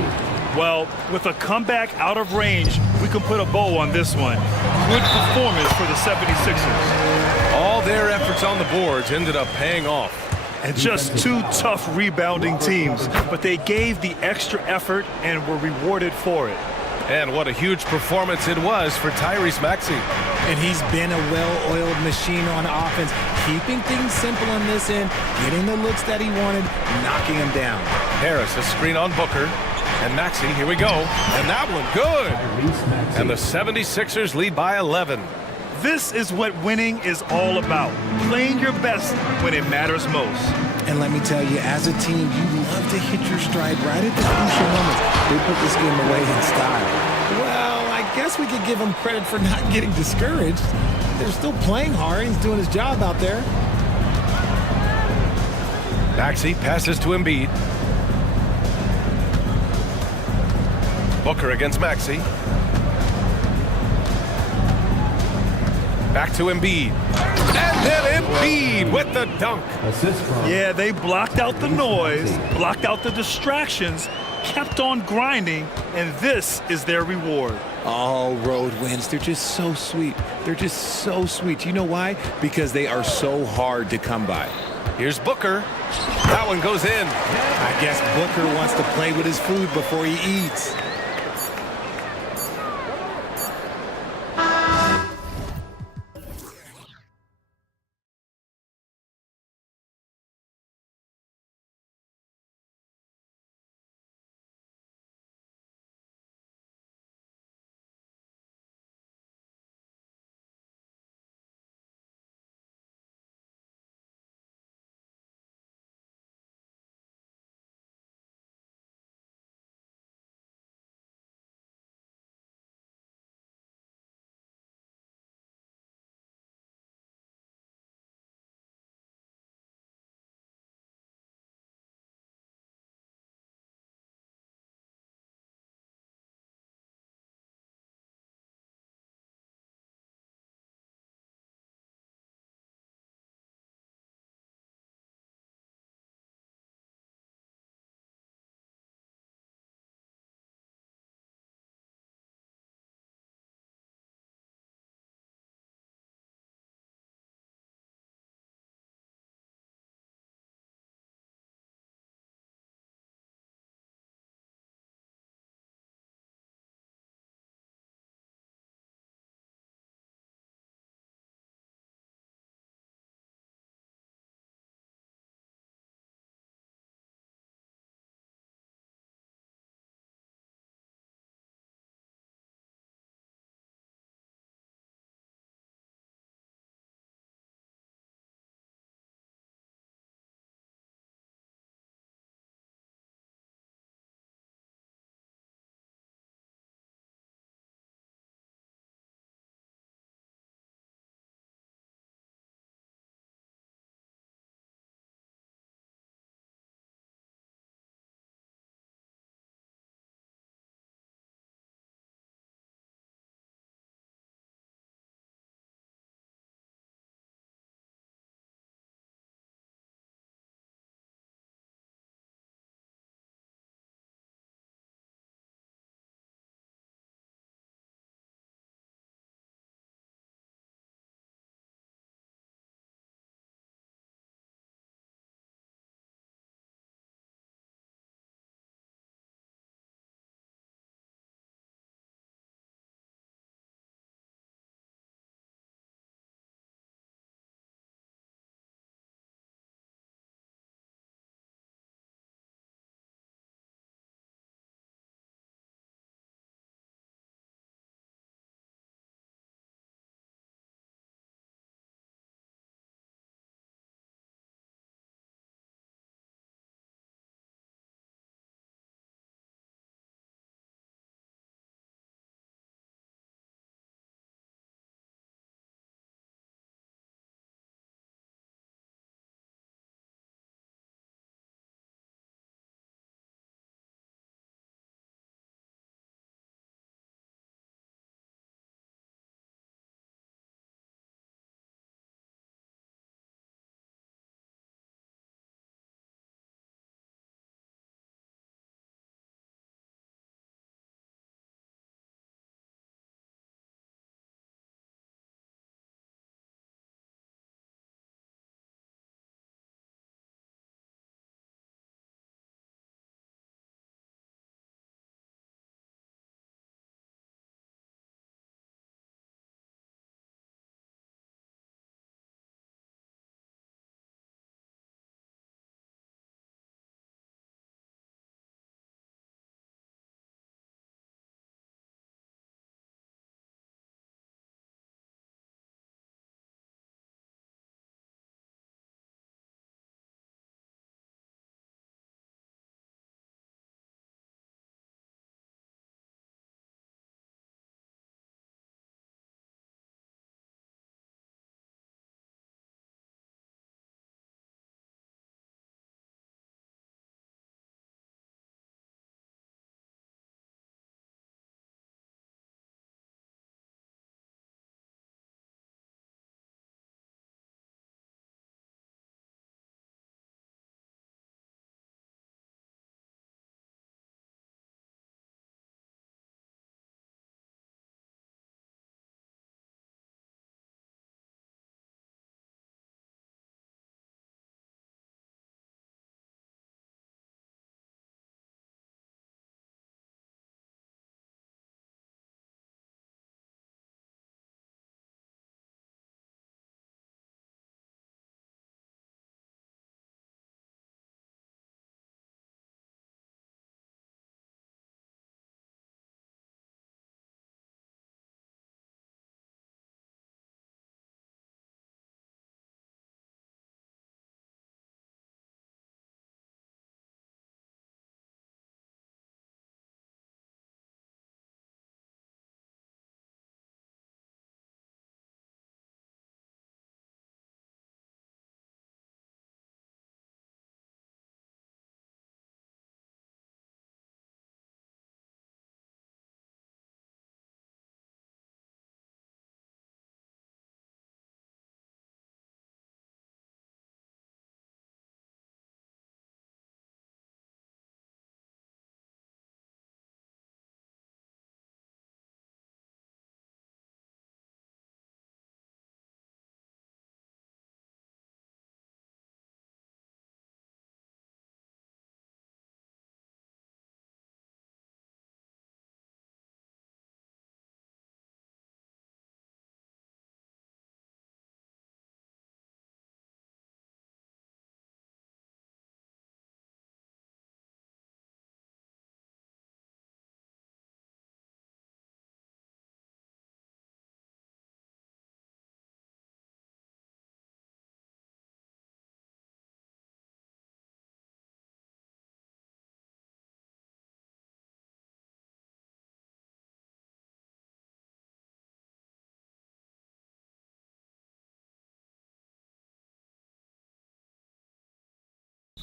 Well, with a comeback out of range, we can put a bow on this one. Good performance for the 76ers. All their efforts on the boards ended up paying off. And just two tough rebounding teams, but they gave the extra effort and were rewarded for it. And what a huge performance it was for Tyrese Maxey. And he's been a well-oiled machine on offense, keeping things simple on this end, getting the looks that he wanted, knocking him down. Harris, a screen on Booker. And Maxey, here we go. And that one good. And the 76ers lead by 11. This is what winning is all about. Playing your best when it matters most. And let me tell you, as a team, you love to hit your stride right at the crucial moments. They put this game away in style. Well, I guess we could give him credit for not getting discouraged. They're still playing hard. He's doing his job out there. Maxey passes to Embiid. Booker against Maxey. Back to Embiid. And then Embiid with the dunk. Yeah, they blocked out the noise, blocked out the distractions, kept on grinding, and this is their reward. Oh, road wins. They're just so sweet. They're just so sweet. You know why? Because they are so hard to come by. Here's Booker. That one goes in. I guess Booker wants to play with his food before he eats.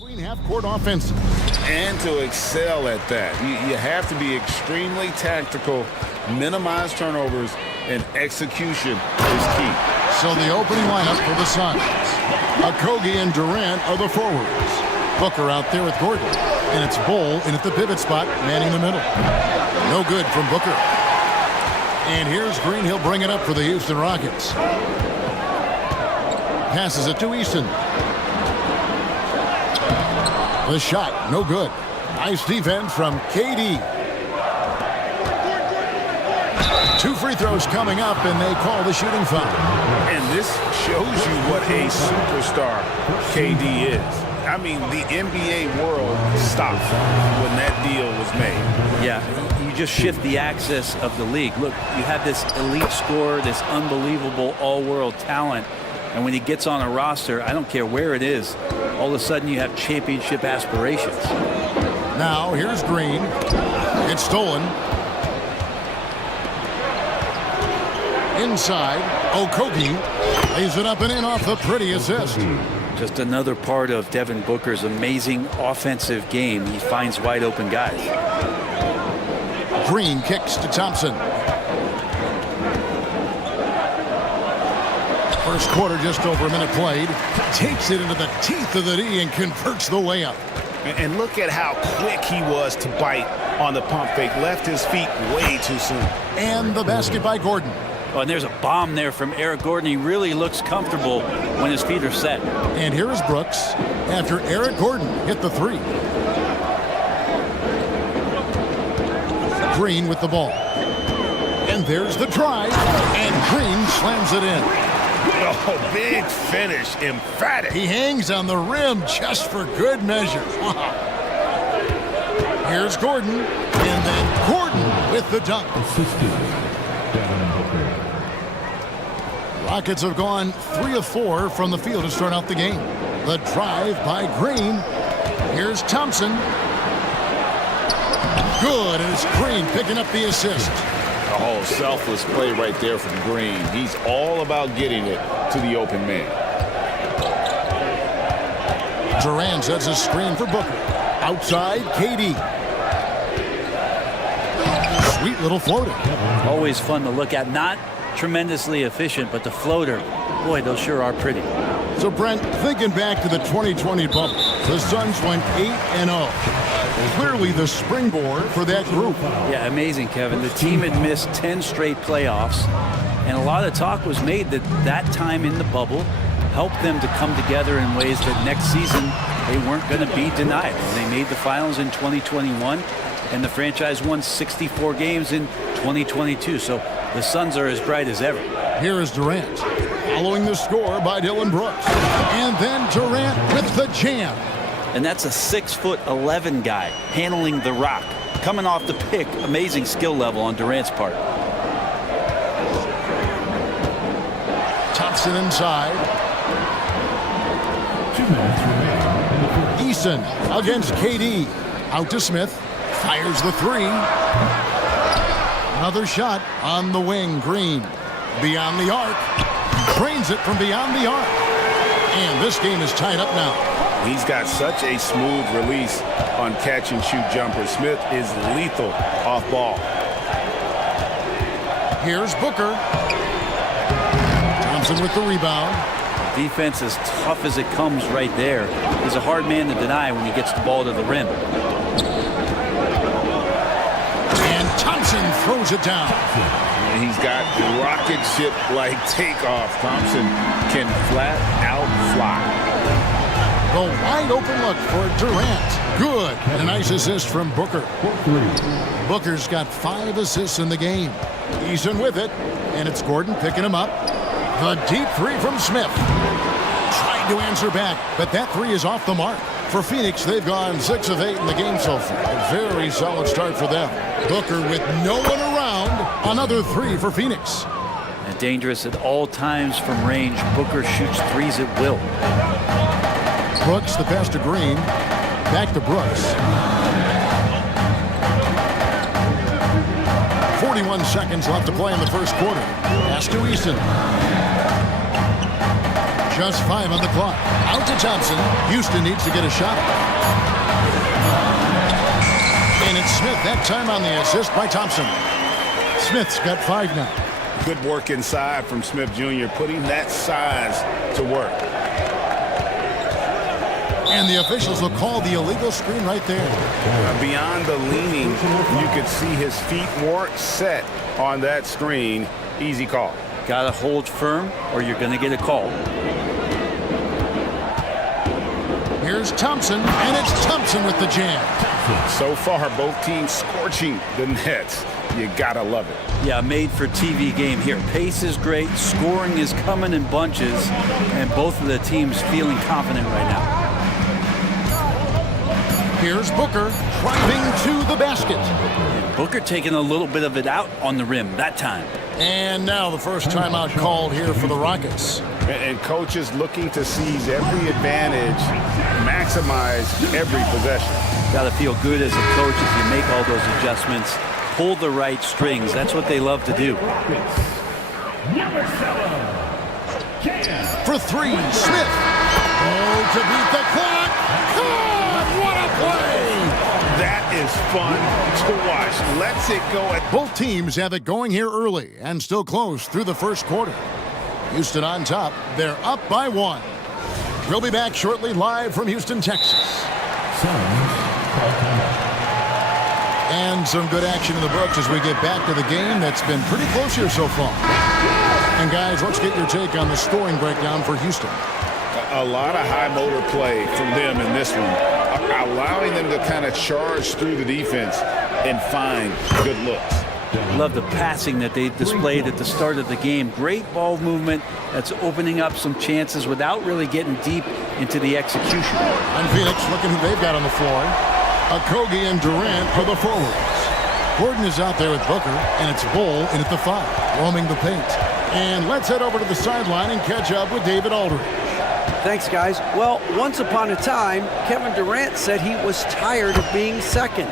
Between half-court offenses. And to excel at that, you have to be extremely tactical, minimize turnovers, and execution is key. So the opening lineup for the Suns. Okogie and Durant are the forwards. Booker out there with Gordon. And it's Bull in at the pivot spot, manning the middle. No good from Booker. And here's Green. He'll bring it up for the Houston Rockets. Passes it to Eason. The shot, no good. Nice defense from KD. 2 free throws coming up, and they call the shooting foul. And this shows you what a superstar KD is. I mean, the NBA world stopped when that deal was made. Yeah, you just shift the axis of the league. Look, you have this elite scorer, this unbelievable all-world talent, and when he gets on a roster, I don't care where it is, all of a sudden you have championship aspirations. Now, here's Green. It's stolen. Inside, Okogie lays it up and in off the pretty assist. Just another part of Devin Booker's amazing offensive game. He finds wide open guys. Green kicks to Thompson. First quarter, just over a minute played. Takes it into the teeth of the D and converts the layup. And look at how quick he was to bite on the pump fake. Left his feet way too soon. And the basket by Gordon. Oh, and there's a bomb there from Eric Gordon. He really looks comfortable when his feet are set. And here is Brooks after Eric Gordon hit the 3. Green with the ball. And there's the drive. And Green slams it in. Oh, big finish. Emphatic. He hangs on the rim just for good measure. Wow. Here's Gordon. And then Gordon with the dunk. Rockets have gone 3 of 4 from the field to start out the game. The drive by Green. Here's Thompson. Good, and it's Green picking up the assist. Oh, selfless play right there from Green. He's all about getting it to the open man. Durant sets a screen for Booker. Outside, KD. Sweet little floater. Always fun to look at. Not tremendously efficient, but the floater, boy, those sure are pretty. So, Brent, thinking back to the 2020 bubble, the Suns went 8-0. Clearly the springboard for that group. Yeah, amazing, Kevin. The team had missed 10 straight playoffs, and a lot of talk was made that that time in the bubble helped them to come together in ways that next season they weren't going to be denied. They made the finals in 2021, and the franchise won 64 games in 2022. So the Suns are as bright as ever. Here is Durant, following the score by Dylan Brooks. And then Durant with the jam. And that's a 6'11" guy handling the rock. Coming off the pick, amazing skill level on Durant's part. Thompson inside. 2 minutes remaining. Eason against KD. Out to Smith. Fires the 3. Another shot on the wing. Green beyond the arc. Drains it from beyond the arc. And this game is tied up now. He's got such a smooth release on catch-and-shoot jumpers. Smith is lethal off ball. Here's Booker. Thompson with the rebound. Defense as tough as it comes right there. He's a hard man to deny when he gets the ball to the rim. And Thompson throws it down. And he's got rocket ship-like takeoff. Thompson can flat out fly. The wide open look for Durant. Good. And a nice assist from Booker. Booker's got 5 assists in the game. Eason with it. And it's Gordon picking him up. The deep 3 from Smith. Tried to answer back, but that 3 is off the mark. For Phoenix, they've gone 6 of 8 in the game so far. A very solid start for them. Booker with no one around. Another 3 for Phoenix. And dangerous at all times from range. Booker shoots 3s at will. Brooks, the pass to Green. Back to Brooks. 41 seconds left to play in the first quarter. Pass to Eason. Just 5 on the clock. Out to Thompson. Houston needs to get a shot. And it's Smith that time on the assist by Thompson. Smith's got 5 now. Good work inside from Smith Jr., putting that size to work. And the officials will call the illegal screen right there. Beyond the leaning, you could see his feet weren't set on that screen. Easy call. Got to hold firm or you're going to get a call. Here's Thompson, and it's Thompson with the jam. So far, both teams scorching the nets. You gotta love it. Yeah, made for TV game here. Pace is great, scoring is coming in bunches, and both of the teams feeling confident right now. Here's Booker driving to the basket. And Booker taking a little bit of it out on the rim that time. And now the first timeout called here for the Rockets. And coaches looking to seize every advantage, maximize every possession. Got to feel good as a coach if you make all those adjustments. Pull the right strings. That's what they love to do. For 3, Smith. Oh, to beat the clock. God, what a play! That is fun to watch. Let's it go. Both teams have it going here early and still close through the first quarter. Houston on top. They're up by 1. We'll be back shortly live from Houston, Texas. And some good action in the books as we get back to the game that's been pretty close here so far. And guys, let's get your take on the scoring breakdown for Houston. A lot of high motor play from them in this one, allowing them to kind of charge through the defense and find good looks. Love the passing that they displayed at the start of the game. Great ball movement that's opening up some chances without really getting deep into the execution. And Phoenix looking who they've got on the floor. Okogie and Durant for the forwards. Gordon is out there with Booker, and it's Bull in at the 5, roaming the paint. And let's head over to the sideline and catch up with David Aldridge. Thanks, guys. Well, once upon a time, Kevin Durant said he was tired of being second.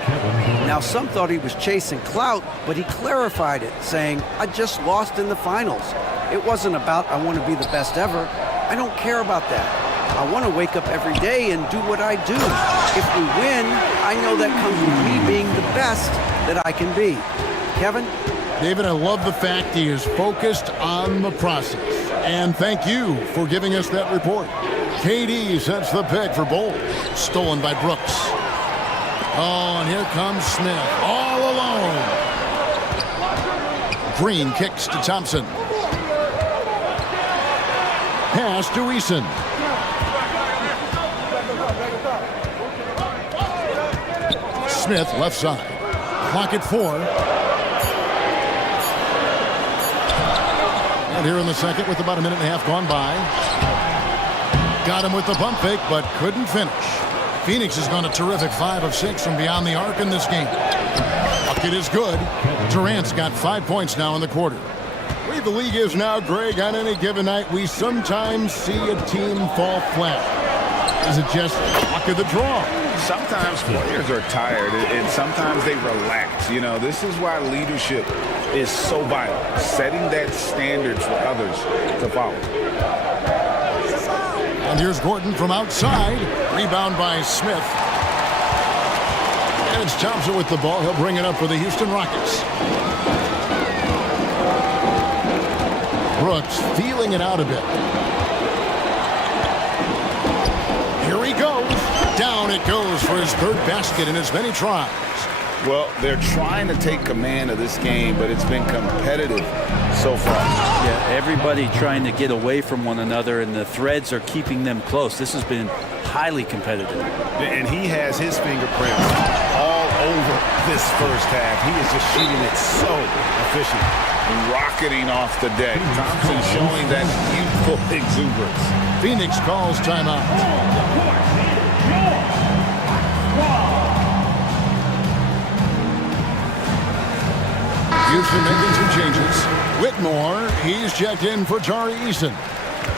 Now, some thought he was chasing clout, but he clarified it, saying, I just lost in the finals. It wasn't about I want to be the best ever. I don't care about that. I want to wake up every day and do what I do. If we win, I know that comes with me being the best that I can be. Kevin? David, I love the fact he is focused on the process. And thank you for giving us that report. KD sets the pick for Bull. Stolen by Brooks. Oh, and here comes Smith. All alone. Green kicks to Thompson. Pass to Eason. Smith left side. Clock at 4. And here in the second with about a minute and a half gone by. Got him with the pump fake, but couldn't finish. Phoenix has gone a terrific 5 of 6 from beyond the arc in this game. Bucket is good. Durant's got 5 points now in the quarter. The way the league is now, Greg, on any given night, we sometimes see a team fall flat. Is it just luck of the draw? Sometimes players are tired, and sometimes they relax. You know, this is why leadership is so vital, setting that standard for others to follow. And here's Gordon from outside. Rebound by Smith. And it's Thompson with the ball. He'll bring it up for the Houston Rockets. Brooks feeling it out a bit. Here he goes. Down it goes for his 3rd basket in as many tries. Well, they're trying to take command of this game, but it's been competitive so far. Yeah, everybody trying to get away from one another, and the threads are keeping them close. This has been highly competitive. And he has his fingerprints all over this first half. He is just shooting it so efficient. Rocketing off the deck. Thompson showing that youthful exuberance. Phoenix calls timeout. Houston making some changes. Whitmore, he's checked in for Tari Eason.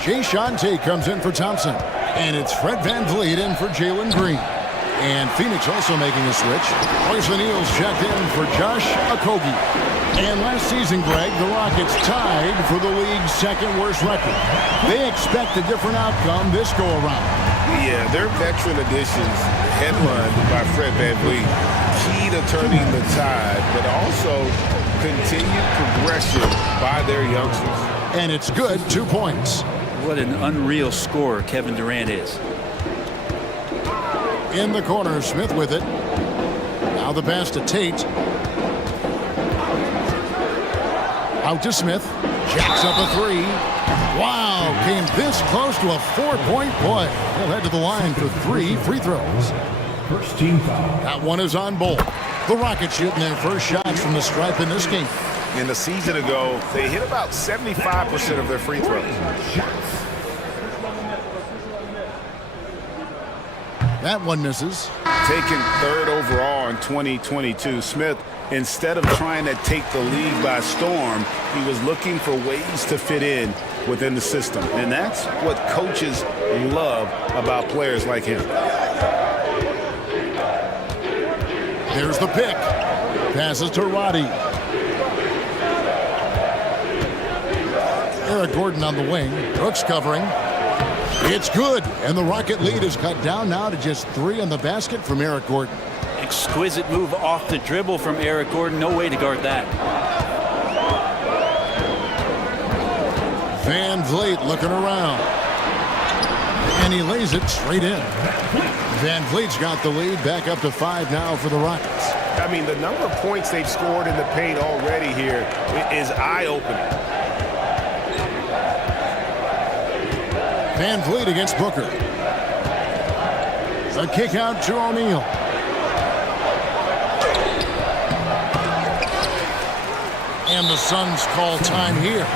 Jay Shante comes in for Thompson. And it's Fred VanVleet in for Jalen Green. And Phoenix also making a switch. Royce O'Neal's checked in for Josh Okogie. And last season, Greg, the Rockets tied for the league's second worst record. They expect a different outcome this go-around. Yeah, their veteran additions, headlined by Fred VanVleet, key to turning the tide, but also continued progression by their youngsters. And it's good, 2 points. What an unreal scorer Kevin Durant is. In the corner, Smith with it. Now the pass to Tate. Out to Smith. Jacks up a three. Wow, came this close to a 4-point play. He'll head to the line for 3 free throws. First team foul. That one is on Bolt. The Rockets shooting their first shots from the stripe in this game. In the season ago, they hit about 75% of their free throws. That one misses. Taken 3rd overall in 2022, Smith, instead of trying to take the league by storm, he was looking for ways to fit in within the system. And that's what coaches love about players like him. There's the pick. Passes to Roddy. Eric Gordon on the wing. Brooks covering. It's good, and the Rocket lead is cut down now to just 3 on the basket from Eric Gordon. Exquisite move off the dribble from Eric Gordon. No way to guard that. VanVleet looking around. And he lays it straight in. VanVleet's got the lead back up to 5 now for the Rockets. I mean, the number of points they've scored in the paint already here is eye-opening. VanVleet against Booker. A kick out to O'Neal. And the Suns call time here.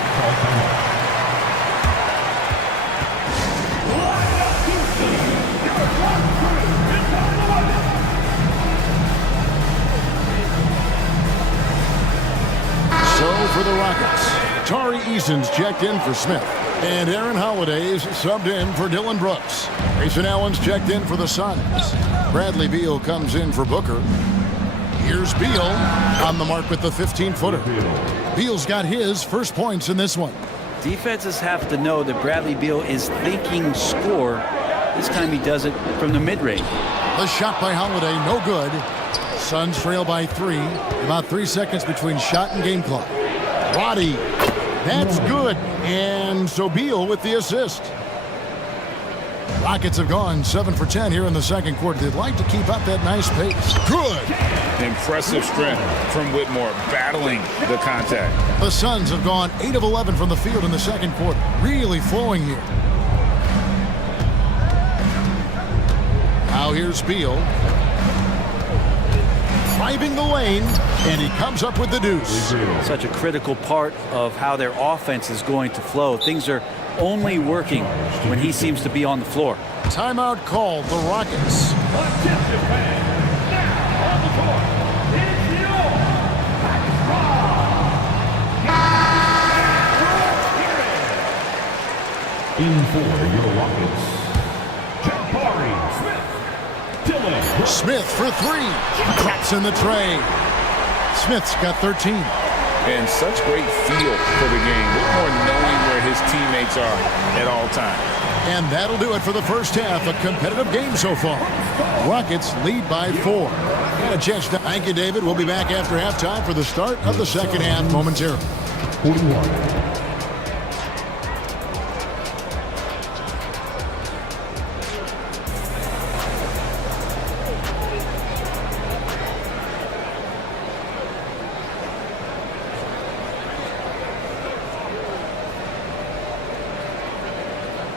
So for the Rockets, Tari Eason's checked in for Smith. And Aaron Holiday's subbed in for Dylan Brooks. Grayson Allen's checked in for the Suns. Bradley Beal comes in for Booker. Here's Beal on the mark with the 15-footer. Beal's got his first points in this one. Defenses have to know that Bradley Beal is thinking score. This time he does it from the mid-range. The shot by Holiday, no good. Suns trail by 3. About 3 seconds between shot and game clock. Roddy. That's good. And so Beal with the assist. Rockets have gone 7 for 10 here in the second quarter. They'd like to keep up that nice pace. Good. Impressive strength from Whitmore, battling the contact. The Suns have gone 8 of 11 from the field in the second quarter. Really flowing here. Now here's Beal. Driving the lane, and he comes up with the deuce. Such a critical part of how their offense is going to flow. Things are only working when he seems to be on the floor. Timeout called, the Rockets. In for your Rockets, Smith for 3. Drops in the tray. Smith's got 13. And such great feel for the game. Whitmore knowing where his teammates are at all times. And that'll do it for the first half. A competitive game so far. Rockets lead by 4. And a chance to thank you, David. We'll be back after halftime for the start of the second half momentarily. 41.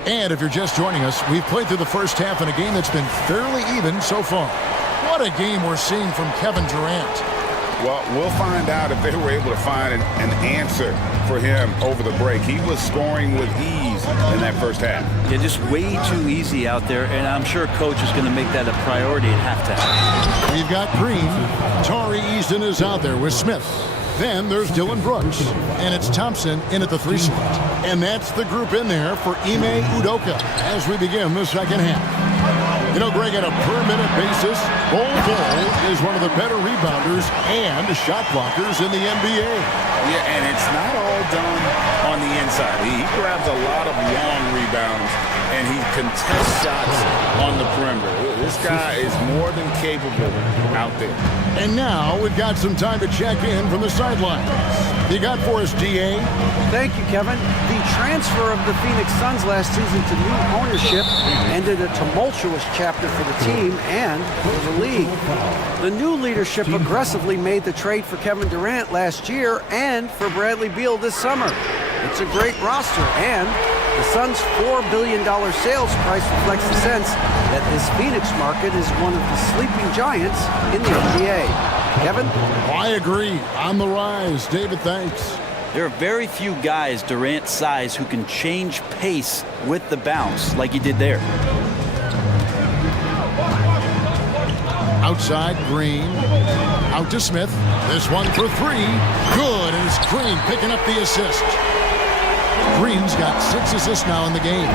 And if you're just joining us, we've played through the first half in a game that's been fairly even so far. What a game we're seeing from Kevin Durant. Well, we'll find out if they were able to find an answer for him over the break. He was scoring with ease in that first half. Yeah, just way too easy out there, and I'm sure coach is going to make that a priority at halftime. We've got Green. Tari Easton is out there with Smith. Then there's Dylan Brooks, and it's Thompson in at the 3 spot. And that's the group in there for Ime Udoka as we begin the second half. You know, Greg, on a per-minute basis, Bol is one of the better rebounders and shot blockers in the NBA. Yeah, and it's not all done on the inside. He grabs a lot of long rebounds, and he contests shots on the perimeter. This guy is more than capable out there. And now we've got some time to check in from the sidelines. You got for us, DA? Thank you, Kevin. The transfer of the Phoenix Suns last season to new ownership ended a tumultuous chapter for the team and for the league. The new leadership aggressively made the trade for Kevin Durant last year and for Bradley Beal this summer. It's a great roster, and the Suns' $4 billion sales price reflects the sense that this Phoenix market is one of the sleeping giants in the NBA. Kevin? I agree. On the rise. David, thanks. There are very few guys Durant's size who can change pace with the bounce like he did there. Outside, Green. Out to Smith. This one for three. Good, and it's Green picking up the assist. Green's got 6 assists now in the game.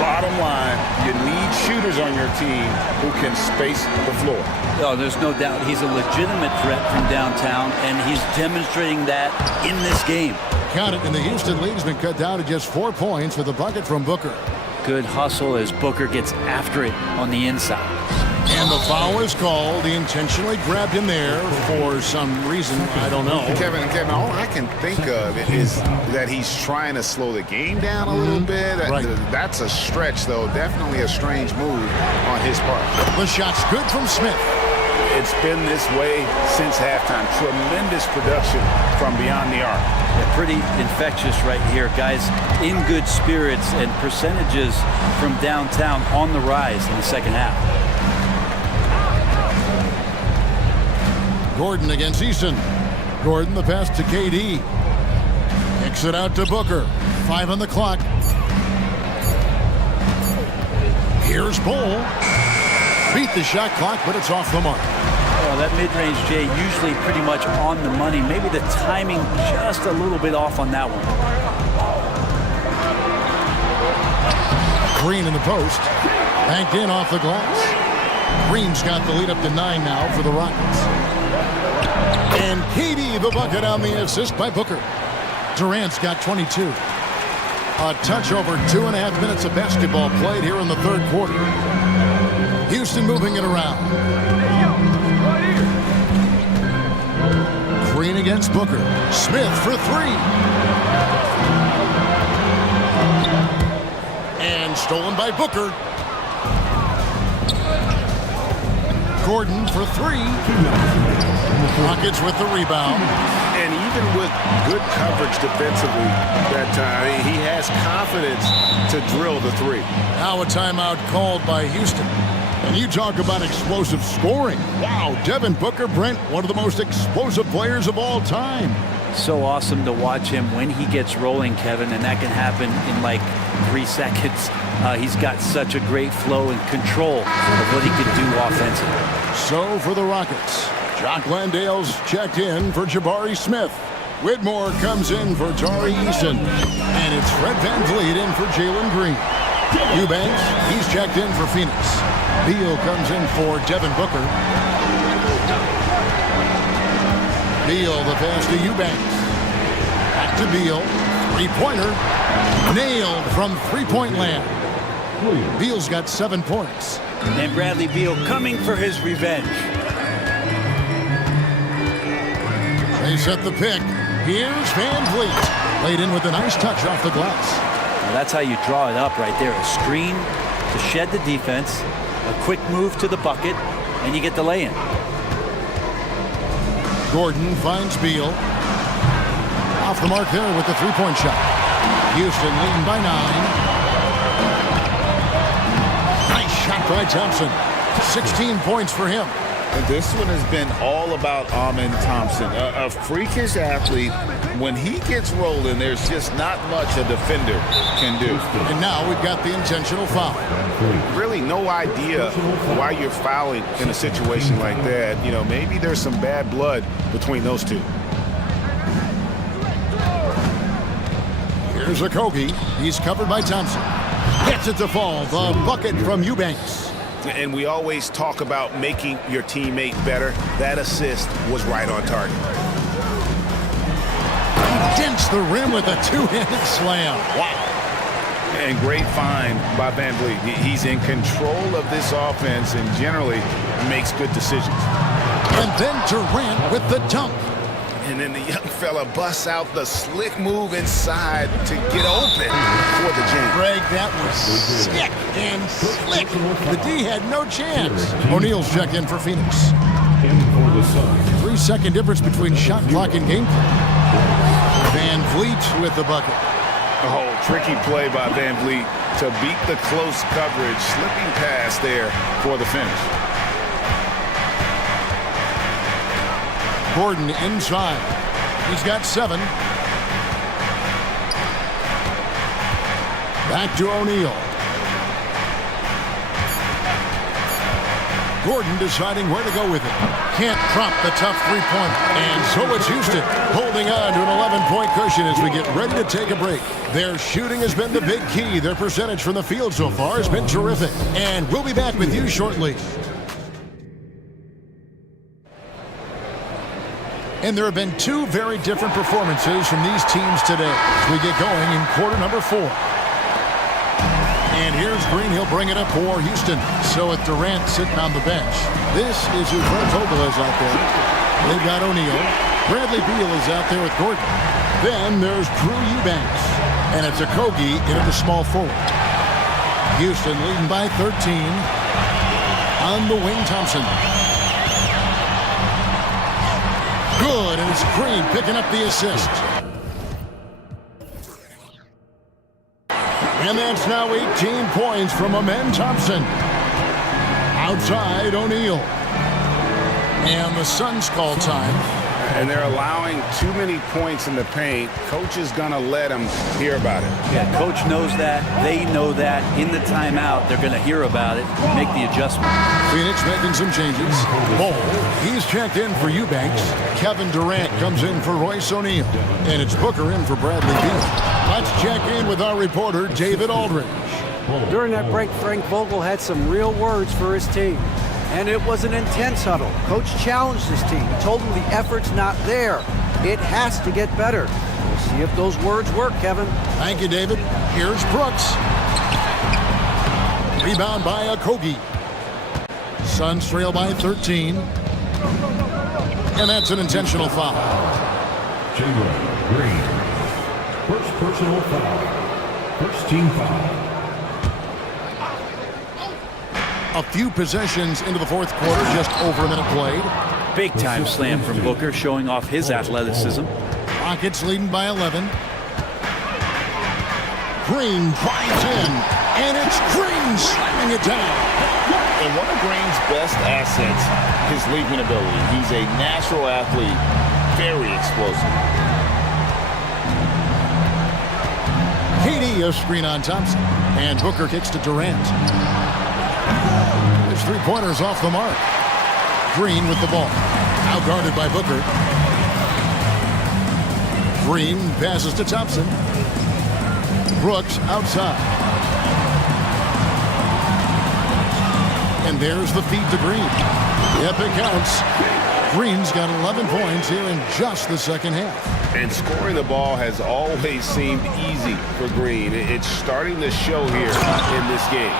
Bottom line, you need shooters on your team who can space the floor. Oh, there's no doubt he's a legitimate threat from downtown, and he's demonstrating that in this game. Count it, and the Houston lead has been cut down to just 4 points with a bucket from Booker. Good hustle as Booker gets after it on the inside. And the foul is called. He intentionally grabbed him there for some reason. I don't know. Kevin, all I can think of is that he's trying to slow the game down a little bit. Right. That's a stretch, though. Definitely a strange move on his part. The shot's good from Smith. It's been this way since halftime. Tremendous production from beyond the arc. Yeah, pretty infectious right here. Guys in good spirits, and percentages from downtown on the rise in the second half. Gordon against Easton. Gordon, the pass to KD. Kicks it out to Booker. 5 on the clock. Here's Bol. Beat the shot clock, but it's off the mark. Well, that mid-range, Jay, usually pretty much on the money. Maybe the timing just a little bit off on that one. Green in the post. Banked in off the glass. Green's got the lead up to 9 now for the Rockets. And KD the bucket on the assist by Booker. Durant's got 22. A touch over 2.5 minutes of basketball played here in the third quarter. Houston moving it around. Green against Booker. Smith for 3. And stolen by Booker. Gordon for 3. Rockets with the rebound. And even with good coverage defensively that time, he has confidence to drill the 3. Now a timeout called by Houston. And you talk about explosive scoring. Wow, Devin Booker, Brent, one of the most explosive players of all time. So awesome to watch him when he gets rolling, Kevin, and that can happen in like 3 seconds. He's got such a great flow and control of what he could do offensively. So for the Rockets, Jock Landale's checked in for Jabari Smith. Whitmore comes in for Tari Eason. And it's Fred VanVleet in for Jalen Green. Eubanks, he's checked in for Phoenix. Beal comes in for Devin Booker. Beal, the pass to Eubanks. Back to Beal. 3-pointer. Nailed from 3-point land. Beal's got 7 points. And Bradley Beal coming for his revenge. They set the pick. Here's VanVleet. Laid in with a nice touch off the glass. Well, that's how you draw it up right there. A screen to shed the defense, a quick move to the bucket, and you get the lay-in. Gordon finds Beal. Off the mark there with the 3-point shot. Houston leading by 9. Nice shot by Thompson. 16 points for him. And this one has been all about Amen Thompson, a freakish athlete. When he gets rolling, there's just not much a defender can do. And now we've got the intentional foul. Really no idea why you're fouling in a situation like that. You know, maybe there's some bad blood between those two. Here's Okogie. He's covered by Thompson. Gets it to fall. The bucket from Eubanks. And we always talk about making your teammate better. That assist was right on target. Against the rim with a two-handed slam. Wow. And great find by Van Vliet. He's in control of this offense and generally makes good decisions. And then Durant with the dunk. And then the young fella busts out the slick move inside to get open for the jam. Greg, that was sick and slick. The D had no chance. O'Neal's checked in for Phoenix. 3-second difference between shot clock and game clock. Van Vliet with the bucket. Oh, tricky play by Van Vliet to beat the close coverage. Slipping pass there for the finish. Gordon inside. He's got 7. Back to O'Neal. Gordon deciding where to go with it. Can't drop the tough three-pointer. And so it's Houston holding on to an 11-point cushion as we get ready to take a break. Their shooting has been the big key. Their percentage from the field so far has been terrific. And we'll be back with you shortly. And there have been 2 very different performances from these teams today as we get going in quarter number 4. And here's Green. He'll bring it up for Houston. So with Durant sitting on the bench, this is who Fred Vogel is out there. They've got O'Neal. Bradley Beal is out there with Gordon. Then there's Drew Eubanks. And it's Okogie into the small forward. Houston leading by 13. On the wing, Thompson. Good, and it's Green picking up the assist. And that's now 18 points from Amen Thompson. Outside, O'Neal. And the Suns call time. And they're allowing too many points in the paint. Coach is going to let them hear about it. Yeah, coach knows that. They know that. In the timeout, they're going to hear about it, make the adjustment. Phoenix making some changes. Ball, he's checked in for Eubanks. Kevin Durant comes in for Royce O'Neal. And it's Booker in for Bradley Beal. Let's check in with our reporter, David Aldridge. During that break, Frank Vogel had some real words for his team. And it was an intense huddle. Coach challenged his team. He told them the effort's not there. It has to get better. We'll see if those words work, Kevin. Thank you, David. Here's Brooks. Rebound by Okogie. Suns trail by 13. And that's an intentional foul. Jalen Green. First personal foul. First team foul. A few possessions into the fourth quarter, just over a minute played. Big time slam from Booker, showing off his athleticism. Rockets leading by 11. Green drives in, and it's Green slamming it down. And one of Green's best assets, his leaping ability. He's a natural athlete, very explosive. KD a screen on Thompson, and Booker kicks to Durant. His three-pointers off the mark. Green with the ball. Now guarded by Booker. Green passes to Thompson. Brooks outside. And there's the feed to Green. Yep, it counts. Green's got 11 points here in just the second half. And scoring the ball has always seemed easy for Green. It's starting to show here in this game.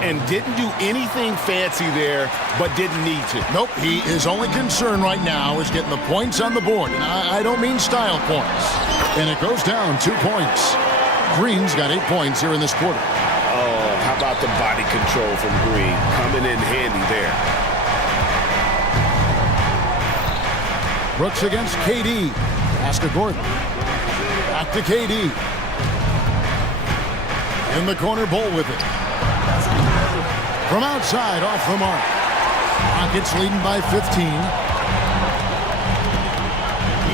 And didn't do anything fancy there, but didn't need to. Nope, his only concern right now is getting the points on the board. And I don't mean style points. And it goes down 2 points. Green's got 8 points here in this quarter. Oh, how about the body control from Green? Coming in handy there. Brooks against KD. Pass to Gordon. Back to KD. In the corner, Bull with it. From outside, off the mark. Rockets leading by 15.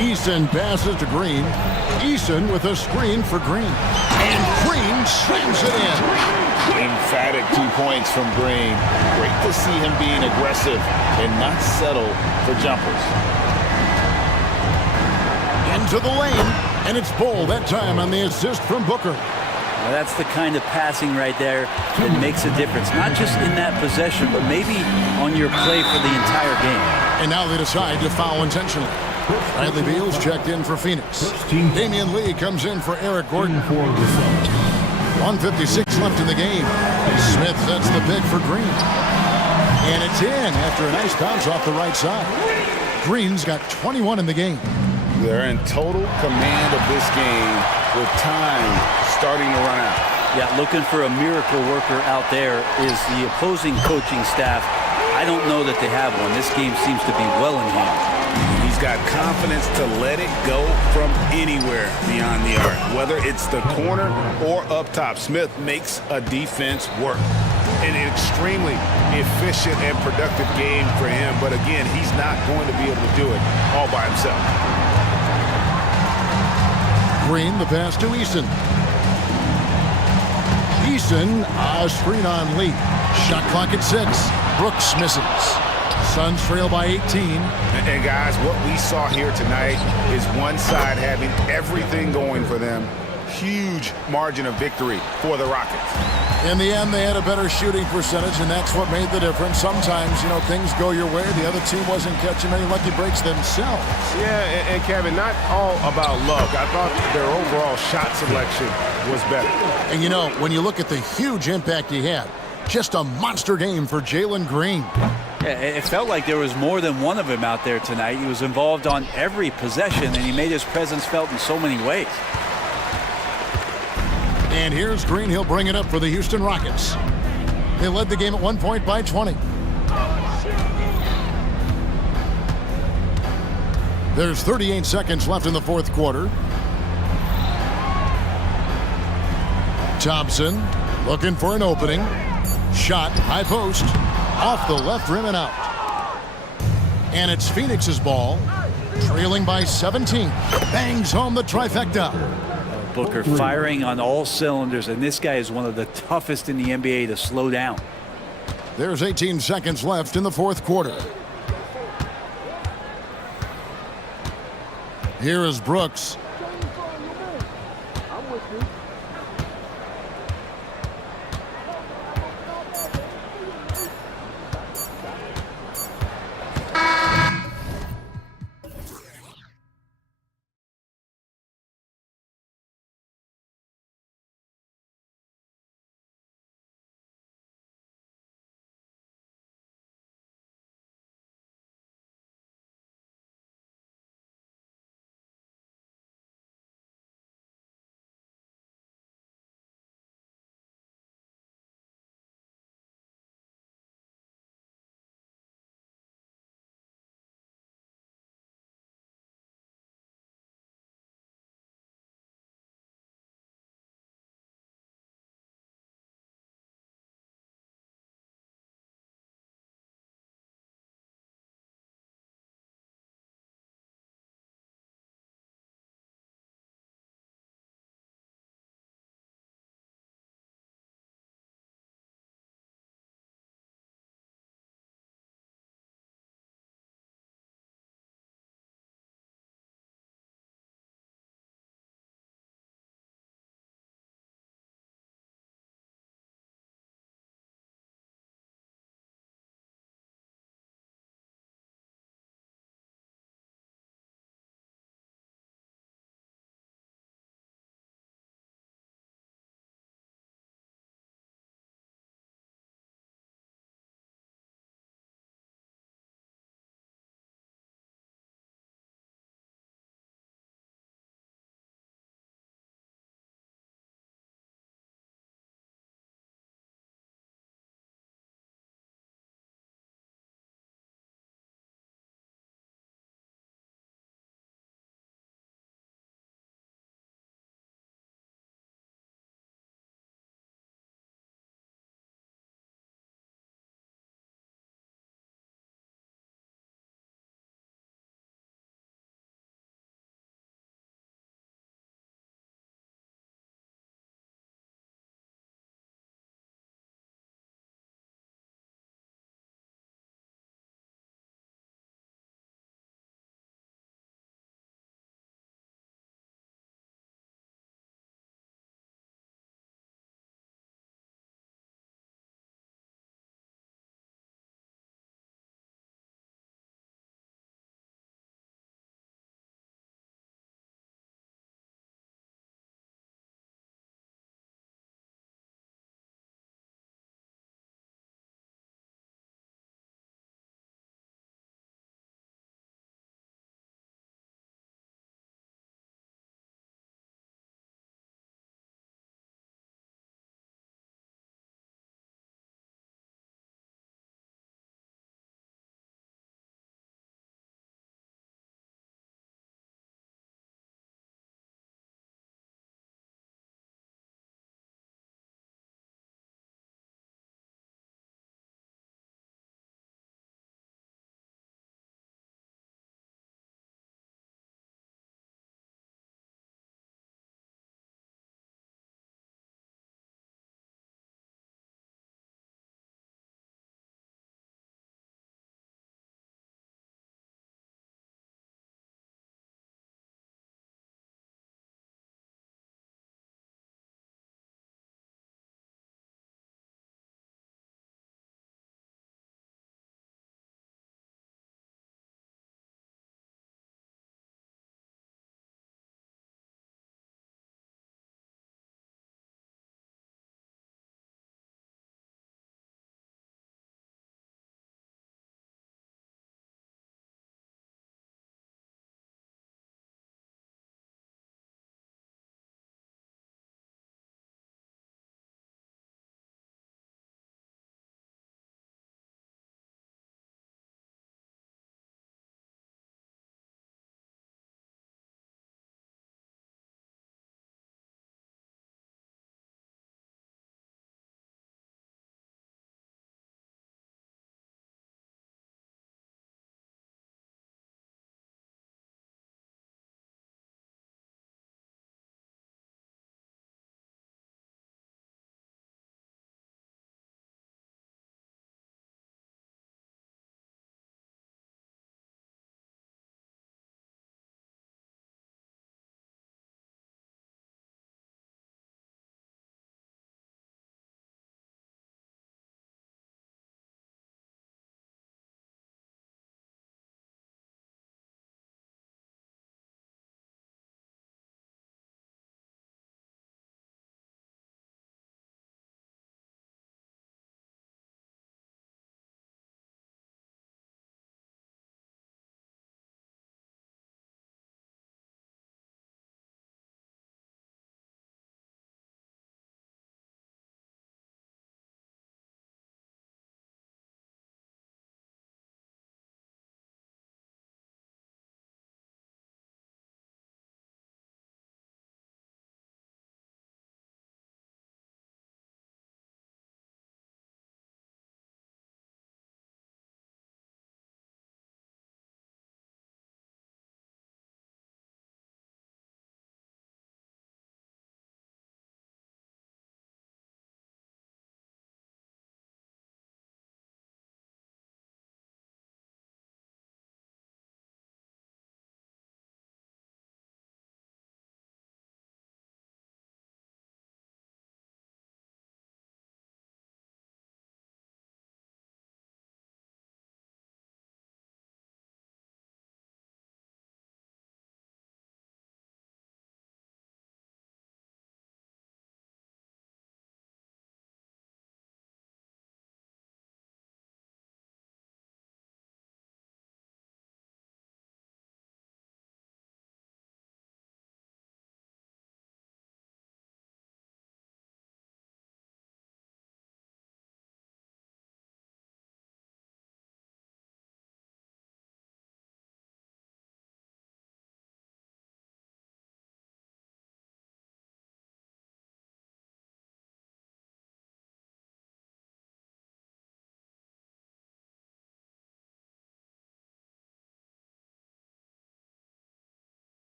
Eason passes to Green. Eason with a screen for Green. And Green slams it in. Emphatic 2 points from Green. Great to see him being aggressive and not settle for jumpers. Into the lane, and it's Bull that time on the assist from Booker. Now that's the kind of passing right there that makes a difference, not just in that possession, but maybe on your play for the entire game. And now they decide to foul intentionally. Bradley Beal's checked in for Phoenix. Damian Lee comes in for Eric Gordon. 1:56 left in the game. Smith sets the pick for Green. And it's in after a nice bounce off the right side. Green's got 21 in the game. They're in total command of this game with time starting to run out. Yeah, looking for a miracle worker out there is the opposing coaching staff. I don't know that they have one. This game seems to be well in hand. He's got confidence to let it go from anywhere beyond the arc, whether it's the corner or up top. Smith makes a defense work. An extremely efficient and productive game for him, but again, he's not going to be able to do it all by himself. Green, the pass to Easton. Easton, a screen on Lee. Shot clock at 6. Brooks misses. Suns trail by 18. And guys, what we saw here tonight is one side having everything going for them. Huge margin of victory for the Rockets. In the end, they had a better shooting percentage, and that's what made the difference. Sometimes, things go your way. The other team wasn't catching many lucky breaks themselves. Yeah, and Kevin, not all about luck. I thought their overall shot selection was better. And when you look at the huge impact he had, just a monster game for Jalen Green. Yeah, it felt like there was more than one of him out there tonight. He was involved on every possession, and he made his presence felt in so many ways. And here's Green. He'll bring it up for the Houston Rockets. They led the game at 1 point by 20. There's 38 seconds left in the fourth quarter. Thompson looking for an opening. Shot, high post, off the left rim and out. And it's Phoenix's ball, trailing by 17. Bangs home the trifecta. Booker firing on all cylinders, and this guy is one of the toughest in the NBA to slow down. There's 18 seconds left in the fourth quarter. Here is Brooks.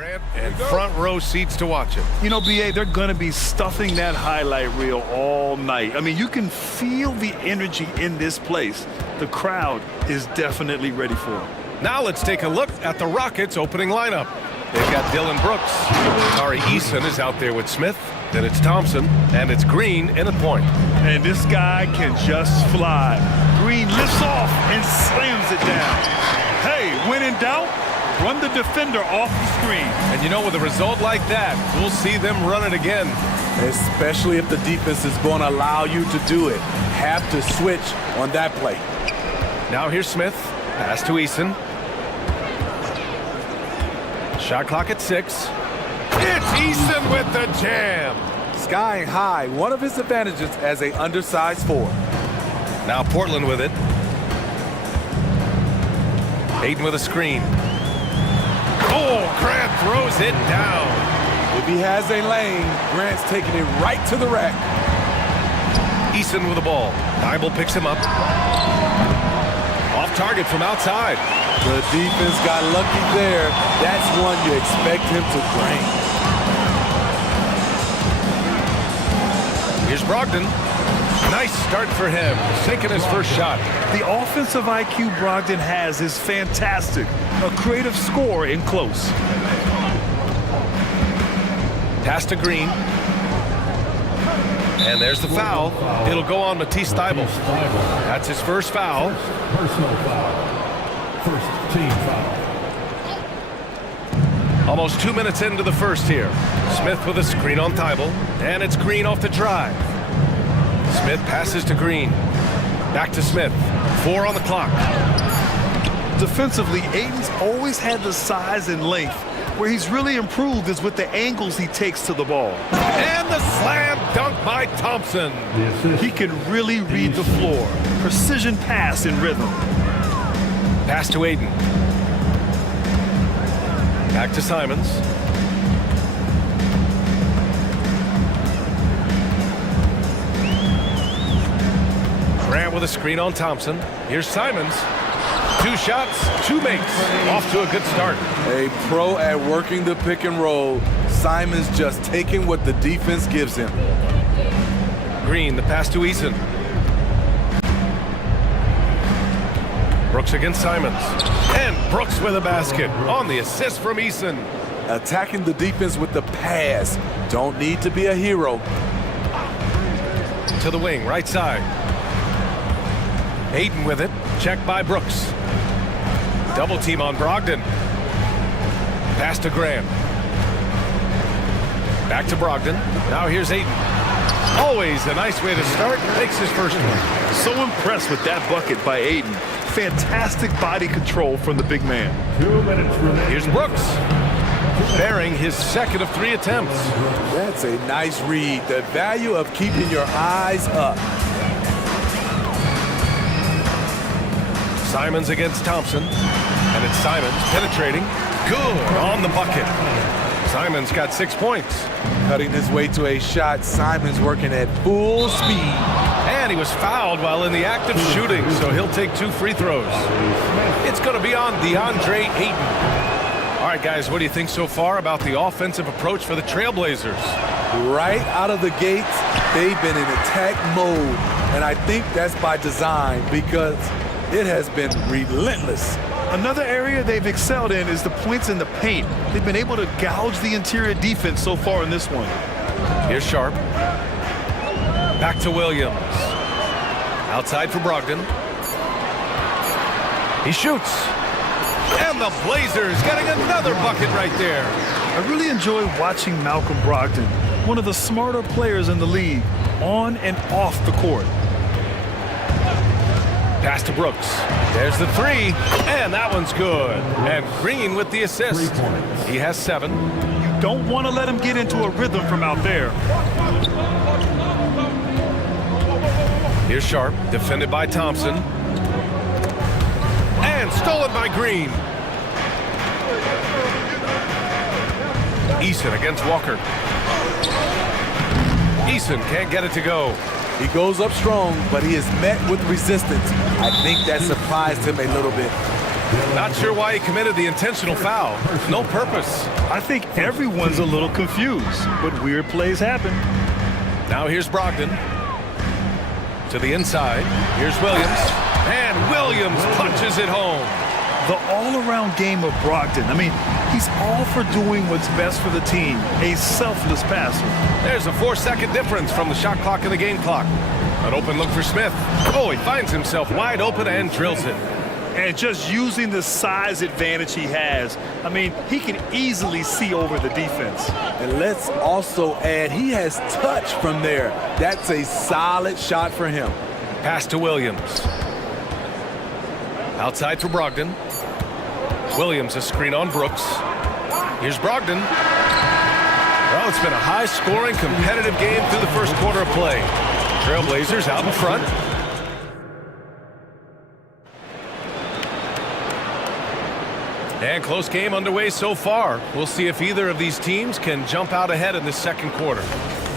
Grant, and front row seats to watch it. You know, BA, they're going to be stuffing that highlight reel all night. I mean, you can feel the energy in this place. The crowd is definitely ready for it. Now let's take a look at the Rockets' opening lineup. They've got Dylan Brooks. Tari Eason is out there with Smith. Then it's Thompson, and it's Green in at point. And this guy can just fly. Green lifts off and slams it down. Hey, when in doubt, run the defender off the screen. And you know, with a result like that, we'll see them run it again. Especially if the defense is going to allow you to do it. Have to switch on that play. Now here's Smith. Pass to Eason. Shot clock at 6. It's Eason with the jam. Skying high, one of his advantages as a undersized forward. Now Portland with it. Hayden with a screen. Oh, Grant throws it down. If he has a lane, Grant's taking it right to the rack. Eason with the ball. Dybel picks him up. Off target from outside. The defense got lucky there. That's one you expect him to drain. Here's Brogdon. Nice start for him, sinking his first shot. The offensive IQ Brogdon has is fantastic. A creative scorer in close. Pass to Green. And there's the foul. It'll go on Matisse Thybulle. That's his first foul. Personal foul. First team foul. Almost 2 minutes into the first here. Smith with a screen on Thybulle. And it's Green off the drive. Smith passes to Green. Back to Smith. 4 on the clock. Defensively, Aiden's always had the size and length. Where he's really improved is with the angles he takes to the ball. And the slam dunk by Thompson. He can really read the floor. Precision pass in rhythm. Pass to Aiden. Back to Simons. Grant with a screen on Thompson. Here's Simons. 2 shots, 2 makes. Off to a good start. A pro at working the pick and roll. Simons just taking what the defense gives him. Green, the pass to Eason. Brooks against Simons. And Brooks with a basket on the assist from Eason. Attacking the defense with the pass. Don't need to be a hero. To the wing, right side. Hayden with it. Checked by Brooks. Double team on Brogdon. Pass to Graham. Back to Brogdon. Now here's Hayden. Always a nice way to start. Makes his first one. So impressed with that bucket by Aiden. Fantastic body control from the big man. 2 minutes remaining. Here's Brooks. Bearing his second of 3 attempts. That's a nice read. The value of keeping your eyes up. Simons against Thompson. And it's Simons penetrating. Good on the bucket. Simons got 6 points. Cutting his way to a shot. Simons working at full speed. And he was fouled while in the act of shooting, so he'll take 2 free throws. It's going to be on DeAndre Ayton. All right, guys, what do you think so far about the offensive approach for the Trailblazers? Right out of the gates, they've been in attack mode. And I think that's by design because it has been relentless. Another area they've excelled in is the points in the paint. They've been able to gouge the interior defense so far in this one. Here's Sharp. Back to Williams. Outside for Brogdon. He shoots. And the Blazers getting another bucket right there. I really enjoy watching Malcolm Brogdon, one of the smarter players in the league, on and off the court. Pass to Brooks. There's the 3, and that one's good. And Green with the assist. He has 7. You don't want to let him get into a rhythm from out there. Here's Sharp, defended by Thompson. And stolen by Green. Eason against Walker. Eason can't get it to go. He goes up strong, but he is met with resistance. I think that surprised him a little bit. Not sure why he committed the intentional foul. No purpose. I think everyone's a little confused, but weird plays happen. Now here's Brogdon. To the inside. Here's Williams. And Williams punches it home. The all-around game of Brogdon. I mean, he's all for doing what's best for the team. A selfless passer. There's a 4-second difference from the shot clock and the game clock. An open look for Smith. Oh, he finds himself wide open and drills it. And just using the size advantage he has, I mean, he can easily see over the defense. And let's also add, he has touch from there. That's a solid shot for him. Pass to Williams. Outside for Brogdon. Williams a screen on Brooks. Here's Brogdon. Well, it's been a high-scoring, competitive game through the first quarter of play. Trailblazers out in front. And close game underway so far. We'll see if either of these teams can jump out ahead in this second quarter.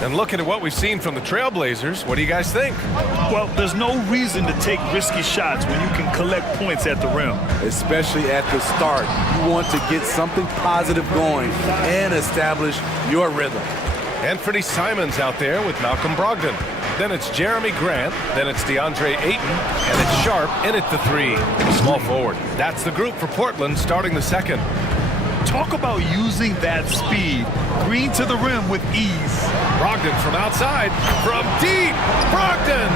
And looking at what we've seen from the Trailblazers, what do you guys think? Well, there's no reason to take risky shots when you can collect points at the rim. Especially at the start. You want to get something positive going and establish your rhythm. Anthony Simons out there with Malcolm Brogdon. Then it's Jeremy Grant. Then it's DeAndre Ayton. And it's Sharp in at the 3. Small forward. That's the group for Portland starting the second. Talk about using that speed. Green to the rim with ease. Brogdon from outside. From deep. Brogdon.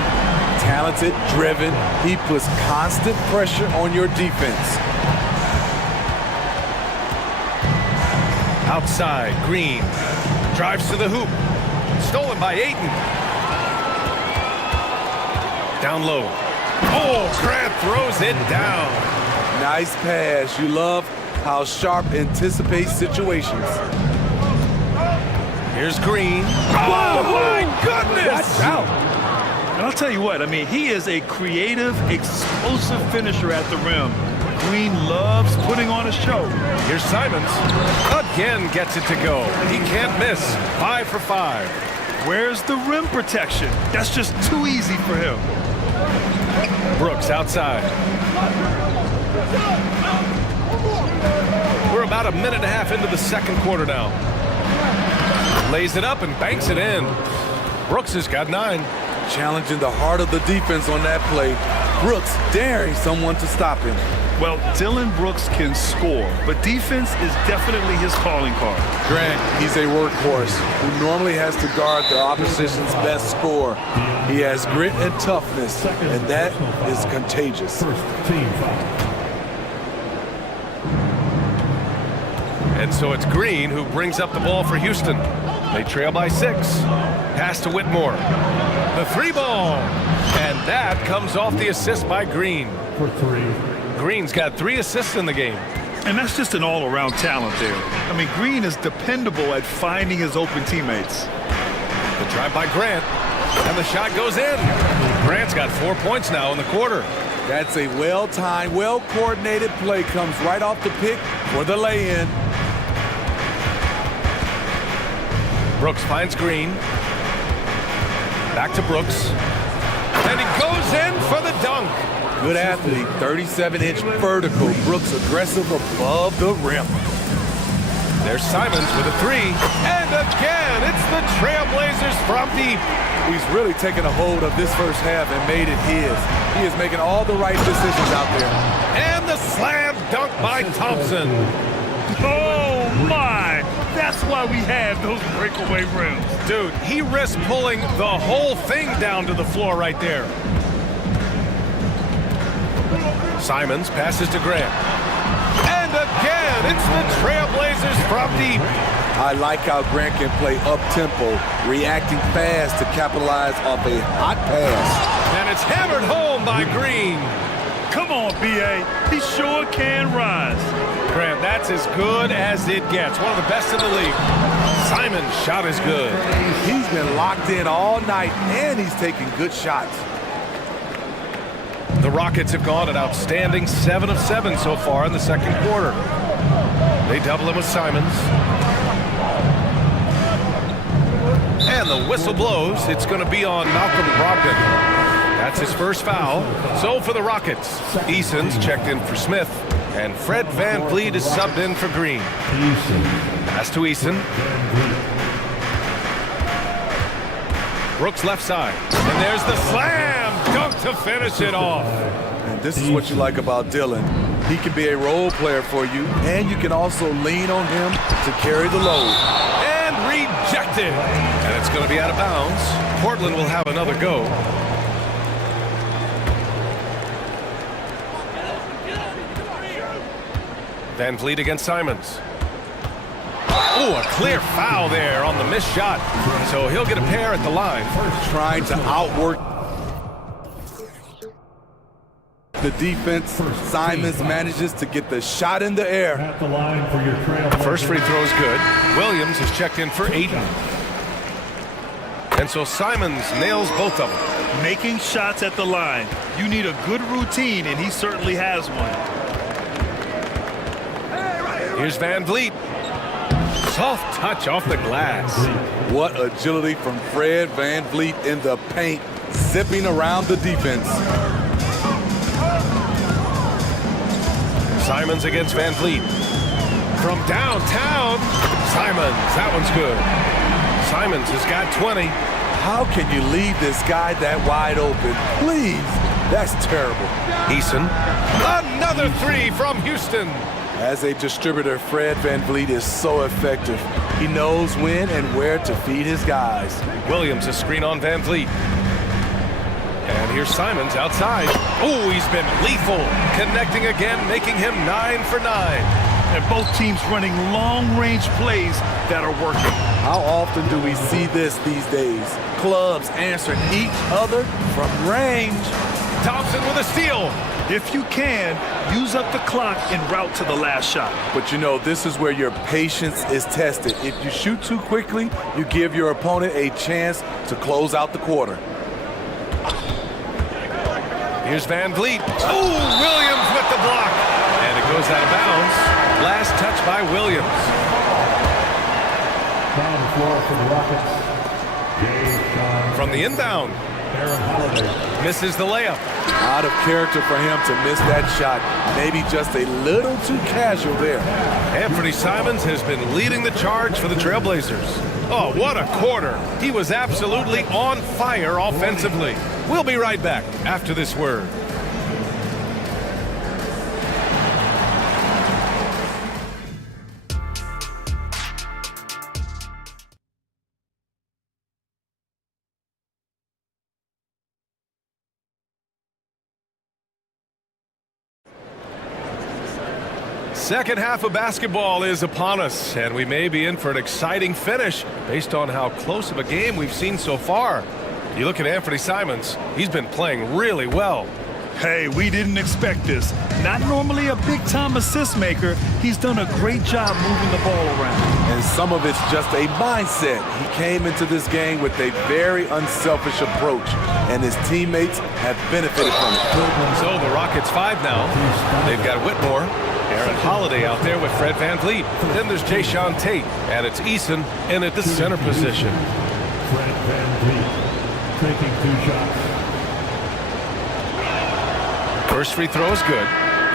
Talented, driven. He puts constant pressure on your defense. Outside. Green. Drives to the hoop. Stolen by Ayton. Down low. Oh, Grant throws it down. Nice pass. You love how Sharp anticipates situations. Here's Green. Oh, my goodness! Watch out. And I'll tell you what, I mean, he is a creative, explosive finisher at the rim. Green loves putting on a show. Here's Simons. Again gets it to go. He can't miss. 5 for 5. Where's the rim protection? That's just too easy for him. Brooks outside. We're about a minute and a half into the second quarter now. Lays it up and banks it in. Brooks has got 9. Challenging the heart of the defense on that play. Brooks daring someone to stop him. Well, Dylan Brooks can score, but defense is definitely his calling card. Grant, he's a workhorse who normally has to guard the opposition's best scorer. He has grit and toughness, and that is contagious. And so it's Green who brings up the ball for Houston. They trail by 6. Pass to Whitmore. The 3 ball. And that comes off the assist by Green. For 3. Green's got 3 assists in the game. And that's just an all-around talent there. I mean, Green is dependable at finding his open teammates. The drive by Grant. And the shot goes in. Grant's got 4 points now in the quarter. That's a well-timed, well-coordinated play. Comes right off the pick for the lay-in. Brooks finds Green. Back to Brooks. And he goes in for the dunk. Good athlete, 37-inch vertical. Brooks aggressive above the rim. There's Simons with a 3. And again, it's the Trailblazers from deep. He's really taken a hold of this first half and made it his. He is making all the right decisions out there. And the slam dunk by Thompson. Oh, my. That's why we have those breakaway rims. Dude, he risked pulling the whole thing down to the floor right there. Simons passes to Grant. And again, it's the Trailblazers from deep. I like how Grant can play up-tempo, reacting fast to capitalize off a hot pass. And it's hammered home by Green. Come on, B.A. He sure can rise. Grant, that's as good as it gets. One of the best in the league. Simon's shot is good. He's been locked in all night, and he's taking good shots. The Rockets have gone an outstanding 7 of 7 so far in the second quarter. They double him with Simons. And the whistle blows. It's going to be on Malcolm Brogdon. That's his first foul. So for the Rockets, Eason's checked in for Smith. And Fred VanVleet is subbed in for Green. Pass to Eason. Brooks left side. And there's the slam dunk to finish it off. And this is what you like about Dylan. He can be a role player for you, and you can also lean on him to carry the load. And rejected. And it's going to be out of bounds. Portland will have another go. VanVleet against Simons. Oh, a clear foul there on the missed shot. So he'll get a pair at the line. Trying to outwork the defense. Simons manages to get the shot in the air. At the line for your Trailblazers. First free throw is good. Williams is checked in for Aiden. And so Simons nails both of them. Making shots at the line. You need a good routine, and he certainly has one. Here's VanVleet. Soft touch off the glass. What agility from Fred VanVleet in the paint, zipping around the defense. Simons against VanVleet. From downtown, Simons. That one's good. Simons has got 20. How can you leave this guy that wide open? Please. That's terrible. Eason. Another three from Houston. As a distributor, Fred VanVleet is so effective. He knows when and where to feed his guys. Williams a screen on VanVleet. And here's Simons outside. Oh, he's been lethal. Connecting again, making him 9 for 9. And both teams running long-range plays that are working. How often do we see this these days? Clubs answering each other from range. Thompson with a steal. If you can, use up the clock en route to the last shot. But you know, this is where your patience is tested. If you shoot too quickly, you give your opponent a chance to close out the quarter. Here's VanVleet. Oh, Williams with the block. And it goes out of bounds. Last touch by Williams. Down the floor for the Rockets. From the inbound. Misses the layup. Out of character for him to miss that shot. Maybe just a little too casual there. Anthony Simons has been leading the charge for the Trailblazers. Oh, what a quarter. He was absolutely on fire offensively. We'll be right back after this word. Second half of basketball is upon us, and we may be in for an exciting finish based on how close of a game we've seen so far. You look at Anthony Simons, he's been playing really well. Hey, we didn't expect this. Not normally a big-time assist maker, he's done a great job moving the ball around. And some of it's just a mindset. He came into this game with a very unselfish approach, and his teammates have benefited from it. So the Rockets 5 now. They've got Whitmore. Aaron Holiday out there with Fred VanVleet. Then there's Jayshawn Tate, and it's Eason in at the center position. Fred VanVleet taking 2 shots. First free throw is good.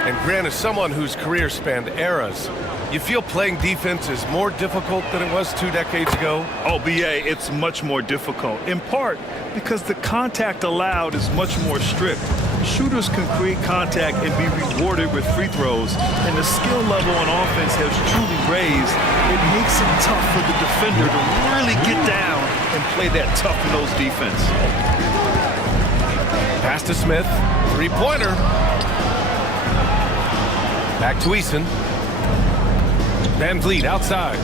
And Grant, as someone whose career spanned eras, you feel playing defense is more difficult than it was 2 decades ago? Oh, BA, it's much more difficult. In part because the contact allowed is much more strict. Shooters can create contact and be rewarded with free throws, and the skill level on offense has truly raised. It makes it tough for the defender to really get down and play that tough-nosed defense. Pass to Smith, three-pointer. Back to Eason. VanVleet outside.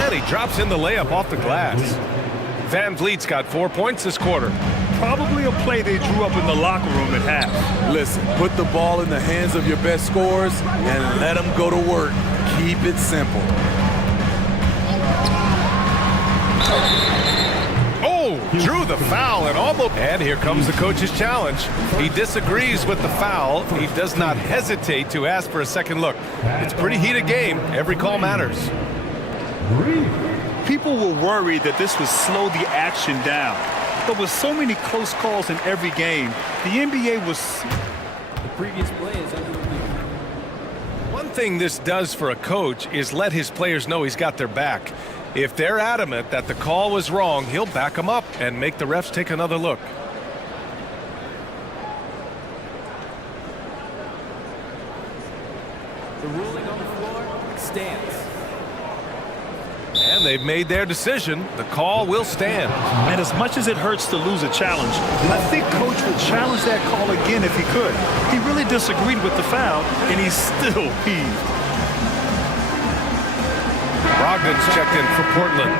And he drops in the layup off the glass. VanVleet's got 4 points this quarter. Probably a play they drew up in the locker room at half. Listen, put the ball in the hands of your best scorers and let them go to work. Keep it simple. Oh, drew the foul and almost. And here comes the coach's challenge. He disagrees with the foul. He does not hesitate to ask for a second look. It's a pretty heated game. Every call matters. People were worried that this would slow the action down. But with so many close calls in every game, the NBA was... The previous play is under review. One thing this does for a coach is let his players know he's got their back. If they're adamant that the call was wrong, he'll back them up and make the refs take another look. The ruling on the floor stands. And they've made their decision. The call will stand. And as much as it hurts to lose a challenge, I think Coach would challenge that call again if he could. He really disagreed with the foul, and he's still peeved. Brogdon's checked in for Portland.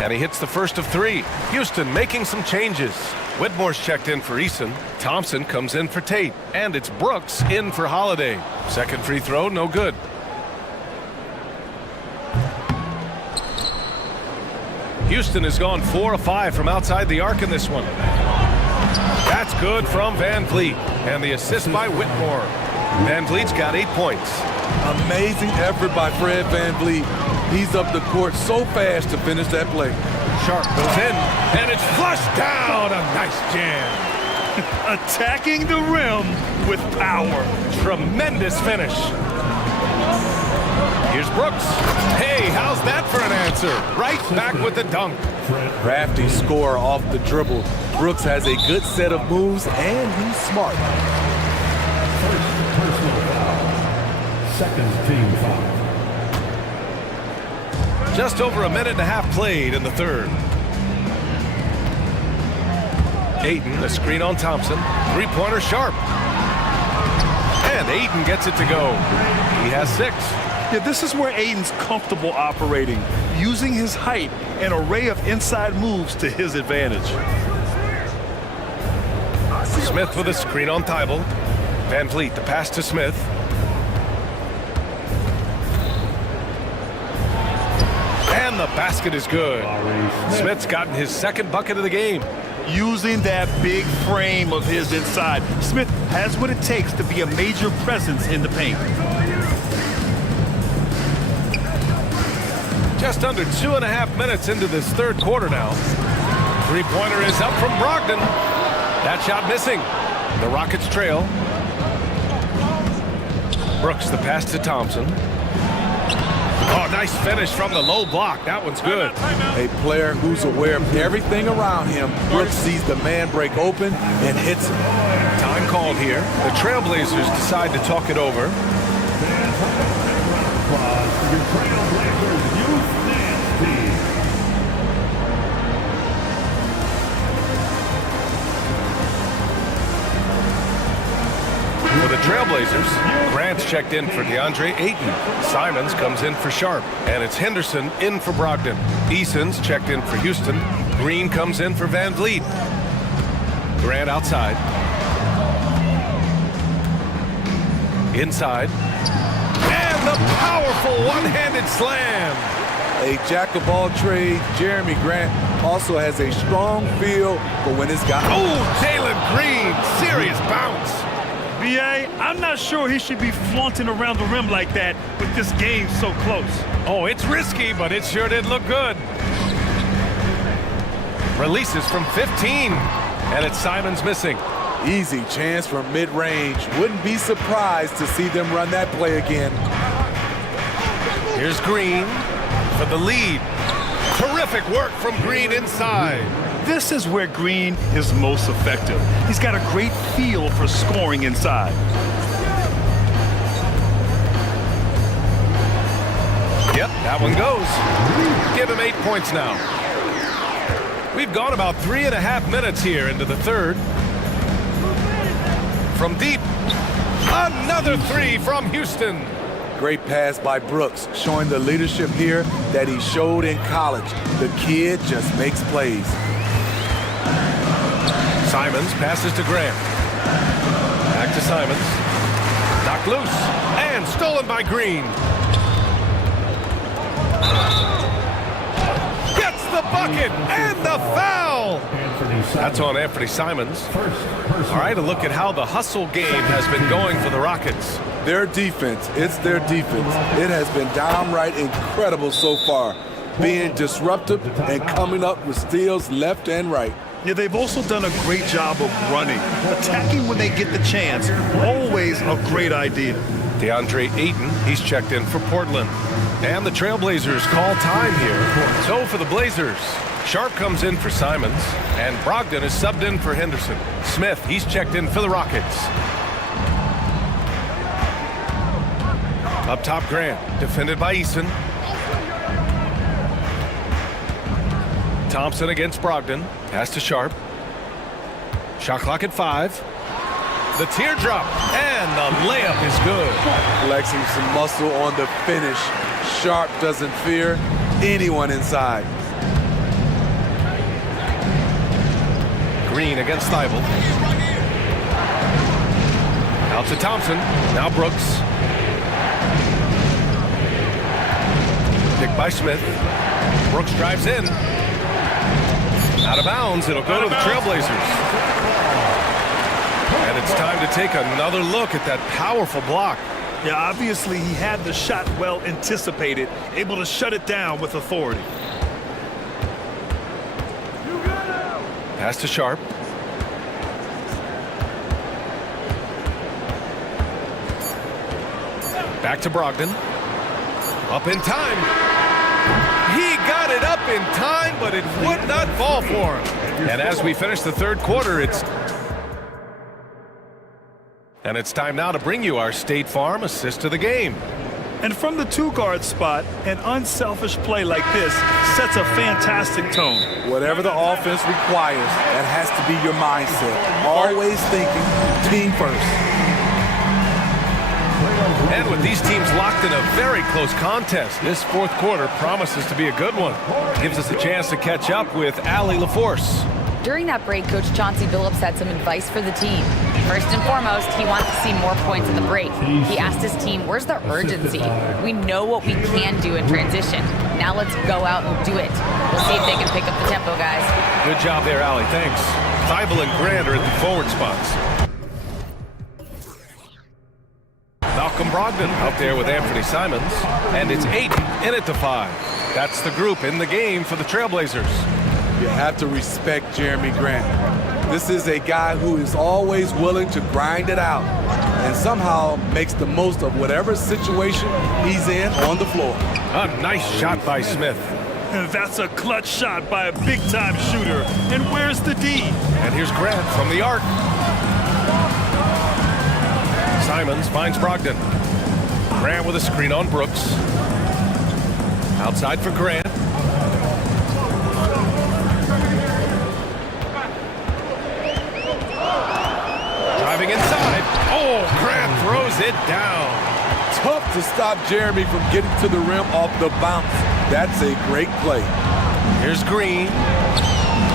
And he hits the first of three. Houston making some changes. Whitmore's checked in for Eason. Thompson comes in for Tate. And it's Brooks in for Holiday. Second free throw, no good. Houston has gone 4 of 5 from outside the arc in this one. That's good from Van Vliet. And the assist by Whitmore. Van Vliet's got 8 points. Amazing effort by Fred Van Vliet. He's up the court so fast to finish that play. Sharp goes in, and it's flushed down. A nice jam. Attacking the rim with power. Tremendous finish. Here's Brooks. Hey, how's that for an answer? Right back with the dunk. Crafty scorer off the dribble. Brooks has a good set of moves, and he's smart. First personal foul. Second team foul. Just over a minute and a half played in the third. Ayton, a screen on Thompson. Three-pointer Sharp. And Ayton gets it to go. He has 6. Yeah, this is where Ayton's comfortable operating, using his height and array of inside moves to his advantage. Smith with a screen on Thibault. Van Vliet, the pass to Smith. And the basket is good. Smith's gotten his second bucket of the game. Using that big frame of his inside, Smith has what it takes to be a major presence in the paint. Just under 2.5 minutes into this third quarter now. Three-pointer is up from Brogdon. That shot missing. The Rockets trail. Brooks, the pass to Thompson. Oh, nice finish from the low block. That one's good. A player who's aware of everything around him. Brooks sees the man break open and hits him. Time called here. The Trailblazers decide to talk it over. For the Trailblazers, Grant's checked in for DeAndre Ayton. Simons comes in for Sharp. And it's Henderson in for Brogdon. Eason's checked in for Houston. Green comes in for Van Vliet. Grant outside. Inside. And the powerful one-handed slam. A jack-of-all trades, Jeremy Grant also has a strong feel for when it's got... Oh, Jalen Green, serious bounce. B.A., I'm not sure he should be flaunting around the rim like that with this game so close. Oh, it's risky, but it sure did look good. Releases from 15, and it's Simons missing. Easy chance from mid-range. Wouldn't be surprised to see them run that play again. Here's Green for the lead. Terrific work from Green inside. This is where Green is most effective. He's got a great feel for scoring inside. Yep, that one goes. Give him 8 points now. We've gone about 3.5 minutes here into the third. From deep, another three from Houston. Great pass by Brooks, showing the leadership here that he showed in college. The kid just makes plays. Simons passes to Grant. Back to Simons. Knocked loose and stolen by Green. Gets the bucket and the foul. That's on Anthony Simons. All right, a look at how the hustle game has been going for the Rockets. Their defense, it's their defense. It has been downright incredible so far, being disruptive and coming up with steals left and right. Yeah, they've also done a great job of running. Attacking when they get the chance, always a great idea. DeAndre Ayton, he's checked in for Portland. And the Trailblazers call time here. So for the Blazers, Sharp comes in for Simons, and Brogdon is subbed in for Henderson. Smith, he's checked in for the Rockets. Up top, Grant, defended by Eason. Thompson against Brogdon. Pass to Sharp. Shot clock at 5. The teardrop, and the layup is good. Flexing some muscle on the finish. Sharp doesn't fear anyone inside. Green against Thibault. Out to Thompson. Now Brooks. Picked by Smith. Brooks drives in. Out of bounds. It'll go to the Trailblazers. And it's time to take another look at that powerful block. Yeah, obviously he had the shot well anticipated, able to shut it down with authority. Pass to Sharp. Back to Brogdon. Up in time. He got it up in time, but it would not fall for him. And as we finish the third quarter, it's time now to bring you our State Farm assist of the game. And from the two-guard spot, an unselfish play like this sets a fantastic tone. Whatever the offense requires, that has to be your mindset. Always thinking team first. And with these teams locked in a very close contest, this fourth quarter promises to be a good one. Gives us a chance to catch up with Allie LaForce. During that break, Coach Chauncey Billups had some advice for the team. First and foremost, he wants to see more points in the break. He asked his team, where's the urgency? We know what we can do in transition. Now let's go out and do it. We'll see if they can pick up the tempo, guys. Good job there, Allie. Thanks. Thibault and Grant are at the forward spots. Malcolm Brogdon out there with Anthony Simons. And it's 8 in it to 5. That's the group in the game for the Trailblazers. You have to respect Jeremy Grant. This is a guy who is always willing to grind it out and somehow makes the most of whatever situation he's in on the floor. A nice shot by Smith. That's a clutch shot by a big-time shooter. And where's the D? And here's Grant from the arc. Simons finds Brogdon. Grant with a screen on Brooks. Outside for Grant. Driving inside. Oh, Grant throws it down. Tough to stop Jeremy from getting to the rim off the bounce. That's a great play. Here's Green.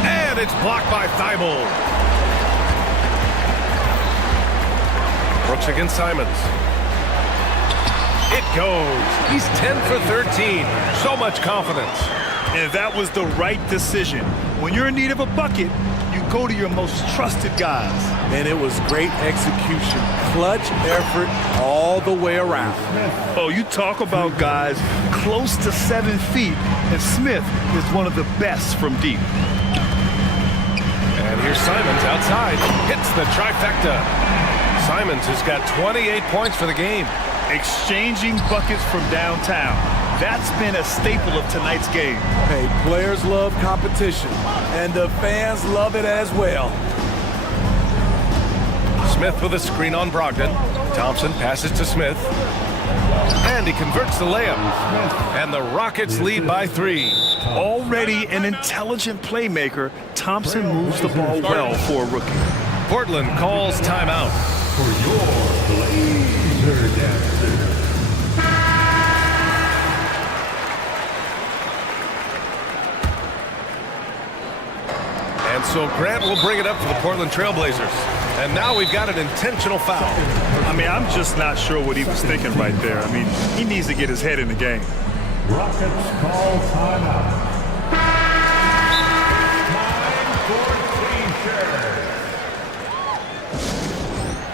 And it's blocked by Thibault. Brooks against Simons. It goes. He's 10 for 13. So much confidence. And that was the right decision. When you're in need of a bucket, you go to your most trusted guys. And it was great execution. Clutch effort all the way around. Oh, you talk about guys close to 7 feet, and Smith is one of the best from deep. And here's Simons outside. Hits the trifecta. Simons has got 28 points for the game. Exchanging buckets from downtown. That's been a staple of tonight's game. Hey, players love competition, and the fans love it as well. Smith with a screen on Brogdon. Thompson passes to Smith. And he converts the layup. And the Rockets lead by 3. Already an intelligent playmaker, Thompson moves the ball well for a rookie. Portland calls timeout. For your Blazer Dancers. And so Grant will bring it up for the Portland Trailblazers. And now we've got an intentional foul. I mean, I'm just not sure what he was thinking right there. I mean, he needs to get his head in the game. Rockets call timeout. Time for T-shirt.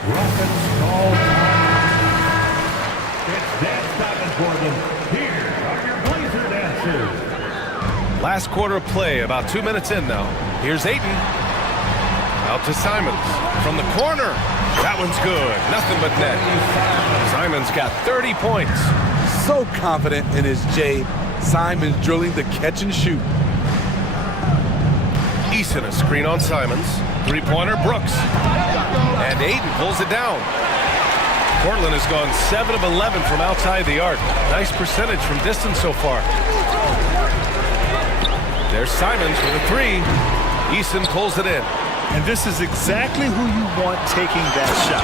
Rockets call timeout. It's dance time in Portland. Here are your Blazer dancers. Last quarter of play, about 2 minutes in now. Here's Ayton. Out to Simons. From the corner. That one's good. Nothing but net. Simons got 30 points. So confident in his J. Simons drilling the catch and shoot. Eason a screen on Simons. Three-pointer, Brooks. And Ayton pulls it down. Portland has gone 7 of 11 from outside the arc. Nice percentage from distance so far. There's Simons with a three. Eason pulls it in. And this is exactly who you want taking that shot.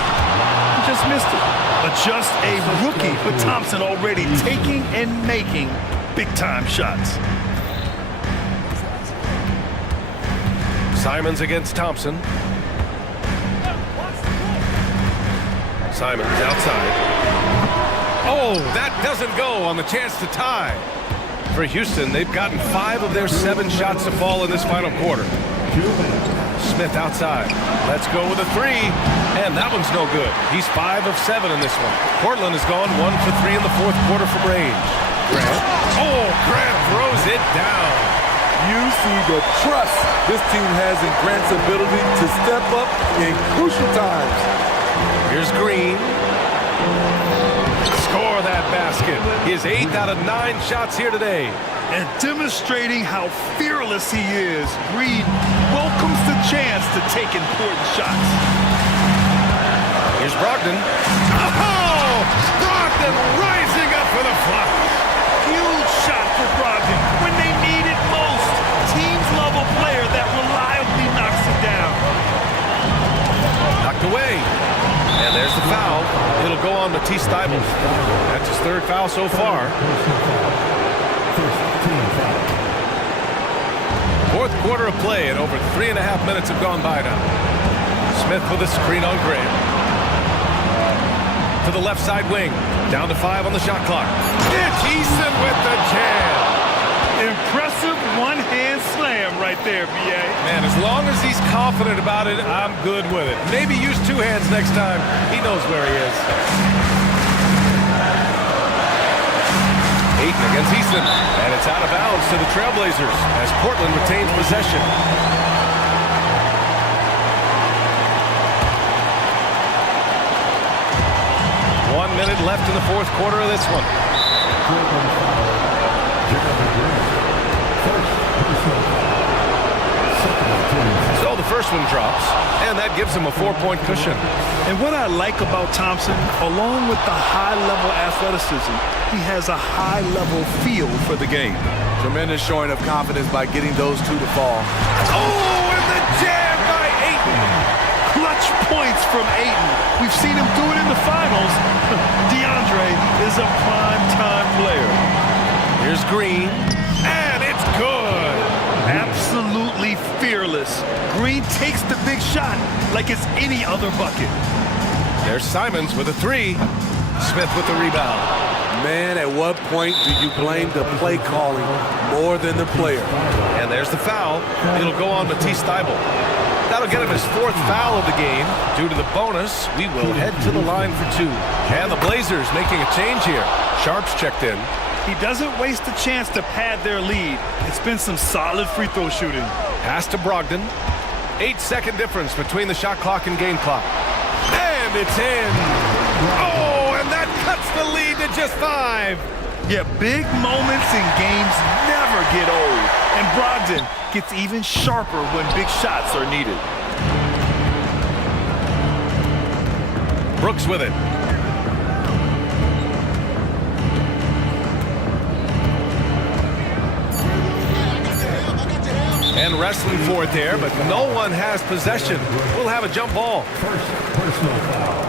He just missed it. But just a rookie, but Thompson already taking and making big-time shots. Simons against Thompson. Simons outside. Oh, that doesn't go on the chance to tie. For Houston, they've gotten 5 of their 7 shots to fall in this final quarter. Smith outside. Let's go with a three. And that one's no good. He's 5 of 7 in this one. Portland has gone 1 for 3 in the fourth quarter from range. Grant. Oh, Grant throws it down. You see the trust this team has in Grant's ability to step up in crucial times. Here's Green. Score that basket. His 8th out of 9 shots here today. And demonstrating how fearless he is, Green welcomes the chance to take important shots. Here's Brogdon. Oh! Brogdon rising up for the flop. Huge shot for Brogdon when they need it most. Teams love a player that reliably knocks it down. Knocked away. And there's the foul. It'll go on Matisse Thybulle. That's his 3rd foul so far. Fourth quarter of play, and over 3.5 minutes have gone by now. Smith with a screen on Grant. To the left side wing. Down to 5 on the shot clock. It's Eason with the jam. Impressive one-hand slam right there, B.A. Man, as long as he's confident about it, I'm good with it. Maybe use 2 hands next time. He knows where he is. Ayton against Easton. And it's out of bounds to the Trailblazers as Portland retains possession. One minute left in the fourth quarter of this one. So the first one drops, and that gives him a 4-point cushion. And what I like about Thompson, along with the high-level athleticism, he has a high-level feel for the game. Tremendous showing of confidence by getting those 2 to fall. Oh, and the jam by Ayton. Clutch points from Ayton. We've seen him do it in the finals. DeAndre is a prime-time player. Here's Green, and it's good. Absolutely fearless. Green takes the big shot like it's any other bucket. There's Simons with a three. Smith with the rebound. Man, at what point do you blame the play calling more than the player? And there's the foul. It'll go on Matisse Thybulle. That'll get him his 4th foul of the game. Due to the bonus, we will head to the line for 2. And the Blazers making a change here. Sharp's checked in. He doesn't waste a chance to pad their lead. It's been some solid free throw shooting. Pass to Brogdon. 8-second difference between the shot clock and game clock. And it's in. Oh, and that cuts the lead to just 5. Yeah, big moments in games never get old. And Brogdon gets even sharper when big shots are needed. Brooks with it. And wrestling for it there, but no one has possession. We'll have a jump ball. First personal foul.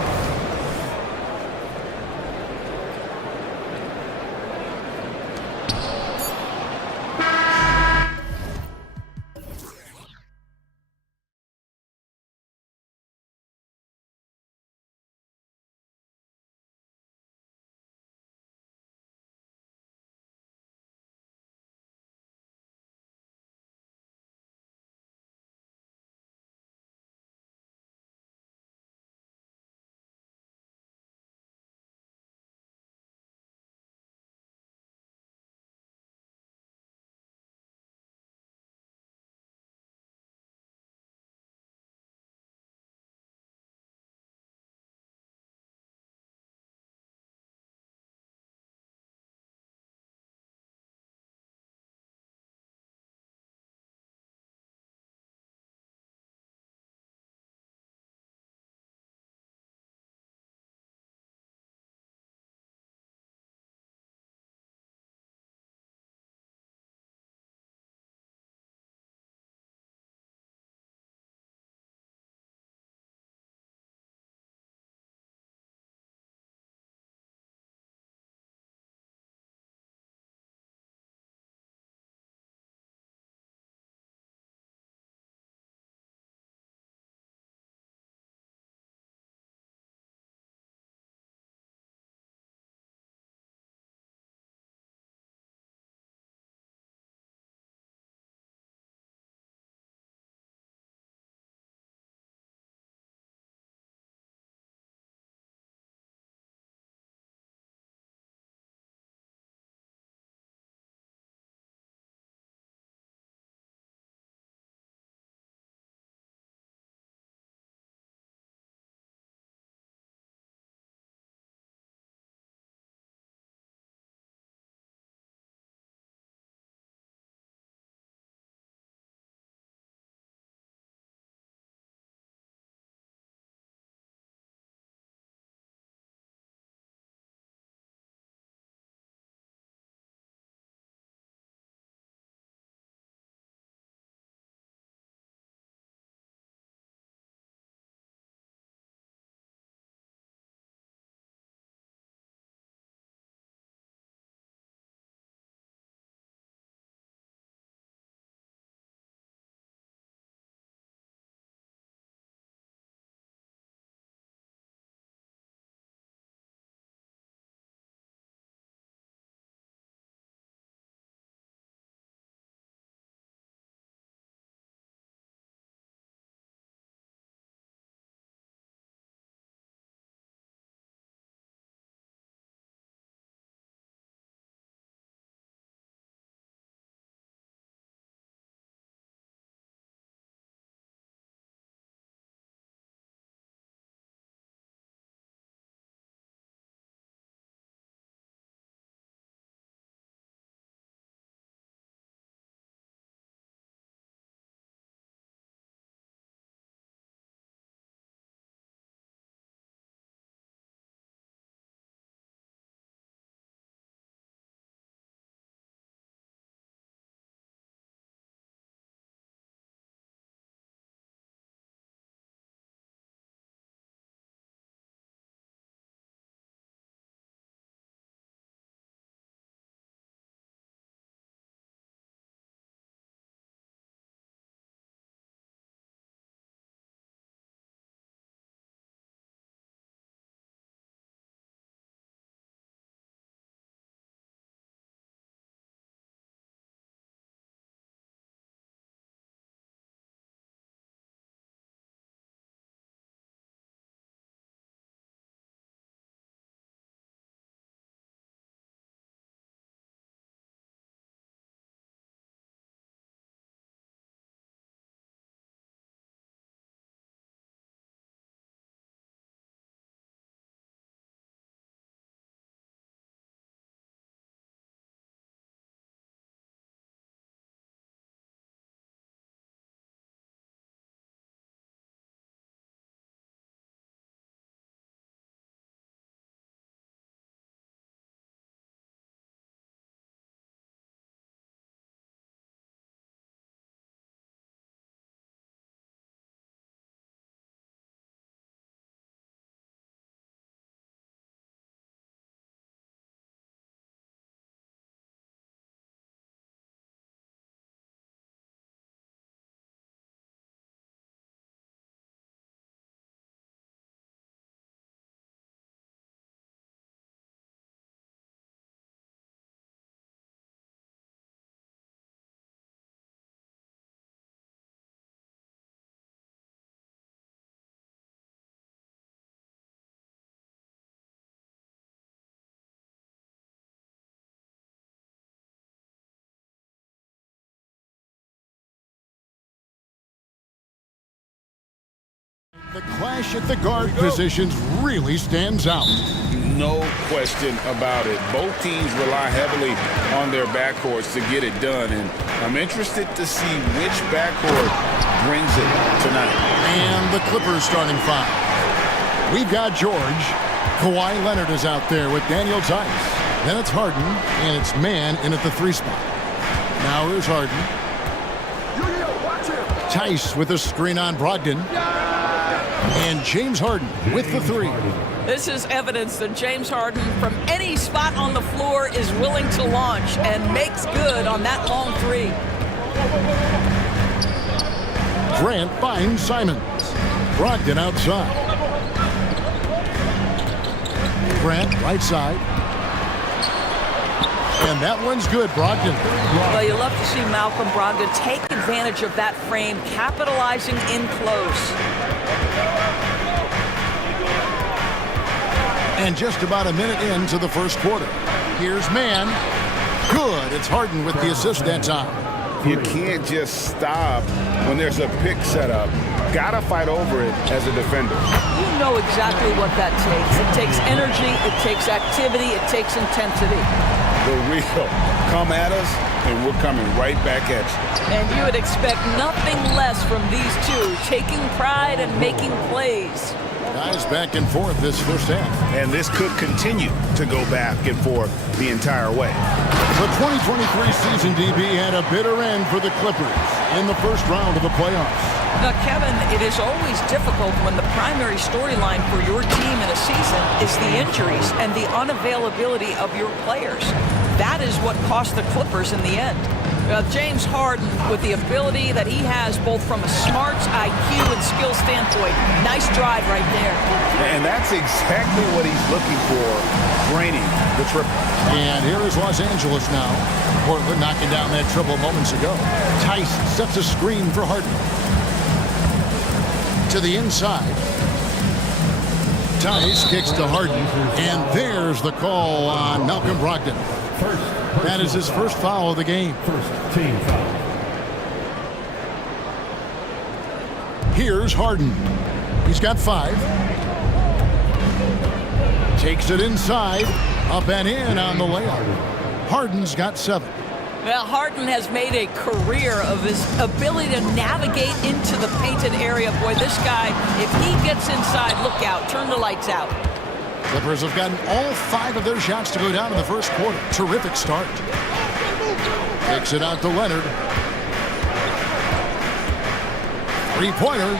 The clash at the guard positions really stands out. No question about it. Both teams rely heavily on their backcourts to get it done, and I'm interested to see which backcourt brings it tonight. And the Clippers starting five. We've got George. Kawhi Leonard is out there with Daniel Tice. Then it's Harden, and it's man in at the 3 spot. Now here's Harden. Tice with a screen on Brogdon. And James Harden with the 3. This is evidence that James Harden, from any spot on the floor, is willing to launch and makes good on that long 3. Grant finds Simons. Brogdon outside. Grant right side. And that one's good, Brogdon. Well, you love to see Malcolm Brogdon take advantage of that frame, capitalizing in close. And just about a minute into the first quarter. Here's man. Good. It's Harden with the assist that time. You can't just stop when there's a pick set up. Gotta fight over it as a defender. You know exactly what that takes. It takes energy, it takes activity, it takes intensity. The real. Come at us, and we're coming right back at you. And you would expect nothing less from these two, taking pride and making plays. Guys back and forth this first half. And this could continue to go back and forth the entire way. The 2023 season, DB, had a bitter end for the Clippers in the first round of the playoffs. Now, Kevin, it is always difficult when the primary storyline for your team in a season is the injuries and the unavailability of your players. That is what cost the Clippers in the end. James Harden, with the ability that he has both from a smarts, IQ, and skill standpoint, nice drive right there. And that's exactly what he's looking for, draining the triple. And here is Los Angeles now. Portland knocking down that triple moments ago. Tice sets a screen for Harden. To the inside. Tice kicks to Harden. And there's the call on Malcolm Brogdon. That is his first foul of the game. First team foul. Here's Harden. He's got 5. Takes it inside. Up and in on the layup. Harden's got 7. Well, Harden has made a career of his ability to navigate into the painted area. Boy, this guy, if he gets inside, look out. Turn the lights out. Clippers have gotten all 5 of their shots to go down in the first quarter. Terrific start. Takes it out to Leonard. 3-pointer.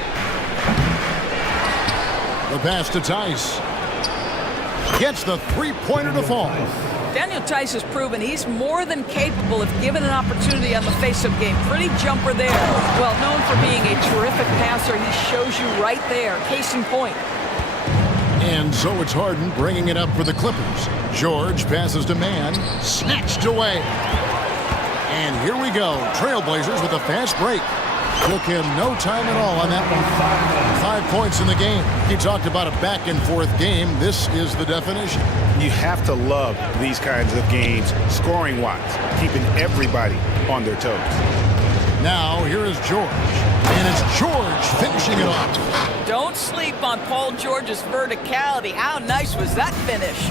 The pass to Tice. Gets the 3-pointer to fall. Daniel Tice has proven he's more than capable if given an opportunity on the face-up game. Pretty jumper there. Well, known for being a terrific passer, he shows you right there. Case in point. And so it's Harden bringing it up for the Clippers. George passes to man. Snatched away. And here we go. Trailblazers with a fast break. Took him no time at all on that one. 5 points in the game. He talked about a back-and-forth game. This is the definition. You have to love these kinds of games, scoring-wise, keeping everybody on their toes. Now, here is George. And it's George finishing it off. Don't sleep on Paul George's verticality. How nice was that finish?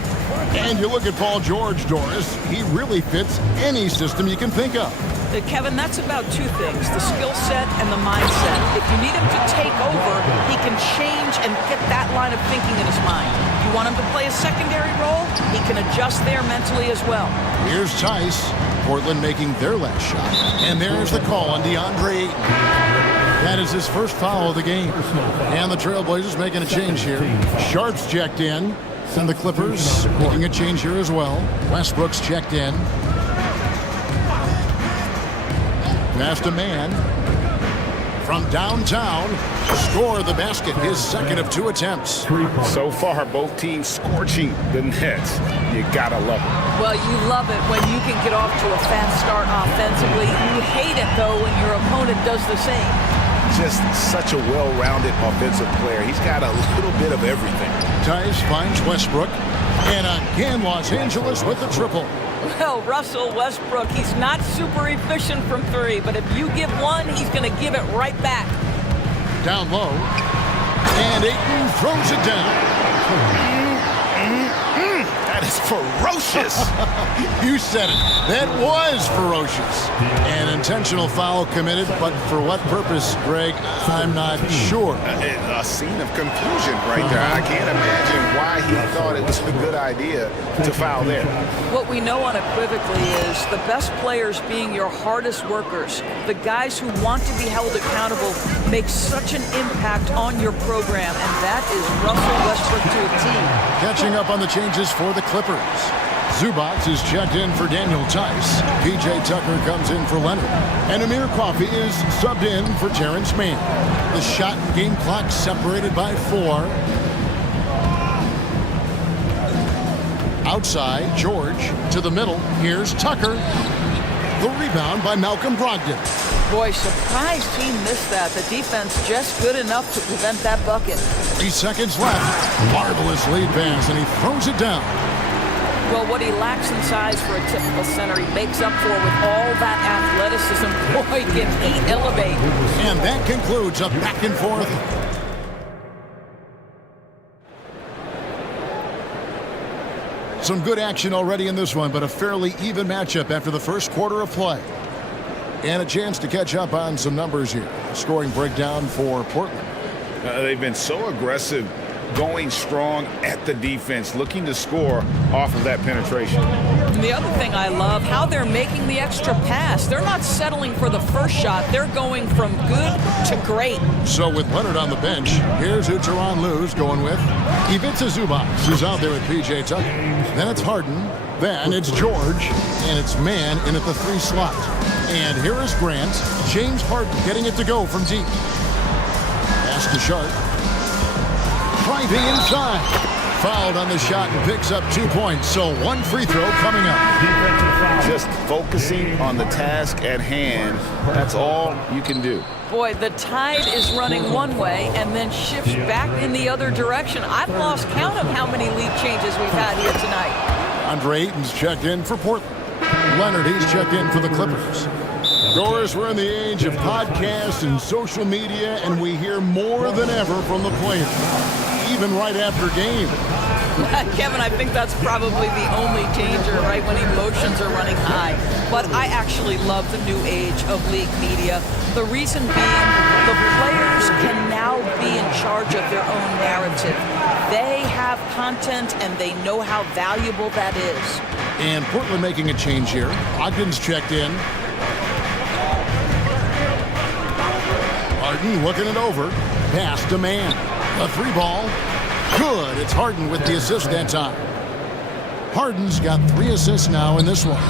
And you look at Paul George, Doris. He really fits any system you can think of. Kevin, that's about 2 things, the skill set and the mindset. If you need him to take over, he can change and get that line of thinking in his mind. You want him to play a secondary role, he can adjust there mentally as well. Here's Tice. Portland making their last shot. And there's the call on DeAndre Ayton. That is his first foul of the game. And the Trailblazers making a change here. Sharp's checked in. And the Clippers making a change here as well. Westbrook's checked in. Pass to man. From downtown, score the basket, his second of 2 attempts. So far, both teams scorching the nets. You gotta love it. Well, you love it when you can get off to a fast start offensively. You hate it, though, when your opponent does the same. Just such a well-rounded offensive player. He's got a little bit of everything. Tice finds Westbrook. And again, Los Angeles with the triple. Well, Russell Westbrook, he's not super efficient from 3, but if you give one, he's going to give it right back. Down low. And Ayton throws it down. That is ferocious. You said it. That was ferocious. An intentional foul committed, but for what purpose, Greg, I'm not sure. A scene of confusion right there. I can't imagine why he thought it was a good idea to foul there. What we know unequivocally is the best players being your hardest workers, the guys who want to be held accountable, make such an impact on your program, and that is Russell Westbrook to a T. Catching up on the changes for the Clippers. Zubac is checked in for Daniel Tice. P.J. Tucker comes in for Leonard. And Amir Coffey is subbed in for Terrence Mann. The shot and game clock separated by 4. Outside, George to the middle. Here's Tucker. The rebound by Malcolm Brogdon. Boy, surprised he missed that. The defense just good enough to prevent that bucket. 3 seconds left. Marvelous lead pass, and he throws it down. Well, what he lacks in size for a typical center, he makes up for with all that athleticism. Boy, can he elevate. And that concludes a back and forth. Some good action already in this one, but a fairly even matchup after the first quarter of play. And a chance to catch up on some numbers here. Scoring breakdown for Portland. They've been so aggressive, going strong at the defense, looking to score off of that penetration. And the other thing I love, how they're making the extra pass. They're not settling for the first shot. They're going from good to great. So with Leonard on the bench, here's who Tyronn Lue's going with. Ivica Zubac is out there with P.J. Tucker. Then it's Harden. Then it's George. And it's Mann in at the 3 slot. And here is Grant. James Harden getting it to go from deep. Pass to Sharp. Driving inside. Fouled on the shot and picks up 2 points. So 1 free throw coming up. Just focusing on the task at hand. That's all you can do. Boy, the tide is running one way and then shifts back in the other direction. I've lost count of how many lead changes we've had here tonight. Andre Ayton's checked in for Portland. Leonard, he's checked in for the Clippers. Doris, we're in the age of podcasts and social media, and we hear more than ever from the players, even right after game. Kevin, I think that's probably the only danger, right, when emotions are running high. But I actually love the new age of league media. The reason being, the players can now be in charge of their own narrative. They have content, and they know how valuable that is. And Portland making a change here. Ogden's checked in. Harden looking it over. Pass to Mann. A 3 ball. Good. It's Harden with the assist that time. Harden's got 3 assists now in this one.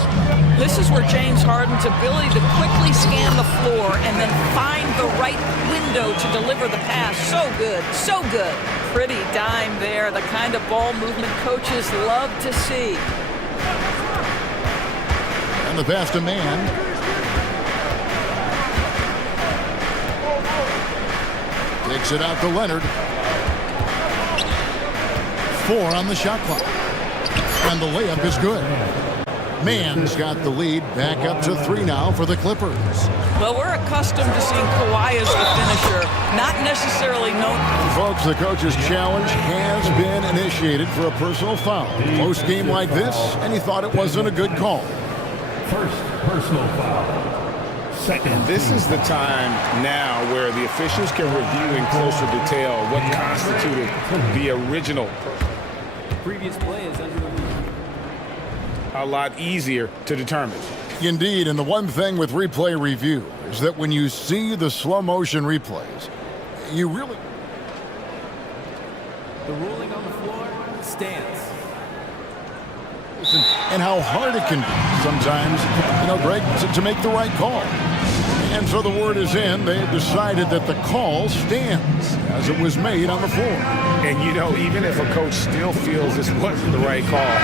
This is where James Harden's ability to quickly scan the floor and then find the right window to deliver the pass. So good. So good. Pretty dime there. The kind of ball movement coaches love to see. And the pass to Mann. Takes it out to Leonard. 4 on the shot clock. And the layup is good. Mann's got the lead back up to 3 now for the Clippers. Well, we're accustomed to seeing Kawhi as the finisher, not necessarily known. Folks, the coach's challenge has been initiated for a personal foul. Close game like this, and he thought it wasn't a good call. First personal foul. And this is the time now where the officials can review in closer detail what constituted the original. Previous play is under review. A lot easier to determine. Indeed, and the one thing with replay review is that when you see the slow motion replays, you really... The ruling on the floor stands. And how hard it can be sometimes, Greg, to make the right call. And so the word is in. They've decided that the call stands as it was made on the floor. And, even if a coach still feels this wasn't the right call,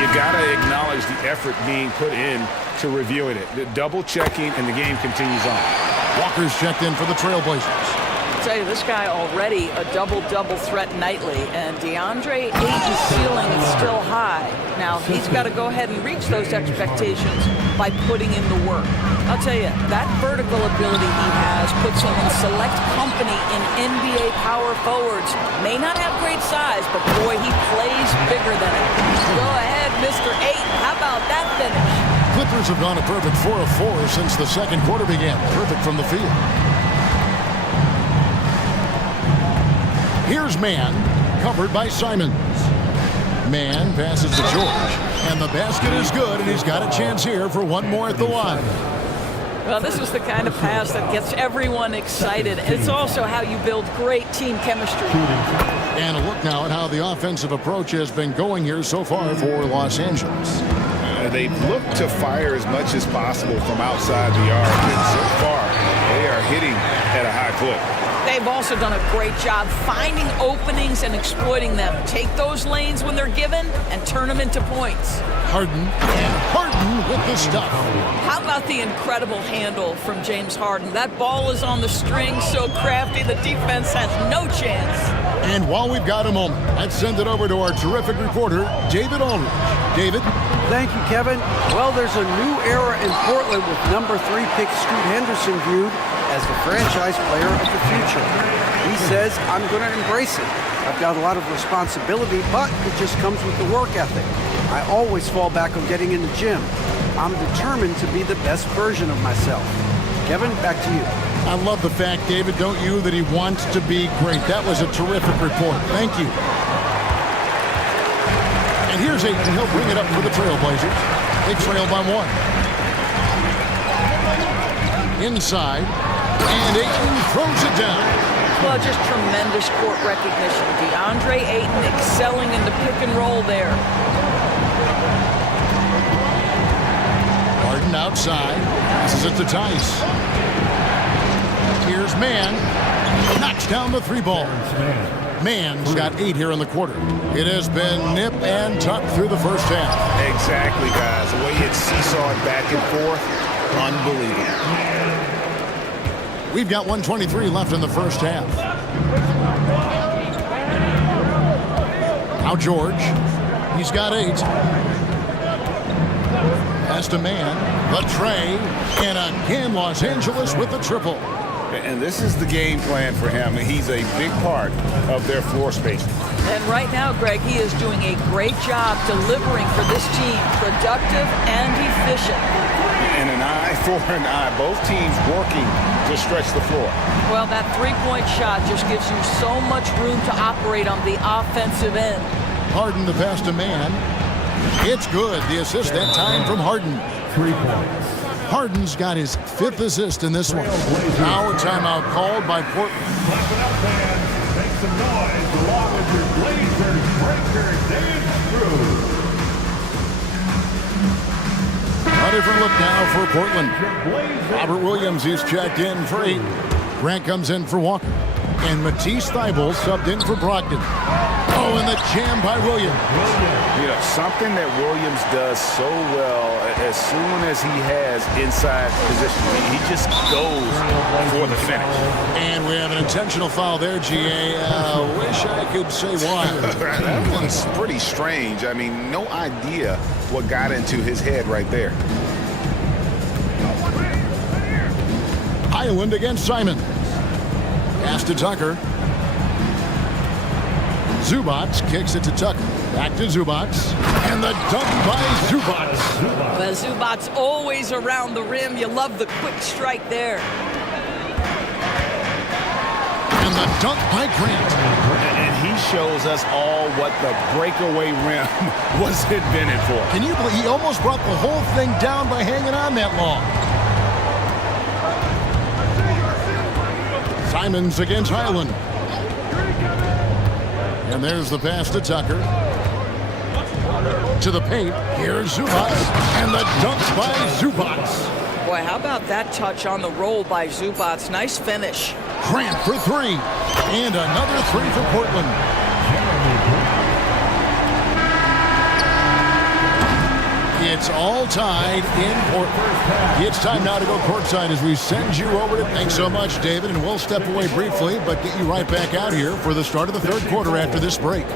you got to acknowledge the effort being put in to reviewing it. The double checking, and the game continues on. Walker's checked in for the Trailblazers. I'll tell you, this guy already a double-double threat nightly, and DeAndre Ayton's ceiling is still high. Now, he's got to go ahead and reach those expectations by putting in the work. I'll tell you, that vertical ability he has puts him in select company in NBA power forwards. May not have great size, but boy, he plays bigger than it. Go ahead, Mr. Ayton. How about that finish? Clippers have gone a perfect 4 of 4 since the second quarter began. Perfect from the field. Here's Mann, covered by Simons. Mann passes to George, and the basket is good, and he's got a chance here for one more at the line. Well, this is the kind of pass that gets everyone excited. It's also how you build great team chemistry. And a look now at how the offensive approach has been going here so far for Los Angeles. They've looked to fire as much as possible from outside the arc, and so far they are hitting at a high clip. They've also done a great job finding openings and exploiting them. Take those lanes when they're given and turn them into points. Harden, and Harden with the stuff. How about the incredible handle from James Harden? That ball is on the string, so crafty, the defense has no chance. And while we've got a moment, let's send it over to our terrific reporter, David Aldridge. David? Thank you, Kevin. Well, there's a new era in Portland with number 3 pick Scoot Henderson viewed as the franchise player of the future. He says, I'm going to embrace it. I've got a lot of responsibility, but it just comes with the work ethic. I always fall back on getting in the gym. I'm determined to be the best version of myself. Kevin, back to you. I love the fact, David, don't you, that he wants to be great. That was a terrific report. Thank you. And here's Ayton. He'll bring it up for the Trailblazers. They trail by 1. Inside. And Ayton throws it down. Well, just tremendous court recognition. DeAndre Ayton excelling in the pick and roll there. Harden outside. Passes it to Tice. Here's Mann. Knocks down the 3 ball. Mann's got 8 here in the quarter. It has been nip and tuck through the first half. Exactly, guys. The way it's seesawed back and forth, unbelievable. We've got 1:23 left in the first half. Now George. He's got 8. Pass to Mann. The tray. And again, Los Angeles with the triple. And this is the game plan for him. He's a big part of their floor space. And right now, Greg, he is doing a great job delivering for this team, productive and efficient. And an eye for an eye. Both teams working to stretch the floor. Well, that three-point shot just gives you so much room to operate on the offensive end. Harden the pass to Mann. It's good. The assist that time from Harden. 3 points. Harden's got his 5th assist in this one. Now a timeout called by Portland. Clap it up, fans. Make some noise along with your Blazers breaker dance through. A different look now for Portland. Robert Williams, he's checked in for 8. Grant comes in for Walker. And Matisse Thybulle subbed in for Brogdon. Oh, and the jam by Williams. You know, something that Williams does so well as soon as he has inside position, he just goes for the finish. And we have an intentional foul there, GA. Wish I could say why. That one's pretty strange. I mean, no idea what got into his head right there. Island against Simon. Pass to Tucker. Zubats kicks it to Tucker. Back to Zubats. And the dunk by Zubats. Well, Zubats always around the rim. You love the quick strike there. And the dunk by Grant. And he shows us all what the breakaway rim was invented for. Can you believe he almost brought the whole thing down by hanging on that long? Simons against Highland. And there's the pass to Tucker. To the paint. Here's Zubats. And the dunk by Zubats. Boy, how about that touch on the roll by Zubats? Nice finish. Grant for 3. And another 3 for Portland. It's all tied in Portland. It's time now to go courtside as we send you over to... Thanks so much, David, and we'll step away briefly, but get you right back out here for the start of the third quarter after this break.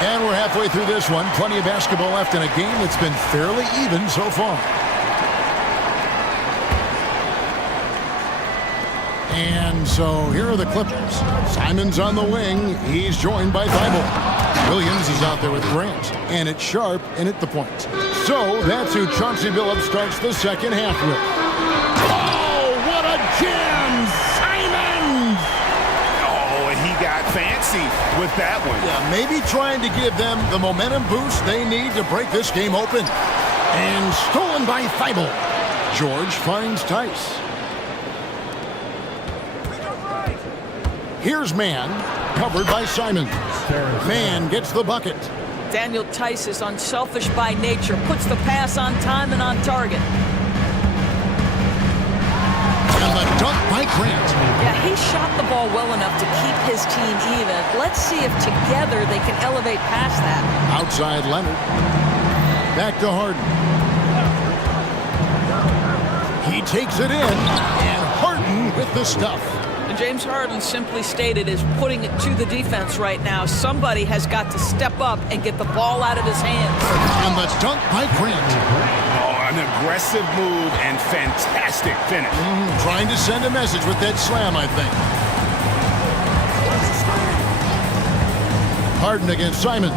And we're halfway through this one. Plenty of basketball left in a game that's been fairly even so far. And so here are the Clippers. Simon's on the wing. He's joined by Thibault. Williams is out there with Grant. And it's Sharp in at the point. So that's who Chauncey Billups starts the second half with. Oh, what a jam! Simons! Oh, and he got fancy with that one. Yeah, maybe trying to give them the momentum boost they need to break this game open. And stolen by Thibault. George finds Tice. Here's Mann, covered by Simon. Mann gets the bucket. Daniel Tice is unselfish by nature, puts the pass on time and on target. And the dunk by Grant. Yeah, he shot the ball well enough to keep his team even. Let's see if together they can elevate past that. Outside Leonard. Back to Harden. He takes it in, and Harden with the stuff. James Harden simply stated is putting it to the defense right now. Somebody has got to step up and get the ball out of his hands. And the dunk by Grant. Oh, an aggressive move and fantastic finish. Trying to send a message with that slam, I think. Harden against Simon.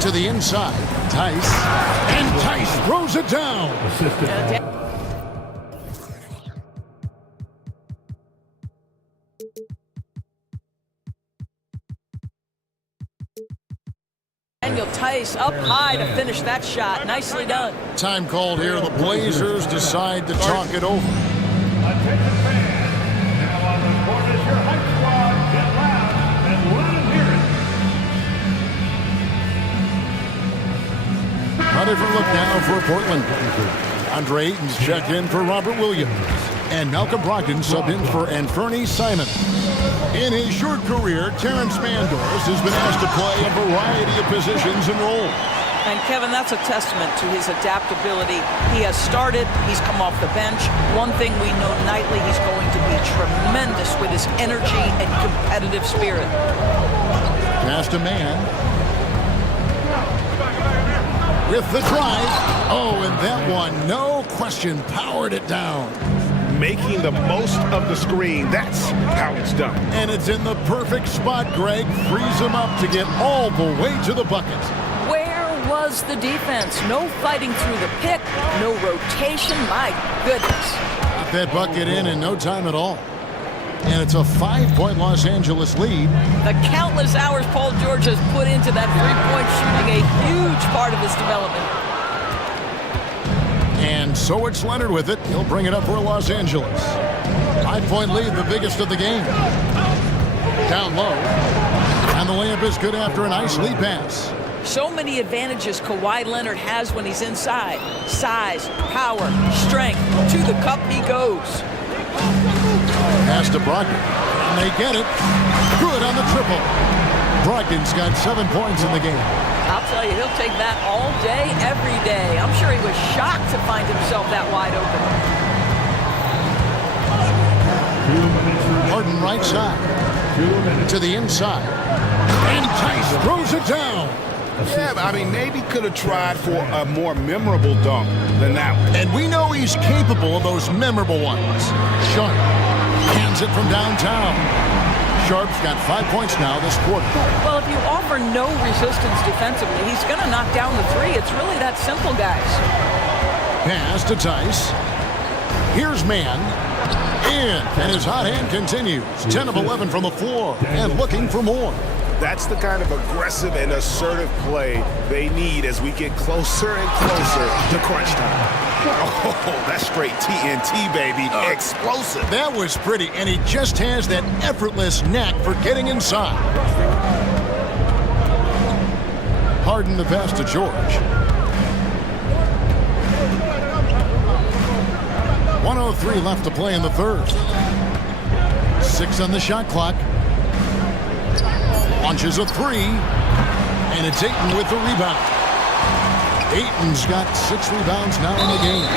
To the inside. Tice. And Tice throws it down. Daniel Tice up high to finish that shot. Nicely done. Time called here. The Blazers decide to talk it over. Attention fans. Now on the court is your hype squad. Get loud and let them hear it. A different look now for Portland. Andre Ayton's checked in for Robert Williams. And Malcolm Brogdon subbed in for Anferny Simon. In his short career, Terrence Mandors has been asked to play a variety of positions and roles. And Kevin, that's a testament to his adaptability. He has started, he's come off the bench. One thing we know nightly, he's going to be tremendous with his energy and competitive spirit. Past a man. With the drive. Oh, and that one, no question, powered it down. Making the most of the screen. That's how it's done. And it's in the perfect spot, Greg. Frees him up to get all the way to the bucket. Where was the defense? No fighting through the pick, no rotation. My goodness. Got that bucket in no time at all. And it's a 5-point Los Angeles lead. The countless hours Paul George has put into that three-point shooting, a huge part of his development. And so it's Leonard with it. He'll bring it up for Los Angeles. 5-point lead, the biggest of the game. Down low. And the layup is good after a nice lead pass. So many advantages Kawhi Leonard has when he's inside. Size, power, strength. To the cup he goes. Pass to Brogdon. And they get it. Good on the triple. Brogdon's got 7 points in the game. I'll tell you, he'll take that all day, every day. I'm sure he was shocked to find himself that wide open. Harden right side. To the inside. And Tice throws it down. Yeah, I mean, maybe could have tried for a more memorable dunk than that one. And we know he's capable of those memorable ones. Sharp hands it from downtown. Sharp's got 5 points now this quarter. Well, if you offer no resistance defensively, he's going to knock down the three. It's really that simple, guys. Pass to Tice. Here's Mann. In, and his hot hand continues. 10 of 11 from the floor, and looking for more. That's the kind of aggressive and assertive play they need as we get closer and closer to crunch time. Oh, that's straight TNT, baby. Explosive. That was pretty, and he just has that effortless knack for getting inside. Harden the pass to George. 1:03 left to play in the third. 6 on the shot clock. Launches a three, and it's Ayton with the rebound. Ayton's got 6 rebounds now in the game.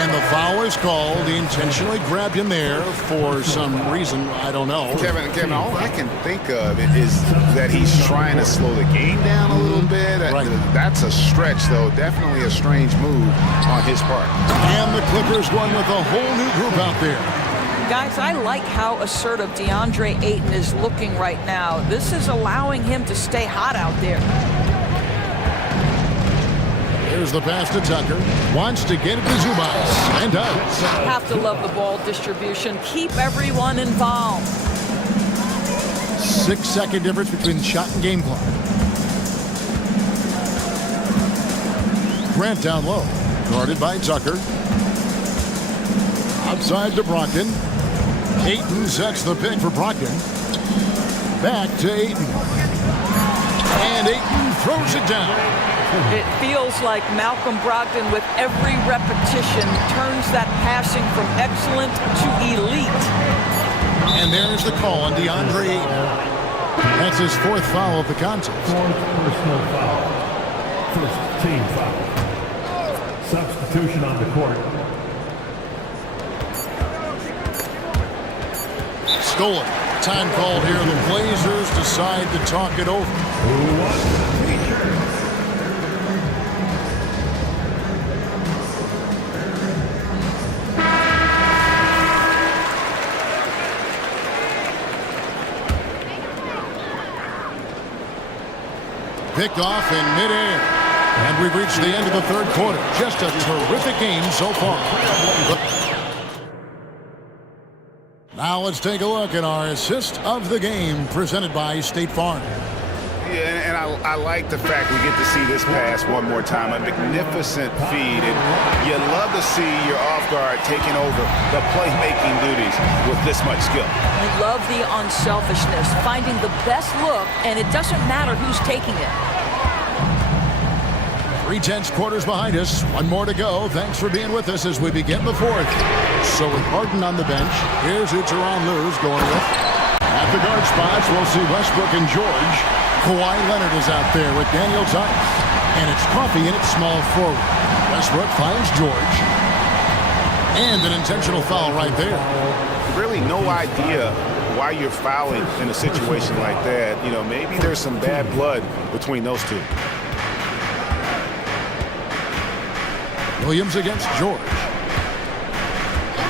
And the foul is called. He intentionally grabbed him there for some reason. I don't know. Kevin, all I can think of is that he's trying to slow the game down a little bit. Right. That's a stretch, though. Definitely a strange move on his part. And the Clippers going with a whole new group out there. Guys, I like how assertive DeAndre Ayton is looking right now. This is allowing him to stay hot out there. Here's the pass to Tucker. Wants to get it to Zubac. And does. Have to love the ball distribution. Keep everyone involved. 6-second difference between shot and game clock. Grant down low. Guarded by Tucker. Outside to Brogdon. Ayton sets the pick for Brogdon. Back to Ayton. And Ayton throws it down. It feels like Malcolm Brogdon, with every repetition, turns that passing from excellent to elite. And there's the call on DeAndre Ayton. That's his 4th foul of the contest. 4th personal foul. First team foul. Substitution on the court. Stolen. Time called here. The Blazers decide to talk it over. Picked off in midair. And we've reached the end of the third quarter. Just a terrific game so far. Now let's take a look at our assist of the game presented by State Farm. Yeah, and I like the fact we get to see this pass one more time. A magnificent feed. And you love to see your off guard taking over the playmaking duties with this much skill. You love the unselfishness, finding the best look, and it doesn't matter who's taking it. 3/10 quarters behind us. One more to go. Thanks for being with us as we begin the fourth. So with Harden on the bench, here's who Tyronn Lue's going with. At the guard spots, we'll see Westbrook and George. Kawhi Leonard is out there with Daniel Tice. And it's Coffey in at small forward. Westbrook finds George. And an intentional foul right there. Really no idea why you're fouling in a situation like that. You know, maybe there's some bad blood between those two. Williams against George.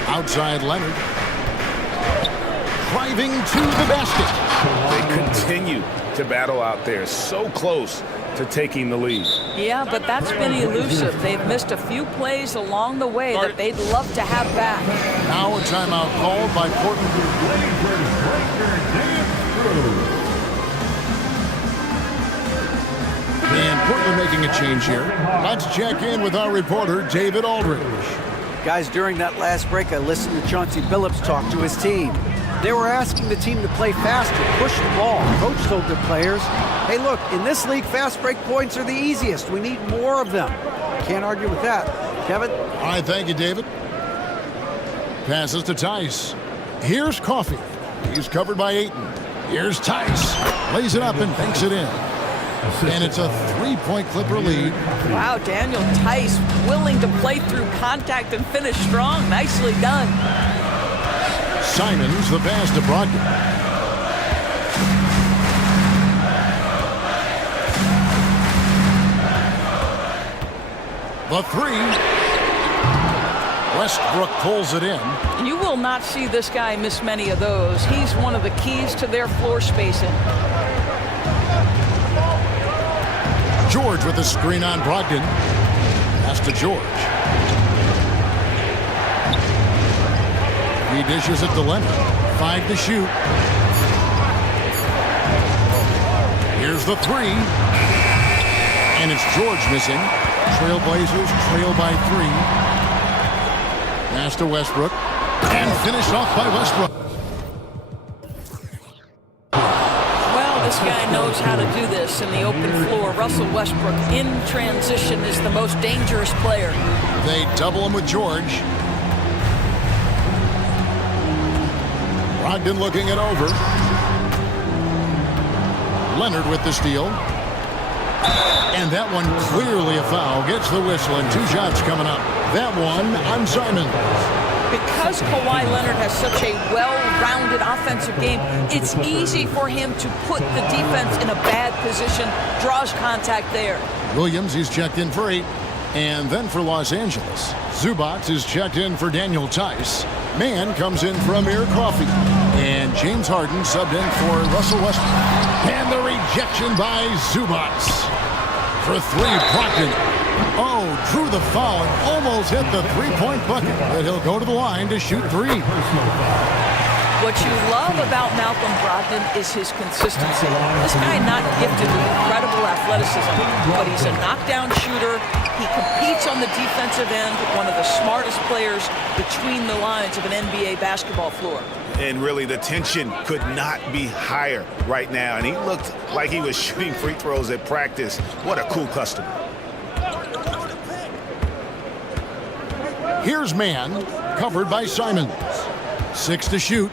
Outside Leonard. Driving to the basket. They continue to battle out there. So close to taking the lead. Yeah, but that's been elusive. They've missed a few plays along the way that they'd love to have back. Now a timeout called by Portland. And Portland making a change here. Let's check in with our reporter, David Aldridge. Guys, during that last break, I listened to Chauncey Billups talk to his team. They were asking the team to play faster, push the ball. Coach told their players, hey, look, in this league, fast break points are the easiest. We need more of them. Can't argue with that. Kevin? All right, thank you, David. Passes to Tice. Here's Coffey. He's covered by Ayton. Here's Tice. Lays it up and banks it in. And it's a 3-point Clipper lead. Wow, Daniel Tice willing to play through contact and finish strong. Nicely done. Simons the pass to Brogdon. The three. Westbrook pulls it in. You will not see this guy miss many of those. He's one of the keys to their floor spacing. George with the screen on Brogdon. Pass to George. He dishes it to Leonard. 5 to shoot. Here's the three. And it's George missing. Trailblazers trail by 3. Pass to Westbrook. And finished off by Westbrook. Well, this This guy knows how to do this in the open floor. Russell Westbrook in transition is the most dangerous player. They double him with George. Brogdon looking it over. Leonard with the steal. And that one clearly a foul. Gets the whistle and 2 shots coming up. That one on Simon. Because Kawhi Leonard has such a well-rounded offensive game, it's easy for him to put the defense in a bad position, draws contact there. Williams, he's checked in for 8. And then for Los Angeles, Zubac is checked in for Daniel Tice. Mann comes in for Amir Coffey. And James Harden subbed in for Russell Westbrook. And the rejection by Zubac. For 3, Brogdon. Oh, drew the foul and almost hit the 3-point bucket. But he'll go to the line to shoot 3. What you love about Malcolm Brogdon is his consistency. This guy not gifted with incredible athleticism, but he's a knockdown shooter. He competes on the defensive end, one of the smartest players between the lines of an NBA basketball floor. And really, the tension could not be higher right now. And he looked like he was shooting free throws at practice. What a cool customer. Here's Mann, covered by Simons. 6 to shoot.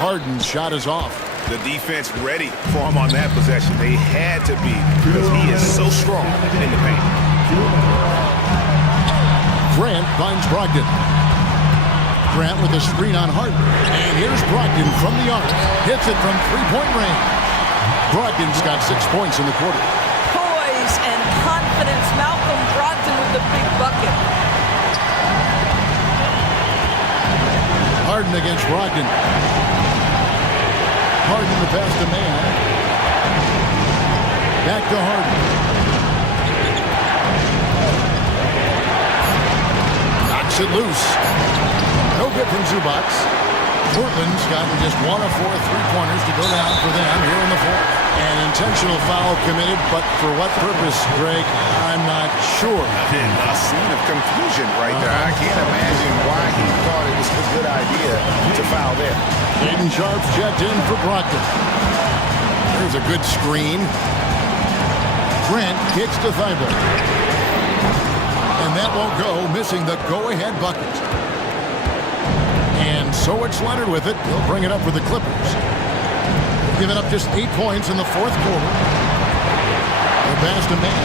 Harden's shot is off. The defense ready for him on that possession. They had to be because he is so strong in the paint. Grant finds Brogdon. Grant with a screen on Harden. And here's Brogdon from the arc. Hits it from 3-point range. Brogdon's got 6 points in the quarter. Poise and confidence. Malcolm Brogdon with the big bucket. Harden against Brogdon. Harden the pass to Mann. Back to Harden. Knocks it loose. No good from Zubac. Portland's gotten just 1 of 4 3-pointers to go down for them here in the fourth. An intentional foul committed, but for what purpose, Greg, I'm not sure. A scene of confusion right there. I can't imagine why he thought it was a good idea to foul there. Aiden Sharp's checked in for Brogdon. There's a good screen. Grant kicks to Thibault. And that won't go, missing the go-ahead bucket. And so it's Leonard with it. He'll bring it up for the Clippers. Giving up just 8 points in the fourth quarter. The pass to Mann.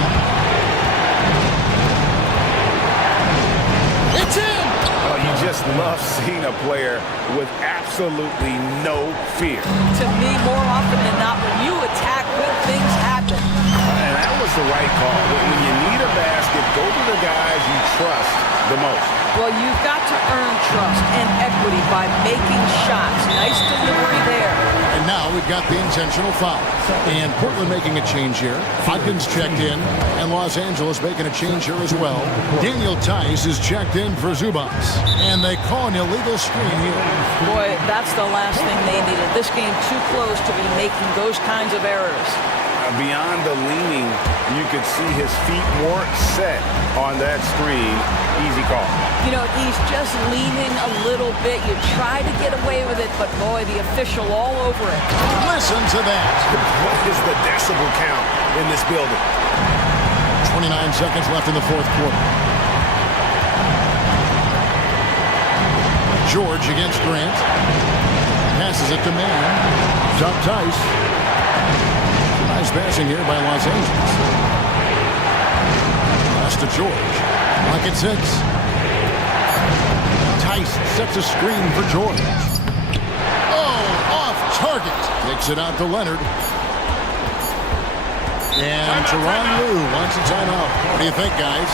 It's in! Oh, you just love seeing a player with absolutely no fear. To me, more often than not, when you attack, good things happen. And that was the right call. When you need a basket, go to the guys you trust the most. Well, you've got to earn trust and equity by making shots. Nice delivery there. And now we've got the intentional foul. And Portland making a change here. Hopkins checked in. And Los Angeles making a change here as well. Daniel Tice is checked in for Zubac. And they call an illegal screen here. Boy, that's the last thing they needed. This game too close to be making those kinds of errors. Beyond the leaning, you could see his feet weren't set on that screen. Easy call. You know, he's just leaning a little bit. You try to get away with it, but boy, the official all over it. Listen to that. What is the decibel count in this building? 29 seconds left in the fourth quarter. George against Grant. Passes it to Mann. Top Tice. Nice passing here by Los Angeles. Pass to George. Lock at 6. Tice sets a screen for George. Oh, off target. Takes it out to Leonard. And Tyronn Lue wants a timeout. What do you think, guys?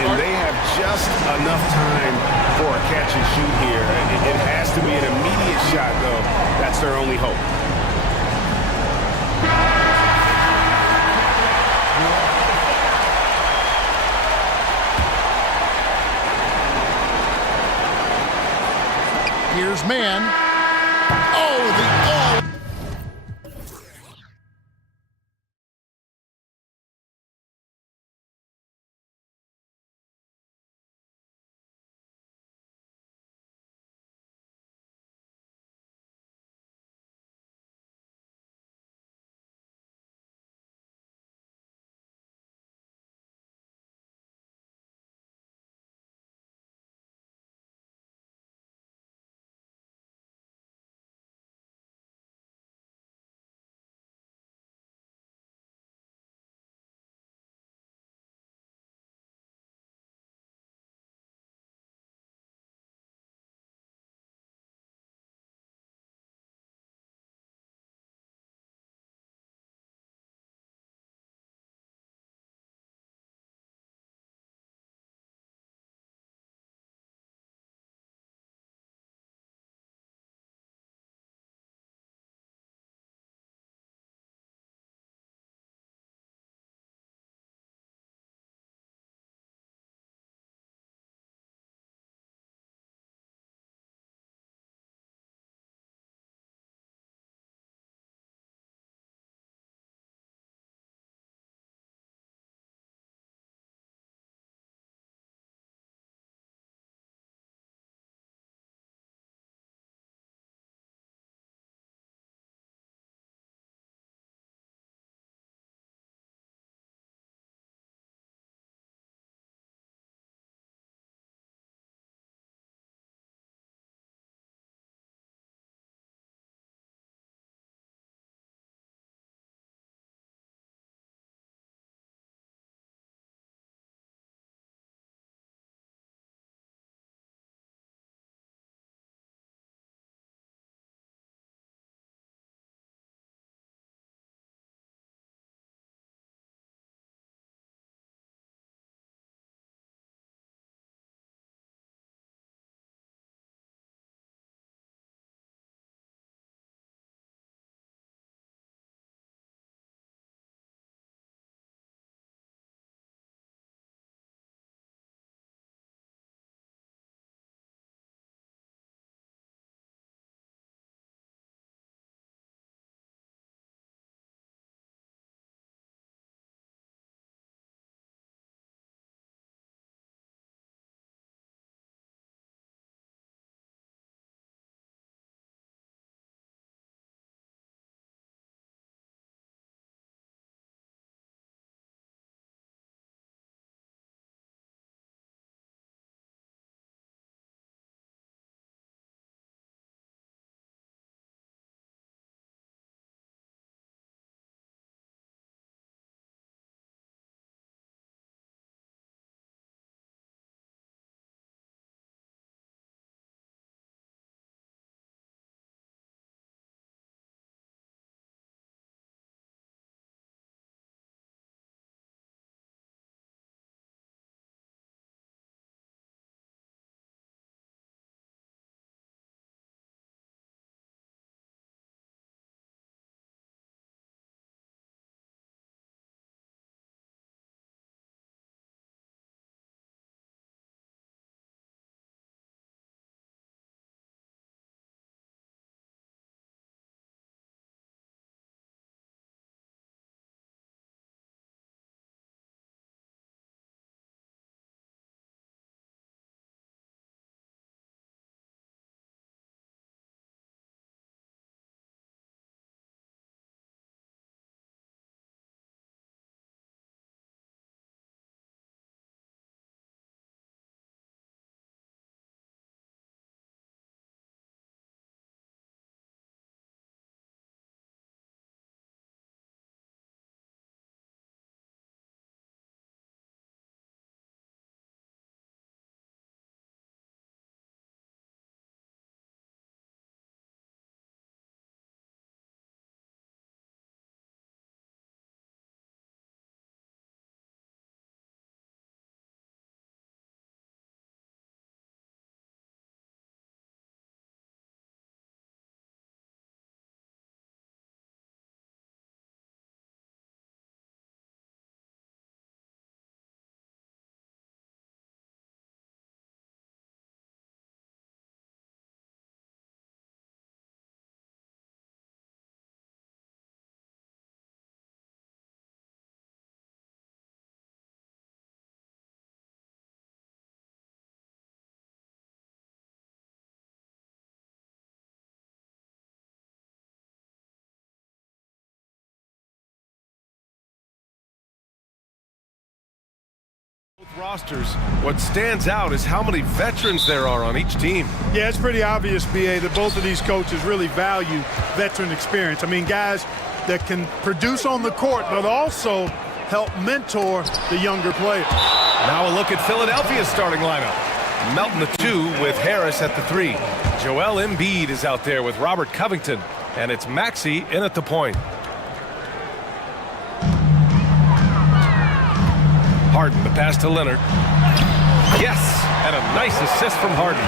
And they have just enough time for a catch and shoot here. It has to be an immediate shot, though. That's their only hope. Here's Mann. Oh, the Rosters, what stands out is how many veterans there are on each team. Yeah, it's pretty obvious, BA, that both of these coaches really value veteran experience. I mean, guys that can produce on the court, but also help mentor the younger players. Now a look at Philadelphia's starting lineup. Melton the 2 with Harris at the 3. Joel Embiid is out there with Robert Covington, and it's Maxey in at the point. Harden, the pass to Leonard. Yes, and a nice assist from Harden.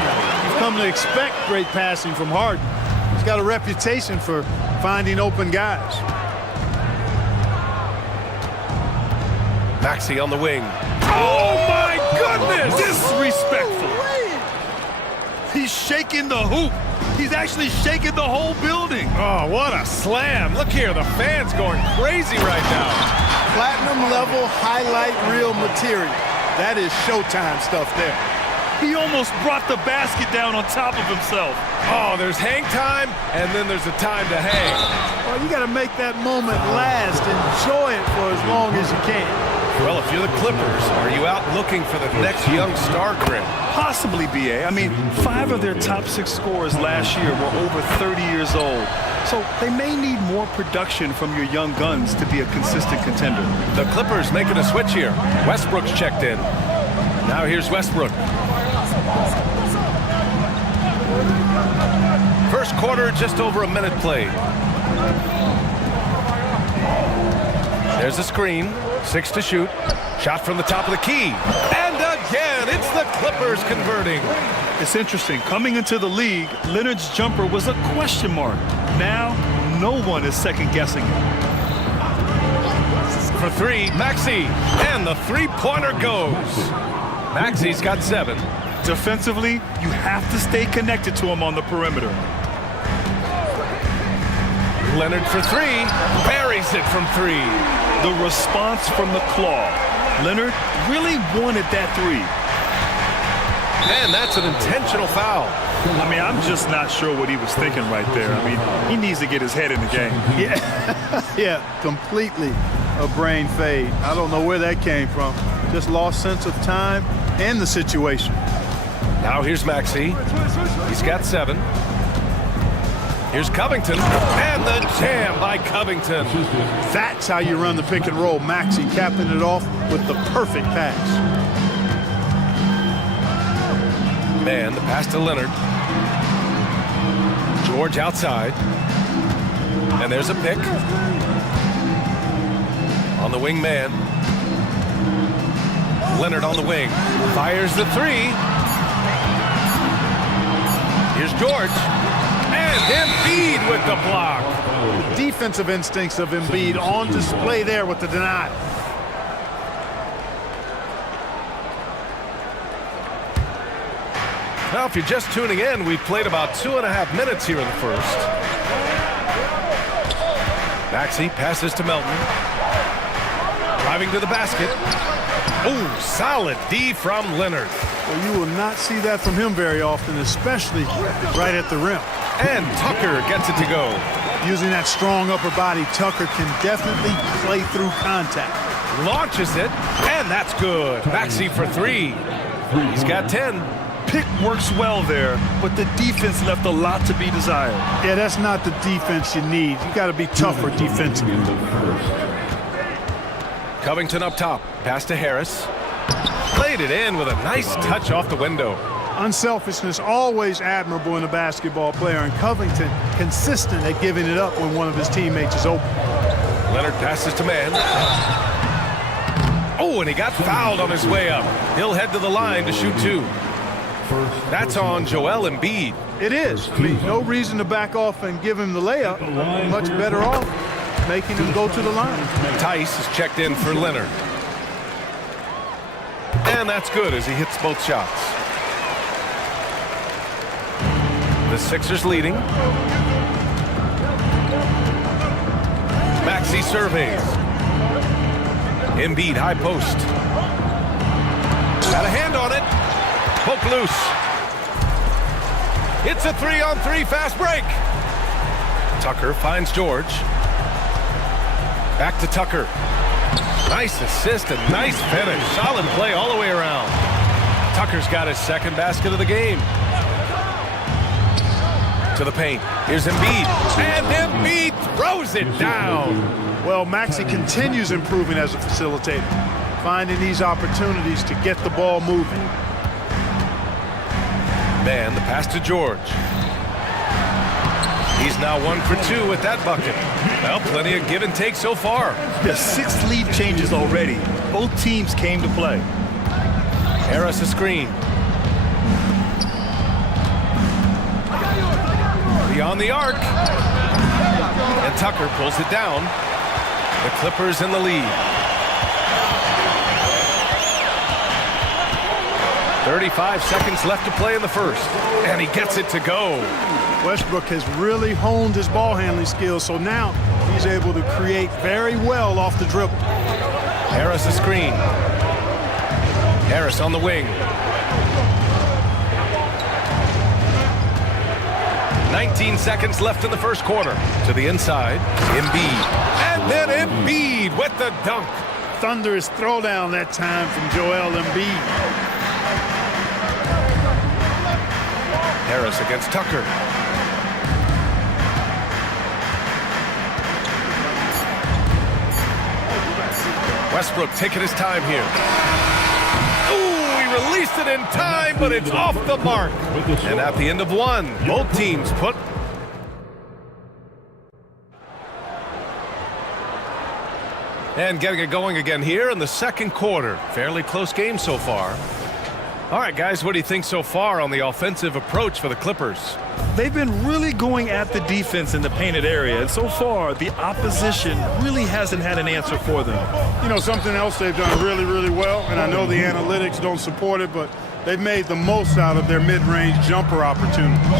You've come to expect great passing from Harden. He's got a reputation for finding open guys. Maxey on the wing. Oh my goodness! Disrespectful. He's shaking the hoop. He's actually shaking the whole building. Oh, what a slam. Look here, the fans going crazy right now. Platinum level highlight reel material. That is Showtime stuff there. He almost brought the basket down on top of himself. Oh, there's hang time, and then there's a time to hang. Well, you got to make that moment last. Enjoy it for as long as you can. Well, if you're the Clippers, are you out looking for the next young star grim? Possibly, BA. I mean, 5 of their top 6 scorers last year were over 30 years old. So they may need more production from your young guns to be a consistent contender. The Clippers making a switch here. Westbrook's checked in. Now here's Westbrook. First quarter, just over a minute played. There's a screen. 6 to shoot. Shot from the top of the key. And again, it's the Clippers converting. It's interesting. Coming into the league, Leonard's jumper was a question mark. Now, no one is second-guessing it. For 3, Maxey. And the three-pointer goes. Maxey's got 7. Defensively, you have to stay connected to him on the perimeter. Leonard for 3. Buries it from 3. The response from the claw. Leonard really wanted that 3. And that's an intentional foul. I mean, I'm just not sure what he was thinking right there. I mean, he needs to get his head in the game. Yeah, completely a brain fade. I don't know where that came from. Just lost sense of time and the situation. Now here's Maxey. He's got 7. Here's Covington, and the jam by Covington. That's how you run the pick and roll. Maxey capping it off with the perfect pass. Man, the pass to Leonard. George outside. And there's a pick. On the wing man. Leonard on the wing. Fires the 3. Here's George. And Embiid with the block. The defensive instincts of Embiid on display there with the denial. Now, if you're just tuning in, we've played about 2.5 minutes here in the first. Maxey passes to Melton. Driving to the basket. Oh, solid D from Leonard. Well, you will not see that from him very often, especially right at the rim. And Tucker gets it to go. Using that strong upper body, Tucker can definitely play through contact. Launches it, and that's good. Maxey for 3. He's got 10. Pick works well there, but the defense left a lot to be desired. Yeah, that's not the defense you need. You got to be tougher defensively. Covington up top. Pass to Harris. Played it in with a nice touch off the window. Unselfishness always admirable in a basketball player, and Covington consistent at giving it up when one of his teammates is open. Leonard passes to man. Oh, and he got fouled on his way up. He'll head to the line to shoot 2. That's on Joel Embiid. It is. I mean, no reason to back off and give him the layup. Much better off making him go to the line. Tice is checked in for Leonard. And that's good as he hits both shots. The Sixers leading. Maxey surveys. Embiid high post. Got a hand on it. Poke loose. It's a 3-on-3 fast break. Tucker finds George. Back to Tucker. Nice assist and nice finish. Solid play all the way around. Tucker's got his second basket of the game. To the paint. Here's Embiid. And Embiid throws it down. Well, Maxey continues improving as a facilitator, finding these opportunities to get the ball moving. Man, the pass to George. He's now 1 for 2 with that bucket. Well, plenty of give and take so far. There's 6 lead changes already. Both teams came to play. Harris a screen. Beyond the arc. And Tucker pulls it down. The Clippers in the lead. 35 seconds left to play in the first. And he gets it to go. Westbrook has really honed his ball handling skills, so now he's able to create very well off the dribble. Harris a screen. Harris on the wing. 19 seconds left in the first quarter. To the inside, Embiid. And then Embiid with the dunk. Thunderous throwdown that time from Joel Embiid. Harris against Tucker. Westbrook taking his time here. Ooh, he released it in time, but it's off the mark. And at the end of one, both teams put... And getting it going again here in the second quarter. Fairly close game so far. All right, guys, what do you think so far on the offensive approach for the Clippers? They've been really going at the defense in the painted area, and so far the opposition really hasn't had an answer for them. You know, something else they've done really, really well, and I know the analytics don't support it, but they've made the most out of their mid-range jumper opportunities.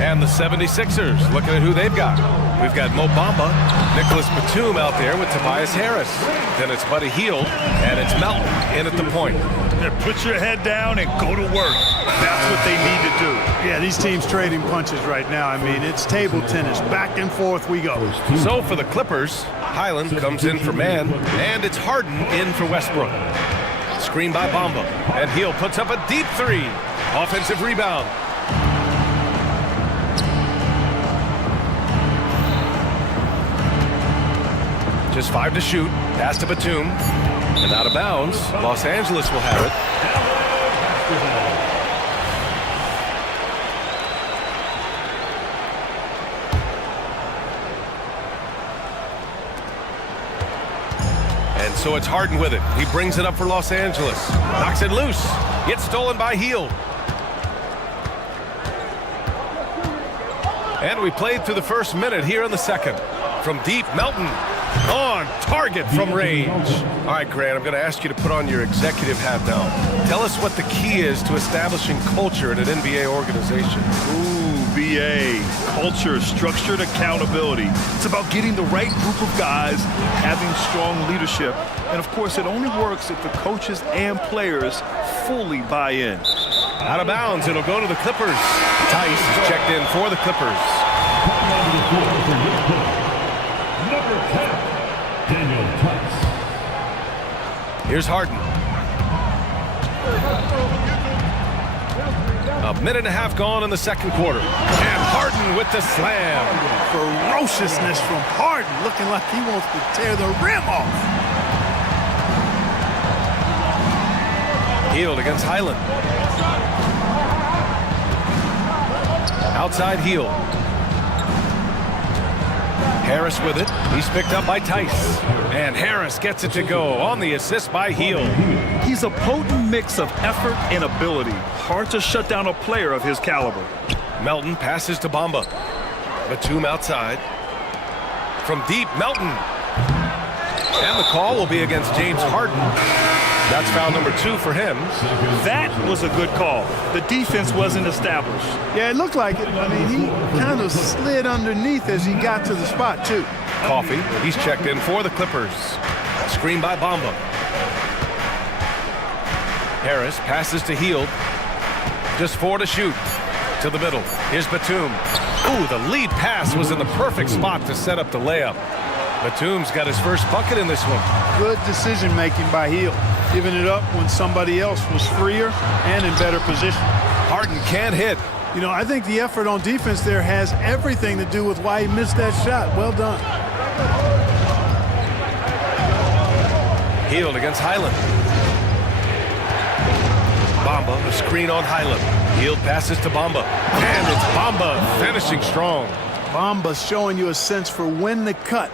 And the 76ers, looking at who they've got. We've got Mo Bamba, Nicholas Batum out there with Tobias Harris. Then it's Buddy Hield, and it's Melton in at the point. Put your head down and go to work. That's what they need to do. Yeah, these teams trading punches right now. I mean, it's table tennis. Back and forth we go. So for the Clippers, Highland comes in for man, and it's Harden in for Westbrook. Screen by Bamba, and Hield puts up a deep three. Offensive rebound. Just 5 to shoot. Pass to Batum. And out of bounds. Los Angeles will have it. And so it's Harden with it. He brings it up for Los Angeles. Knocks it loose. Gets stolen by Hield. And we played through the first minute here in the second. From deep, Melton on target from range. All right, Grant, I'm going to ask you to put on your executive hat now. Tell us what the key is to establishing culture in an NBA organization. Ooh, BA. Culture, structured accountability. It's about getting the right group of guys, having strong leadership, and of course it only works if the coaches and players fully buy in. Out of bounds, it'll go to the Clippers. Tice is checked in for the Clippers. Number 10, Daniel Tice. Here's Harden. A minute and a half gone in the second quarter. And Harden with the slam. Ferociousness from Harden, looking like he wants to tear the rim off. Hield against Highland. Outside Hield. Harris with it. He's picked up by Tice. And Harris gets it to go on the assist by Hield. He's a potent mix of effort and ability. Hard to shut down a player of his caliber. Melton passes to Bamba. Batum outside. From deep, Melton. And the call will be against James Harden. That's foul number 2 for him. That was a good call. The defense wasn't established. Yeah, it looked like it. I mean, he kind of slid underneath as he got to the spot, too. Coffee, he's checked in for the Clippers. Screen by Bamba. Harris passes to Hield. Just 4 to shoot. To the middle. Here's Batum. Ooh, the lead pass was in the perfect spot to set up the layup. Batum's got his first bucket in this one. Good decision-making by Hield. giving it up when somebody else was freer and in better position. Harden can't hit. You know, I think the effort on defense there has everything to do with why he missed that shot. Well done. Healed against Highland. Bamba, a screen on Highland. Healed passes to Bamba. And it's Bamba finishing strong. Bamba's showing you a sense for when to cut.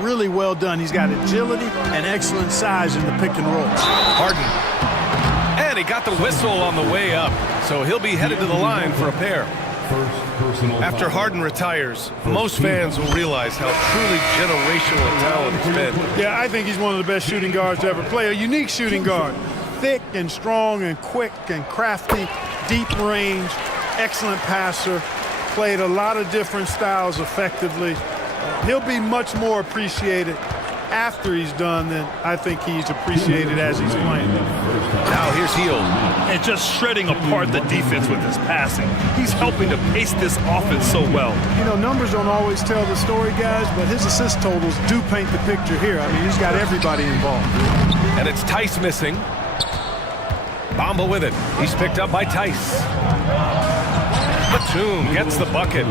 Really well done. He's got agility and excellent size in the pick and roll. Harden. And he got the whistle on the way up. So he'll be headed to the line for a pair. After Harden retires, most fans will realize how truly generational a talent he's been. Yeah, I think he's one of the best shooting guards to ever play. A unique shooting guard. Thick and strong and quick and crafty, deep range, excellent passer. Played a lot of different styles effectively. He'll be much more appreciated after he's done than I think he's appreciated as he's playing. Now here's Hield. And just shredding apart the defense with his passing. He's helping to pace this offense so well. You know, numbers don't always tell the story, guys, but his assist totals do paint the picture here. I mean, he's got everybody involved. And it's Tice missing. Bamba with it. He's picked up by Tice. Batum gets the bucket.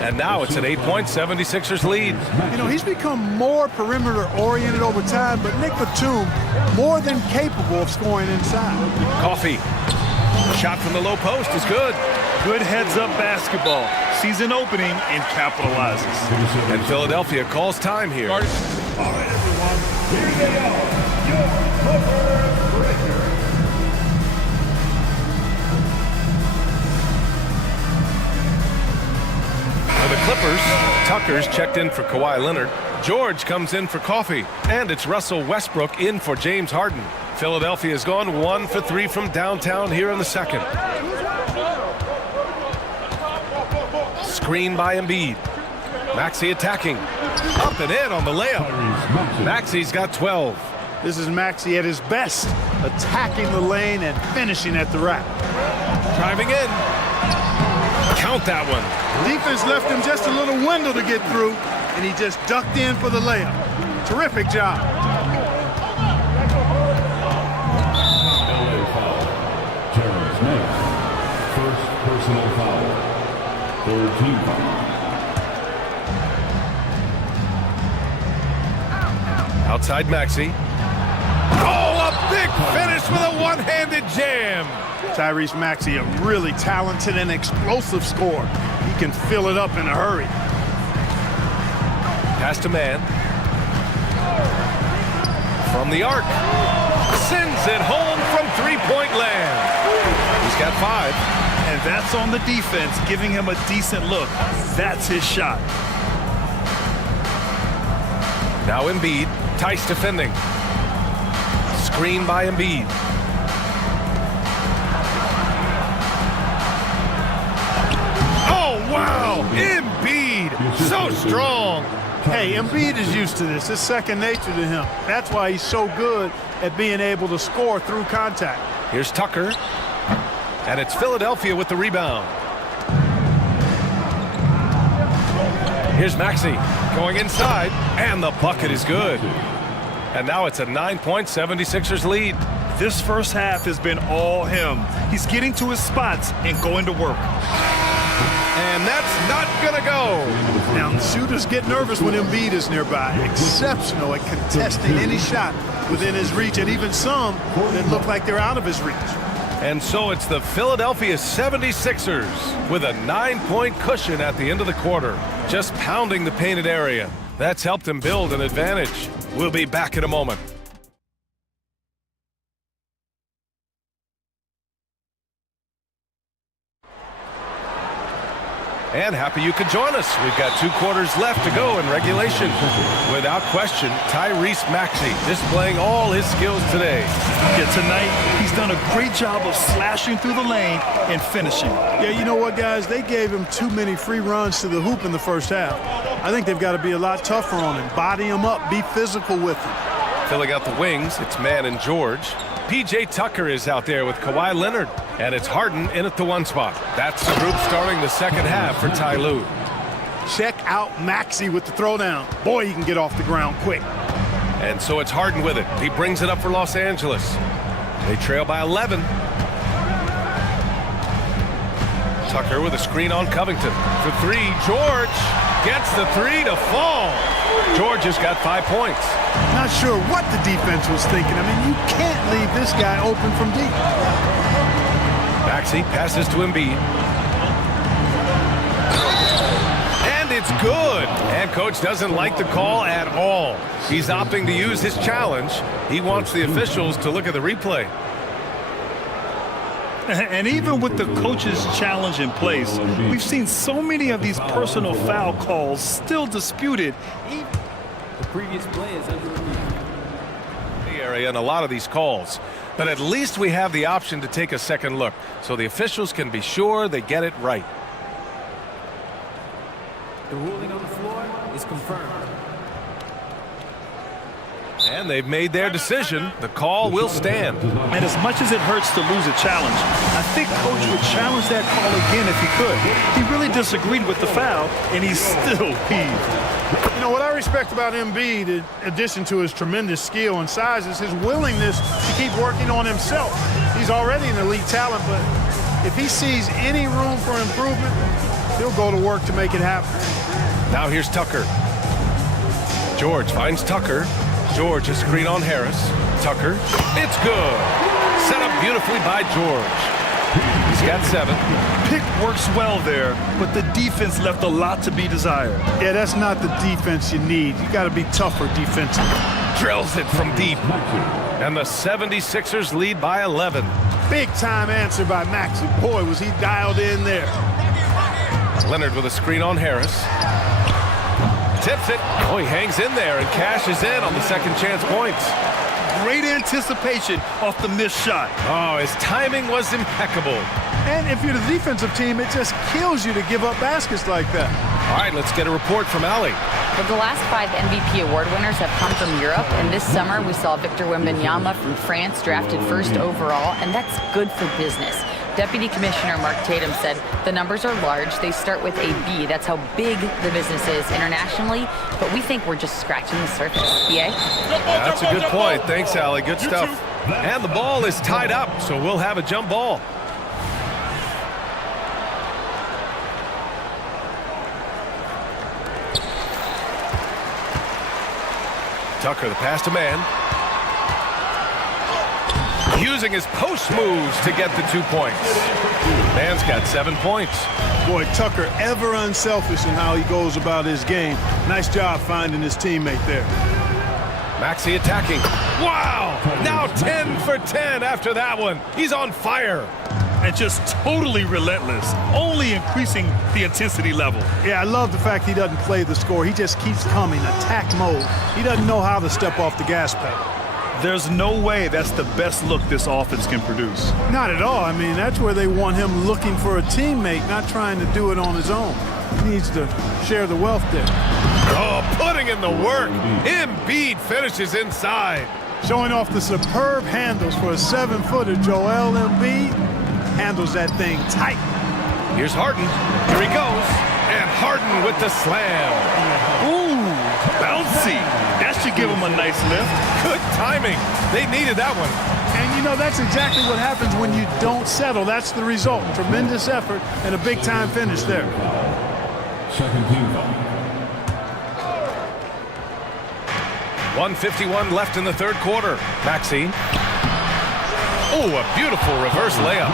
And now it's an 8-point 76ers lead. You know, he's become more perimeter-oriented over time, but Nick Batum more than capable of scoring inside. Coffee. Shot from the low post is good. Good heads-up basketball. Sees an opening and capitalizes. And Philadelphia calls time here. All right, everyone. Here they are. Your cover breaker. For the Clippers, Tucker's checked in for Kawhi Leonard. George comes in for Coffee. And it's Russell Westbrook in for James Harden. Philadelphia's gone 1 for 3 from downtown here in the second. Screen by Embiid. Maxey attacking. Up and in on the layup. Maxey's got 12. This is Maxey at his best, attacking the lane and finishing at the rack. Driving in. Count that one. Defense left him just a little window to get through, and he just ducked in for the layup. Terrific job. LA foul. Terrence Mace. First personal foul. Third team foul. Outside Maxey. Oh, a big finish with a one-handed jam. Tyrese Maxey, a really talented and explosive scorer. He can fill it up in a hurry. Pass to man. From the arc. Sends it home from three-point land. He's got 5. And that's on the defense, giving him a decent look. That's his shot. Now Embiid. Tice defending. Screen by Embiid. Wow, Embiid, so strong. Hey, Embiid is used to this. It's second nature to him. That's why he's so good at being able to score through contact. Here's Tucker, and it's Philadelphia with the rebound. Here's Maxey going inside, and the bucket is good. And now it's a 9-point 76ers lead. This first half has been all him. He's getting to his spots and going to work. And that's not going to go. Now, shooters get nervous when Embiid is nearby. Exceptional at contesting any shot within his reach, and even some that look like they're out of his reach. And so it's the Philadelphia 76ers with a 9-point cushion at the end of the quarter, just pounding the painted area. That's helped him build an advantage. We'll be back in a moment. And happy you could join us. We've got 2 quarters left to go in regulation. Without question, Tyrese Maxey displaying all his skills today. Yeah, tonight, he's done a great job of slashing through the lane and finishing. Yeah, you know what, guys? They gave him too many free runs to the hoop in the first half. I think they've got to be a lot tougher on him. Body him up, be physical with him. Filling out the wings, it's Mann and George. P.J. Tucker is out there with Kawhi Leonard. And it's Harden in at the 1 spot. That's the group starting the second half for Ty Lue. Check out Maxey with the throwdown. Boy, he can get off the ground quick. And so it's Harden with it. He brings it up for Los Angeles. They trail by 11. Tucker with a screen on Covington. For three, George gets the three to fall. George has got 5 points. Not sure what the defense was thinking. I mean, you can't leave this guy open from deep. Maxey passes to Embiid. And it's good. And coach doesn't like the call at all. He's opting to use his challenge. He wants the officials to look at the replay. And even with the coach's challenge in place, we've seen so many of these personal foul calls still disputed. The previous play is under review. The area and a lot of these calls. But at least we have the option to take a second look, so the officials can be sure they get it right. The ruling on the floor is confirmed. And they've made their decision. The call will stand. And as much as it hurts to lose a challenge, I think coach would challenge that call again if he could. He really disagreed with the foul, and he's still peeved. You know, what I respect about Embiid, in addition to his tremendous skill and size, is his willingness to keep working on himself. He's already an elite talent, but if he sees any room for improvement, he'll go to work to make it happen. Now here's Tucker. George finds Tucker. George, a screen on Harris. Tucker, it's good. Set up beautifully by George. He's got 7. Pick works well there, but the defense left a lot to be desired. Yeah, that's not the defense you need. You got to be tougher defensively. Drills it from deep. And the 76ers lead by 11. Big time answer by Maxey. Boy, was he dialed in there. Leonard with a screen on Harris. Tips it. Oh, he hangs in there and cashes in on the second chance points. Great anticipation off the missed shot. Oh, his timing was impeccable. And if you're the defensive team, it just kills you to give up baskets like that. All right, let's get a report from Ali. Well, the last 5 MVP award winners have come from Europe, and this summer we saw Victor Wembanyama from France drafted first overall, and that's good for business. Deputy Commissioner Mark Tatum said the numbers are large. They start with a B. That's how big the business is internationally, but we think we're just scratching the surface. BA? That's a good point. Thanks, Allie. Good stuff. And the ball is tied up, so we'll have a jump ball. Tucker, the pass to man. Using his post moves to get the 2 points. Man's got 7 points. Boy, Tucker ever unselfish in how he goes about his game. Nice job finding his teammate there. Maxey attacking. Wow! Now 10 for 10 after that one. He's on fire. And just totally relentless, only increasing the intensity level. Yeah, I love the fact he doesn't play the score. He just keeps coming, attack mode. He doesn't know how to step off the gas pedal. There's no way that's the best look this offense can produce. Not at all. I mean, that's where they want him looking for a teammate, not trying to do it on his own. He needs to share the wealth there. Oh, putting in the work. Embiid finishes inside. Showing off the superb handles for a 7-footer. Joel Embiid handles that thing tight. Here's Harden. Here he goes. And Harden with the slam. Ooh, bouncy. That should give him a nice lift. Good timing. They needed that one. And you know, that's exactly what happens when you don't settle. That's the result. Tremendous effort and a big-time finish there. Second team foul. 1:51 left in the third quarter. Maxey. Oh, a beautiful reverse layup.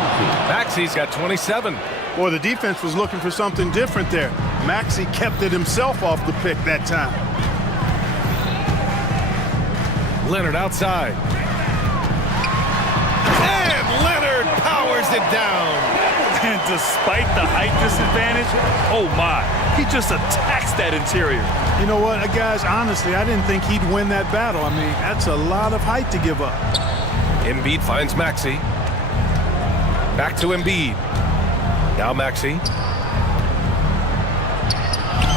Maxey's got 27. Boy, the defense was looking for something different there. Maxey kept it himself off the pick that time. Leonard outside. And Leonard powers it down. And despite the height disadvantage, oh my, he just attacks that interior. You know what, guys, honestly, I didn't think he'd win that battle. I mean, that's a lot of height to give up. Embiid finds Maxey. Back to Embiid. Now Maxey.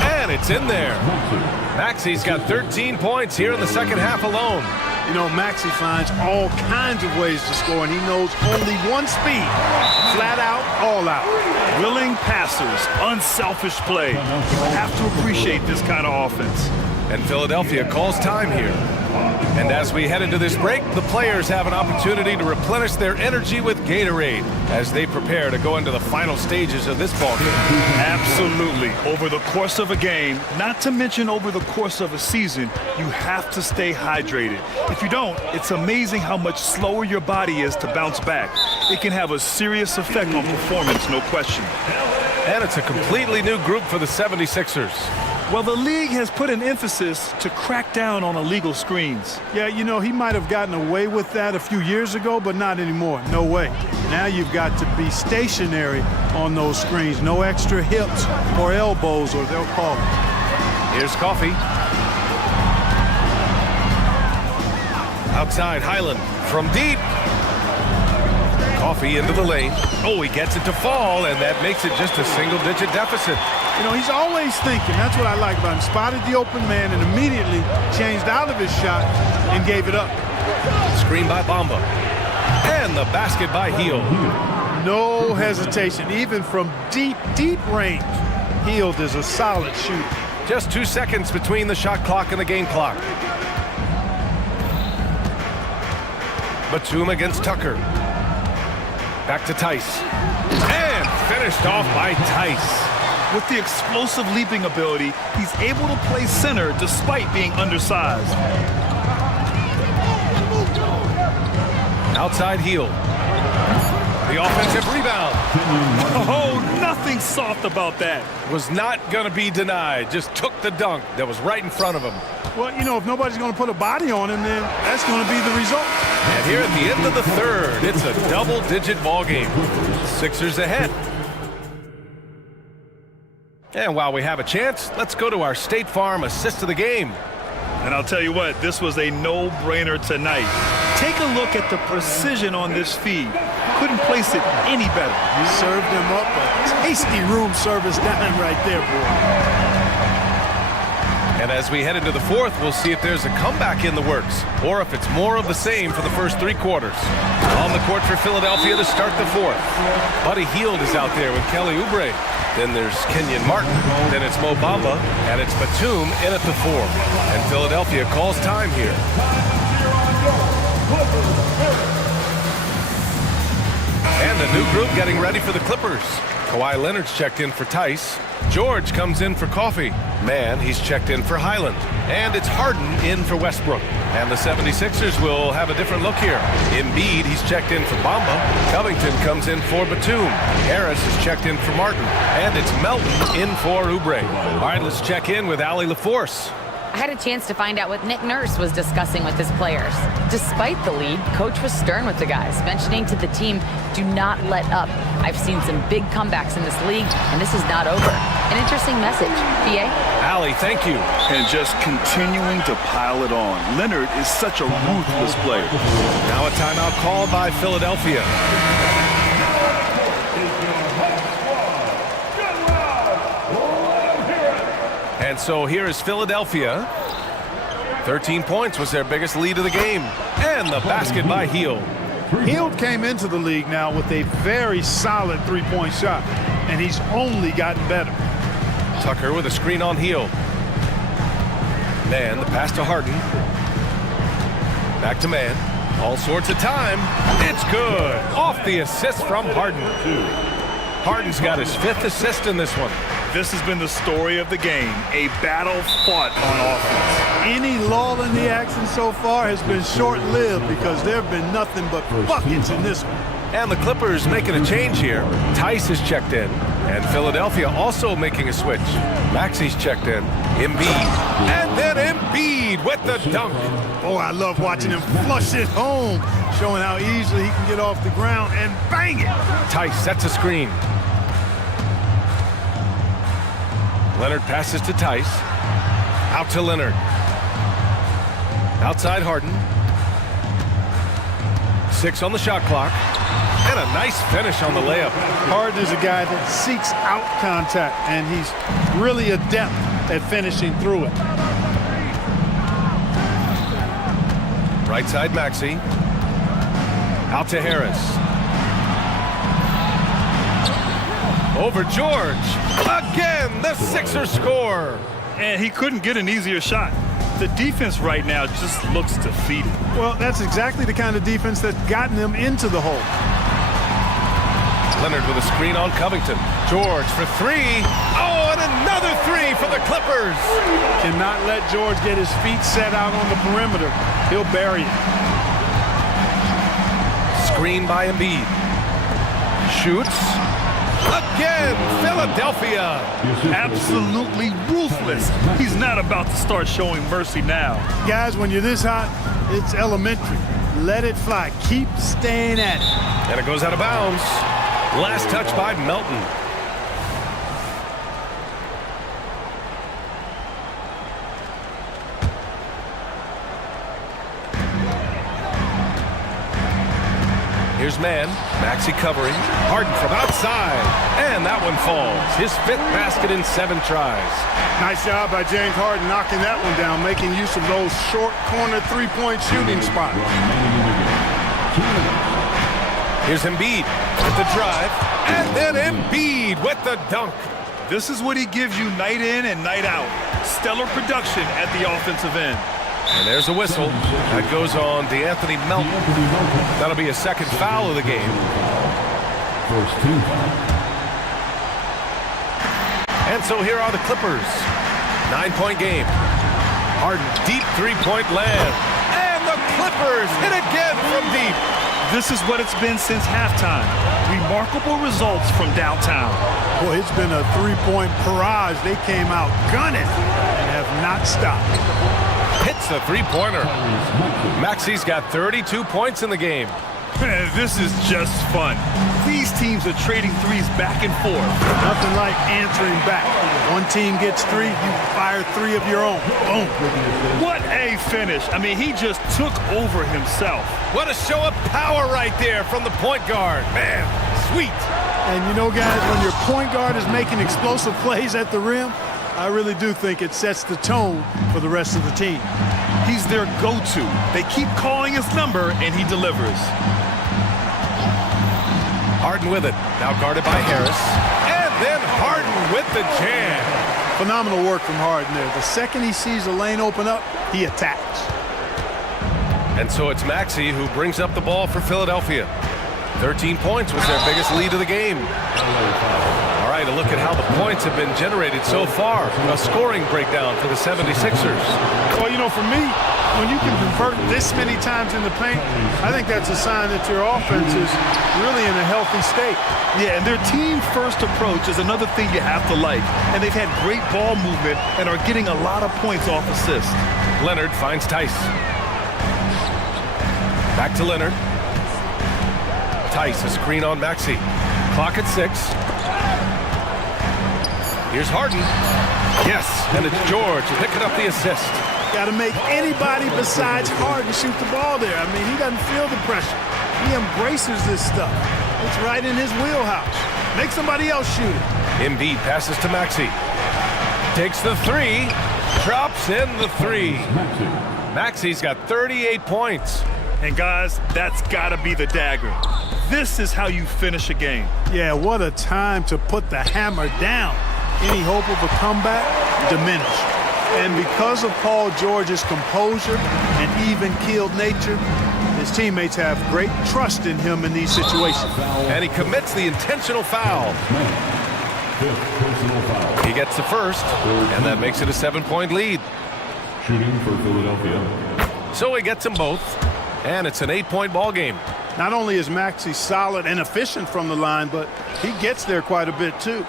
And it's in there. Maxey's got 13 points here in the second half alone. You know, Maxey finds all kinds of ways to score, and he knows only one speed. Flat out, all out. Willing passers, unselfish play. You have to appreciate this kind of offense. And Philadelphia calls time here. And as we head into this break, the players have an opportunity to replenish their energy with Gatorade as they prepare to go into the final stages of this ball game. Absolutely. Over the course of a game, not to mention over the course of a season, you have to stay hydrated. If you don't, it's amazing how much slower your body is to bounce back. It can have a serious effect on performance, no question. And it's a completely new group for the 76ers. Well, the league has put an emphasis to crack down on illegal screens. Yeah, you know, he might have gotten away with that a few years ago, but not anymore. No way. Now you've got to be stationary on those screens. No extra hips or elbows, or they'll call it. Here's Coffee. Outside, Highland from deep. Coffee into the lane. Oh, he gets it to fall, and that makes it just a single-digit deficit. You know, he's always thinking. That's what I like about him. Spotted the open man and immediately changed out of his shot and gave it up. Screen by Bamba. And the basket by Hield. No hesitation, even from deep, deep range. Hield is a solid shooter. Just 2 seconds between the shot clock and the game clock. Batum against Tucker. Back to Tice. And finished off by Tice. With the explosive leaping ability, he's able to play center despite being undersized. Outside Hield. The offensive rebound. Oh, nothing soft about that. Was not going to be denied. Just took the dunk that was right in front of him. Well, you know, if nobody's going to put a body on him, then that's going to be the result. And here at the end of the third, it's a double-digit ball game. Sixers ahead. And while we have a chance, let's go to our State Farm assist of the game. And I'll tell you what, this was a no-brainer tonight. Take a look at the precision on this feed. Couldn't place it any better. You served him up a tasty room service dime right there, boy. And as we head into the fourth, we'll see if there's a comeback in the works or if it's more of the same for the first 3 quarters. On the court for Philadelphia to start the fourth. Buddy Hield is out there with Kelly Oubre. Then there's Kenyon Martin. Then it's Mo Bamba. And it's Batum in at the 4. And Philadelphia calls time here. And a new group getting ready for the Clippers. Kawhi Leonard's checked in for Tice. George comes in for Coffee. Mann, he's checked in for Highland. And it's Harden in for Westbrook. And the 76ers will have a different look here. Embiid, he's checked in for Bamba. Covington comes in for Batum. Harris is checked in for Martin. And it's Melton in for Oubre. All right, let's check in with Allie LaForce. I had a chance to find out what Nick Nurse was discussing with his players. Despite the lead, coach was stern with the guys, mentioning to the team, do not let up. I've seen some big comebacks in this league, and this is not over. An interesting message. PA? Allie, thank you. And just continuing to pile it on. Leonard is such a ruthless player. Now a timeout called by Philadelphia. And so here is Philadelphia. 13 points was their biggest lead of the game. And the basket by Hield. Hield came into the league now with a very solid three-point shot, and he's only gotten better. Tucker with a screen on Hield. Mann, the pass to Harden. Back to Mann. All sorts of time. It's good. Off the assist from Harden. Harden's got his 5th assist in this one. This has been the story of the game, a battle fought on offense. Any lull in the action so far has been short-lived because there have been nothing but buckets in this one. And the Clippers making a change here. Tice is checked in, and Philadelphia also making a switch. Maxi's checked in. Embiid, and then Embiid with the dunk. Oh, I love watching him flush it home, showing how easily he can get off the ground and bang it. Tice sets a screen. Leonard passes to Tice. Out to Leonard. Outside Harden. 6 on the shot clock. And a nice finish on the layup. Harden is a guy that seeks out contact, and he's really adept at finishing through it. Right side Maxey. Out to Harris. Over George. Again, the Sixers score. And he couldn't get an easier shot. The defense right now just looks defeated. Well, that's exactly the kind of defense that's gotten them into the hole. Leonard with a screen on Covington. George for three. Oh, and another three for the Clippers. Cannot let George get his feet set out on the perimeter. He'll bury it. Screen by Embiid. Shoots. Again, Philadelphia. Absolutely ruthless. He's not about to start showing mercy now. Guys, when you're this hot, it's elementary. Let it fly. Keep staying at it. And it goes out of bounds. Last touch by Melton. Here's man. Maxey covering. Harden from outside. And that one falls. His fifth basket in 7 tries. Nice job by James Harden knocking that one down, making use of those short corner three-point shooting spots. Here's Embiid with the drive. And then Embiid with the dunk. This is what he gives you night in and night out. Stellar production at the offensive end. And there's a whistle. That goes on DeAnthony Melton. That'll be a second foul of the game. First team foul. And so here are the Clippers. 9-point game. Harden, deep three-point land. And the Clippers hit again from deep. This is what it's been since halftime. Remarkable results from downtown. Boy, it's been a three-point barrage. They came out gunning and have not stopped. Hits the three-pointer. Maxey's got 32 points in the game. This is just fun. These teams are trading threes back and forth. Nothing like answering back. One team gets 3, you fire 3 of your own. Boom. What a finish. I mean, he just took over himself. What a show of power right there from the point guard. Man, sweet. And you know, guys, when your point guard is making explosive plays at the rim, I really do think it sets the tone for the rest of the team. He's their go-to. They keep calling his number, and he delivers. Harden with it. Now guarded by Harris. And then Harden with the jam. Phenomenal work from Harden there. The second he sees a lane open up, he attacks. And so it's Maxey who brings up the ball for Philadelphia. 13 points was their biggest lead of the game. All right, a look at how the points have been generated so far. A scoring breakdown for the 76ers. Well, you know, for me, when you can convert this many times in the paint, I think that's a sign that your offense is really in a healthy state. Yeah, and their team-first approach is another thing you have to like. And they've had great ball movement and are getting a lot of points off assists. Leonard finds Tice. Back to Leonard. Tice, a screen on Maxey. Clock at 6. Here's Harden. Yes, and it's George picking up the assist. Got to make anybody besides Harden shoot the ball there. I mean, he doesn't feel the pressure. He embraces this stuff. It's right in his wheelhouse. Make somebody else shoot it. Embiid passes to Maxey. Takes the 3. Drops in the 3. Maxey's got 38 points. And guys, that's got to be the dagger. This is how you finish a game. Yeah, what a time to put the hammer down. Any hope of a comeback diminished. And because of Paul George's composure and even-keeled nature, his teammates have great trust in him in these situations. And he commits the intentional foul. He gets the first, and that makes it a 7-point lead. Shooting for Philadelphia. So he gets them both, and it's an 8-point ball game. Not only is Maxey solid and efficient from the line, but he gets there quite a bit too.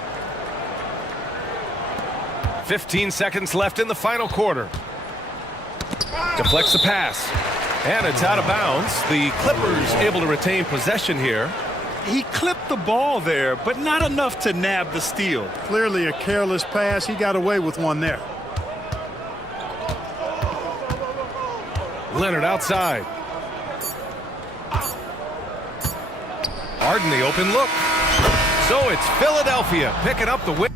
15 seconds left in the final quarter. Deflects the pass. And it's out of bounds. The Clippers able to retain possession here. He clipped the ball there, but not enough to nab the steal. Clearly a careless pass. He got away with one there. Leonard outside. Harden the open look. So it's Philadelphia picking up the win.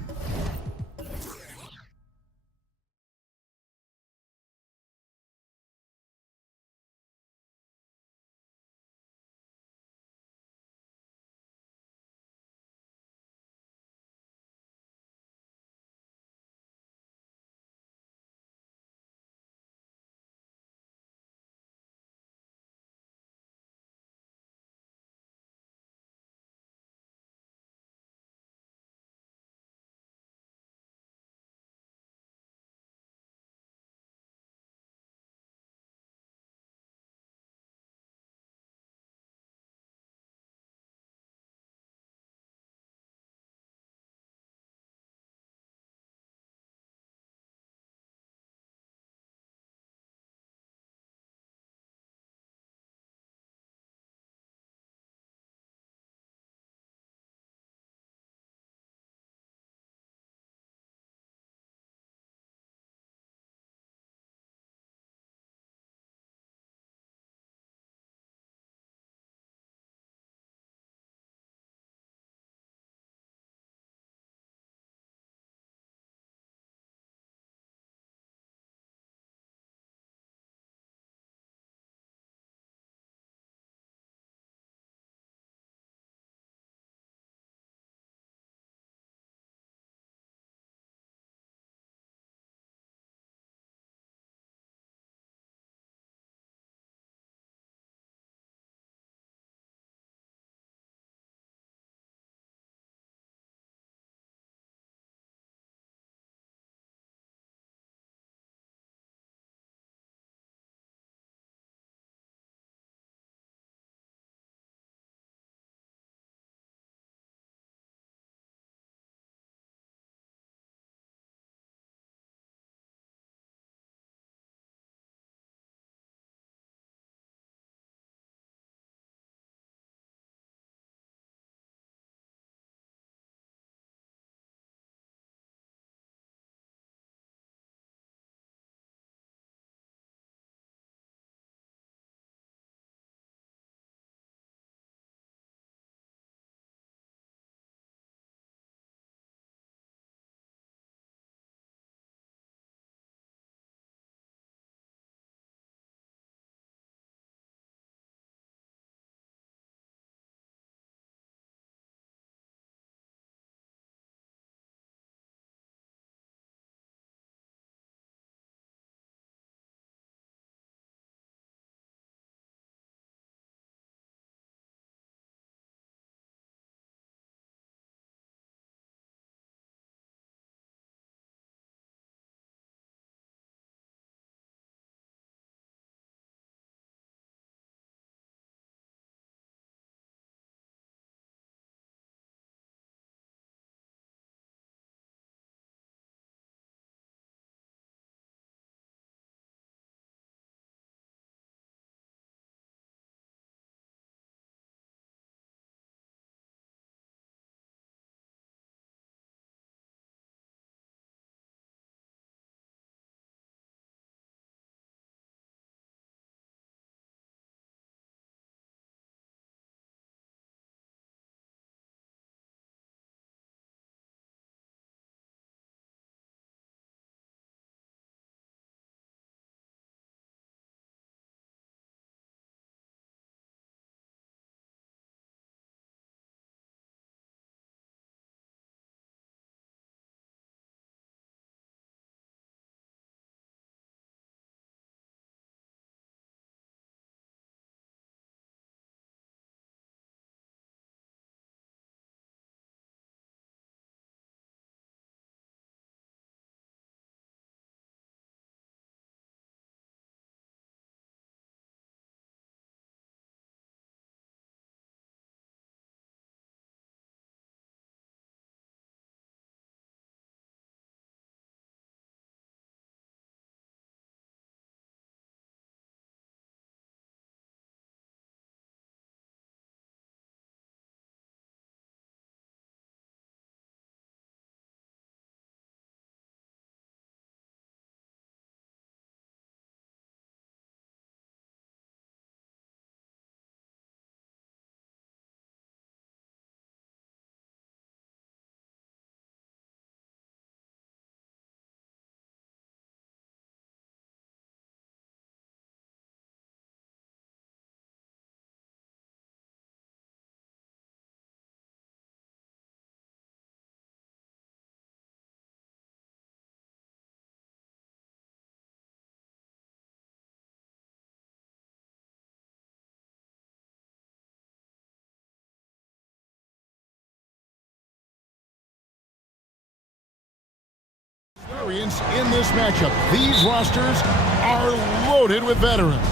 opponents in this matchup. These rosters are loaded with veterans.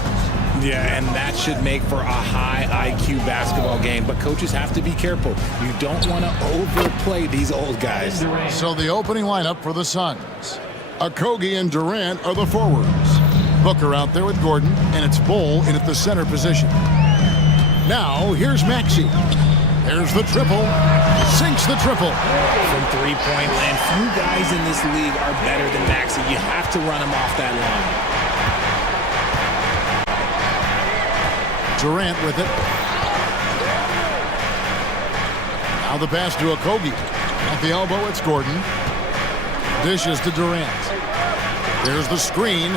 Yeah, and that should make for a high IQ basketball game. But coaches have to be careful. You don't want to overplay these old guys. So the opening lineup for the Suns. Okogie and Durant are the forwards. Booker out there with Gordon, and it's Bull in at the center position. Now, here's Maxey. There's the triple. Sinks the triple. From three-point land, few guys in this league are better than Maxey. You have to run him off that line. Durant with it. Now the pass to Okogie. At the elbow, it's Gordon. Dishes to Durant. There's the screen.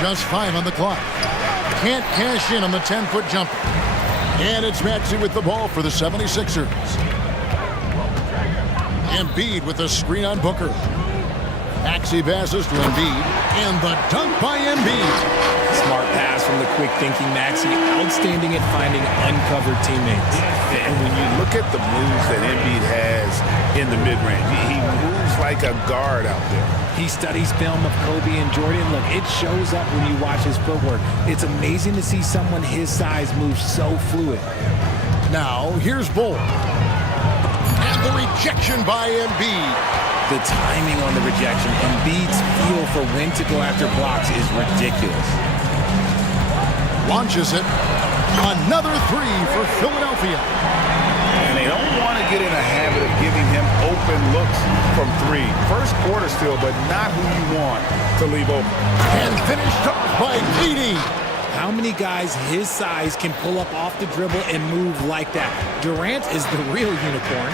Just 5 on the clock. Can't cash in on the 10-foot jumper. And it's Maxey with the ball for the 76ers. Embiid with the screen on Booker. Maxey passes to Embiid. And the dunk by Embiid. Smart pass from the quick-thinking Maxey. Outstanding at finding uncovered teammates. And when you look at the moves that Embiid has in the mid-range, he moves like a guard out there. He studies film of Kobe and Jordan. Look, it shows up when you watch his footwork. It's amazing to see someone his size move so fluid. Now, here's Bull. And the rejection by Embiid. The timing on the rejection, Embiid's feel for when to go after blocks is ridiculous. Launches it. Another three for Philadelphia. And they don't want to get in a habit of giving him open looks from three. First quarter still, but not who you want to leave open. And finished off by KD. How many guys his size can pull up off the dribble and move like that? Durant is the real unicorn.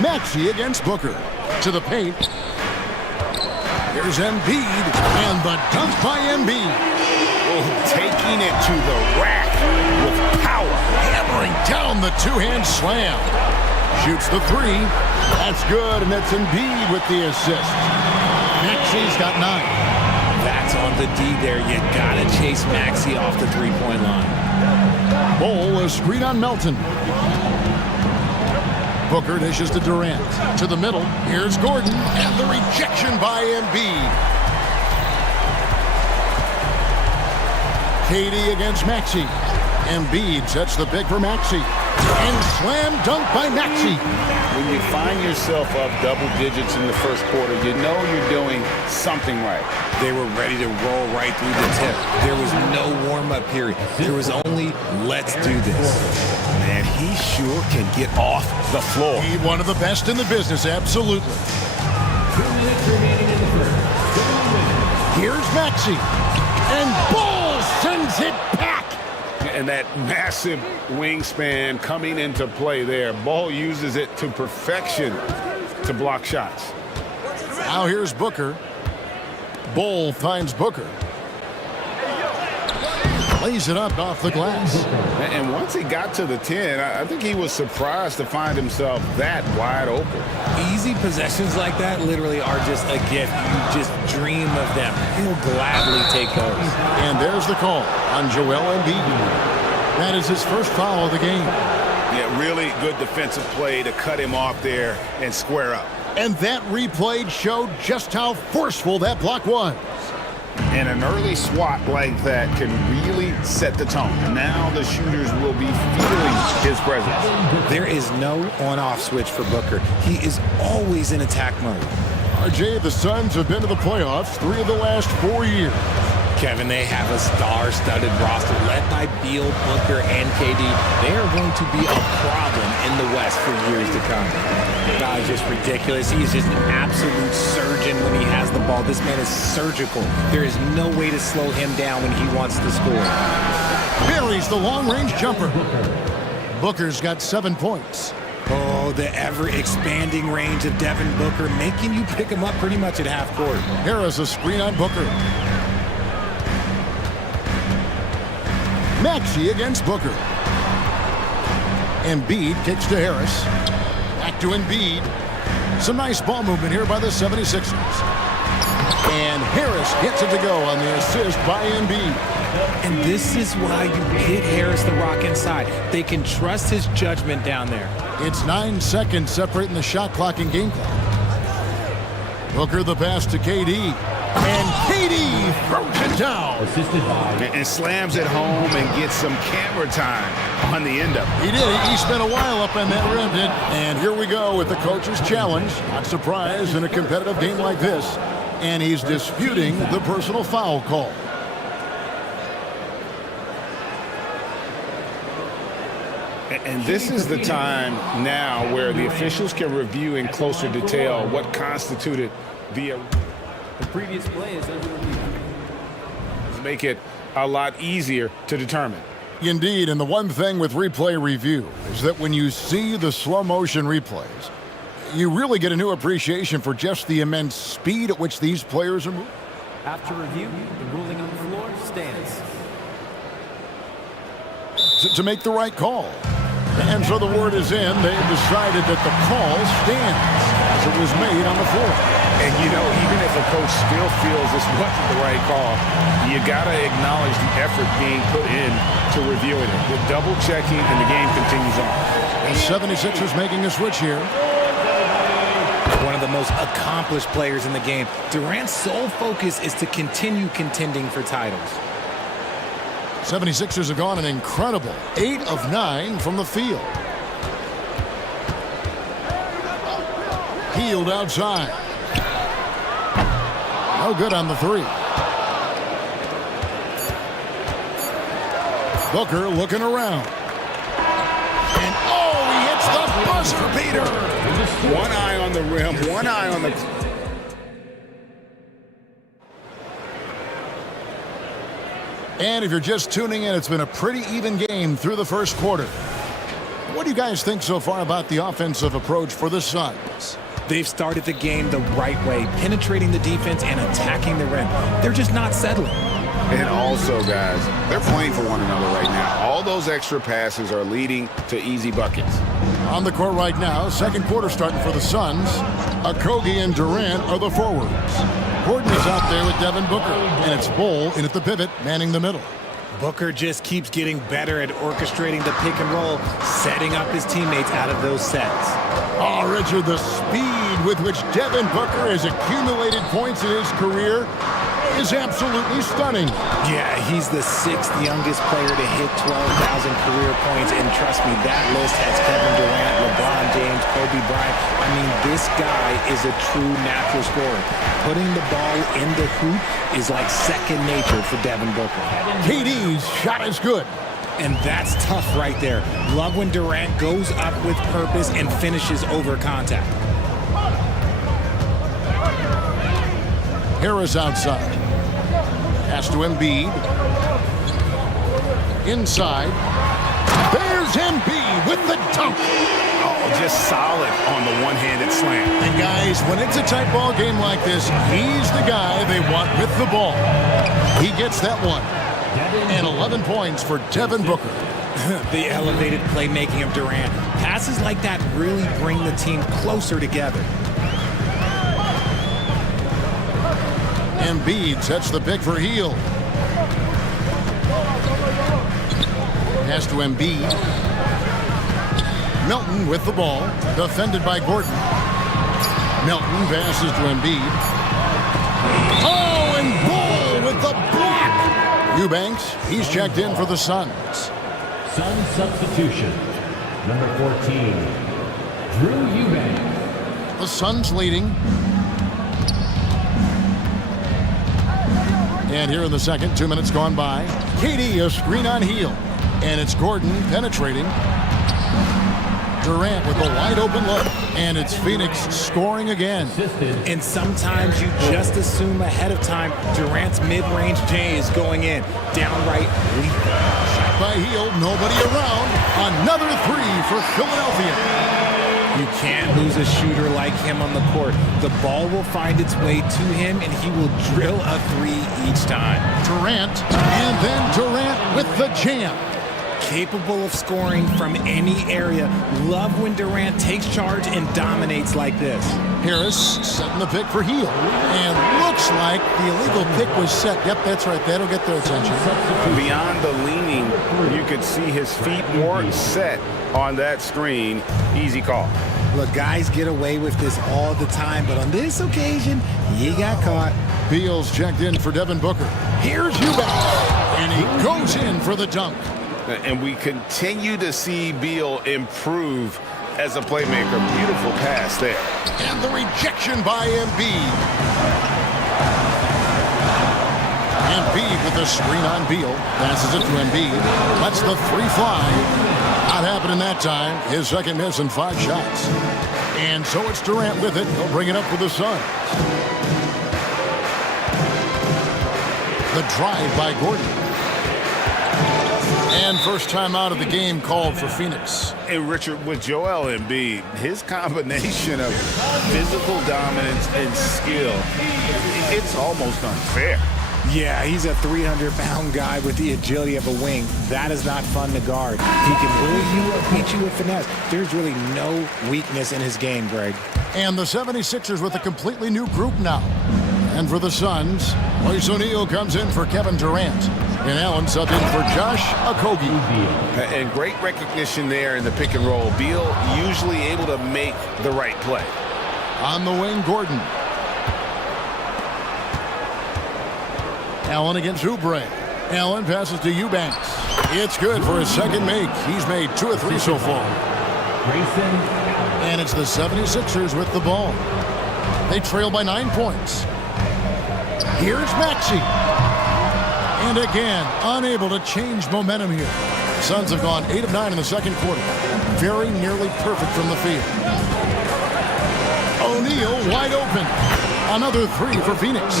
Maxey against Booker. To the paint. Here's Embiid. And the dunk by Embiid. Oh, taking it to the rack with power. Hammering down the two-hand slam. Shoots the three. That's good, and that's Embiid with the assist. Maxey's got 9. That's on the D there. You gotta chase Maxey off the three-point line. Bull, a screen on Melton. Booker dishes to Durant. To the middle. Here's Gordon. And the rejection by Embiid. KD against Maxey. Embiid sets the pick for Maxey. And slam dunk by Maxey. When you find yourself up double digits in the first quarter, you know you're doing something right. They were ready to roll right through the tip. There was no warm-up period. There was only, let's do this. Man, he sure can get off the floor. He's one of the best in the business, absolutely. 2 minutes remaining in the first. Here's Maxey. And Bull sends it back. And that massive wingspan coming into play there. Ball uses it to perfection to block shots. Now here's Booker. Bull finds Booker. Lays it up off the glass. And once he got to the 10, I think he was surprised to find himself that wide open. Easy possessions like that literally are just a gift. You just dream of them. He'll gladly take those. And there's the call on Joel Embiid. That is his first foul of the game. Yeah, really good defensive play to cut him off there and square up. And that replay showed just how forceful that block was. And an early swat like that can really set the tone. Now the shooters will be feeling his presence. There is no on-off switch for Booker. He is always in attack mode. RJ, the Suns have been to the playoffs 3 of the last 4 years. Kevin, they have a star-studded roster led by Beal, Booker, and KD. They are going to be a problem in the West for years to come. The guy is just ridiculous. He is just an absolute surgeon when he has the ball. This man is surgical. There is no way to slow him down when he wants to score. Buries the long-range jumper. Booker's got 7 points. Oh, the ever-expanding range of Devin Booker, making you pick him up pretty much at half court. Here is a screen on Booker. Maxey against Booker. Embiid kicks to Harris. Back to Embiid. Some nice ball movement here by the 76ers. And Harris gets it to go on the assist by Embiid. And this is why you get Harris the rock inside. They can trust his judgment down there. It's 9 seconds separating the shot clock and game clock. Booker the pass to KD. And KD throws it down. And slams it home and gets some camera time on the end of it. He did. He spent a while up on that rim. And here we go with the coach's challenge. Not surprised in a competitive game like this. And he's disputing the personal foul call. And this is the time now where the officials can review in closer detail what constituted the previous play is under review. Make it a lot easier to determine. Indeed, and the one thing with replay review is that when you see the slow motion replays, you really get a new appreciation for just the immense speed at which these players are moving. After review, the ruling on the floor stands. To make the right call. And so the word is in. They've decided that the call stands as it was made on the floor. And, you know, even if a coach still feels this wasn't the right call, you got to acknowledge the effort being put in to reviewing it. The double checking, and the game continues on. And 76ers making a switch here. One of the most accomplished players in the game. Durant's sole focus is to continue contending for titles. 76ers have gone an incredible 8 of 9 from the field. Healed outside. No good on the three. Booker looking around. And oh, he hits the buzzer beater. One eye on the rim, one eye on the... And if you're just tuning in, it's been a pretty even game through the first quarter. What do you guys think so far about the offensive approach for the Suns? They've started the game the right way, penetrating the defense and attacking the rim. They're just not settling. And also, guys, they're playing for one another right now. All those extra passes are leading to easy buckets. On the court right now, second quarter starting for the Suns. Okogie and Durant are the forwards. Gordon is out there with Devin Booker, and it's Bol in at the pivot, manning the middle. Booker just keeps getting better at orchestrating the pick and roll, setting up his teammates out of those sets. Oh, Richard, the speed with which Devin Booker has accumulated points in his career is absolutely stunning. Yeah, he's the 6th youngest player to hit 12,000 career points, and trust me, that list has Kevin Durant, LeBron James, Kobe Bryant. I mean, this guy is a true natural scorer. Putting the ball in the hoop is like second nature for Devin Booker. KD's shot is good. And that's tough right there. Love when Durant goes up with purpose and finishes over contact. Harris outside. Pass to Embiid. Inside. There's Embiid with the dunk. Oh, just solid on the one-handed slam. And guys, when it's a tight ball game like this, he's the guy they want with the ball. He gets that one. And 11 points for Devin Booker. The elevated playmaking of Durant. Passes like that really bring the team closer together. Embiid sets the pick for Hield. Pass to Embiid. Melton with the ball. Defended by Gordon. Melton passes to Embiid. Oh, and Bol with the block. Eubanks, he's checked in for the Suns. Suns substitution. Number 14, Drew Eubanks. The Suns leading. And here in the second, 2 minutes gone by. KD, a screen on Hield. And it's Gordon penetrating. Durant with a wide open look. And it's Phoenix scoring again. And sometimes you just assume ahead of time Durant's mid-range J is going in. Downright lethal. Shot by Hield, nobody around. Another three for Philadelphia. You can't lose a shooter like him on the court. The ball will find its way to him, and he will drill a three each time. Durant, and then Durant with the jam. capable of scoring from any area. Love when Durant takes charge and dominates like this. Harris setting the pick for Heel. And looks like the illegal pick was set. Yep, that's right. That'll get their attention. Beyond the leaning, you could see his feet weren't set on that screen. Easy call. Look, guys get away with this all the time, but on this occasion, he got caught. Beal's checked in for Devin Booker. Here's Eubanks. And he goes in for the dunk. And we continue to see Beal improve as a playmaker. Beautiful pass there. And the rejection by Embiid. Embiid with the screen on Beal. Passes it to Embiid. Lets the three fly. Not happening that time. His second miss in 5 shots. And so it's Durant with it. He'll bring it up with the Suns. The drive by Gordon. And first time out of the game called for Phoenix. Hey, Richard, with Joel Embiid, his combination of physical dominance and skill, it's almost unfair. Yeah, he's a 300-pound guy with the agility of a wing. That is not fun to guard. He can bully you or beat you with finesse. There's really no weakness in his game, Greg. And the 76ers with a completely new group now. And for the Suns, Royce O'Neal comes in for Kevin Durant. And Allen subbed in for Josh Okogie. And great recognition there in the pick and roll. Beal usually able to make the right play. On the wing, Gordon. Allen against Oubre. Allen passes to Eubanks. It's good for his second make. He's made 2 of 3 so far. And it's the 76ers with the ball. They trail by 9 points. Here's Maxey. And again, unable to change momentum here. Suns have gone 8 of 9 in the second quarter. Very nearly perfect from the field. O'Neal wide open. Another 3 for Phoenix.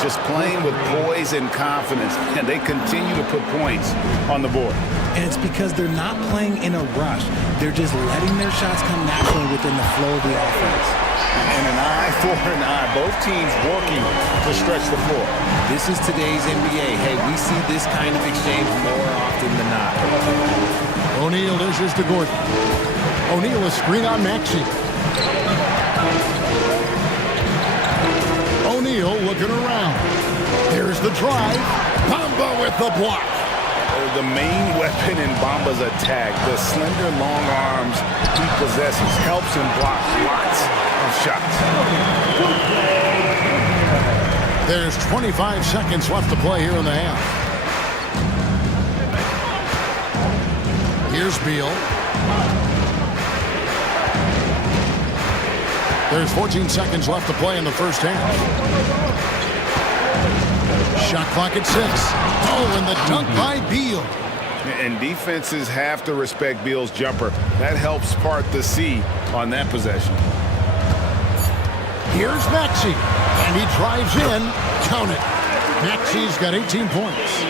Just playing with poise and confidence, and they continue to put points on the board. And it's because they're not playing in a rush. They're just letting their shots come naturally within the flow of the offense. And an eye for an eye. Both teams working to stretch the floor. This is today's NBA. Hey, we see this kind of exchange more often than not. O'Neal dishes to Gordon. O'Neal a screen on Maxey. O'Neal looking around. Here's the drive. Bamba with the block. The main weapon in Bamba's attack, the slender long arms he possesses, helps him block lots of shots. There's 25 seconds left to play here in the half. Here's Beal. There's 14 seconds left to play in the first half. Shot clock at 6. Oh, and the dunk by Beal. And defenses have to respect Beal's jumper. That helps part the C on that possession. Here's Maxey. And he drives in. Count it. Maxey's got 18 points.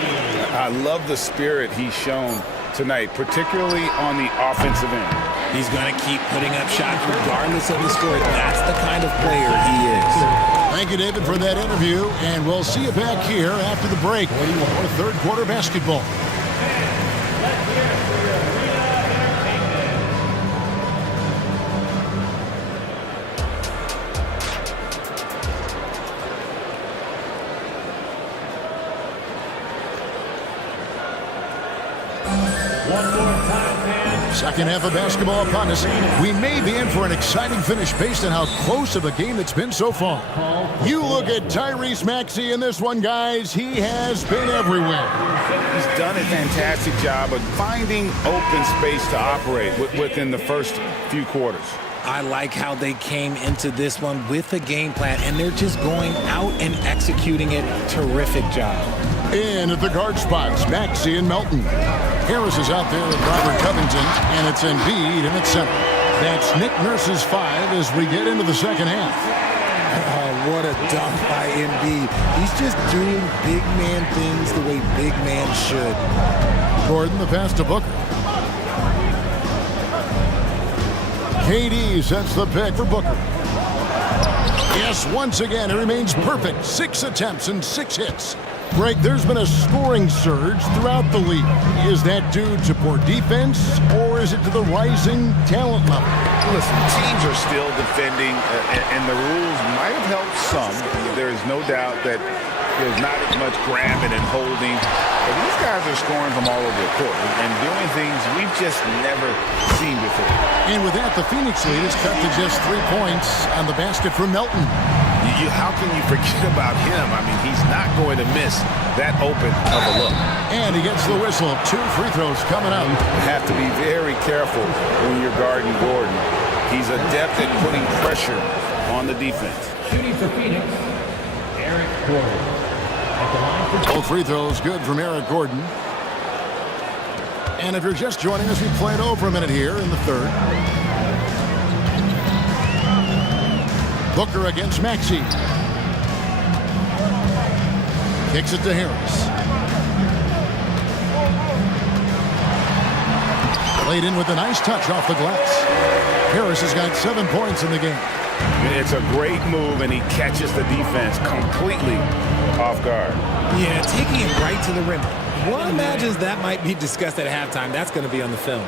I love the spirit he's shown tonight, particularly on the offensive end. He's going to keep putting up shots regardless of the score. That's the kind of player he is. Thank you, David, for that interview. And we'll see you back here after the break for third quarter basketball. Second half of basketball upon us. We may be in for an exciting finish based on how close of a game it's been so far. You look at Tyrese Maxey in this one, guys. He has been everywhere. He's done a fantastic job of finding open space to operate within the first few quarters. I like how they came into this one with a game plan, and they're just going out and executing it. Terrific job. In at the guard spots, Maxey and Melton. Harris is out there with Robert Covington, and it's Embiid in at center. That's Nick Nurse's 5 as we get into the second half. Oh, what a dunk by Embiid. He's just doing big man things the way big man should. Gordon the pass to Booker. KD sets the pick for Booker. Yes, once again, it remains perfect. 6 attempts and 6 hits. Greg, there's been a scoring surge throughout the league. Is that due to poor defense, or is it to the rising talent level? Listen, teams are still defending, and the rules might have helped some. There is no doubt that there's not as much grabbing and holding. But these guys are scoring from all over the court and doing things we've just never seen before. And with that, the Phoenix lead is cut to just 3 points on the basket from Melton. How can you forget about him? I mean, he's not going to miss that open of a look. And he gets the whistle. 2 free throws coming up. You have to be very careful when you're guarding Gordon. He's adept at putting pressure on the defense. Shooting for Phoenix, Eric Gordon. Both free throws good from Eric Gordon. And if you're just joining us, we play it over a minute here in the third. Booker against Maxey. Kicks it to Harris. Played in with a nice touch off the glass. Harris has got 7 points in the game. It's a great move, and he catches the defense completely off guard. Yeah, taking it right to the rim. One imagines that might be discussed at halftime. That's going to be on the film.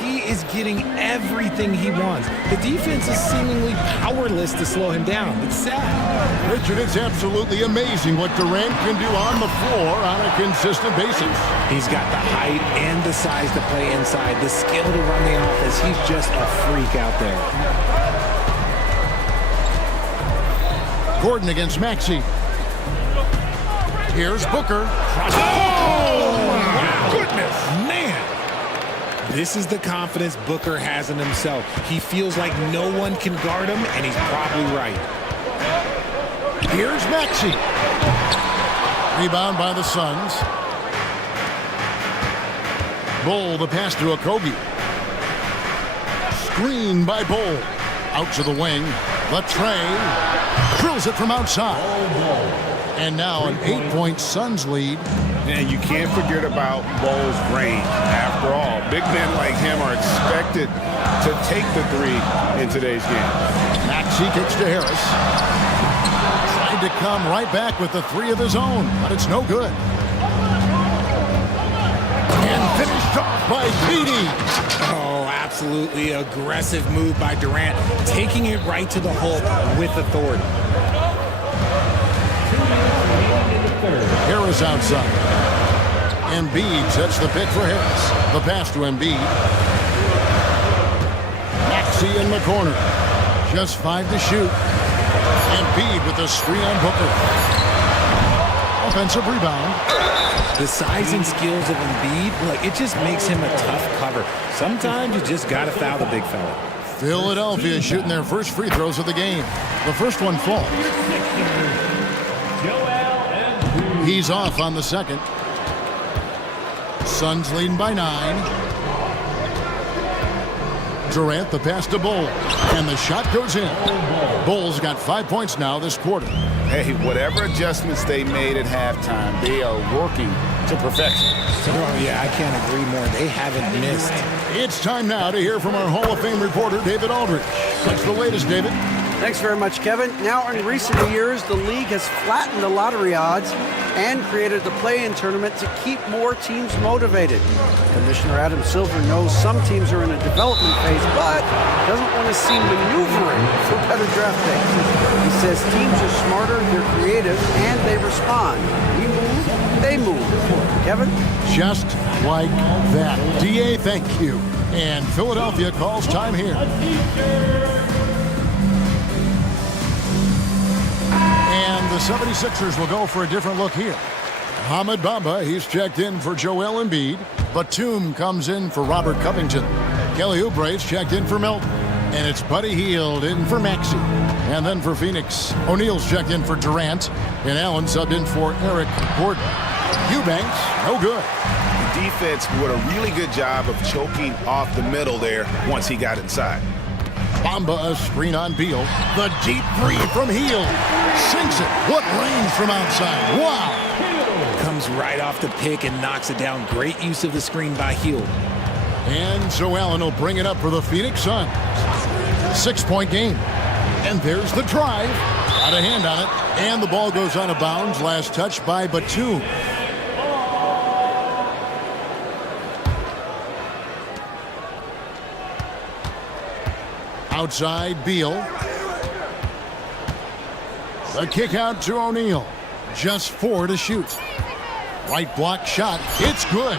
He is getting everything he wants. The defense is seemingly powerless to slow him down. It's sad. Richard, it's absolutely amazing what Durant can do on the floor on a consistent basis. He's got the height and the size to play inside, the skill to run the offense. He's just a freak out there. Gordon against Maxey. Here's Booker. Oh, my goodness. Man. This is the confidence Booker has in himself. He feels like no one can guard him, and he's probably right. Here's Maxey. Rebound by the Suns. Bull, the pass to Okogie. Screen by Bull. Out to the wing. Latrey drills it from outside. And now an 8-point Suns lead. And you can't forget about Bull's range. After all, big men like him are expected to take the three in today's game. Maxey kicks to Harris. Tried to come right back with the three of his own, but it's no good. And finished off by Beatty. Oh, absolutely aggressive move by Durant, taking it right to the hole with authority. Harris outside. Embiid sets the pick for Harris. The pass to Embiid. Maxey in the corner. Just 5 to shoot. Embiid with the screen on Booker. Offensive rebound. The size and skills of Embiid, look, it just makes him a tough cover. Sometimes you just got to foul the big fella. Philadelphia shooting their first free throws of the game. The first one falls. He's off on the second. Suns leading by 9. Durant the pass to Bull. And the shot goes in. Bull's got 5 points now this quarter. Hey, whatever adjustments they made at halftime, they are working to perfection. Oh, yeah, I can't agree more. They haven't missed. It's time now to hear from our Hall of Fame reporter, David Aldridge. What's the latest, David? Thanks very much, Kevin. Now, in recent years, the league has flattened the lottery odds and created the play-in tournament to keep more teams motivated. Commissioner Adam Silver knows some teams are in a development phase, but doesn't want to see maneuvering for better draft picks. He says teams are smarter, they're creative, and they respond. We move, they move. Kevin? Just like that. DA, thank you. And Philadelphia calls time here. And the 76ers will go for a different look here. Hamid Bamba, he's checked in for Joel Embiid. Batum comes in for Robert Covington. Kelly Oubre's checked in for Melton. And it's Buddy Hield in for Maxey. And then for Phoenix, O'Neal's checked in for Durant. And Allen subbed in for Eric Gordon. Eubanks, no good. The defense did a really good job of choking off the middle there once he got inside. Bamba, a screen on Beal. The deep three from Hield. Sinks it. What range from outside. Wow. Comes right off the pick and knocks it down. Great use of the screen by Hield. And so Allen will bring it up for the Phoenix Suns. 6-point game. And there's the drive. Got a hand on it, and the ball goes out of bounds. Last touch by Batum. Outside, Beal. The kick out to O'Neal. Just 4 to shoot. Right block shot. It's good.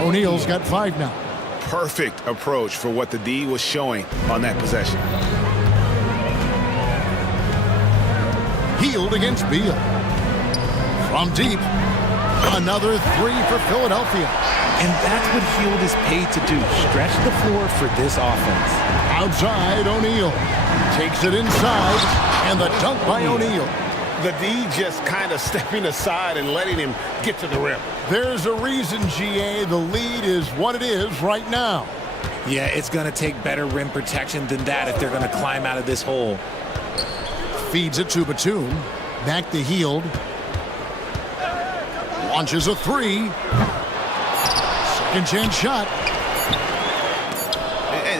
O'Neal's got 5 now. Perfect approach for what the D was showing on that possession. Healed against Beal. From deep. Another 3 for Philadelphia. And that's what Hield is paid to do. Stretch the floor for this offense. Outside, O'Neal. Takes it inside. And the dunk by O'Neal. The D just kind of stepping aside and letting him get to the rim. There's a reason, GA. The lead is what it is right now. Yeah, it's going to take better rim protection than that if they're going to climb out of this hole. Feeds it to Batum. Back to Hield. Launches a 3. Second chance shot.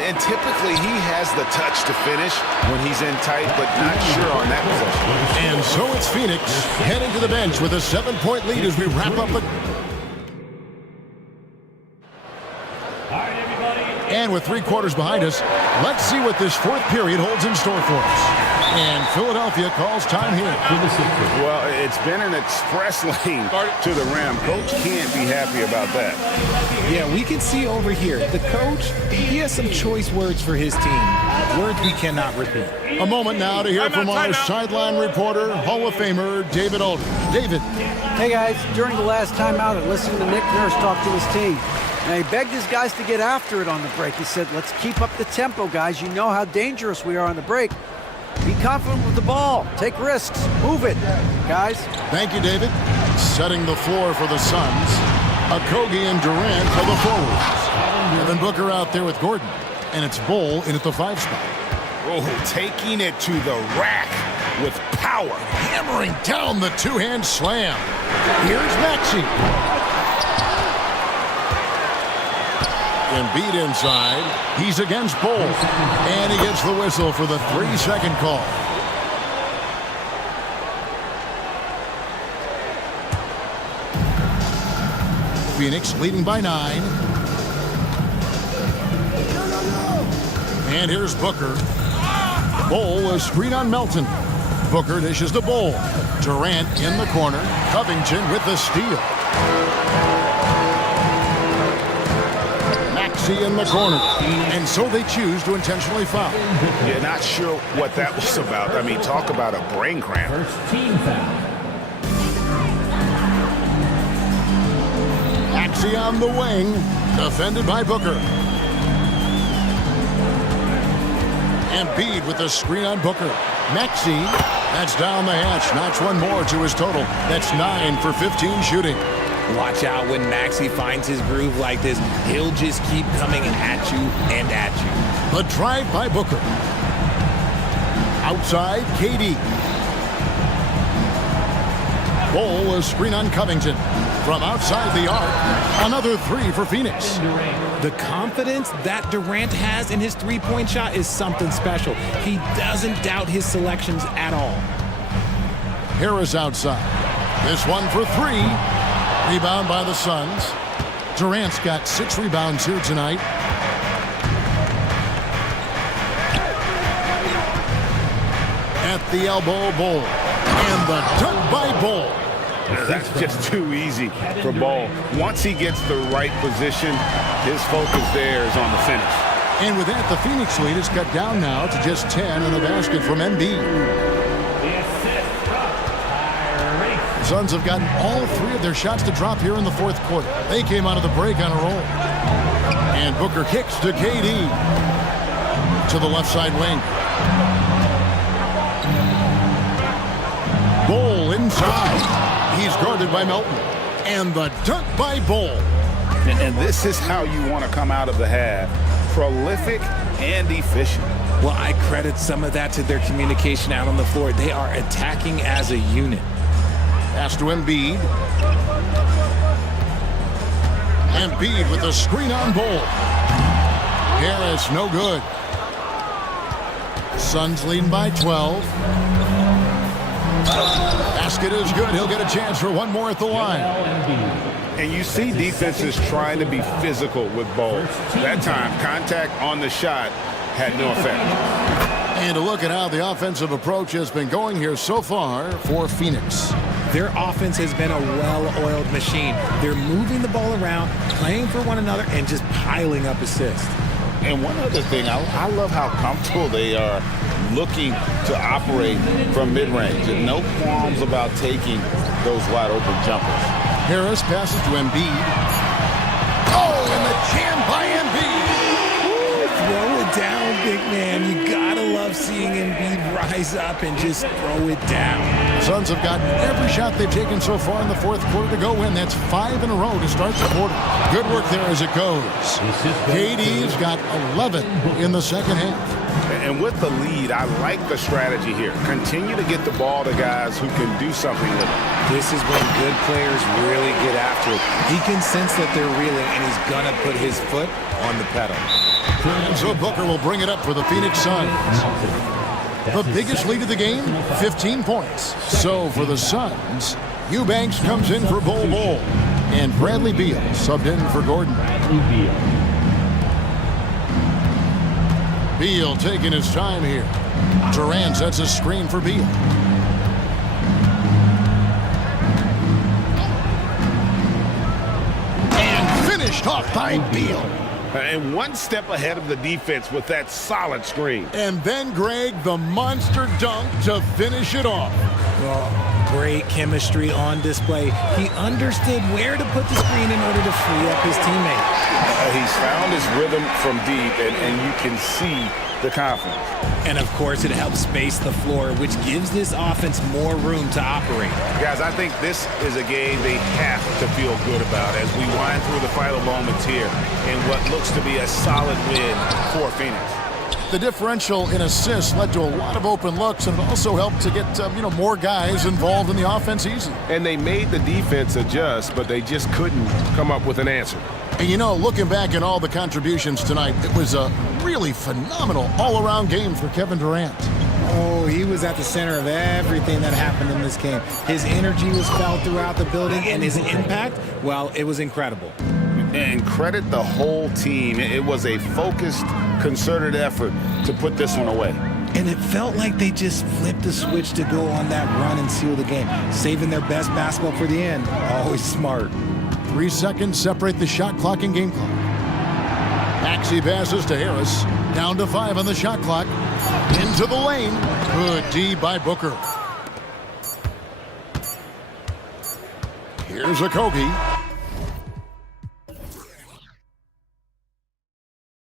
And typically he has the touch to finish when he's in tight, but not sure on that possession. And so it's Phoenix heading to the bench with a 7-point lead as we wrap up the... And with 3 quarters behind us, let's see what this 4th period holds in store for us. And Philadelphia calls time here. Well, it's been an express lane to the rim. Coach can't be happy about that. Yeah, we can see over here, the coach, he has some choice words for his team. Words we cannot repeat. A moment now to hear from our sideline reporter, Hall of Famer, David Aldridge. David. Hey, guys. During the last timeout, I listened to Nick Nurse talk to his team. And he begged his guys to get after it on the break. He said, let's keep up the tempo, guys. You know how dangerous we are on the break. Be confident with the ball. Take risks. Move it, guys. Thank you, David. Setting the floor for the Suns. Okogie and Durant for the forwards. Devin Booker out there with Gordon. And it's Bol in at the 5 spot. Oh, taking it to the rack with power. Hammering down the 2-hand slam. Here's Maxey. Embiid inside. He's against Bol. And he gets the whistle for the 3-second call. Phoenix leading by 9. And here's Booker. Bol, a screen on Melton. Booker dishes the Bol. Durant in the corner. Covington with the steal. In the corner, and so they choose to intentionally foul. Yeah, not sure what that was about. I mean, talk about a brain cramp. First team foul. Maxey on the wing, defended by Booker. Embiid with the screen on Booker. Maxey, that's down the hatch, notch 1 more to his total. That's 9 for 15 shooting. Watch out when Maxey finds his groove like this. He'll just keep coming at you and at you. The drive by Booker. Outside, KD. Bol, a screen on Covington. From outside the arc, another 3 for Phoenix. The confidence that Durant has in his 3-point shot is something special. He doesn't doubt his selections at all. Harris outside. This one for 3. Rebound by the Suns. Durant's got 6 rebounds here tonight. At the elbow, Bol. And the dunk by Bol. That's just too easy for Bol. Once he gets the right position, his focus there is on the finish. And with that, the Phoenix lead is cut down now to just 10 and a basket from Embiid. The Suns have gotten all 3 of their shots to drop here in the 4th quarter. They came out of the break on a roll. And Booker kicks to KD. To the left side wing. Bol inside. He's guarded by Melton. And the dunk by Bol. And this is how you want to come out of the half. Prolific and efficient. Well, I credit some of that to their communication out on the floor. They are attacking as a unit. Pass to Embiid. Embiid with the screen on Bol. Harris, no good. Suns leading by 12. Basket is good. He'll get a chance for one more at the line. And you see defenses trying to be physical with both. That time, contact on the shot had no effect. And a look at how the offensive approach has been going here so far for Phoenix. Their offense has been a well-oiled machine. They're moving the ball around, playing for one another, and just piling up assists. And one other thing, I love how comfortable they are looking to operate from mid-range. And no qualms about taking those wide-open jumpers. Harris passes to Embiid. Oh, and the jam by Embiid. Throw it down, big man. You gotta love seeing Embiid rise up and just throw it down. The Suns have gotten every shot they've taken so far in the fourth quarter to go in. That's 5 in a row to start the quarter. Good work there as it goes. KD's got 11 in the second half. And with the lead, I like the strategy here. Continue to get the ball to guys who can do something with it. This is when good players really get after it. He can sense that they're reeling, and he's gonna put his foot on the pedal. And so Booker will bring it up for the Phoenix Suns. The biggest lead of the game, 15 points. So for the Suns, Eubanks comes in for Bol, and Bradley Beal subbed in for Gordon. Beal taking his time here. Durant sets a screen for Beal. And finished off by Beal. And one step ahead of the defense with that solid screen. And then Greg, the monster dunk to finish it off. Oh, great chemistry on display. He understood where to put the screen in order to free up his teammate. He's found his rhythm from deep, and you can see the confidence. And of course, it helps space the floor, which gives this offense more room to operate. Guys, I think this is a game they have to feel good about as we wind through the final moments here in what looks to be a solid win for Phoenix. The differential in assists led to a lot of open looks, and it also helped to get more guys involved in the offense easy. And they made the defense adjust, but they just couldn't come up with an answer. And looking back at all the contributions tonight, it was a really phenomenal all-around game for Kevin Durant. Oh, he was at the center of everything that happened in this game. His energy was felt throughout the building, and his impact, well, it was incredible. And credit the whole team. It was a focused, concerted effort to put this one away. And it felt like they just flipped the switch to go on that run and seal the game, saving their best basketball for the end. Always smart. 3 seconds separate the shot clock and game clock. Maxey passes to Harris. Down to 5 on the shot clock. Into the lane. Good D by Booker. Here's Okogie.